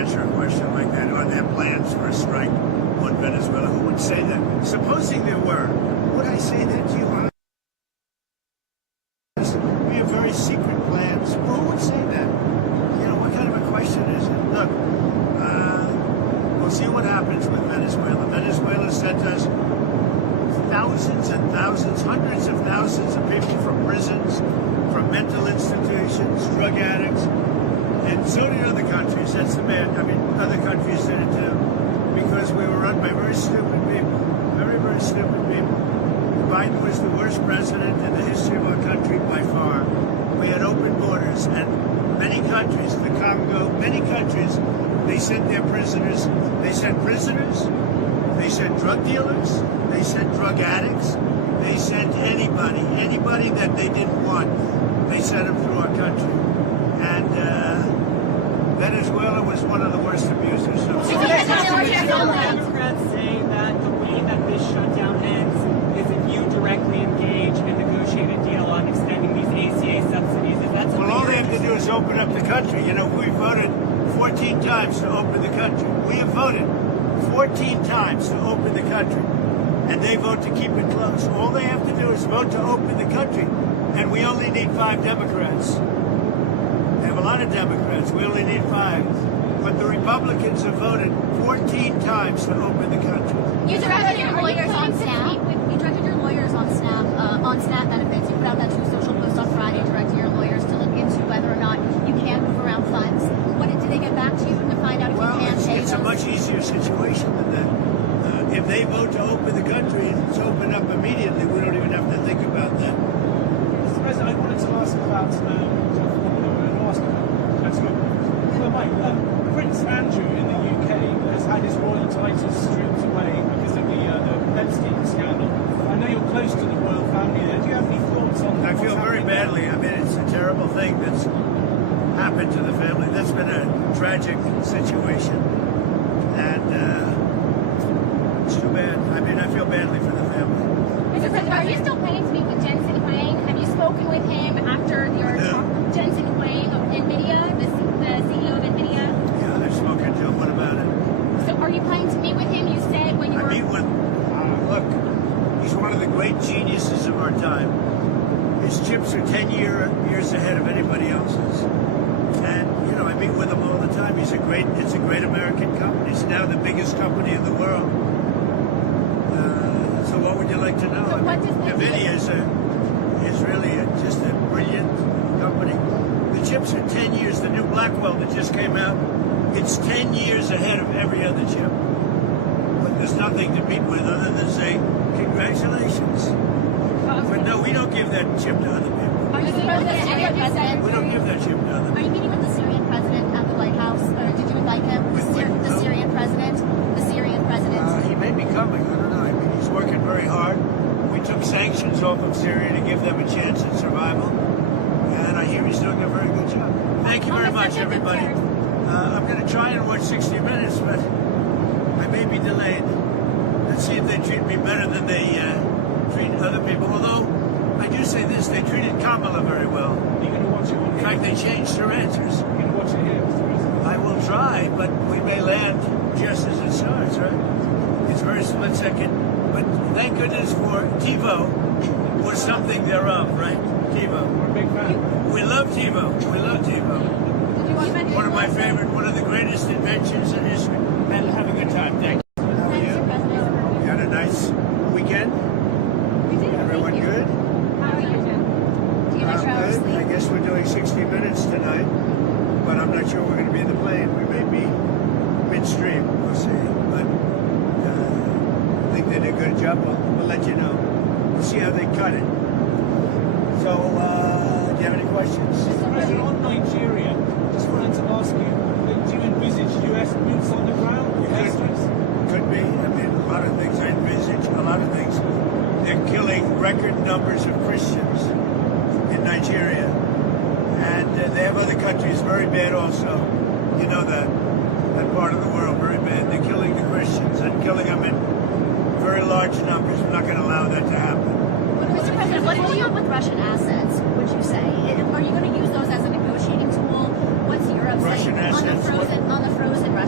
answer a question like that. Are there plans for a strike on Venezuela? Who would say that? Supposing there were, would I say that to you? We have very secret plans. Well, who would say that? You know, what kind of a question is it? Look, we'll see what happens with Venezuela. Venezuela sent us thousands and thousands, hundreds of thousands of people from prisons, from mental institutions, drug addicts, and so did other countries. That's the bad. I mean, other countries did it too, because we were run by very stupid people, very, very stupid people. Biden was the worst president in the history of our country by far. We had open borders, and many countries, the Congo, many countries, they sent their prisoners. They sent prisoners. They sent drug dealers. They sent drug addicts. They sent anybody that they didn't want. They sent them through our country. And Venezuela was one of the worst abusers. Democrats say that the way that this shutdown ends is if you directly engage and negotiate a deal on extending these ACA subsidies. Is that something Well, all they you're have to do is open up the country. You know, we voted 14 times to open the country. We have voted 14 times to open the country. And they vote to keep it closed. All they have to do is vote to open the country. And we only need 5 Democrats. They have a lot of Democrats. We only need 5. But the Republicans have voted 14 times to open the country. You directed your lawyers on SNAP. You directed your lawyers on SNAP benefits. You put out that true social post on Friday, directing your lawyers to look into whether or not you can move around funds. What did they get back to you to find out if Well, you can pay it's a those? much easier situation than that. If they vote to open the country, it's open up immediately. We don't even have to think about that. Mr. President, I wanted to ask about Prince Andrew in the UK has had his royal titles stripped away because of the Epstein scandal. I know you're close to the royal family there. Do you have any thoughts on I what's feel very happening there? badly. I mean, it's a terrible thing that's happened to the family. That's been a tragic situation. And it's too bad. I mean, I feel badly for the family. Mr. President, are you still planning to meet with Jensen Huang? Have you spoken with him after your talk? Jensen Huang of NVIDIA, the CEO of NVIDIA? Yeah, I've spoken to him. What about it? So are you planning to meet with him? You said when you I were... meet with, look, he's one of the great geniuses of our time. His chips are 10 years ahead of anybody else's. And, you know, I meet with him all the time. It's a great American company. It's now the biggest company in the world. So what would you like to know? So what does NVIDIA is really just a brilliant company. The chips are 10 years. The new Blackwell that just came out, it's 10 years ahead of every other chip. But there's nothing to meet with other than say, congratulations. But no, we don't give that chip to other people. Are you meeting with the Syrian president? We don't give that chip to other Are you meeting with the Syrian president at the White House? Or did you invite him? The Syrian president? The Syrian president? He may be coming. I don't know. I mean, he's working very hard. We took sanctions off of Syria to give them a chance at survival. And I hear he's doing a very good job. Thank you very much, everybody. I'm going to try and watch 60 Minutes, but I may be delayed. Let's see if they treat me better than they treat other people. Although, I do say this, they treated Kamala very well. Are you going to watch it on In here? fact, they changed her answers. You're going to watch it here, Mr. President? I will try, but we may land just as it starts, right? It's very split second. But thank goodness for TiVo or something thereof, right? TiVo. We're a big fan. We love TiVo. We love TiVo. One of my favorite, one of the greatest inventions in history. And have a good time. Thank you. How are you? You had a nice weekend? We did. Everyone Thank you. good? How are you? Do you like your hours Good. I sleep? guess we're doing 60 Minutes tonight, but I'm not sure we're going to be in the plane. We may be midstream. We'll see. But I think they did a good job. We'll let you know. We'll see how they cut it. So, do you have any questions? Mr. President, on Nigeria, just wanted to ask you, do you envisage US boots on the ground? Could be. I mean, a lot of things I envisage, a lot of things. They're killing record numbers of Christians in Nigeria. And they have other countries very bad also. You know that part of the world, very bad. They're killing the Christians and killing them in very large numbers. We're not going to allow that to happen. Mr. President, what do you do with Russian assets, would you say? Are you going to use those as a negotiating tool? What's Europe Russian saying assets, on the frozen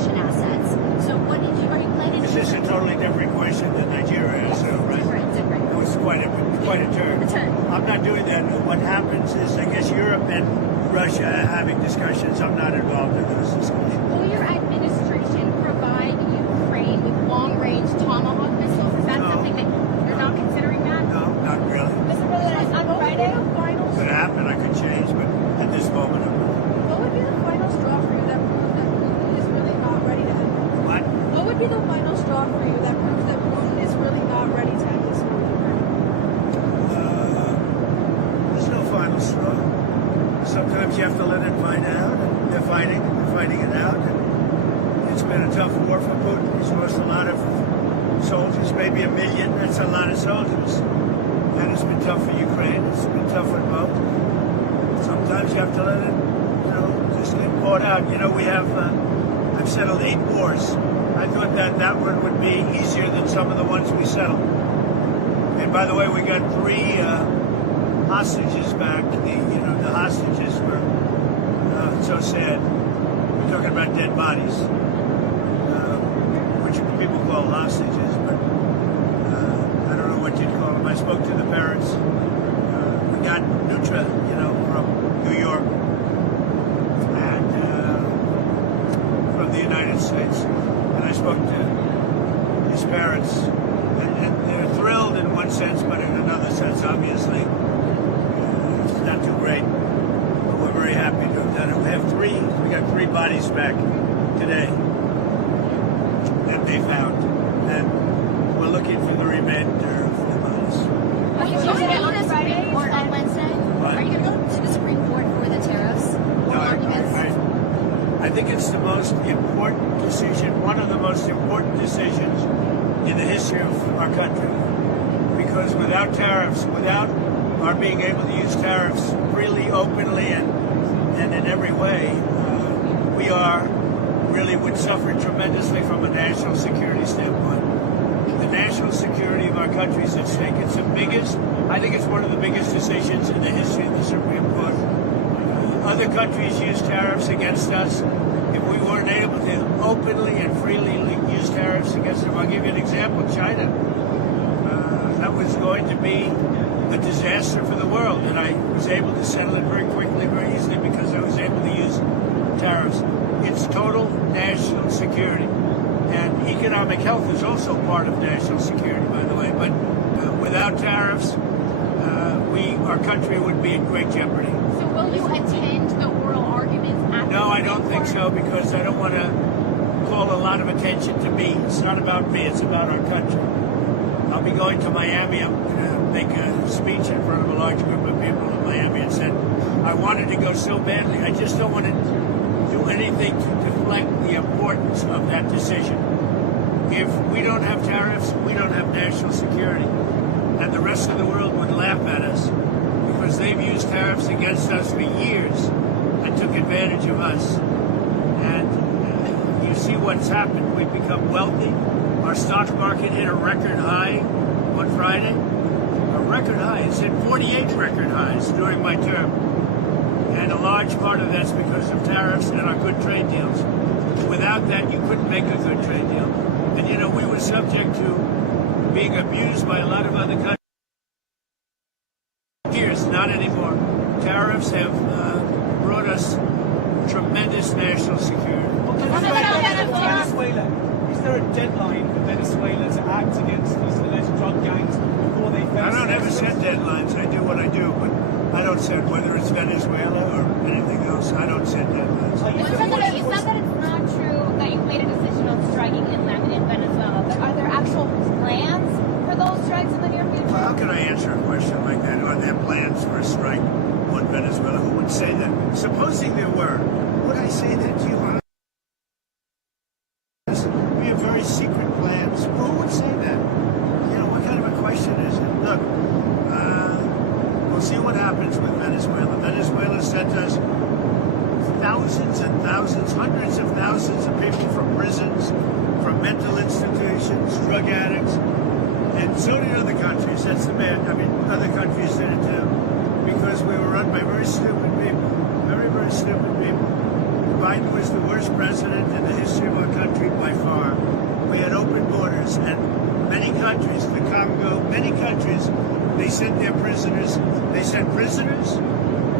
is, I guess, Europe and Russia are having discussions. I'm not involved in those discussions. Will your administration provide Ukraine with long-range Tomahawk missiles? Is that No. something that you're not considering that? No, not really. Mr. President, on Friday, Could happen. I could change, but at this moment, I'm not. What would be the final straw for you that proves that Putin is really not ready to end this? What? What would be the final straw for you that proves that Putin is really not ready to end this war? There's no final straw. Sometimes you have to let it find out. And they're fighting it out. And it's been a tough war for Putin. He's lost a lot of soldiers, maybe 1 million. That's a lot of soldiers. And it's been tough for Ukraine. It's been tough for both. Sometimes you have to let it, just get bought out. We have, I've settled 8 wars. I thought that one would be easier than some of the ones we settled. And by the way, we got 3 hostages back. The hostages were so sad. We're talking about dead bodies, which people call hostages, but I don't know what you'd call them. I spoke to the parents. We got Nutra, from New York and from the United States, and I spoke to his parents, and they're thrilled in one sense, but in another sense, obviously, it's not too great. But we're very happy to have done it. We got 3 bodies back today that they found, and we're looking for the remainder of the bodies. Are you going to go to the Supreme Court on Wednesday? What? Are you going to go to the Supreme Court for the tariffs? No, I think it's the most important decision, one of the most important decisions in the history of our country. Because without tariffs, without our being able to use tariffs freely, openly, and in every way, we really would suffer tremendously from a national security standpoint. The national security of our country is at stake. It's I think it's one of the biggest decisions in the history of the Supreme Court. Other countries use tariffs against us. If we weren't able to openly and freely use tariffs against them, I'll give you an example. China. That was going to be a disaster for the world, and I was able to settle it very quickly, very easily, because I was able to use tariffs. It's total national security. And economic health is also part of national security, by the way. But without tariffs, our country would be in great jeopardy. So will you attend the oral arguments at No, the I don't Supreme think Court? so, because I don't want to call a lot of attention to me. It's not about me, it's about our country. I'll be going to Miami. I'm going to make a speech in front of a large group of people in Miami, and said I wanted to go so badly. I just don't want to do anything to deflect the importance of that decision. If we don't have tariffs, we don't have national security. And the rest of the world would laugh at us, because they've used tariffs against us for years and took advantage of us. And you see what's happened. We've become wealthy. Our stock market hit a record high on Friday. A record high. It's hit 48 record highs during my term. And a large part of that's because of tariffs and our good trade deals. Without that, you couldn't make a good trade deal. And we were subject to being abused by a lot of other countries. Years, not anymore. Tariffs have brought us tremendous national security. Venezuela. Is there a deadline for Venezuela to act against these alleged drug gangs before they face? I don't ever set deadlines. I do what I do, but I don't set whether it's Venezuela or anything else. I don't set deadlines. You said that it's not true that you made a decision on striking inland in Venezuela, but are there actual plans for those strikes in the near future? Well, how can I answer a question like that? Are there plans for a strike on Venezuela? Who would say that? Supposing there were, would I say that to you? We have very secret plans. Who would say that? What kind of a question is it? Look, we'll see what happens with Venezuela. Venezuela sent us thousands and thousands, hundreds of thousands of people from prisons, from mental institutions, drug addicts, and so did other countries. That's the bad. Other countries did it too, because we were run by very stupid people, very, very stupid people. Biden was the worst president in the history of our country by far. We had open borders, and many countries, the Congo, many countries, they sent their prisoners. They sent prisoners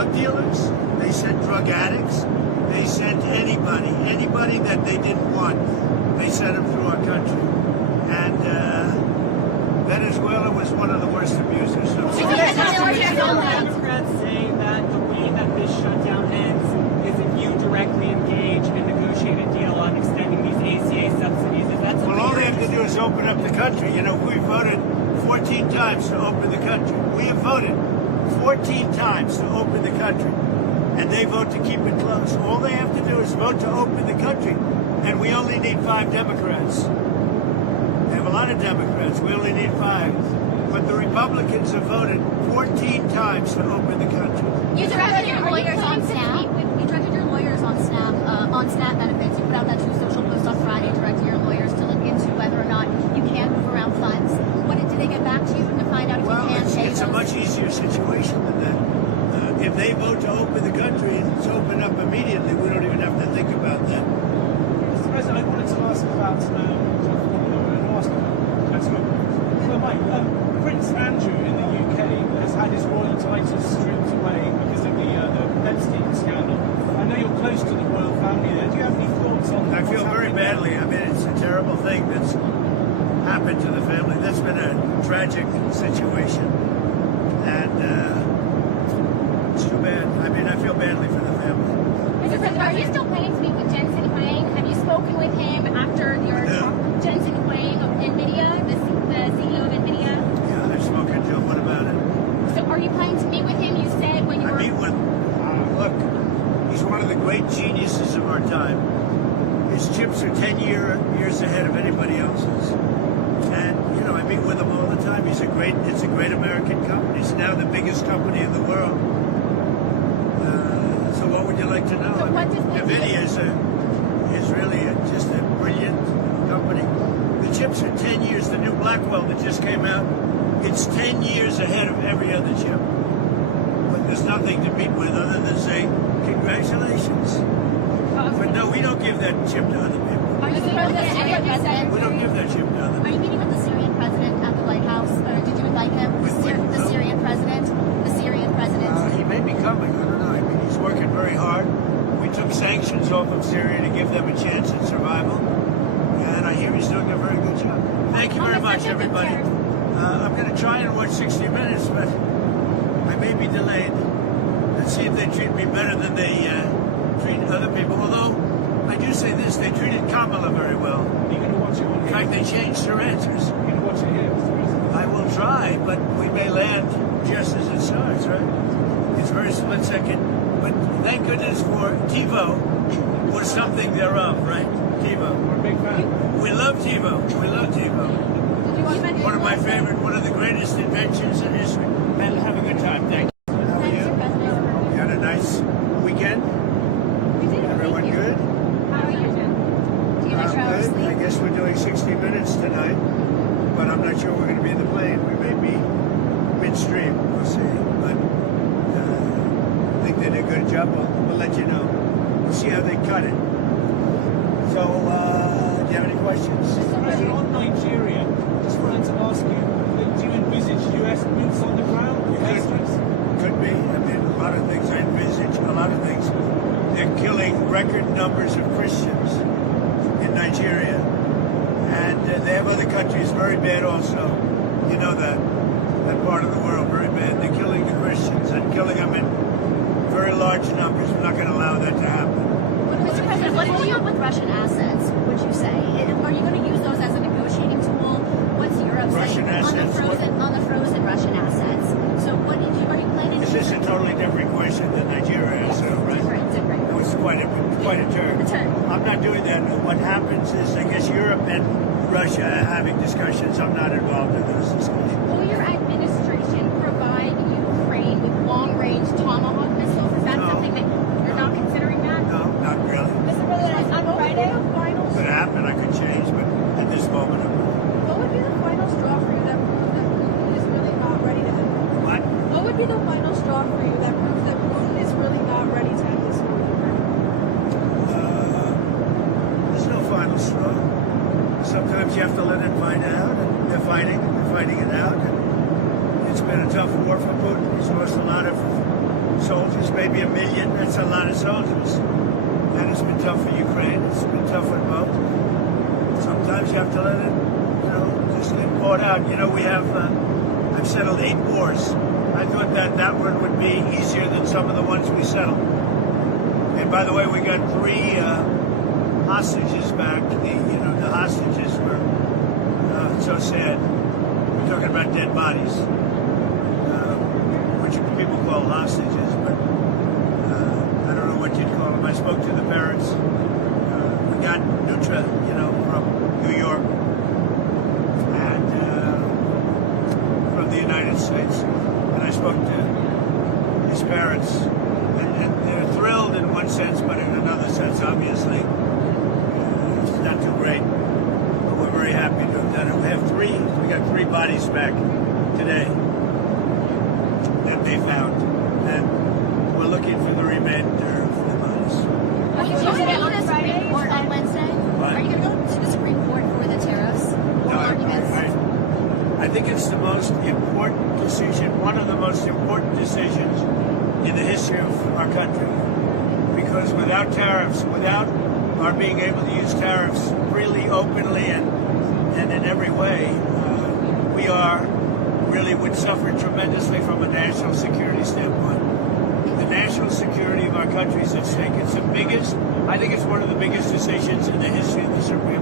drug dealers, they sent drug addicts, they sent anybody that they didn't want. They sent them through our country. And Venezuela was one of the worst abusers. Democrats say that the way that this shutdown ends is if you directly engage and negotiate a deal on extending these ACA subsidies. Is that something Well, all they you're have to do is open up the country. You know, we voted 14 times to open the country. We have voted 14 times to open the country. And they vote to keep it closed. All they have to do is vote to open the country. And we only need 5 Democrats. They have a lot of Democrats. We only need 5. But the Republicans have voted 14 times to open the country. You directed your lawyers on SNAP. You directed your lawyers on SNAP benefits. You put out that True Social post on Friday, directing your lawyers to look into whether or not you can move around funds. Did they get back to you to find out if you can pay it's a those? much easier situation than that. If they vote to open the country, it's open up immediately. We don't even have to think about that. Mr. President, I wanted to ask about Prince Andrew in the UK has had his royal titles stripped away because of the Epstein scandal. I know you're close to the royal family there. Do you have any thoughts on I feel very badly. I mean, it's a terrible thing that's happened to the family. That's been a tragic situation. And it's too bad. I mean, I feel badly for the family. Mr. President, are you still planning to meet with Jensen Huang? Have you spoken with him after your talk? Jensen Huang of NVIDIA, the CEO of NVIDIA? Yeah, I've spoken to him. What about it? So are you planning to meet with him? You said when you I were... meet with, look, he's one of the great geniuses of our time. His chips are 10 years ahead of anybody else's. And, you know, I meet with him all the time. It's a great American company. It's now the biggest company in the world. So what would you like to know? So what does NVIDIA is really just a brilliant company. The chips are 10 years. The new Blackwell that just came out, it's 10 years ahead of every other chip. But there's nothing to meet with other than say, congratulations. But no, we don't give that chip to other people. Are you meeting with the Syrian president? We don't give that chip to other Are people. you meeting with the Syrian president at the White House? Or did you invite him? The Syrian president? The Syrian president? He may be coming. I don't know. I mean, he's working very hard. We took sanctions off of Syria to give them a chance at survival. And I hear he's doing a very good job. Thank you very much, everybody. I'm going to try and watch 60 Minutes, but I may be delayed. Let's see if they treat me better than they treat other people. Although, I do say this, they treated Kamala very well. You're going to watch it on In here? fact, they changed her answers. You're going to watch it here, Mr. President? I will try, but we may land just as it starts, right? It's very split second. But thank goodness for TiVo or something thereof, right? TiVo. We're a big fan. We love TiVo. We love TiVo. One of my favorite, one of the greatest inventions in history. And have a good time. Thank you. How are you? You had a nice weekend? Everyone good? How are you? Do you like your hours Good. I sleep? guess we're doing 60 Minutes tonight, but I'm not sure we're going to be in the plane. We may be midstream. We'll see. But I think they did a good job. We'll let you know. We'll see how they cut it. So, do you have any questions? Mr. President, on Nigeria, just wanted to ask you, do you envisage US boots on the ground? Airstrips? Could be. I mean, a lot of things I envisage. A lot of things. They're killing record numbers of Christians in Nigeria. And they have other countries very bad also. You know that part of the world very bad. They're killing the Christians and killing them in very large numbers. We're not going to allow that to happen. Mr. President, what's going on with Russian assets, would you say? Are you going to use those as a negotiating tool? What's Europe Russian saying assets, on the frozen Russian assets? So are you planning to... This is a totally different question than Nigeria is, right? Different. It was quite a turn. A turn. I'm not doing that. What happens is, I guess Europe and Russia are having discussions. I'm not involved in those discussions. Will your administration provide Ukraine with long-range Tomahawk missiles? Is that No. something that you're not considering that? No, not really. Mr. President, on Friday, Could happen. I could change, but at this moment, I'm not. What would be the final straw for you that proves that Putin is really not ready to end? What? What would be the final straw for you that proves that Putin is really not ready to end this war? There's no final straw. Sometimes you have to let it find out, and they're fighting it out. And it's been a tough war for Putin. He's lost a lot of soldiers, maybe 1 million. That's a lot of soldiers. And it's been tough for Ukraine. It's been tough for both. Sometimes you have to let it, just get bought out. We have, I've settled 8 wars. I thought that one would be easier than some of the ones we settled. And by the way, we got 3 hostages back. The hostages were so sad. We're talking about dead bodies, which people call hostages, but I don't know what you'd call them. I spoke to the parents. We got Nutra, from New York and from the United States, and I spoke to his parents, and they're thrilled in one sense, but in another sense, obviously, it's not too great. But we're very happy to have done it. We got 3 bodies back today that they found, and we're looking for the remainder of the bodies. Are you going to go to the Supreme Court on Wednesday? What? Are you going to go to the Supreme Court for the tariffs? No, I think it's the most important decision, one of the most important decisions in the history of our country. Because without tariffs, without our being able to use tariffs freely, openly, and in every way, we would suffer tremendously from a national security standpoint. The national security of our country is at stake. It's the biggest, I think it's one of the biggest decisions in the history of the Supreme